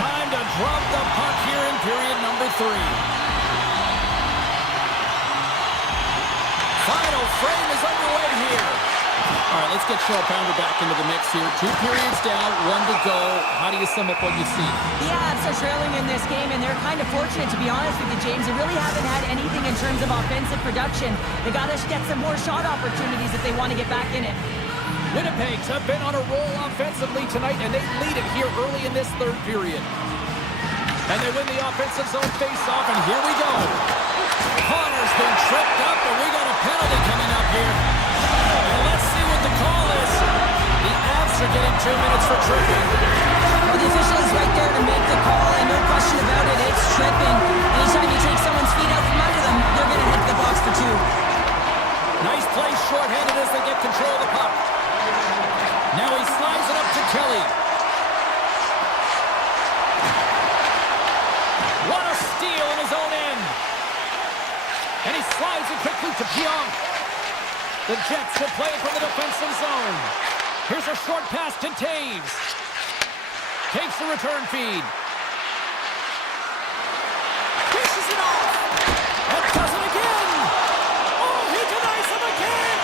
Time to drop the puck here in period number 3. Final frame is underway here. All right, let's get Cheryl Pounder back into the mix here. 2 periods down, 1 to go. How do you sum up what you see? The Avs are trailing in this game, and they're kind of fortunate, to be honest with you, James. They really haven't had anything in terms of offensive production. They got to get some more shot opportunities if they want to get back in it. Winnipeg's have been on a roll offensively tonight, and they lead it here early in this third period. And they win the offensive zone face-off, and here we go. Connor's been tripped up, and we got a penalty coming up here. And let's see what the call is. The Avs are getting 2 minutes for tripping. Well, the official is right there to make the call, and no question about it, it's tripping. Anytime you take someone's feet out from under them, they're going to hit the box for 2. Nice play shorthanded as they get control of the puck. Now he slides it up to Kelly. What a steal in his own end. And he slides it quickly to Pionk. The Jets will play it from the defensive zone. Here's a short pass to Taves. Takes the return feed. Dishes it off. And does it again. Oh, he denies him again.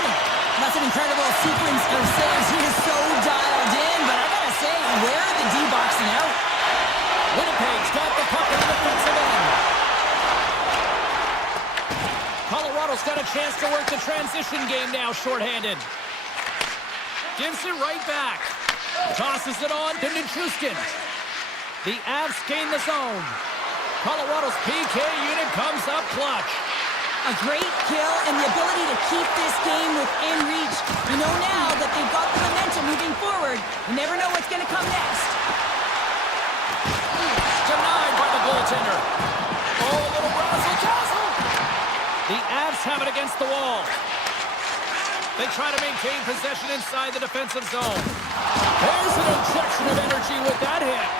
That's an incredible sequence of saves. He is so dialed in, but I gotta say, where are the D-boxing out? Winnipeg's got the puck in the defensive end. Colorado's got a chance to work the transition game now, shorthanded. Gives it right back. Tosses it on to Nichushkin. The Avs gain the zone. Colorado's PK unit comes up clutch. A great kill and the ability to keep this game within reach. You know now that they've got the momentum moving forward. You never know what's going to come next. Denied by the goaltender. Oh, a little razzle-dazzle. The Avs have it against the wall. They try to maintain possession inside the defensive zone. There's an injection of energy with that hit.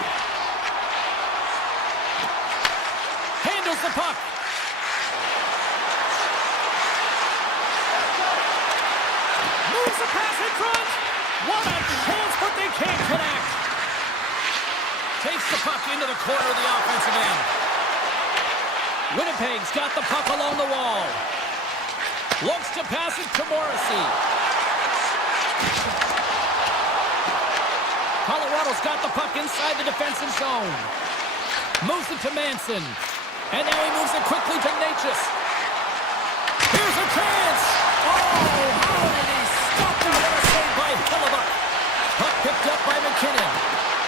Handles the puck. Moves the pass in front. What a chance, but they can't connect. Takes the puck into the corner of the offensive end. Winnipeg's got the puck along the wall. Looks to pass it to Morrissey. Colorado's got the puck inside the defensive zone. Moves it to Manson. And now he moves it quickly to Natchez. Here's a chance! Oh, how did he stop that? What a save by Hellebuyck. Puck picked up by McKinnon.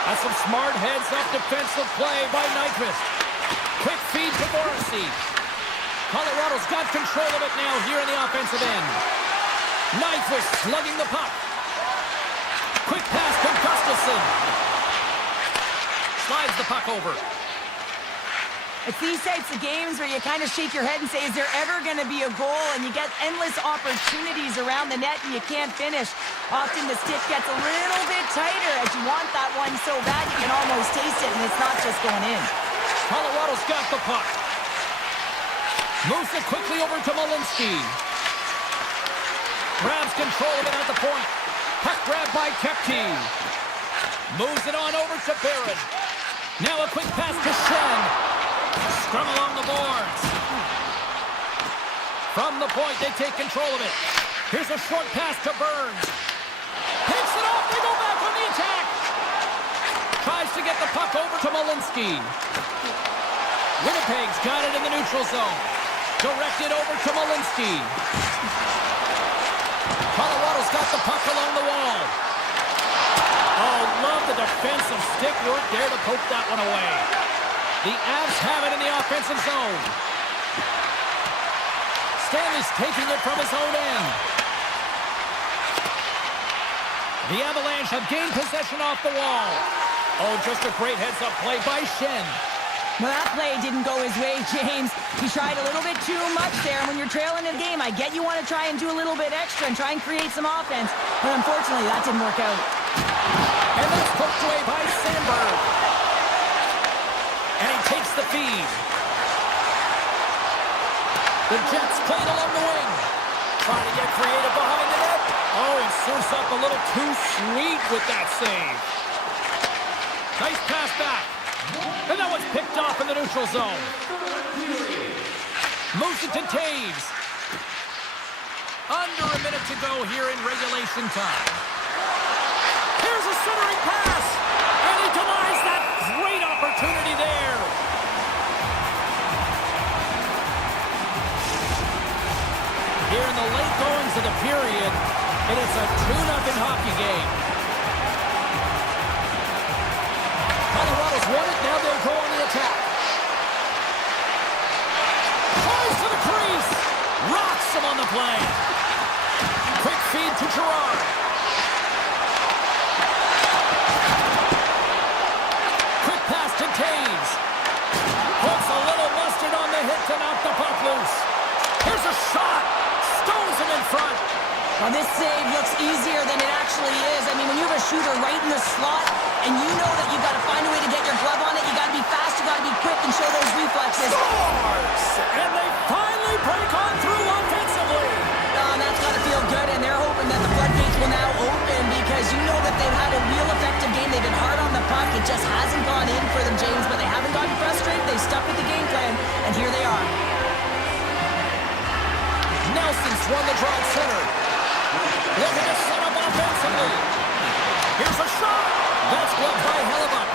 That's some smart heads-up defensive play by Nyquist. Quick feed to Morrissey. Colorado's got control of it now here in the offensive end. Nyquist slugging the puck. Quick pass to Gustafsson. Slides the puck over. It's these types of games where you kind of shake your head and say, is there ever going to be a goal? And you get endless opportunities around the net and you can't finish. Often the stick gets a little bit tighter as you want that one so bad you can almost taste it, and it's not just going in. Colorado's got the puck. Moves it quickly over to Malinsky. Grabs control of it at the point. Puck grab by Kepke. Moves it on over to Barron. Now a quick pass to Shen. Scrum along the boards. From the point, they take control of it. Here's a short pass to Burns. Picks it off. They go back on the attack. Tries to get the puck over to Malinsky. Winnipeg's got it in the neutral zone. Directed over to Malinsky. Colorado's got the puck along the wall. Oh, love the defensive stick work there to poke that one away. The Avs have it in the offensive zone. Stanley's taking it from his own end. The Avalanche have gained possession off the wall. Oh, just a great heads-up play by Shen. Well, that play didn't go his way, James. He tried a little bit too much there, and when you're trailing in the game, I get you want to try and do a little bit extra and try and create some offense, but unfortunately, that didn't work out. And that's poked away by Sandberg. And he takes the feed. The Jets played along the wing. Trying to get creative behind the net. Oh, he surfs up a little too sweet with that save. Nice pass back. And that one's picked off in the neutral zone. Moves it to Taves. Under a minute to go here in regulation time. Here's a centering pass. And he denies that great opportunity there. Here in the late goings of the period, it is a 2-0 hockey game. Colorado's won it, now they'll go on the attack. Flies to the crease. Rocks him on the play. Quick feed to Gerard. Quick pass to Taves. Puts a little mustard on the hit to knock the puck loose. Here's a shot. Stones him in front. Well, this save looks easier than it actually is. I mean, when you have a shooter right in the slot, and you know that you've got to find a way to get your glove on it, you got to be fast, you got to be quick, and show those reflexes. Scores! And they finally break on through offensively. And that's got to feel good, and they're hoping that the floodgates will now open because you know that they've had a real effective game. They've been hard on the puck. It just hasn't gone in for them, James, but they haven't gotten frustrated. They've stuck with the game plan, and here they are. Nelson swung the draw at center. Looking to set up offensively. Here's a shot. That's blocked by Hellebuck.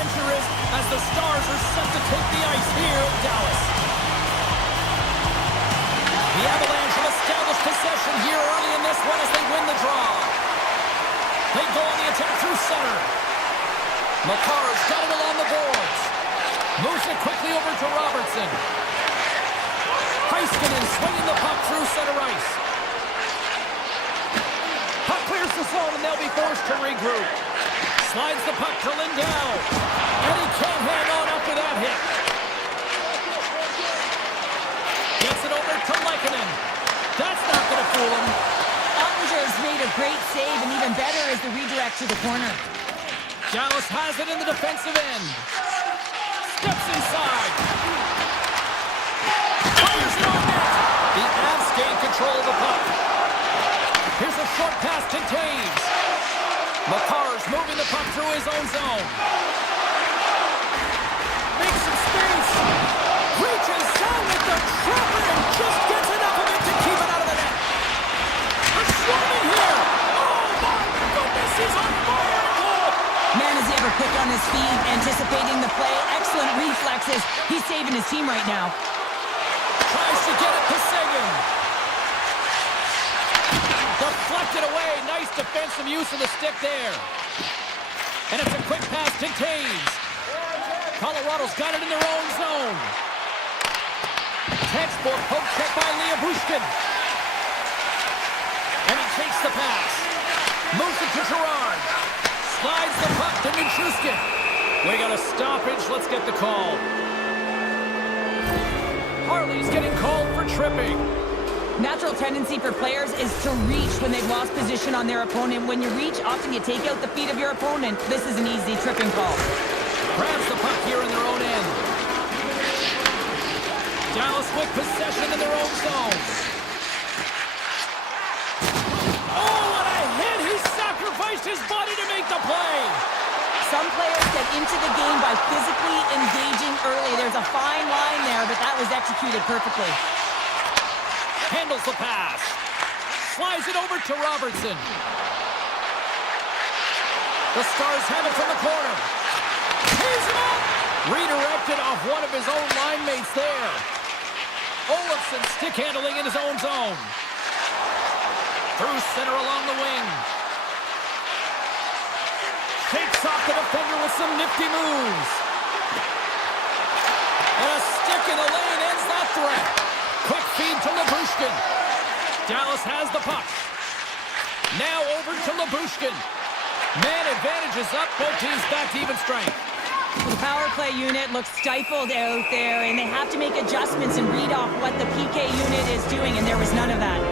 dangerous as the Stars are set to take the ice here in Dallas. The Avalanche have established possession here early in this one as they win the draw. They go on the attack through center. Makar's got it along the boards. Moves it quickly over to Robertson. Heiskanen swinging the puck through center ice. Puck clears the zone and they'll be forced to regroup. Slides the puck to Lindell. And he can't hang on after that hit. Gets it over to Leikonen. That's not going to fool him. Ottinger's made a great save, and even better is the redirect to the corner. Dallas has it in the defensive end. Steps inside. Fires it on net. The Avs gain control of the puck. Here's a short pass to Taves. Makar's moving the puck through his own zone. Makes some space. Reaches down with the trapper and just gets enough of it to keep it out of the net. A swarming here. Oh my goodness, he's on fire and goal. Man, is he ever quick on his feet, anticipating the play. Excellent reflexes. He's saving his team right now. Tries to get it to Seguin. Deflected away. Nice defensive use of the stick there. And it's a quick pass to Taves. Colorado's got it in their own zone. Textbook poke check by Bushkin. And he takes the pass. Moves it to Gerard. Slides the puck to Nichushkin. We got a stoppage. Let's get the call. Harley's getting called for tripping. Natural tendency for players is to reach when they've lost position on their opponent. When you reach, often you take out the feet of your opponent. This is an easy tripping call. Grabs the puck here in their own end. Dallas with possession in their own zone. Oh, what a hit! He sacrificed his body to make the play. Some players get into the game by physically engaging early. There's a fine line there, but that was executed perfectly. Handles the pass. Slides it over to Robertson. The Stars have it from the corner. Tees him up. Redirected off one of his own line mates there. Olofsson stick handling in his own zone. Through center along the wing. Takes off the defender with some nifty moves. And a stick in the lane ends that threat. Quick feed to Labushkin. Dallas has the puck. Now over to Labushkin. Man advantage is up. Both teams back to even strength. The power play unit looks stifled out there, and they have to make adjustments and read off what the PK unit is doing, and there was none of that.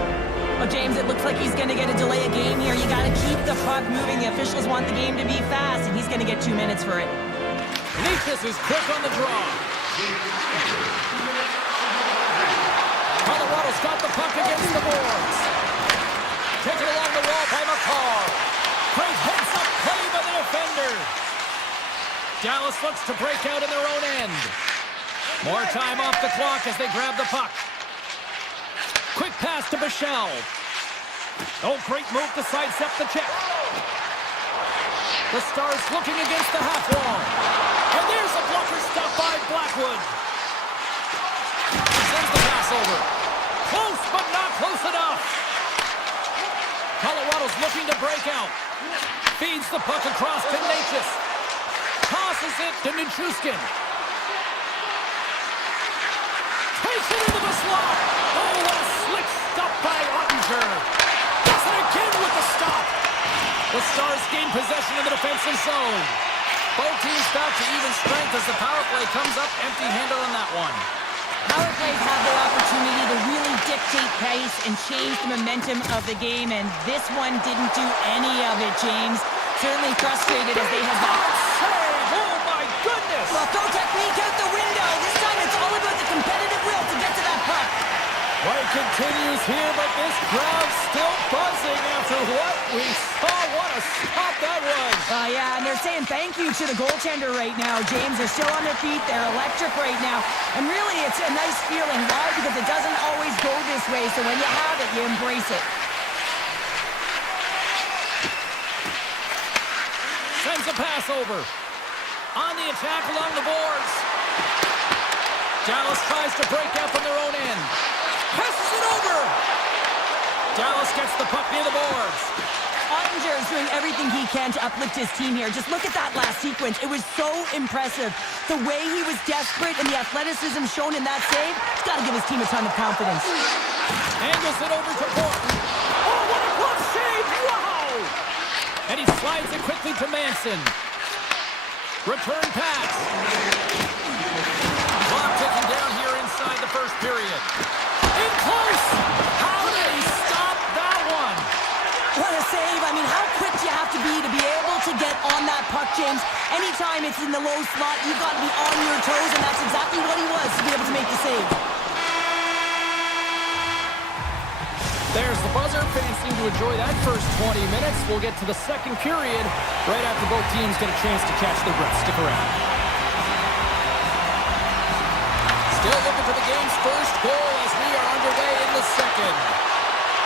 Well, James, it looks like he's going to get a delay of game here. You got to keep the puck moving. The officials want the game to be fast, and he's going to get 2 minutes for it. Nikas is quick on the draw. Colorado's got the puck against the boards. Taken along the wall by Makar. Great heads-up play by the defender. Dallas looks to break out in their own end. More time off the clock as they grab the puck. Quick pass to Bichelle. Oh, great move to sidestep the check. The Stars looking against the half wall. And there's a blocker stop by Blackwood. Sends the pass over. Close, but not close enough. Colorado's looking to break out. Feeds the puck across to Natchez. Tosses it to Nichushkin. Takes it into the slot. Oh, what a slick stop by Ottinger. Does it again with the stop. The Stars gain possession in the defensive zone. Both teams back to even strength as the power play comes up empty-handed on that one. Power plays have their opportunity to really dictate pace and change the momentum of the game, and this one didn't do any of it, James. Certainly frustrated as they have that. Save! Oh my goodness! Well, throw technique out the window. This time it's all about the competitive will to get to that puck. Play continues here, but this crowd's still buzzing after what we saw. What a stop that was! Yeah, and they're saying thank you to the goaltender right now, James. They're still on their feet. They're electric right now. And really, it's a nice feeling. Why? Because it doesn't always go this way, so when you have it, you embrace it. Sends a pass over. On the attack along the boards. Dallas tries to break out from their own end. Passes it over. Dallas gets the puck near the boards. Ottinger is doing everything he can to uplift his team here. Just look at that last sequence. It was so impressive. The way he was desperate and the athleticism shown in that save, he's got to give his team a ton of confidence. Angles it over to Borton. Oh, what a glove save! Wow! And he slides it quickly to Manson. Return pass. Clock ticking down here inside the first period. In close! How did he stop that one? What a save. I mean, how quick do you have to be able to get on that puck, James? Anytime it's in the low slot, you've got to be on your toes, and that's exactly what he was to be able to make the save. There's the buzzer. Fans seem to enjoy that first 20 minutes. We'll get to the second period right after both teams get a chance to catch their breath. Stick around. Still looking for the game's first goal as we are underway in the second.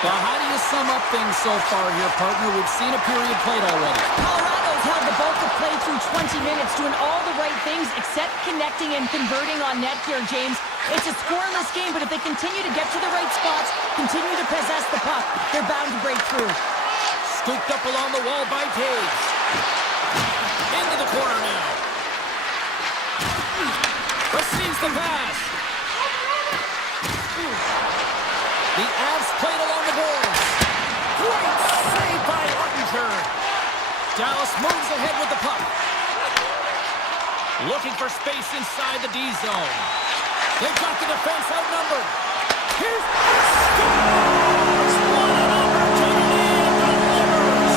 Now, how do you sum up things so far here, partner? We've seen a period played already. Colorado's held the bulk of play through 20 minutes, doing all the right things except connecting and converting on net here, James. It's a scoreless game, but if they continue to get to the right spots, continue to possess the puck, they're bound to break through. Scooped up along the wall by Taves. Into the corner now. Receives the pass. The Avs played along the boards. Great save by Ottinger. Dallas moves ahead with the puck. Looking for space inside the D zone. They've got the defense outnumbered. Here's scores! What an opportunity and delivers!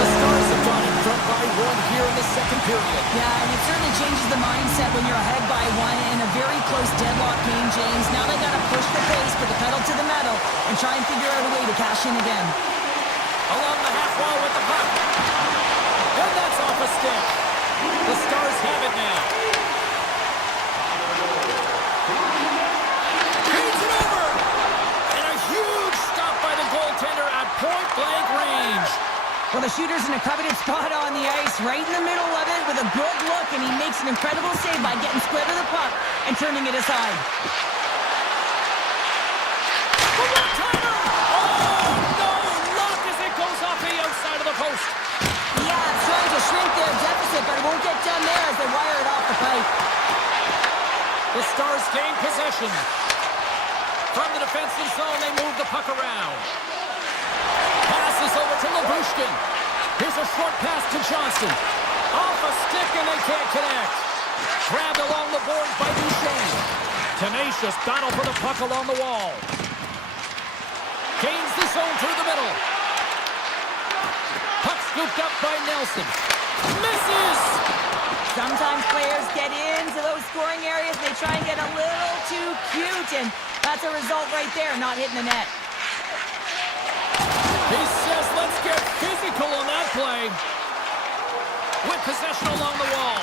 The Stars have gone in front by one here in the second period. Yeah, and it certainly changes the mindset when you're ahead by one in a very close deadlock game, James. Now they got to push the pace, put the pedal to the metal, and try and figure out a way to cash in again. Along the half wall with the puck. And that's off a stick. The Stars have it now. Feeds it over. And a huge stop by the goaltender at point-blank range. Well, the shooter's in a coveted spot on the ice, right in the middle of it with a good look, and he makes an incredible save by getting square to the puck and turning it aside. The one-timer! Oh, no! Luck as it goes off the outside of the post. Yeah, it's trying to shrink their deficit, but it won't get done there as they wire it off the pipe. The Stars gain possession. From the defensive zone, they move the puck around. Passes over to Labushkin. Here's a short pass to Johnson. Off a stick and they can't connect. Grabbed along the boards by Duchesne. Tenacious battle for the puck along the wall. Gains the zone through the middle. Puck scooped up by Nelson. Misses! Sometimes players get into those scoring areas, they try and get a little too cute, and that's a result right there, not hitting the net. He says, let's get physical on that play. With possession along the wall.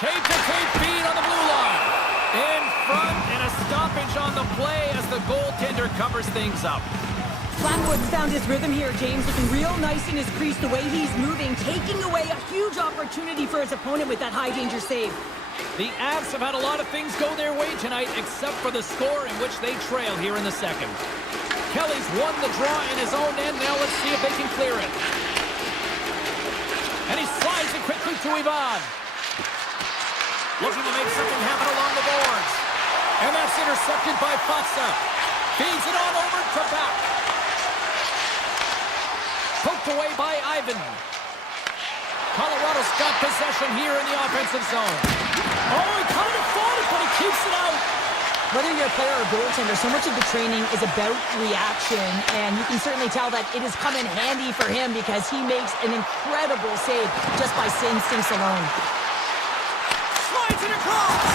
Tape-to-tape feed on the blue line. In front, and a stoppage on the play as the goaltender covers things up. Blackwood's found his rhythm here, James, looking real nice in his crease, the way he's moving, taking away a huge opportunity for his opponent with that high-danger save. The Avs have had a lot of things go their way tonight, except for the score in which they trail here in the second. Kelly's won the draw in his own end. Now let's see if they can clear it. And he slides it quickly to Ivan. Looking to make something happen along the boards. And that's intercepted by Fatsa. Feeds it on over to back. Poked away by Ivan. Colorado's got possession here in the offensive zone. Oh, he kind of fought it, but he keeps it out. Whether you're a player or a goaltender, so much of the training is about reaction, and you can certainly tell that it has come in handy for him because he makes an incredible save just by instincts alone. Slides it across!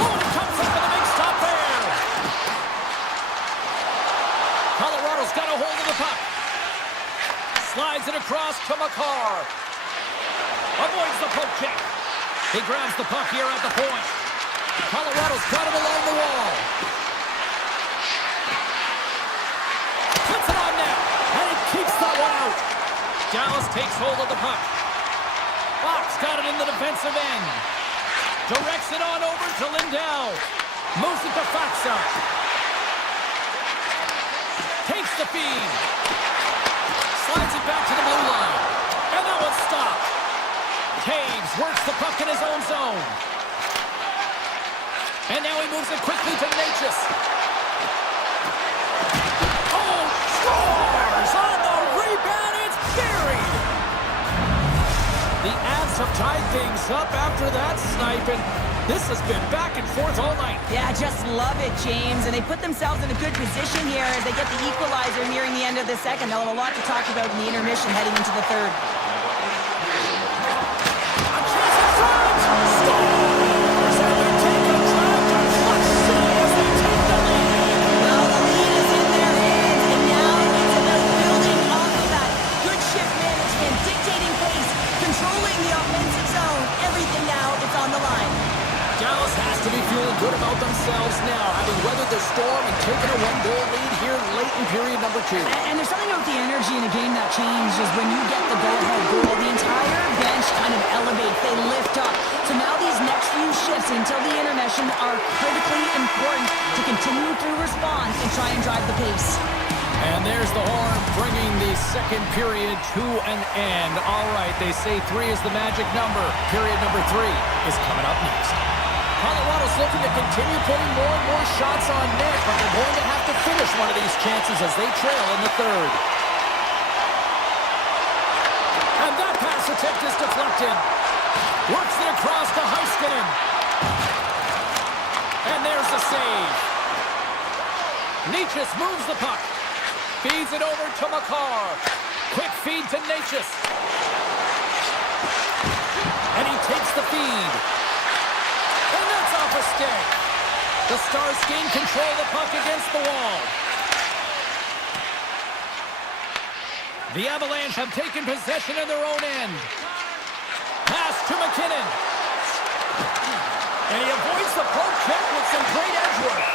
Oh, and it comes up with a big stop there! Colorado's got a hold of the puck. Slides it across to Makar. Avoids the poke check. He grabs the puck here at the point. Colorado's got it along the wall. Puts it on net. And he keeps that one takes hold of the puck. Fox got it in the defensive end. Directs it on over to Lindell. Moves it to Faxa. Takes the feed. Slides it back to the blue line. And that one's stopped. Taves works the puck in his own zone. And now he moves it quickly to Natchez. Oh, scores! On the rebound, it's buried! The Avs have tied things up after that snipe, and this has been back and forth all night. Yeah, just love it, James. And they put themselves in a good position here as they get the equalizer nearing the end of the second. They'll have a lot to talk about in the intermission heading into the third. A chance in front! Scores! And they take a drive to clutch city as they take the lead. Well, the lead is in their hands, and now it's about building off of that. Good shift management, dictating pace, controlling the offensive zone. Everything now, it's on the line. Dallas has to be feeling good about themselves now, having weathered the storm and taken a one-goal lead here late in period number 2. And there's something about the energy in a game that changes when you get the go-ahead goal. The entire bench kind of elevates, they lift up. So now these next few shifts until the intermission are critically important to continue to respond and try and drive the pace. And there's the horn, bringing the second period to an end. All right, they say 3 is the magic number. Period number 3 is coming up next. Colorado's looking to continue putting more and more shots on net, but they're going to have to finish one of these chances as they trail in the third. And that pass attempt is deflected. Works it across to Heiskanen. And there's the save. Natchez moves the puck. Feeds it over to Makar. Quick feed to Natchez. And he takes the feed. And that's off a stick. The Stars gain control of the puck against the wall. The Avalanche have taken possession in their own end. Pass to McKinnon. And he avoids the poke check with some great edge work.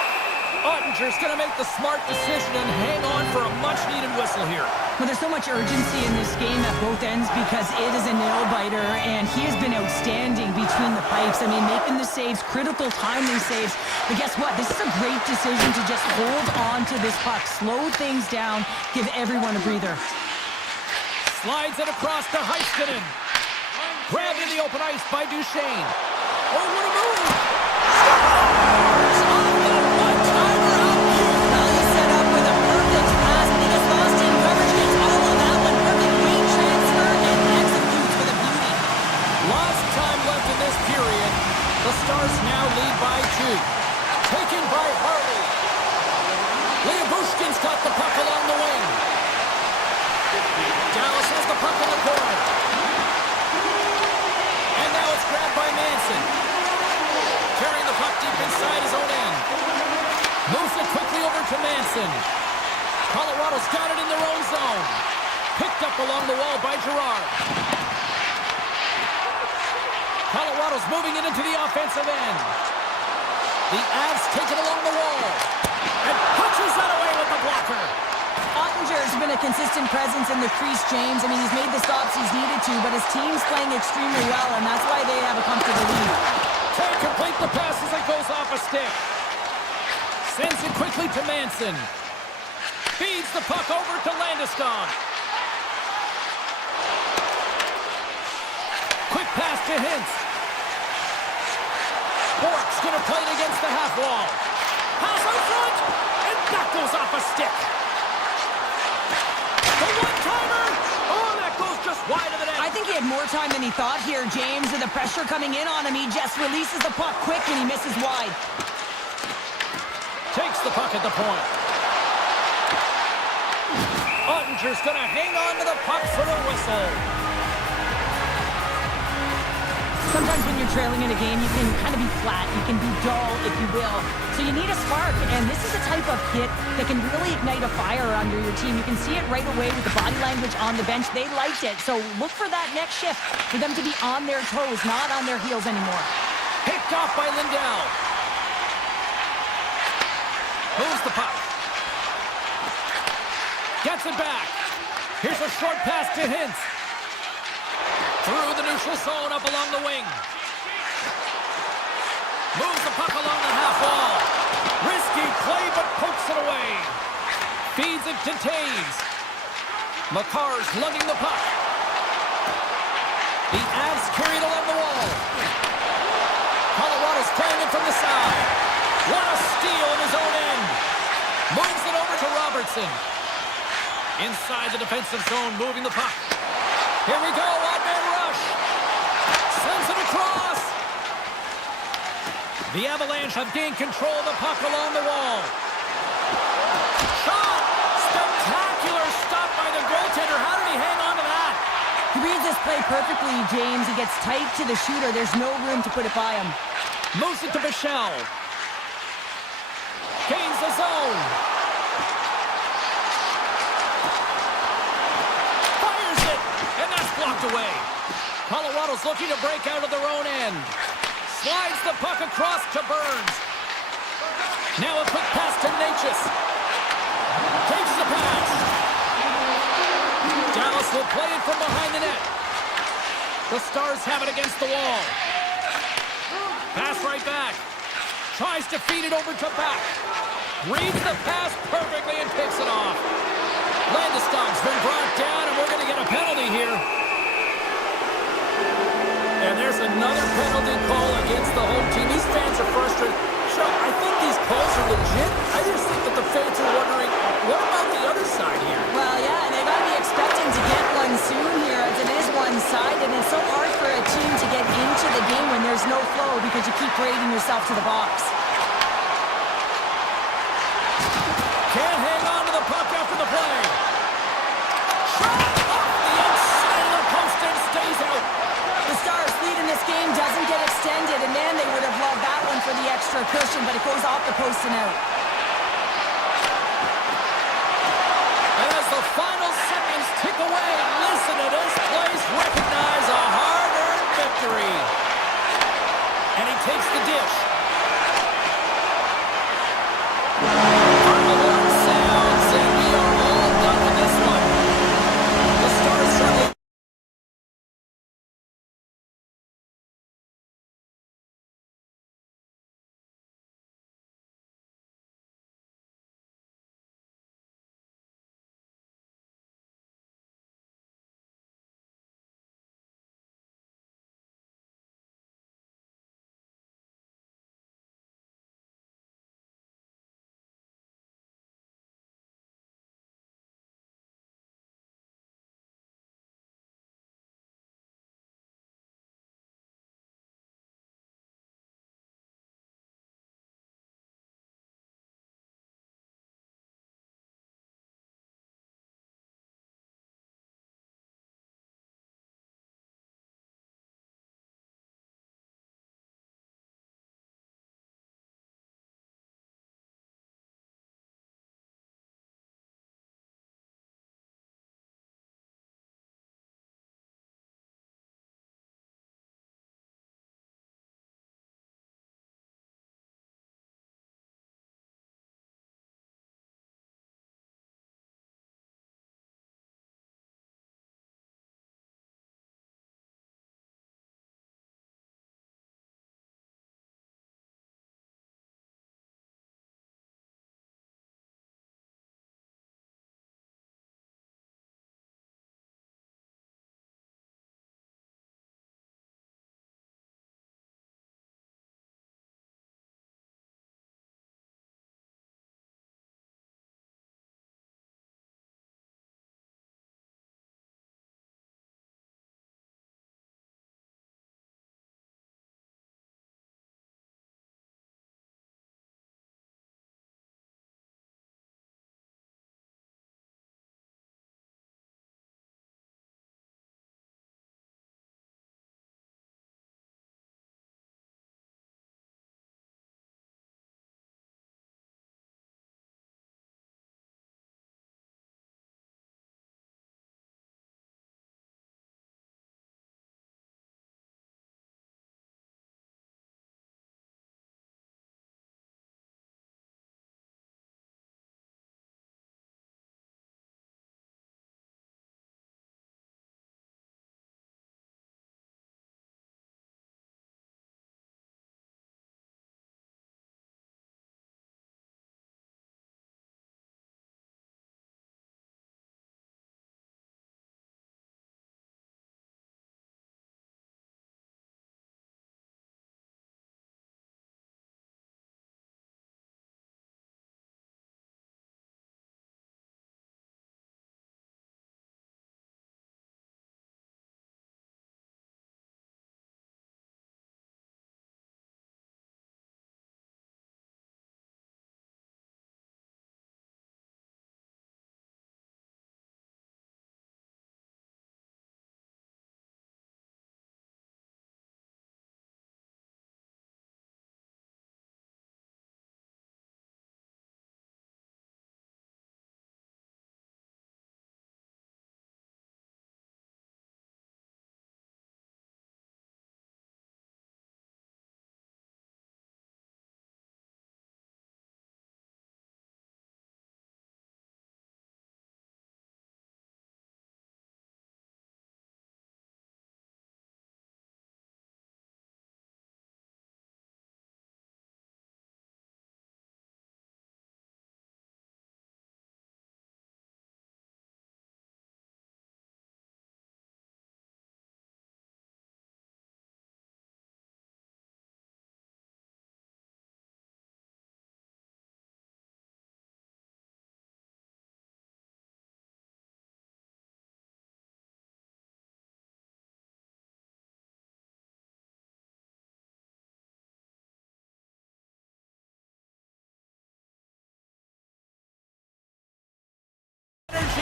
Ottinger's going to make the smart decision and hang on for a much-needed whistle here. Well, there's so much urgency in this game at both ends because it is a nail-biter, and he has been outstanding between the pipes. I mean, making the saves, critical, timely saves. But guess what? This is a great decision to just hold on to this puck, slow things down, give everyone a breather. Slides it across to Heiskanen. Grabbed in the open ice by Duchesne. Oh, what a move! Scores! On the one-timer out here. Well, he set up with a perfect pass, and he gets lost in coverage, gets all of that one. Perfect weight transfer, and executes with a beauty. Lots of time left in this period. The Stars now lead by 2. Taken by Harley. Leobushkin's got the puck along the wing. Dallas has the puck in the corner. And now it's grabbed by Manson. Carrying the puck deep inside his own end. Moves it quickly over to Manson. Colorado's got it in their own zone. Picked up along the wall by Gerard. Colorado's moving it into the offensive end. The Avs take it along the wall. And punches that away with the blocker. Ottinger's been a consistent presence in the crease, James. I mean, he's made the stops he's needed to, but his team's playing extremely well, and that's why they have a comfortable lead. Can't complete the pass as it goes off a stick. Sends it quickly to Manson. Feeds the puck over to Landeskog. Quick pass to Hintz. Bork's going to play it against the half wall. Pass out front, and that goes off a stick. The one-timer! Oh, that goes just wide of the net. I think he had more time than he thought here, James. With the pressure coming in on him, he just releases the puck quick and he misses wide. Takes the puck at the point. Ottinger's going to hang on to the puck for a whistle. Sometimes when you're trailing in a game, you can kind of be flat. You can be dull, if you will. So you need a spark, and this is a type of hit that can really ignite a fire under your team. You can see it right away with the body language on the bench. They liked it, so look for that next shift, for them to be on their toes, not on their heels anymore. Picked off by Lindell. Moves the puck. Gets it back. Here's a short pass to Hintz. Through the neutral zone, up along the wing. Moves the puck along the half wall. Risky play, but pokes it away. Feeds it to Taves. Makar's lugging the puck. The Avs carried along the wall. Colorado's playing it from the side. What a steal in his own end. Moves it over to Robertson. Inside the defensive zone, moving the puck. Here we go, one-man rush. Sends it across. The Avalanche have gained control of the puck along the wall. Shot! Spectacular stop by the goaltender. How did he hang on to that? He reads this play perfectly, James. He gets tight to the shooter. There's no room to put it by him. Moves it to Bichelle. Gains the zone. Fires it, and that's blocked away. Colorado's looking to break out of their own end. Slides the puck across to Burns. Now a quick pass to Natchez. Takes the pass. Dallas will play it from behind the net. The Stars have it against the wall. Pass right back. Tries to feed it over to back. Reads the pass perfectly and picks it off. Landeskog's been brought down, and we're going to get a penalty here. And there's another penalty call against the home team. These fans are frustrated. Sure, I think these calls are legit. I just think that the fans are wondering, what about the other side here? Well, yeah, and they got to be expecting to get one soon here, as it is one-sided, and it's so hard for a team to get into the game when there's no flow because you keep parading yourself to the box. Can't hang on to the puck after the play. Shot off the inside of the post and stays out. The Stars' lead in this game doesn't get extended, and man, they would have loved that one for the extra cushion, but it goes off the post and out. And as the final seconds tick away, listen to this place recognize a hard-earned victory. And he takes the dish.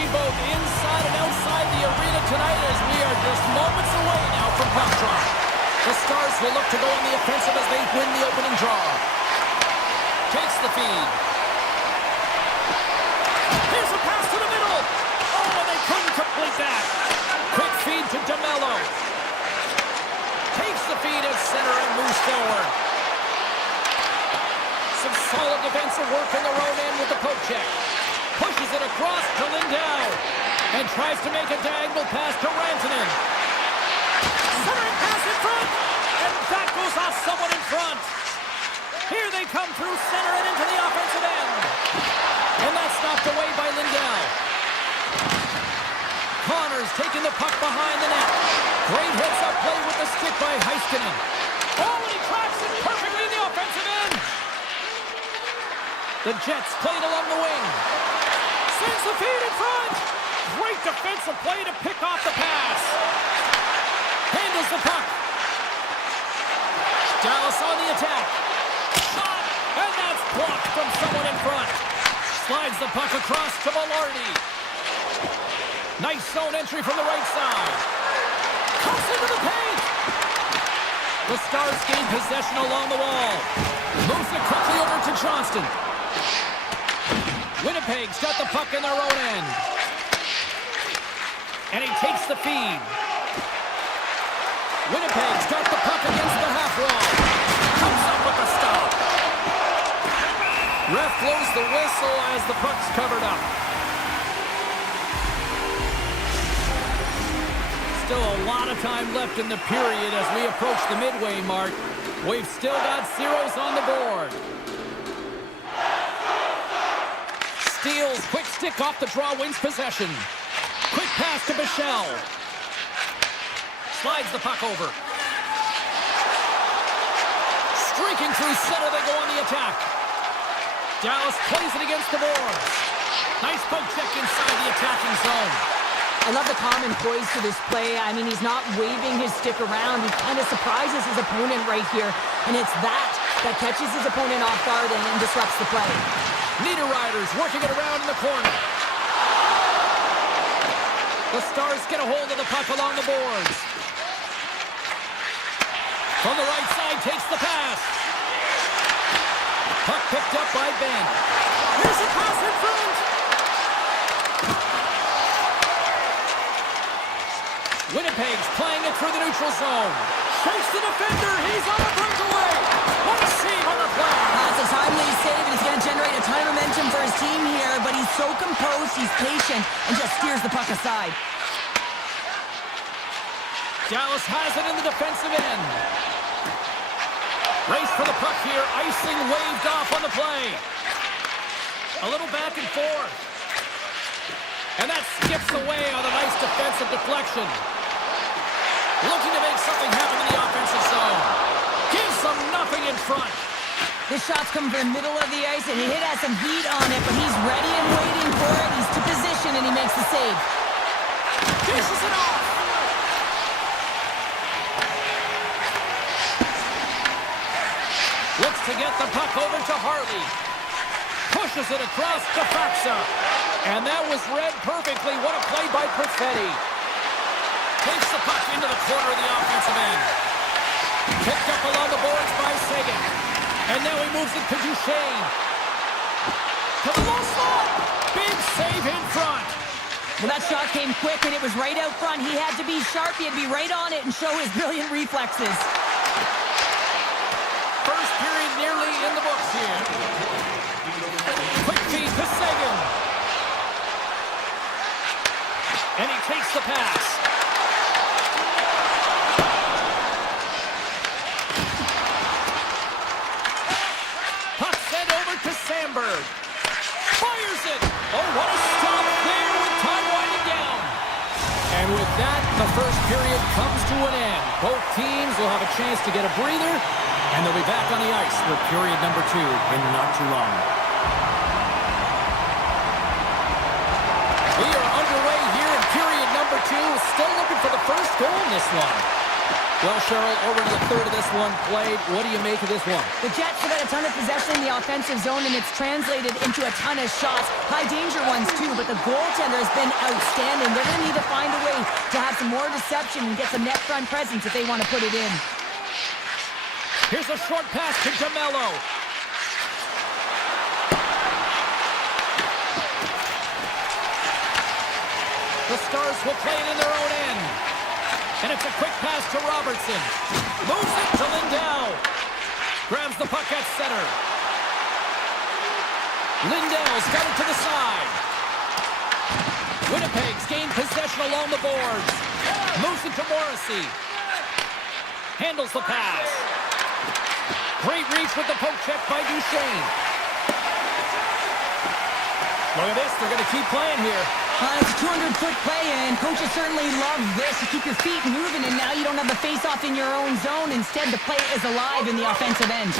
be both inside and outside the arena tonight as we are just moments away now from puck drop. The Stars will look to go on the offensive as they win the opening draw. Takes the feed. Here's a pass to the middle. Oh, and they couldn't complete that. Quick feed to DeMello. Takes the feed at center and moves forward. Some solid defensive work in their own end with the poke check. Pushes it across to Lindell. And tries to make a diagonal pass to Rantanen. Centering pass in front. And that goes off someone in front. Here they come through center and into the offensive end. And that's knocked away by Lindell. Connors taking the puck behind the net. Great heads-up play with the stick by Heiskanen. Oh, and he tracks it perfectly in the offensive end. The Jets played along the wing. Sends the feed in front. Great defensive play to pick off the pass. Handles the puck. Dallas on the attack. Shot, and that's blocked from someone in front. Slides the puck across to Velarde. Nice zone entry from the right side. Cuts into the paint. The Stars gain possession along the wall. Moves it quickly over to Johnston. Winnipeg's got the puck in their own end. And he takes the feed. Winnipeg's got the puck against the half wall. Comes up with the stop. Ref blows the whistle as the puck's covered up. Still a lot of time left in the period as we approach the midway mark. We've still got zeros on the board. Steals, quick stick off the draw, wins possession. Quick pass to Bichelle. Slides the puck over. Streaking through center, they go on the attack. Dallas plays it against the boards. Nice poke check inside the attacking zone. I love the calm and poise to this play. I mean, he's not waving his stick around. He kind of surprises his opponent right here. And it's that catches his opponent off guard and disrupts the play. Niederreiter's working it around in the corner. The Stars get a hold of the puck along the boards. From the right side, takes the pass. Puck picked up by Ben. Here's a pass in front. Winnipeg's playing it through the neutral zone. Shakes the defender. He's on a breakaway. What a save on the play. That's a timely save, and he's going to generate a ton of momentum for his team here, but he's so composed, he's patient, and just steers the puck aside. Dallas has it in the defensive end. Race for the puck here. Icing waved off on the play. A little back and forth. And that skips away on a nice defensive deflection. Looking to make something happen in the offensive zone. Gives them nothing in front. This shot's coming from the middle of the ice, and it has some heat on it, but he's ready and waiting for it. He's to position, and he makes the save. Dishes it off. Looks to get the puck over to Harley. Pushes it across to Faxa. And that was read perfectly. What a play by Perfetti. Takes the puck into the corner of the offensive end. Picked up along the boards by Sagan. And now he moves it to Duchesne. To the low slot. Big save in front. Well, that shot came quick, and it was right out front. He had to be sharp. He had to be right on it and show his brilliant reflexes. First period nearly in the books here. Quick feed to Sagan. And he takes the pass. Puck sent over to Sandberg. Fires it. Oh, what a stop there with time winding down. And with that, the first period comes to an end. Both teams will have a chance to get a breather, and they'll be back on the ice for period number 2 in not too long. We are underway here in period number 2. Still looking for the first goal in this one. Well, Cheryl, over to the third of this one played. What do you make of this one? The Jets have had a ton of possession in the offensive zone, and it's translated into a ton of shots. High-danger ones, too, but the goaltender has been outstanding. They're going to need to find a way to have some more deception and get some net front presence if they want to put it in. Here's a short pass to DeMello. The Stars will play it in their own end. And it's a quick pass to Robertson. Moves it to Lindell. Grabs the puck at center. Lindell's got it to the side. Winnipeg's gained possession along the boards. Moves it to Morrissey. Handles the pass. Great reach with the poke check by Duchesne. Look at this, they're going to keep playing here. It's a 200-foot play, and coaches certainly love this. You keep your feet moving, and now you don't have the face-off in your own zone. Instead, the play is alive in the offensive end.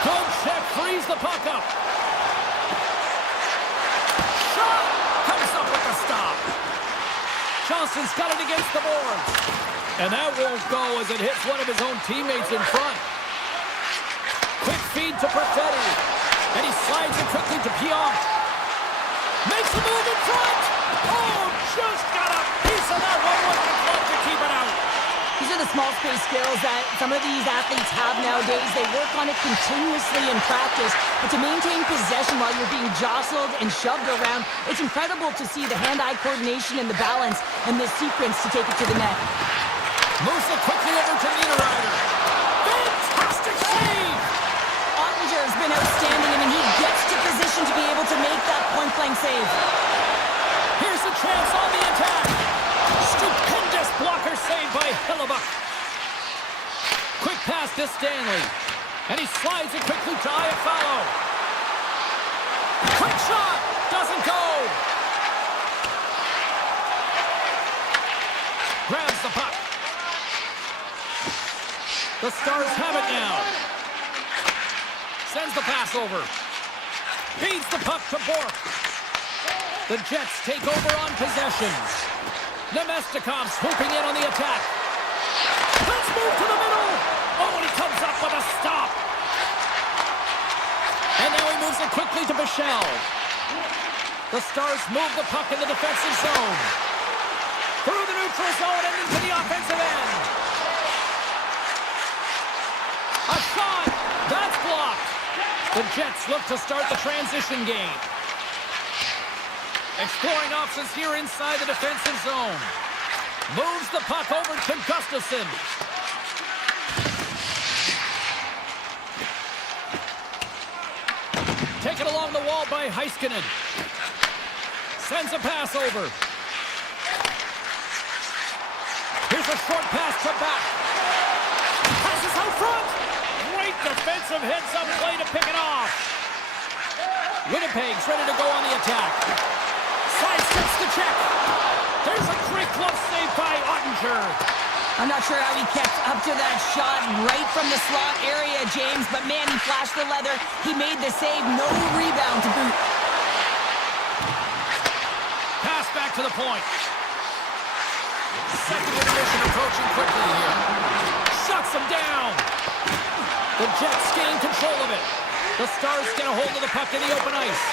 Poke check frees the puck up. Shot! Comes up with the stop. Johnson's got it against the boards. And that won't go as it hits one of his own teammates in front. Quick feed to Perfetti. And he slides it quickly to Pionk. Makes a move in front. Oh, just got a piece of that one with the glove to keep it out. These are the small space skills that some of these athletes have nowadays. They work on it continuously in practice. But to maintain possession while you're being jostled and shoved around, it's incredible to see the hand-eye coordination and the balance and the sequence to take it to the net. Moves it quickly over to Niederreiter. Fantastic save! Ottinger has been outstanding. I mean, he gets to position to be able to make that point-blank save. Here's a chance on the attack. Stupendous blocker save by Hillebuck. Quick pass to Stanley. And he slides it quickly to Iafallo. Quick shot! Doesn't go! Grabs the puck. The Stars have it now. Sends the pass over. Feeds the puck to Bork. The Jets take over on possession. Nemestikov swooping in on the attack. Let's move to the middle. Oh, and he comes up with a stop. And now he moves it quickly to Bichelle. The Stars move the puck in the defensive zone. Through the neutral zone and into the offensive end. A shot. That's blocked. The Jets look to start the transition game. Exploring options here inside the defensive zone. Moves the puck over to Gustafsson. Taken along the wall by Heiskanen. Sends a pass over. Here's a short pass to back. Passes out front. Great defensive heads-up play to pick it off. Winnipeg's ready to go on the attack. Sidesteps the check. There's a great glove save by Ottinger. I'm not sure how he kept up to that shot right from the slot area, James, but man, he flashed the leather. He made the save, no rebound to boot. Pass back to the point. Second intermission approaching quickly here. Shuts him down. The Jets gain control of it. The Stars get a hold of the puck in the open ice.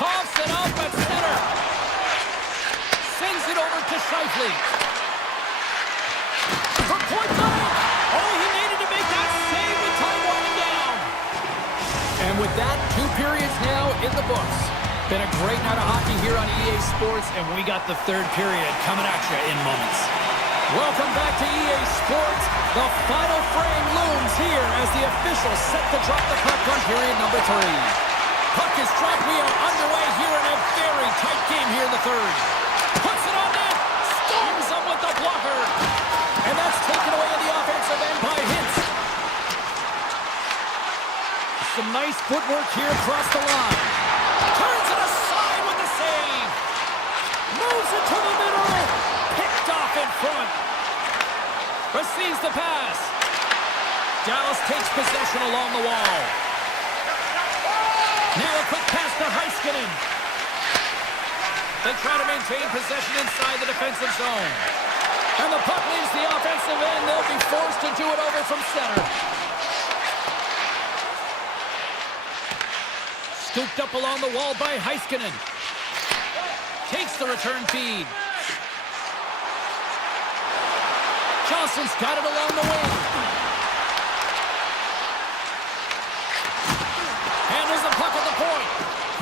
Coughs it up at center. Sends it over to Scheifele. For point blank. Oh, he needed to make that save with time winding down. And with that, 2 periods now in the books. Been a great night of hockey here on EA Sports, and we got the third period coming at you in moments. Welcome back to EA Sports. The final frame looms here as the officials set to drop the puck on period number 3. Puck is dropped. We are underway here in a very tight game here in the third. Puts it on net. Storms up with the blocker. And that's taken away in the offensive end by Hintz. Some nice footwork here across the line. Turns it aside with the save. Moves it to the middle. Picked off in front. Receives the pass. Dallas takes possession along the wall. Now a quick pass to Heiskanen. They try to maintain possession inside the defensive zone. And the puck leaves the offensive end. They'll be forced to do it over from center. Scooped up along the wall by Heiskanen. Takes the return feed. Johnson's got it along the wing. Handles the puck at the point.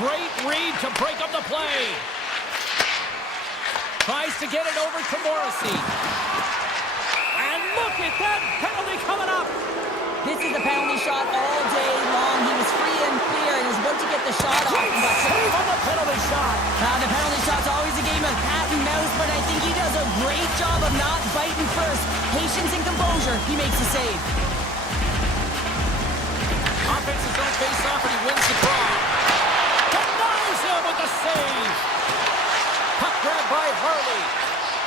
Great read to break up the play. Tries to get it over to Morrissey. And look at that penalty coming up. This is a penalty shot all day long. He was free and clear and was about to get the shot off. Great save on the penalty shot. The penalty shot's always a game of cat and mouse, but I think he does a great job of not biting first. Patience and composure, he makes the save. Offensive zone face-off and he wins the draw. Denies him with the save. Puck grab by Harley.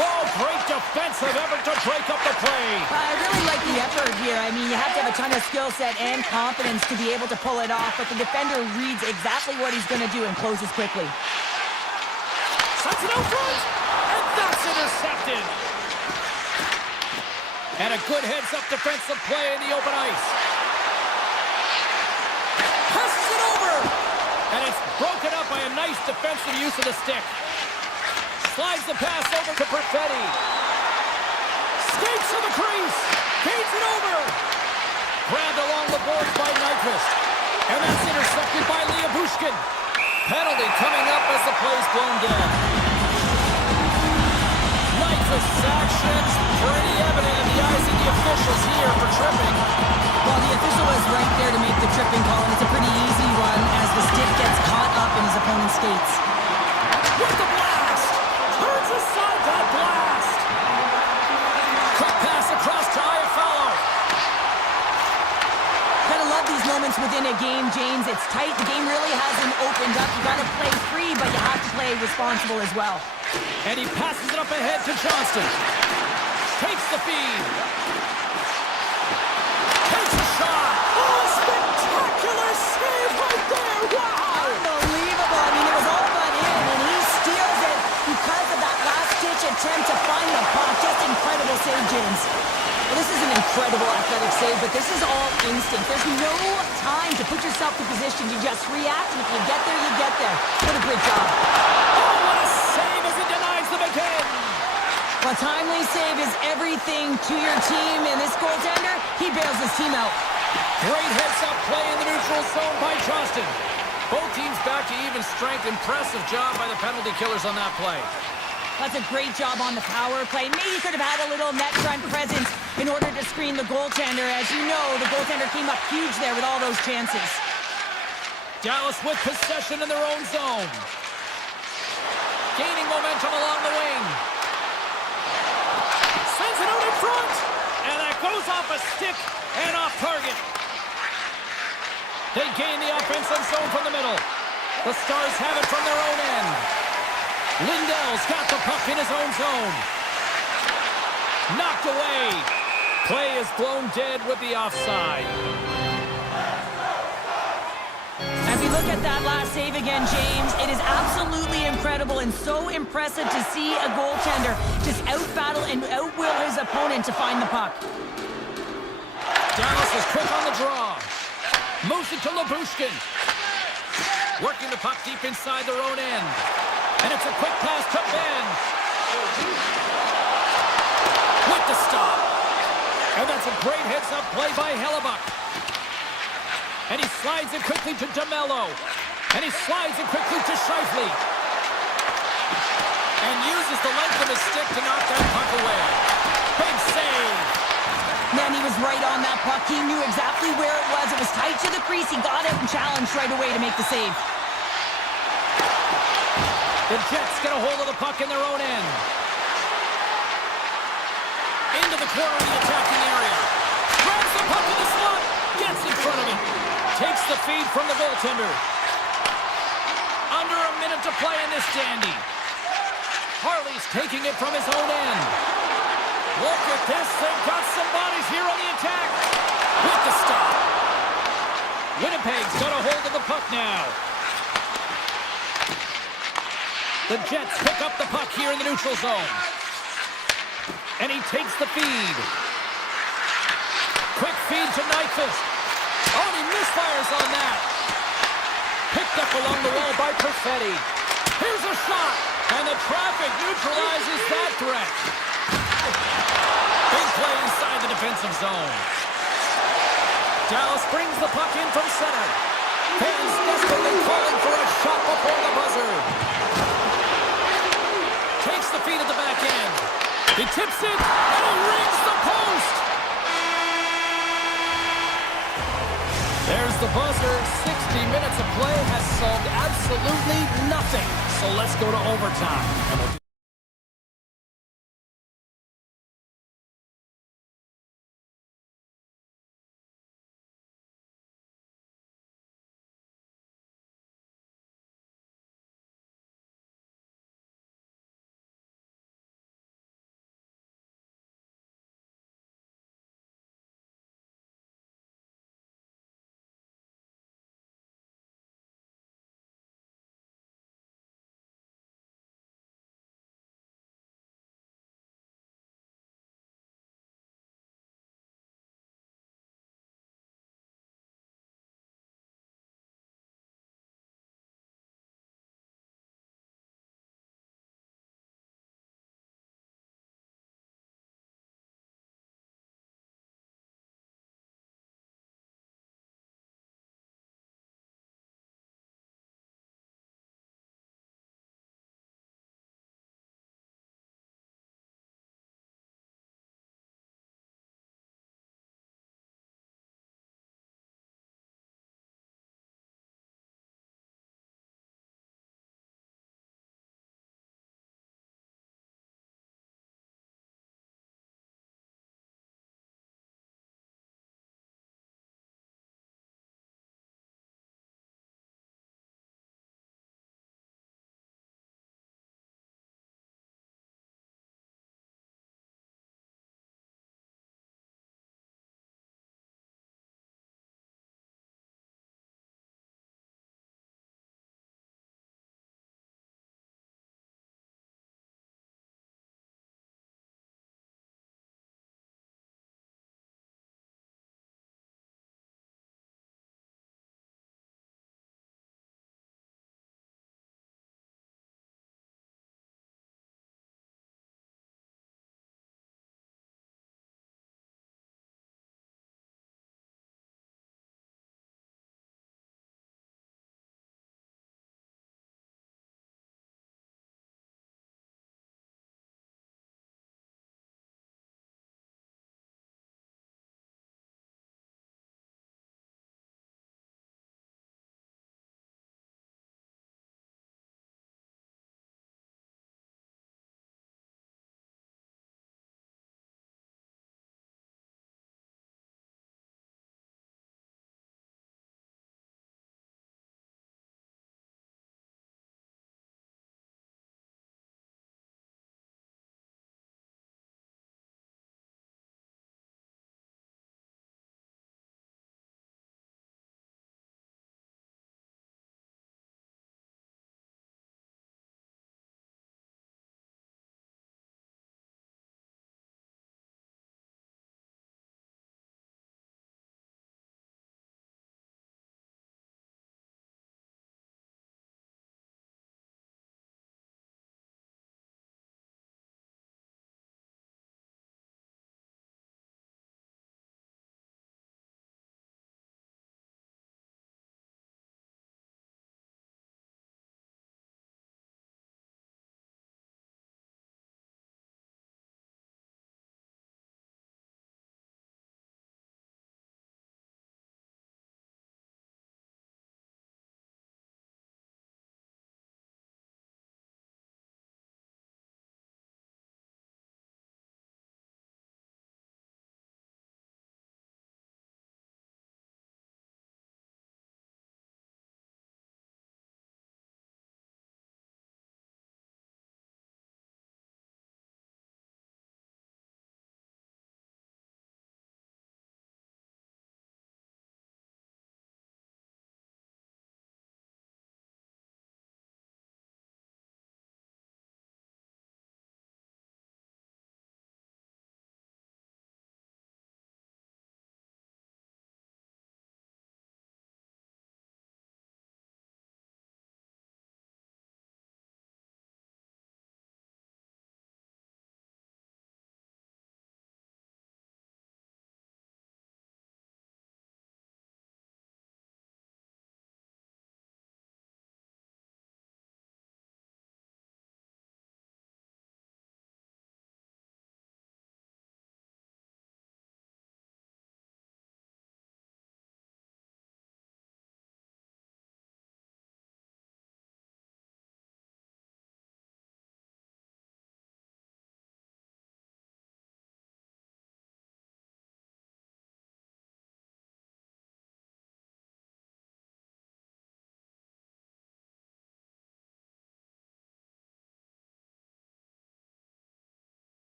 Oh, great defensive effort to break up the play. I really like the effort here. I mean, you have to have a ton of skill set and confidence to be able to pull it off, but the defender reads exactly what he's going to do and closes quickly. Sends it out front, and that's intercepted. And a good heads-up defensive play in the open ice. Passes it over, and it's broken up by a nice defensive use of the stick. Slides the pass over to Perfetti. Skates to the crease. Feeds it over. Grabbed along the boards by Nyquist. And that's intercepted by Bushkin. Penalty coming up as the play's blown dead. Nyquist's actions pretty evident in the eyes of the officials here for tripping. Well, the official was right there to make the tripping call, and it's a pretty easy one as the stick gets caught up in his opponent's skates. With the blast! Turns aside that blast! Quick pass across to Iafallo. Gotta love these moments within a game, James. It's tight. The game really hasn't opened up. You gotta play free, but you have to play responsible as well. And he passes it up ahead to Johnston. Takes the feed. Takes a shot. Oh, spectacular save right there. Wow! Unbelievable. I mean, it was all but in, and he steals it because of that last-ditch attempt to find the puck. Just incredible save, James. Well, this is an incredible athletic save, but this is all instinct. There's no time to put yourself in position. You just react, and if you get there, you get there. What a great job. Oh, what a save as he denies them again. A timely save is everything to your team, and this goaltender, he bails his team out. Great heads-up play in the neutral zone by Johnston. Both teams back to even strength. Impressive job by the penalty killers on that play. That's a great job on the power play. Maybe he could have had a little net front presence in order to screen the goaltender. As you know, the goaltender came up huge there with all those chances. Dallas with possession in their own zone. Gaining momentum along the wing. Sends it out in front. And that goes off a stick and off target. They gain the offensive zone from the middle. The Stars have it from their own end. Lindell's got the puck in his own zone. Knocked away. Play is blown dead with the offside. As we look at that last save again, James, it is absolutely incredible and so impressive to see a goaltender just out-battle and out-will his opponent to find the puck. Dallas is quick on the draw. Moves it to Bushkin. Working the puck deep inside their own end. And it's a quick pass to Ben. With the stop. And that's a great heads-up play by Hellebuck. And he slides it quickly to DeMello. And he slides it quickly to Scheifele. And uses the length of his stick to knock that puck away. Big save. Man, he was right on that puck. He knew exactly where it was. It was tight to the crease. He got out and challenged right away to make the save. The Jets get a hold of the puck in their own end. Into the corner of the attacking area. Grabs the puck in the slot. Gets in front of it. Takes the feed from the goaltender. Under a minute to play in this dandy. Harley's taking it from his own end. Look at this. They've got some bodies here on the attack. With the stop. Winnipeg's got a hold of the puck now. The Jets pick up the puck here in the neutral zone. And he takes the feed. Quick feed to Nyquist. Oh, and he misfires on that. Picked up along the wall by Perfetti. Here's a shot. And the traffic neutralizes that threat. Big play inside the defensive zone. Dallas brings the puck in from center. Fans desperately calling for a shot before the buzzer. Takes the feed at the back end. He tips it, and he rings the post. There's the buzzer. 60 minutes of play has solved absolutely nothing. So let's go to overtime. And we'll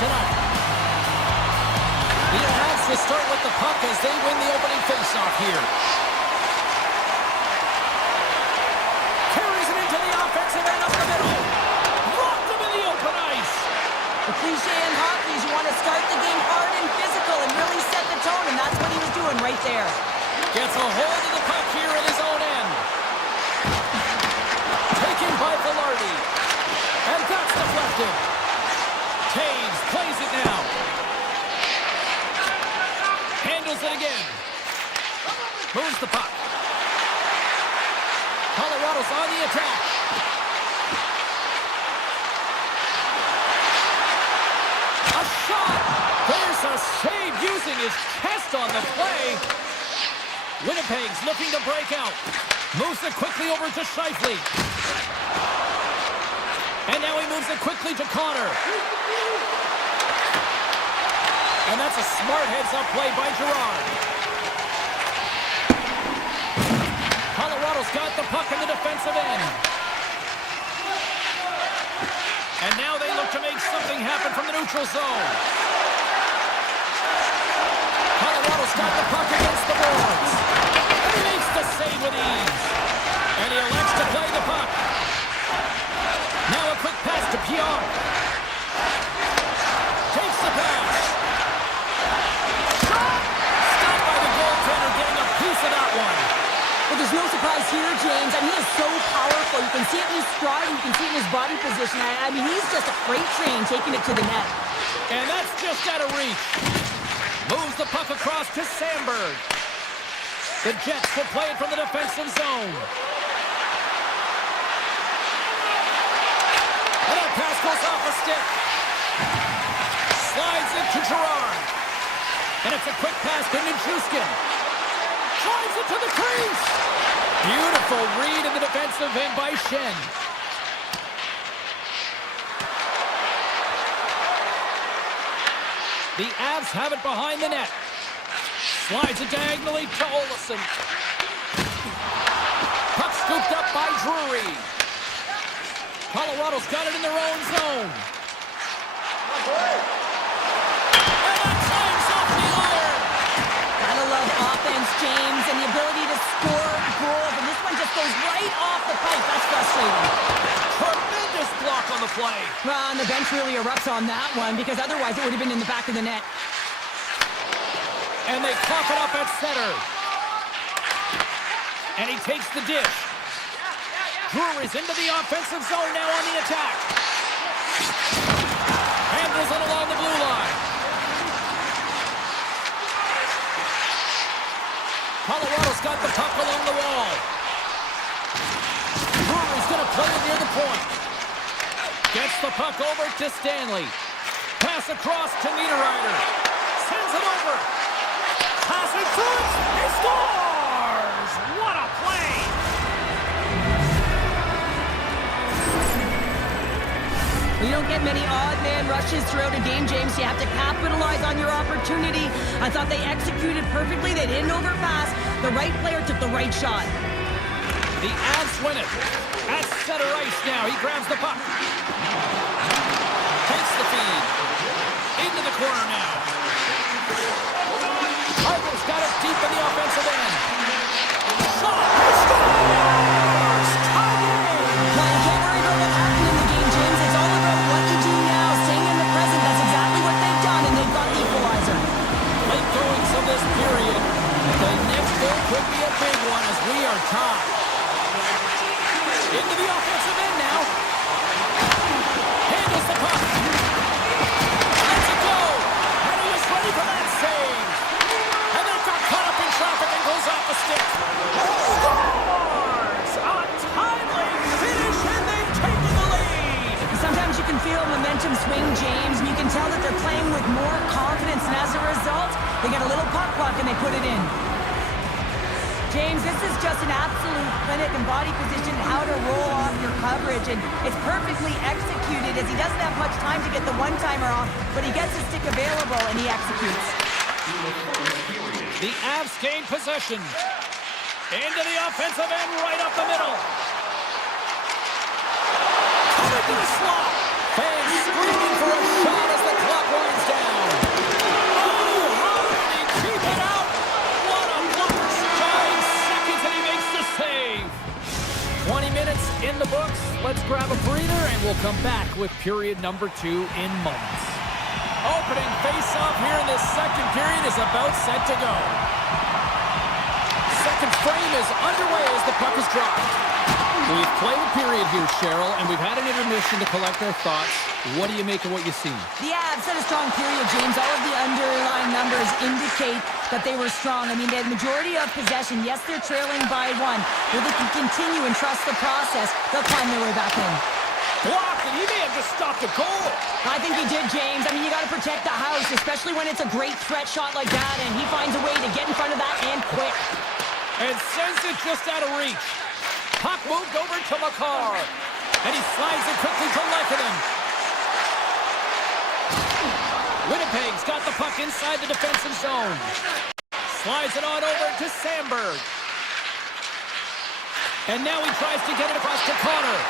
tonight. The Avs to start with the puck as they win the opening faceoff here. Carries it into the offensive end up the middle. Rocked him in the open ice. The cliche in hockey is you want to start the game hard and physical and really set the tone, and that's what he was doing right there. Gets a hold of the puck here in his own end. Taken by Velarde. And that's deflected. Taves plays it now. Handles it again. Moves the puck. Colorado's on the attack. A shot. There's a save using his chest on the play. Winnipeg's looking to break out. Moves it quickly over to Scheifele. And now he moves it quickly to Connor. And that's a smart heads-up play by Gerard. Colorado's got the puck in the defensive end. And now they look to make something happen from the neutral zone. Colorado's got the puck against the boards. And he makes the save with ease. And he elects to play the puck. Now a quick pass to Pierre. Takes the pass. Shot! Stopped by the goaltender, getting a piece of that one. Well, there's no surprise here, James. I mean, he is so powerful. You can see it in his stride, you can see it in his body position. I mean, he's just a freight train taking it to the net. And that's just out of reach. Moves the puck across to Sandberg. The Jets will play it from the defensive zone. And that pass goes off a stick. Slides it to Gerard. And it's a quick pass to Nichushkin. Drives it to the crease. Beautiful read in the defensive end by Shen. The Avs have it behind the net. Slides it diagonally to Olsen. Puck scooped up by Drury. Colorado's got it in their own zone. And that times off the iron. Gotta love offense, James, and the ability to score goals. And this one just goes right off the pipe. That's frustrating. Tremendous block on the play. Well, and the bench really erupts on that one because otherwise it would have been in the back of the net. And they clock it up at center. And he takes the dish. Drury's into the offensive zone now on the attack. Handles it along the blue line. Colorado's got the puck along the wall. Drury's going to play it near the point. Gets the puck over to Stanley. Pass across to Niederreiter. Sends it over. Passing through. He scores! What a play! You don't get many odd man rushes throughout a game, James. You have to capitalize on your opportunity. I thought they executed perfectly. They didn't overpass. The right player took the right shot. The Avs win it. At center ice now. He grabs the puck. Takes the feed. Into the corner now. Harper's got it deep in the offensive end. Shot! Scores! Tie game! Well, you can't worry about what happened in the game, James. It's all about what you do now. Staying in the present, that's exactly what they've done, and they've got the equalizer. Late goings of this period. The next goal could be a big one as we are tied. Into the offensive end now. Handles the puck. Lets it go. And he is ready for that save. And then got caught up in traffic and goes off the stick. Scores! A timely finish, and they've taken the lead. Sometimes you can feel momentum swing, James, and you can tell that they're playing with more confidence, and as a result, they get a little puck luck and they put it in. James, this is just an absolute clinic and body position, how to roll off your coverage, and it's perfectly executed as he doesn't have much time to get the one-timer off, but he gets his stick available and he executes. The Avs gain possession. Into the offensive end, right up the middle. Coming to the slot. Fans screaming for a shot as the clock winds down. Oh, how did he keep it out? What a blocker. 5 seconds and he makes the save. 20 minutes in the books. Let's grab a breather and we'll come back with period number 2 in moments. Opening face-off here in this second period is about set to go. Second frame is underway as the puck is dropped. We've played a period here, Cheryl, and we've had an intermission to collect our thoughts. What do you make of what you see? The Avs had a strong period, James. All of the underlying numbers indicate that they were strong. I mean, they had majority of possession. Yes, they're trailing by 1. But they can continue and trust the process. They'll climb their way back in. Blocked, and he may have just stopped a goal. I think he did, James. I mean, you got to protect the house, especially when it's a great threat shot like that, and he finds a way to get in front of that and quick. And sends it just out of reach. Puck moved over to Makar. And he slides it quickly to Lehkonen. Winnipeg's got the puck inside the defensive zone. Slides it on over to Sandberg. And now he tries to get it across to Connor.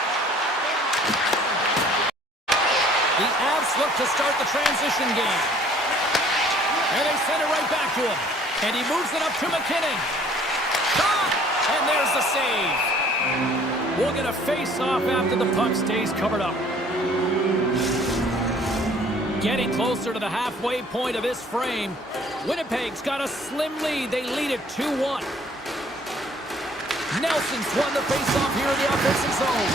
The Avs look to start the transition game. And they send it right back to him. And he moves it up to McKinnon. Shot! And there's the save. We'll get a face-off after the puck stays covered up. Getting closer to the halfway point of this frame. Winnipeg's got a slim lead. They lead it 2-1. Nelson's won the face-off here in the offensive zone.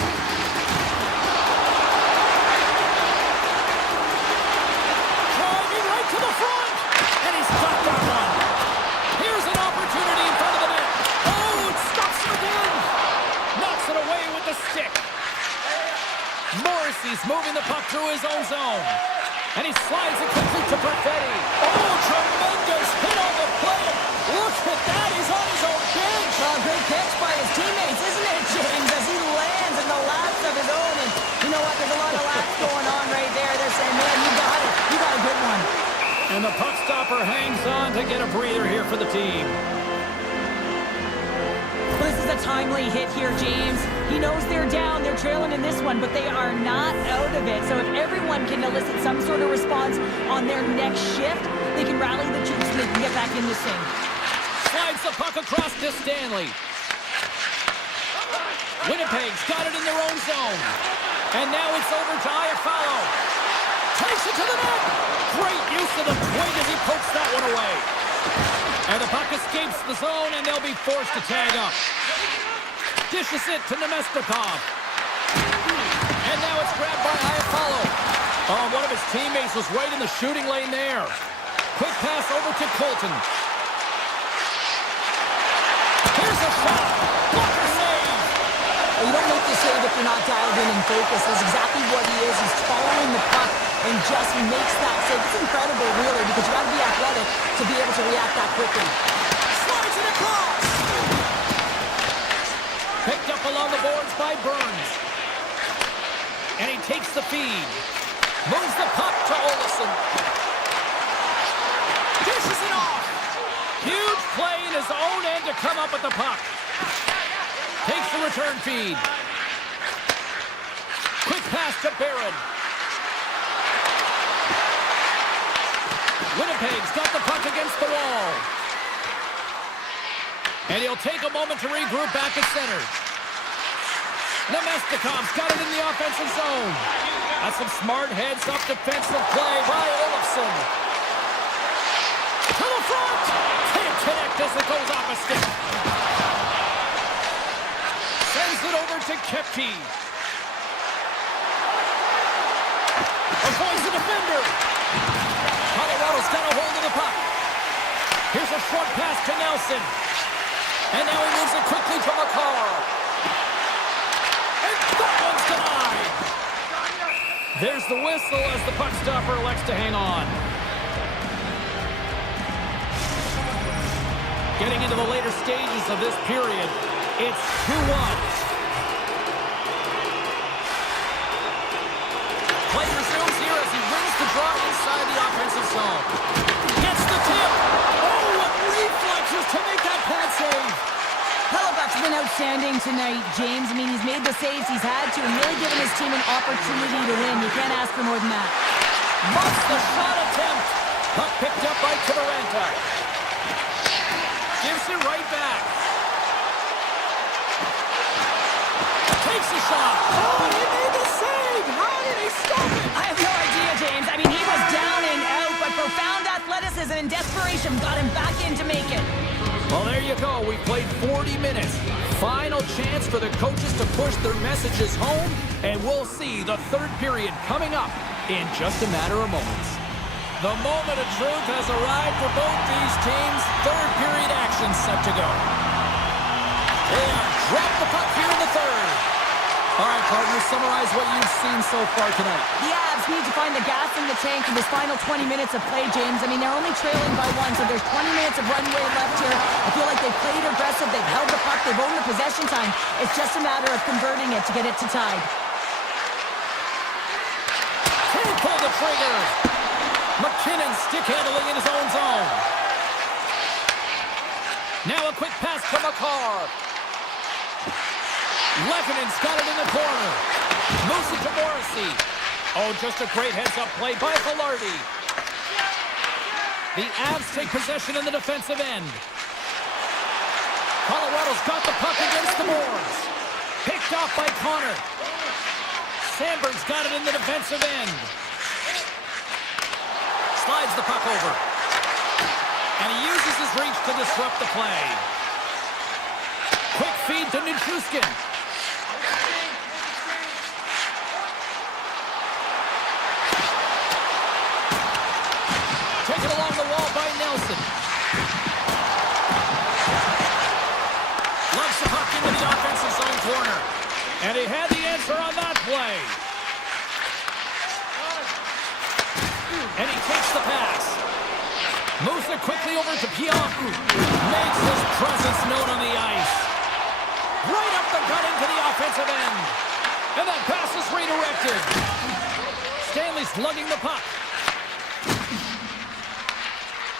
Driving right to the front. And he's got that one. Here's an opportunity in front of the net. Oh, it stops him again. Knocks it away with the stick. Morrissey's moving the puck through his own zone. And he slides it quickly to Perfetti. Oh, tremendous hit on the play. Look at that. He's on his own bench. Oh, great catch by his teammates, isn't it, James? As he lands in the laps of his own. And you know what? There's a lot of laps going on right there. They're saying, man, you got it. You got a good one. And the puck stopper hangs on to get a breather here for the team. Well, this is a timely hit here, James. He knows they're down, they're trailing in this one, but they are not out of it. So if everyone can elicit some sort of response on their next shift, they can rally the troops and they can get back in the sync. Slides the puck across to Stanley. Winnipeg's got it in their own zone. And now it's over to Iafallo. Takes it to the net. Great use of the point as he pokes that one away. And the puck escapes the zone, and they'll be forced to tag up. Dishes it to Nemestikov. And now it's grabbed by Iafallo. Oh, one of his teammates was right in the shooting lane there. Quick pass over to Colton. Here's a shot. Blocker save. Well, you don't make the save if you're not dialed in and focused. That's exactly what he is. He's following the puck and just makes that save. It's incredible, really, because you got to be athletic to be able to react that quickly. Slides it across. Picked up along the boards by Burns. And he takes the feed. Moves the puck to Olsen. Dishes it off. Huge play in his own end to come up with the puck. Takes the return feed. Quick pass to Barron. Winnipeg's got the puck against the wall. And he'll take a moment to regroup back at center. Nemestikov's got it in the offensive zone. That's some smart heads-up defensive play by Olofsson. To the front! Can't connect as it goes off a stick. Sends it over to Kepke. Avoids the defender. Colorado's got a hold of the puck. Here's a short pass to Nelson. And now he moves it quickly to Makar. And that one's denied. There's the whistle as the puck stopper elects to hang on. Getting into the later stages of this period, it's 2-1. Play resumes here as he wins the draw inside the offensive zone. Gets the tip. Oh, what reflexes to make that pad save. Halifax been outstanding tonight, James. I mean, he's made the saves he's had to and really given his team an opportunity to win. You can't ask for more than that. Muffs the shot attempt. Puck picked up by Kiberanta. Gives it right back. Takes a shot. Oh, he made the save. How did he stop it? I have no idea, James. I mean, he was down and out, but profound athleticism and desperation got him back in to make it. Well, there you go. We played 40 minutes. Final chance for the coaches to push their messages home, and we'll see the third period coming up in just a matter of moments. The moment of truth has arrived for both these teams. Third period action set to go. They have dropped the puck here in the third. All right, partners, summarize what you've seen so far tonight. The Avs need to find the gas in the tank in this final 20 minutes of play, James. I mean, they're only trailing by one, so there's 20 minutes of runway left here. I feel like they've played aggressive, they've held the puck, they've owned the possession time. It's just a matter of converting it to get it to tied. Can't pull the trigger. McKinnon stick handling in his own zone. Now a quick pass to McCarr. Levinen's got it in the corner. Moves it to Morrissey. Oh, just a great heads-up play by Velarde. The Avs take possession in the defensive end. Colorado's got the puck against the boards. Picked off by Connor. Sandberg's got it in the defensive end. Slides the puck over. And he uses his reach to disrupt the play. Quick feed to Nichushkin. Taken along the wall by Nelson. Loves the puck into the offensive zone corner. And he had the answer on that play. And he takes the pass. Moves it quickly over to Piancu. Makes his presence known on the ice. Right up the gut into the offensive end. And that pass is redirected. Stanley's lugging the puck.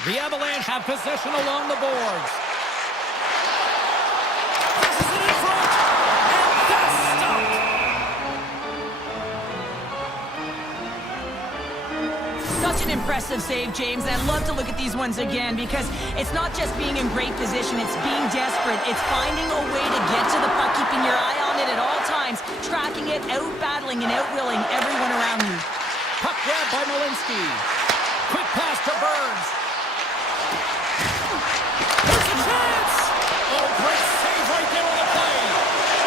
The Avalanche have possession along the boards. Passes it in front. And that's stopped. Such an impressive save, James. I'd love to look at these ones again because it's not just being in great position, it's being desperate. It's finding a way to get to the puck, keeping your eye on it at all times, tracking it, out-battling and out-willing everyone around you. Puck grab by Malinsky. Quick pass to Burns. There's a chance! Oh, great save right there on the play.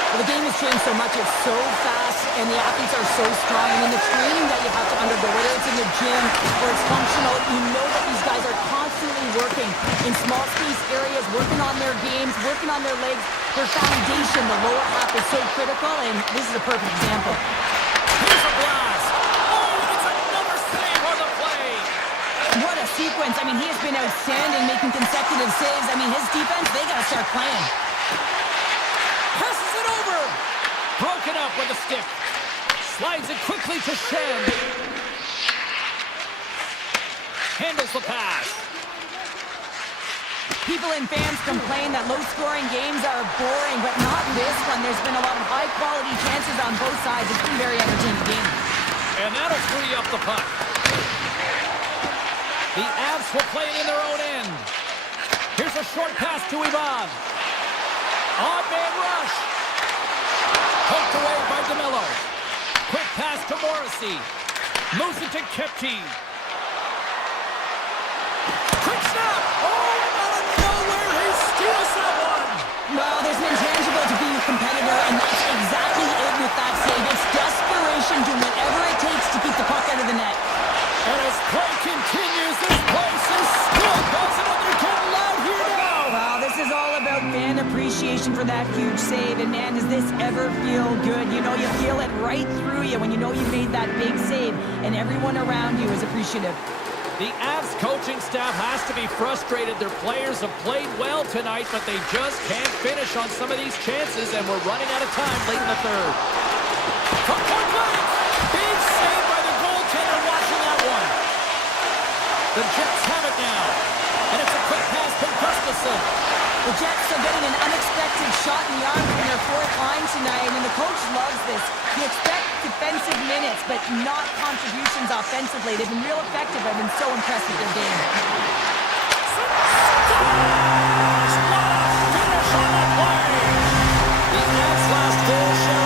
Well, the game has changed so much. It's so fast, and the athletes are so strong. I mean, the training that you have to undergo, whether it's in the gym or it's functional, you know that these guys are constantly working in small space areas, working on their games, working on their legs. Their foundation, the lower half, is so critical, and this is a perfect example. Here's a blast. Oh, and it's another save on the play. What a sequence. I mean, he has been outstanding, making consecutive saves. I mean, his defense, they got to start playing. Passes it over. Broken up with a stick. Slides it quickly to Shen. Handles the pass. People and fans complain that low-scoring games are boring, but not this one. There's been a lot of high-quality chances on both sides. It's been a very entertaining game. And that'll free up the puck. The Avs will play it in their own end. Here's a short pass to Ivan. Odd man rush. Poked away by DeMello. Quick pass to Morrissey. Moves it to Kepke. Quick snap. Oh, and out of nowhere, he steals that one. Well, there's an intangible to being a competitor, and that's exactly it with that save. It's desperation, doing whatever it takes to keep the puck out of the net. And as play continues, this place is still buzzing, and they're getting loud here now. Wow, this is all about fan appreciation for that huge save, and man, does this ever feel good. You know, you feel it right through you when you know you made that big save, and everyone around you is appreciative. The Avs coaching staff has to be frustrated. Their players have played well tonight, but they just can't finish on some of these chances, and we're running out of time late in the third. From point blank, big save by the goaltender watching that one. The Jets have it now, and it's a quick pass to Gustafsson. The Jets are getting an unexpected shot in the defensive minutes, but not contributions offensively. They've been real effective. I've been so impressed with their game. Finish on that play. The Avs' last goal show.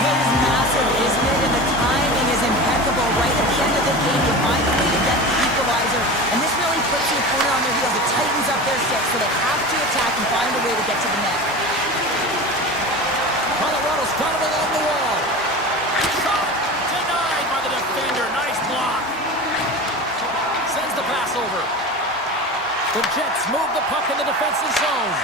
It is massive, isn't it? And the timing is impeccable. Right at the end of the game, they find a way to get the equalizer. And this really puts the opponent on their heels. It tightens up their six, so they have to attack and find a way to get to the net. Colorado's got him along the wall. Shot denied by the defender. Nice block. Sends the pass over. The Jets move the puck in the defensive zone.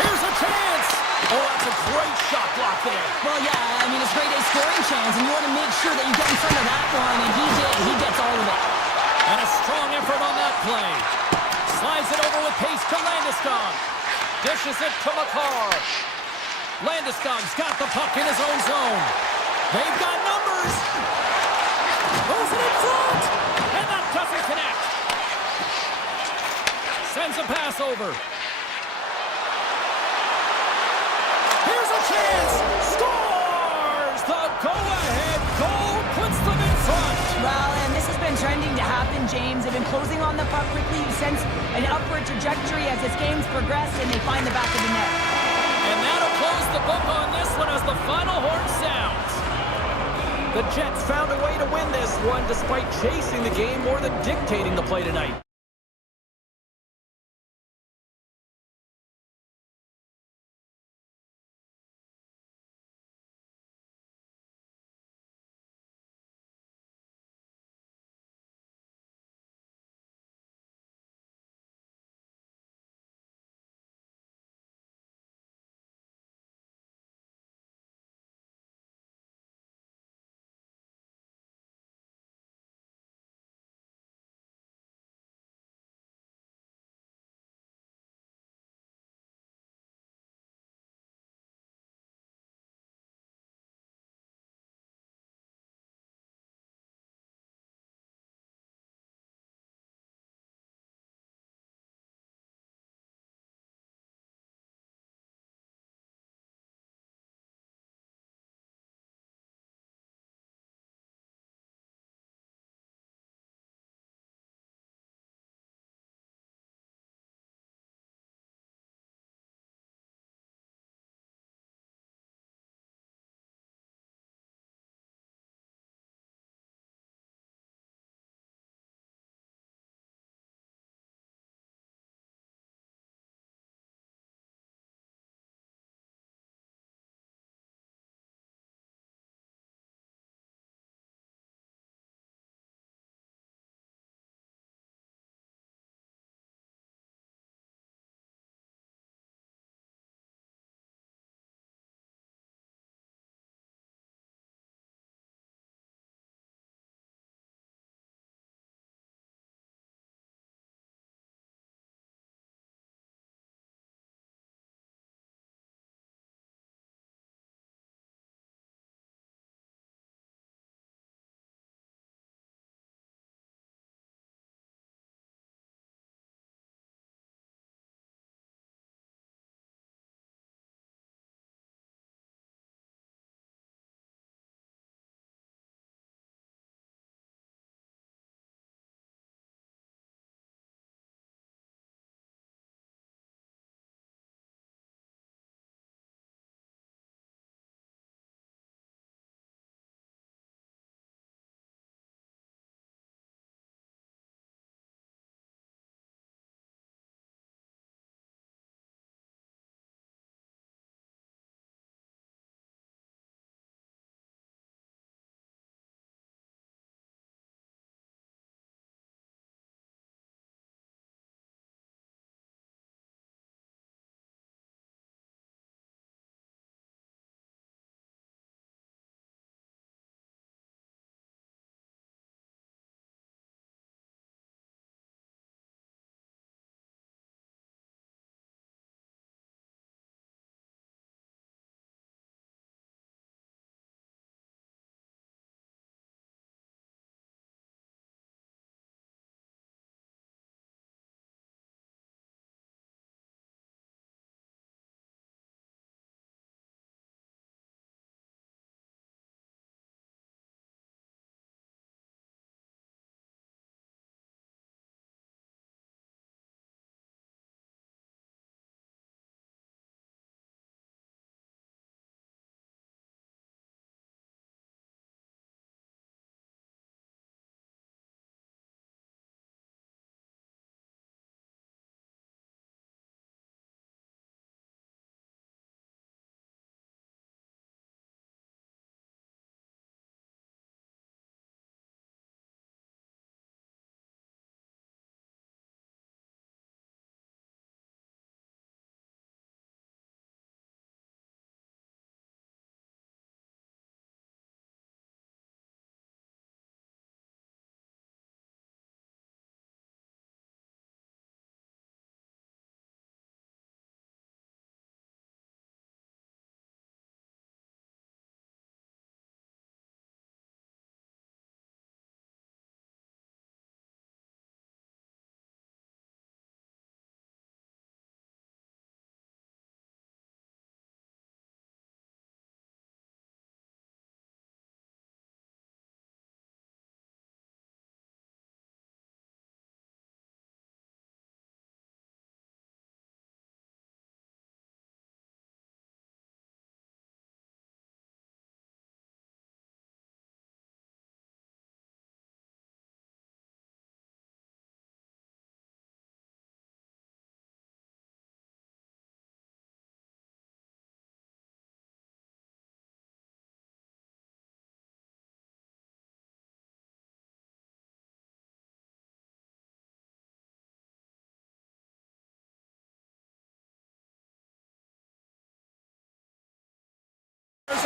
Here's a chance. Oh, that's a great shot block there. Well, yeah, I mean, it's grade A scoring chance, and you want to make sure that you get in front of that one, and he did. He gets all of it. And a strong effort on that play. Slides it over with pace to Landeskog. Dishes it to McCarr. Landeskog's got the puck in his own zone. They've got numbers. Moves it in front. And that doesn't connect. Sends a pass over. Here's a chance. Scores! The go-ahead goal puts them in front. Well, and this has been trending to happen, James. They've been closing on the puck quickly. You sense an upward trajectory as this game's progressed, and they find the back of the net. And that'll close the book on this one as the final horn sounds. The Jets found a way to win this one despite chasing the game more than dictating the play tonight.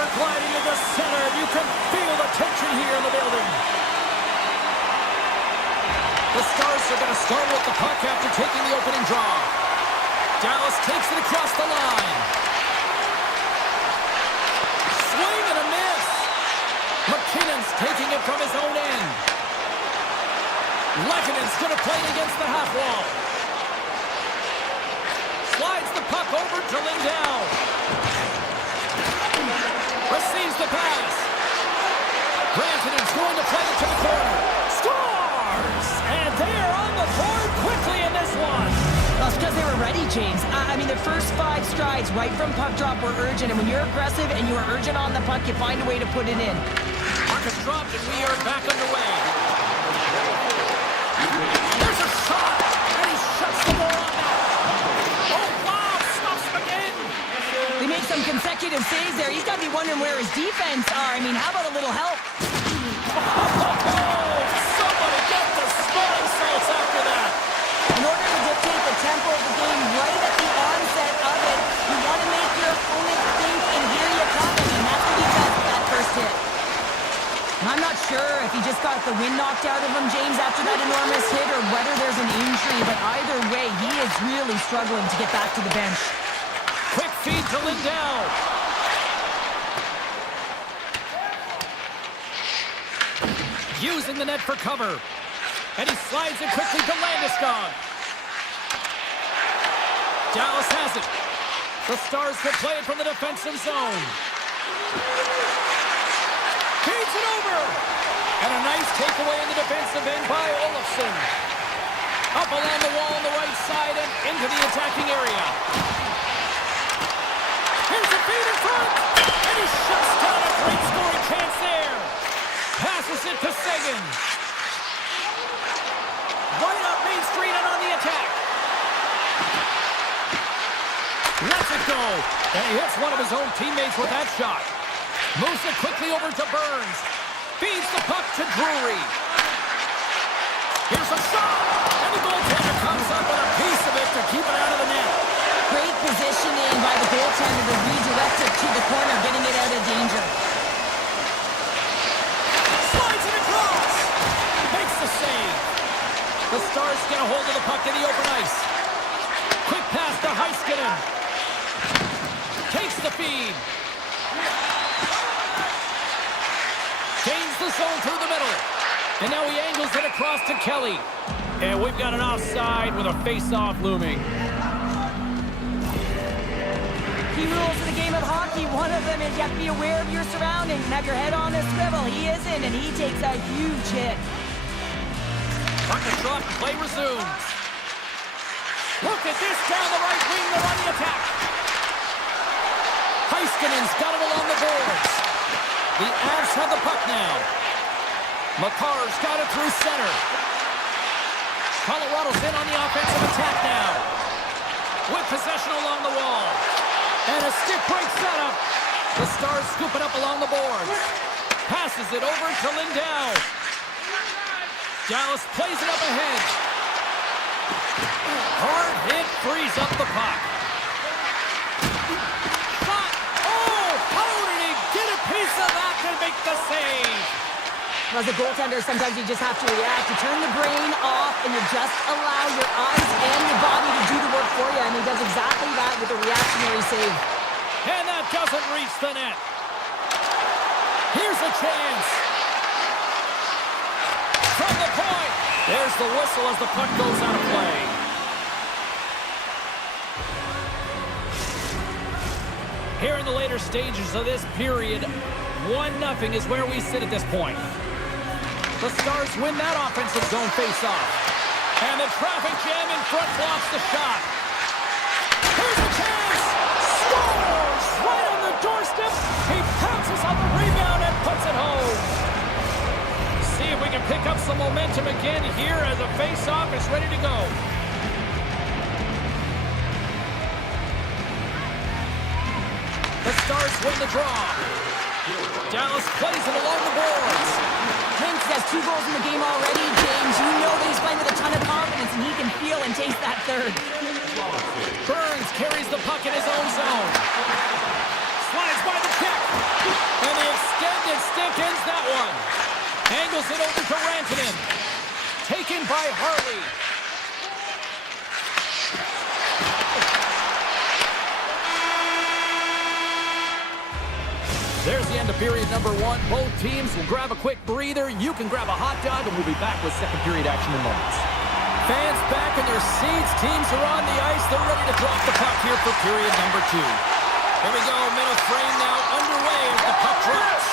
are gliding to the center. You can feel the tension here in the building. The Stars are going to start with the puck after taking the opening draw. Dallas takes it across the line. Swing and a miss. McKinnon's taking it from his own end. Lekkonen's going to play it against the half wall. Slides the puck over to Lindell. Receives the pass. Granton's going to play it to the corner. Scores! And they are on the board quickly in this one. Well, it's because they were ready, James. I mean, the first 5 strides right from puck drop were urgent, and when you're aggressive and you're urgent on the puck, you find a way to put it in. Puck is dropped, and we are back underway. There's a shot, and he shuts the ball on net. Oh, wow, stops him again. They made some consecutive saves there. He's got to be wondering where his defense are. I mean, how about a little help? Somebody get the smelling salts after that. In order to dictate the tempo of the game right at the onset of it, you want to make your opponent think and hear you coming, and that's what he does with that first hit. And I'm not sure if he just got the wind knocked out of him, James, after that enormous hit, or whether there's an injury, but either way, he is really struggling to get back to the bench. Quick feed to Lindell. Using the net for cover. And he slides it quickly to Landeskog. Dallas has it. The Stars will play it from the defensive zone. Feeds it over. And a nice takeaway in the defensive end by Olofsson. Up along the wall on the right side and into the attacking area. Here's the feed in front. And he shuts down a great scoring chance there. Passes it to Sagan. Right up Main Street and on the attack. Lets it go. And he hits one of his own teammates with that shot. Moves it quickly over to Burns. Feeds the puck to Drury. Here's a shot. And the goaltender comes up with a piece of it to keep it out of the net. Great positioning by the goaltender to redirect it to the corner, getting it out of danger. Slides it across. Makes the save. The Stars get a hold of the puck in the open ice. Quick pass to Heiskanen. Takes the feed. Gains the zone through the middle. And now he angles it across to Kelly. And we've got an offside with a face-off looming. Key rules of the game of hockey. One of them is you have to be aware of your surroundings and have your head on a swivel. He isn't, and he takes a huge hit. Puck is dropped, play resumes. Look at this down the right wing, they're on the attack. Heiskanen's got it along the boards. The Avs have the puck now. Makar's got it through center. Colorado's in on the offensive attack now. With possession along the wall. And a stick break setup. The Stars scoop it up along the boards. Passes it over to Lindell. Dallas plays it up ahead. Hard hit frees up the puck. Shot. Oh, how did he get a piece of that to make the save? As a goaltender, sometimes you just have to react. You turn the brain off and you just allow your eyes and your body to do the work for you. And he does exactly that with a reactionary save. And that doesn't reach the net. Here's a chance. From the point. There's the whistle as the puck goes out of play. Here in the later stages of this period, 1-0 is where we sit at this point. The Stars win that offensive zone face-off. And the traffic jam in front blocks the shot. Here's a chance! Scores! Right on the doorstep! He pounces on the rebound and puts it home. See if we can pick up some momentum again here as the face-off is ready to go. The Stars win the draw. Dallas plays it along the boards. Hinks has 2 goals in the game already, James. You know that he's playing with a ton of confidence, and he can feel and taste that third. Burns carries the puck in his own zone. Slides by the check. Dribbles it over to Rantanen. Taken by Harley. There's the end of period number one. Both teams will grab a quick breather. You can grab a hot dog, and we'll be back with second period action in moments. Fans back in their seats. Teams are on the ice. They're ready to drop the puck here for period number two. Here we go. Middle frame now underway as the puck drops.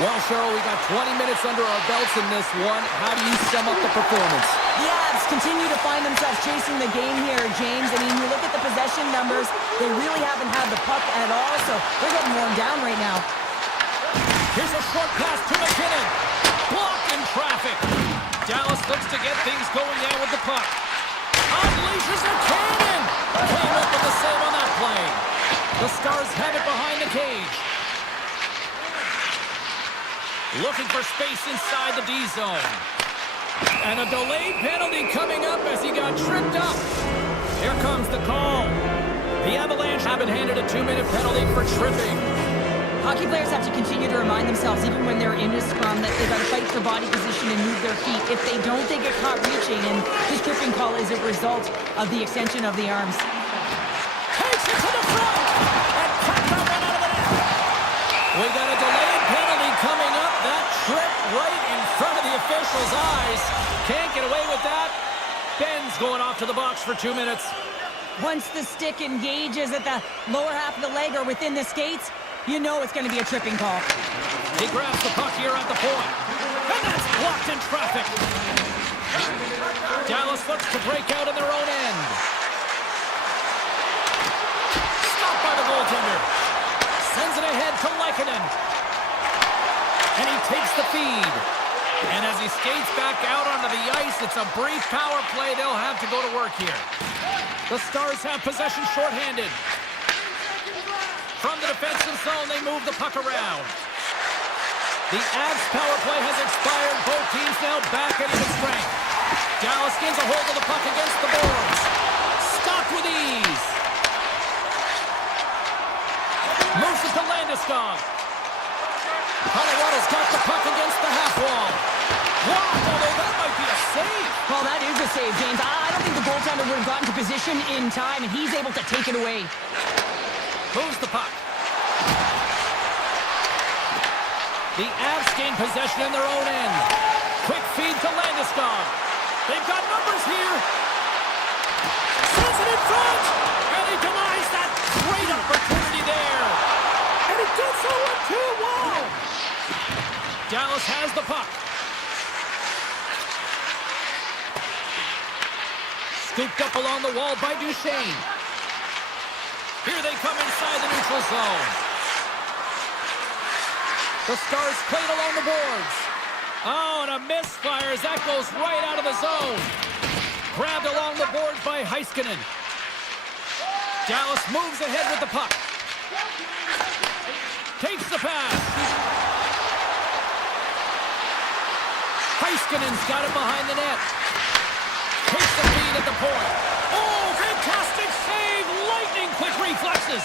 Well, Cheryl, we got 20 minutes under our belts in this one. How do you sum up the performance? The Avs continue to find themselves chasing the game here, James. I mean, you look at the possession numbers, they really haven't had the puck at all, so they're getting worn down right now. Here's a short pass to McKinnon. Blocked in traffic. Dallas looks to get things going now with the puck. Unleashes a cannon. Came up with the save on that play. The Stars have it behind the cage. Looking for space inside the D zone. And a delayed penalty coming up as he got tripped up. Here comes the call. The Avalanche have been handed a 2-minute penalty for tripping. Hockey players have to continue to remind themselves, even when they're in a scrum, that they've got to fight for body position and move their feet. If they don't, they get caught reaching, and this tripping call is a result of the extension of the arms. Takes it to the front! And cut that one out of the net! We got a delayed penalty coming up. That trip right in front of the official's eyes. Can't get away with that. Ben's going off to the box for 2 minutes. Once the stick engages at the lower half of the leg or within the skates, you know it's going to be a tripping call. He grabs the puck here at the point. And that's blocked in traffic. Dallas looks to break out in their own end. Stopped by the goaltender. Sends it ahead to Lehkonen. And he takes the feed. And as he skates back out onto the ice, it's a brief power play. They'll have to go to work here. The Stars have possession shorthanded. From the defensive zone, they move the puck around. The Avs power play has expired. Both teams now back at even strength. Dallas gains a hold of the puck against the boards. Stopped with ease. Moves it to Landeskog. Colorado's got the puck against the half wall. Blocked, although that might be a save. Well, that is a save, James. I don't think the goaltender would have gotten to position in time, and he's able to take it away. Moves the puck. The Avs gain possession in their own end. Quick feed to Landeskog. They've got numbers here. Sends it in front. And he denies that great opportunity there. And it gets over 2-1. Dallas has the puck. Scooped up along the wall by Duchesne. Here they come inside the neutral zone. The Stars played along the boards. Oh, and a misfire as that goes right out of the zone. Grabbed along the boards by Heiskanen. Dallas moves ahead with the puck. Takes the pass. Heiskanen's got it behind the net. Takes the feed at the point. Oh, fantastic save! Lightning quick reflexes.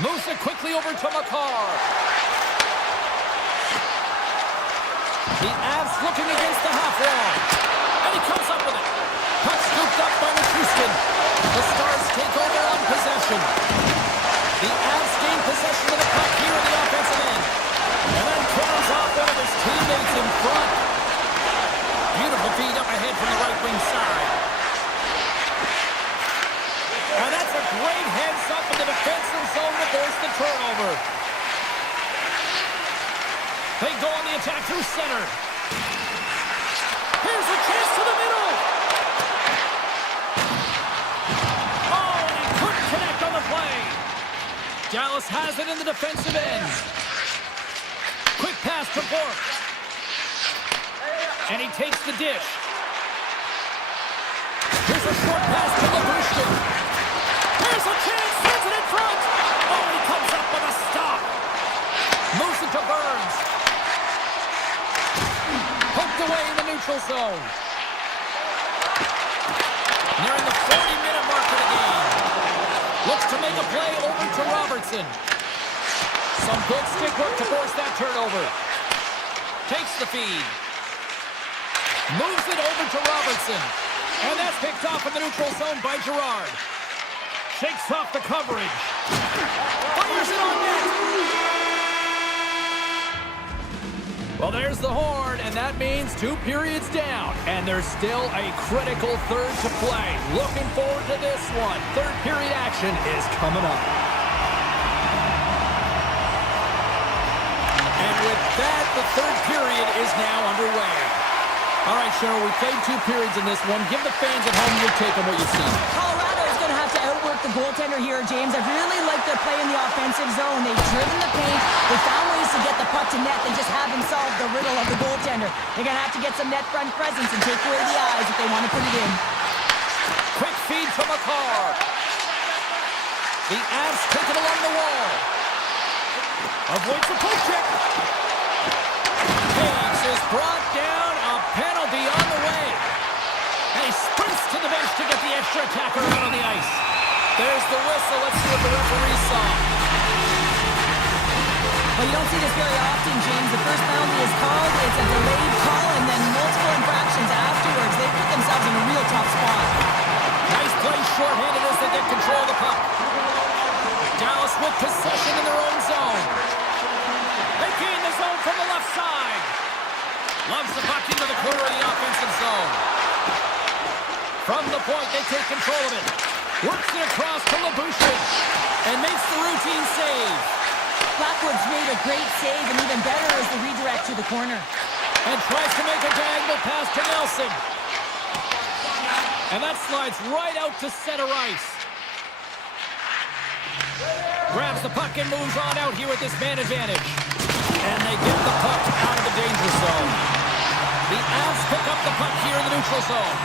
Moves it quickly over to Makar. The Avs looking against the half wall. And he comes up with it. Puck scooped up by Nichushkin. The Stars take over on possession. The Avs gain possession of the puck here in the offensive end. And then corners off one of his teammates in front. Beautiful feed up ahead from the right wing side. And that's a great heads up in the defensive zone to force the turnover. They go on the attack through center. Here's a chance to the middle. Oh, and he couldn't connect on the play. Dallas has it in the defensive end. Quick pass to Bork. And he takes the dish. Here's a short pass to Labushkin. Here's a chance, sends it in front. Oh, and he comes up with a stop. Moves it to Burns. Poked away in the neutral zone. Nearing the 40-minute mark of the game. Looks to make a play over to Robertson. Some good stick work to force that turnover. Takes the feed. Moves it over to Robertson. And that's picked off in the neutral zone by Gerard. Shakes off the coverage. Fires it on net. Well, there's the horn, and that means 2 periods down. And there's still a critical third to play. Looking forward to this one. Third period action is coming up. And with that, the third period is now underway. All right, Cheryl, we played 2 periods in this one. Give the fans at home your take on what you've seen. Colorado is going to have to outwork the goaltender here, James. I've really liked their play in the offensive zone. They've driven the paint. They found ways to get the puck to net. They just haven't solved the riddle of the goaltender. They're going to have to get some net front presence and take away the eyes if they want to put it in. Quick feed from McCarr. The Avs take it along the wall. Avoids the poke check. Hayes is brought down. A penalty on the way. And he sprints to the bench to get the extra attacker out on the ice. There's the whistle. Let's see what the referee saw. Well, you don't see this very often, James. The first penalty is called. It's a delayed call, and then multiple infractions afterwards. They put themselves in a real tough spot. Nice play shorthanded as they get control of the puck. Dallas with possession in their own zone. They gain the zone from the left side. Loves the puck into the corner of the offensive zone. From the point, they take control of it. Works it across to Labushkin and makes the routine save. Blackwood's made a great save, and even better is the redirect to the corner. And tries to make a diagonal pass to Nelson. And that slides right out to center ice. Grabs the puck and moves on out here with this man advantage. And they get the puck out of the danger zone. The Avs pick up the puck here in the neutral zone.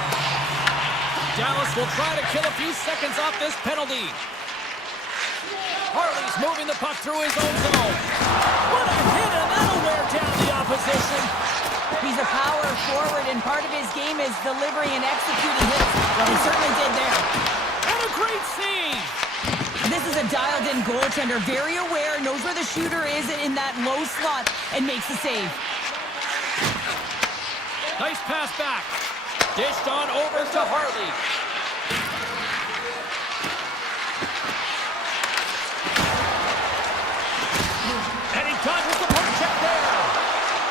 Dallas will try to kill a few seconds off this penalty. Harley's moving the puck through his own zone. What a hit, and that'll wear down the opposition. He's a power forward, and part of his game is delivering and executing hits. Well, he certainly did there. And a great save. This is a dialed-in goaltender, very aware, knows where the shooter is in that low slot, and makes the save. Nice pass back. Dished on over to Harley. And he dodges the poke check there.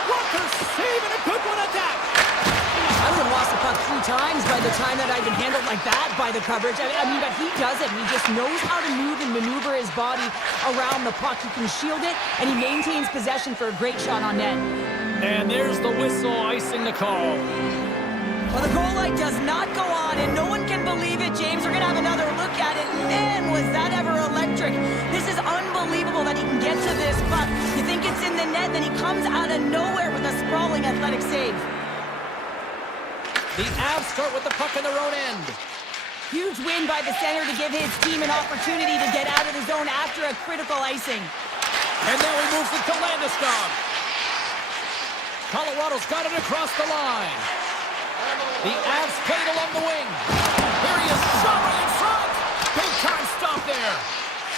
Walker saving a good one at that. I would have lost the puck 3 times by the time that I'd been handled like that by the coverage. I mean, but he does it. He just knows how to move and maneuver his body around the puck. He can shield it, and he maintains possession for a great shot on net. And there's the whistle icing the call. Well, the goal light does not go on, and no one can believe it, James. We're going to have another look at it. Man, was that ever electric. This is unbelievable that he can get to this puck. You think it's in the net, then he comes out of nowhere with a sprawling athletic save. The Avs start with the puck in their own end. Huge win by the center to give his team an opportunity to get out of the zone after a critical icing. And now he moves it to Landeskog. Colorado's got it across the line. The Avs played along the wing. Here he is, shot right in front. Big time stop there.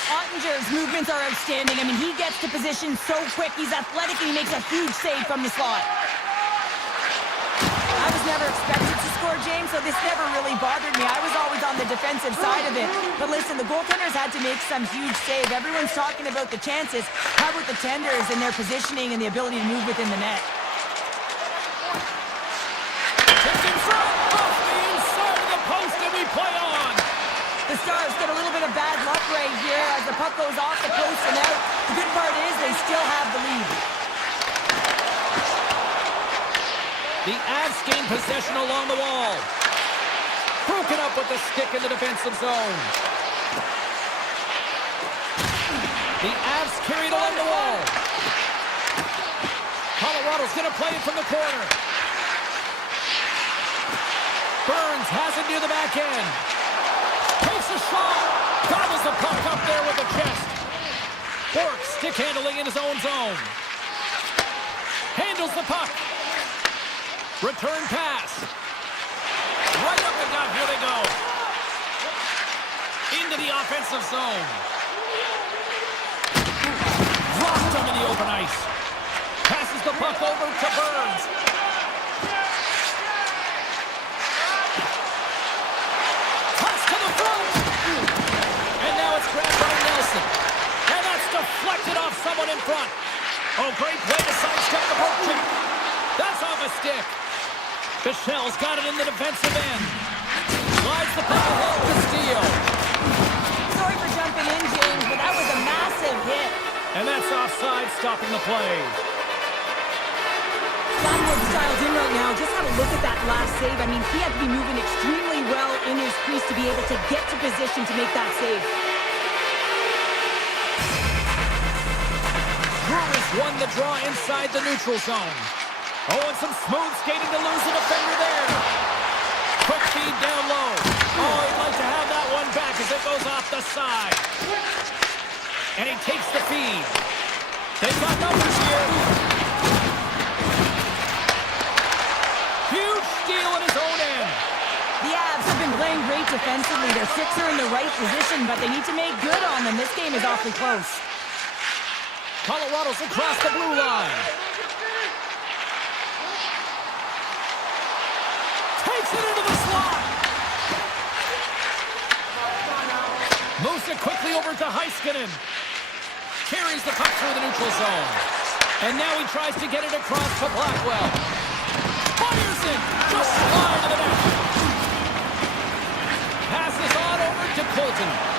Ottinger's movements are outstanding. I mean, he gets to position so quick. He's athletic, and he makes a huge save from the slot. I was never expected to score, James, so this never really bothered me. I was always on the defensive side of it. But listen, the goaltenders had to make some huge save. Everyone's talking about the chances. How about the tenders and their positioning and the ability to move within the net? Tipped in front, off the inside of the post, and we play on. The Stars get a little bit of bad luck right here as the puck goes off the post and out. The good part is they still have the lead. The Avs gain possession along the wall. Broken up with the stick in the defensive zone. The Avs carried along the wall. Colorado's going to play it from the corner. Burns has it near the back end. Takes a shot. Gobbles the puck up there with the chest. Bork stick handling in his own zone. Handles the puck. Return pass. Right up the gut. Here they go. Into the offensive zone. Dropped him in the open ice. Passes the puck over to Burns. front. Oh, great play to sidestep the poke check. That's off a stick. Michelle's got it in the defensive end. Slides the puck ahead to steal. Sorry for jumping in, James, but that was a massive hit. And that's offside, stopping the play. Flatwood's dialed in right now. Just have a look at that last save. I mean, he had to be moving extremely well in his crease to be able to get to position to make that save. Brewers won the draw inside the neutral zone. Oh, and some smooth skating to lose a defender there. Quick feed down low. Oh, he'd like to have that one back as it goes off the side. And he takes the feed. They've got numbers here. Huge steal in his own end. The Avs have been playing great defensively. Their six are in the right position, but they need to make good on them. This game is awfully close. Colorado's across the blue line. Takes it into the slot. Moves it quickly over to Heiskanen. Carries the puck through the neutral zone. And now he tries to get it across to Blackwell. Fires it! Just slide to the net. Passes on over to Colton.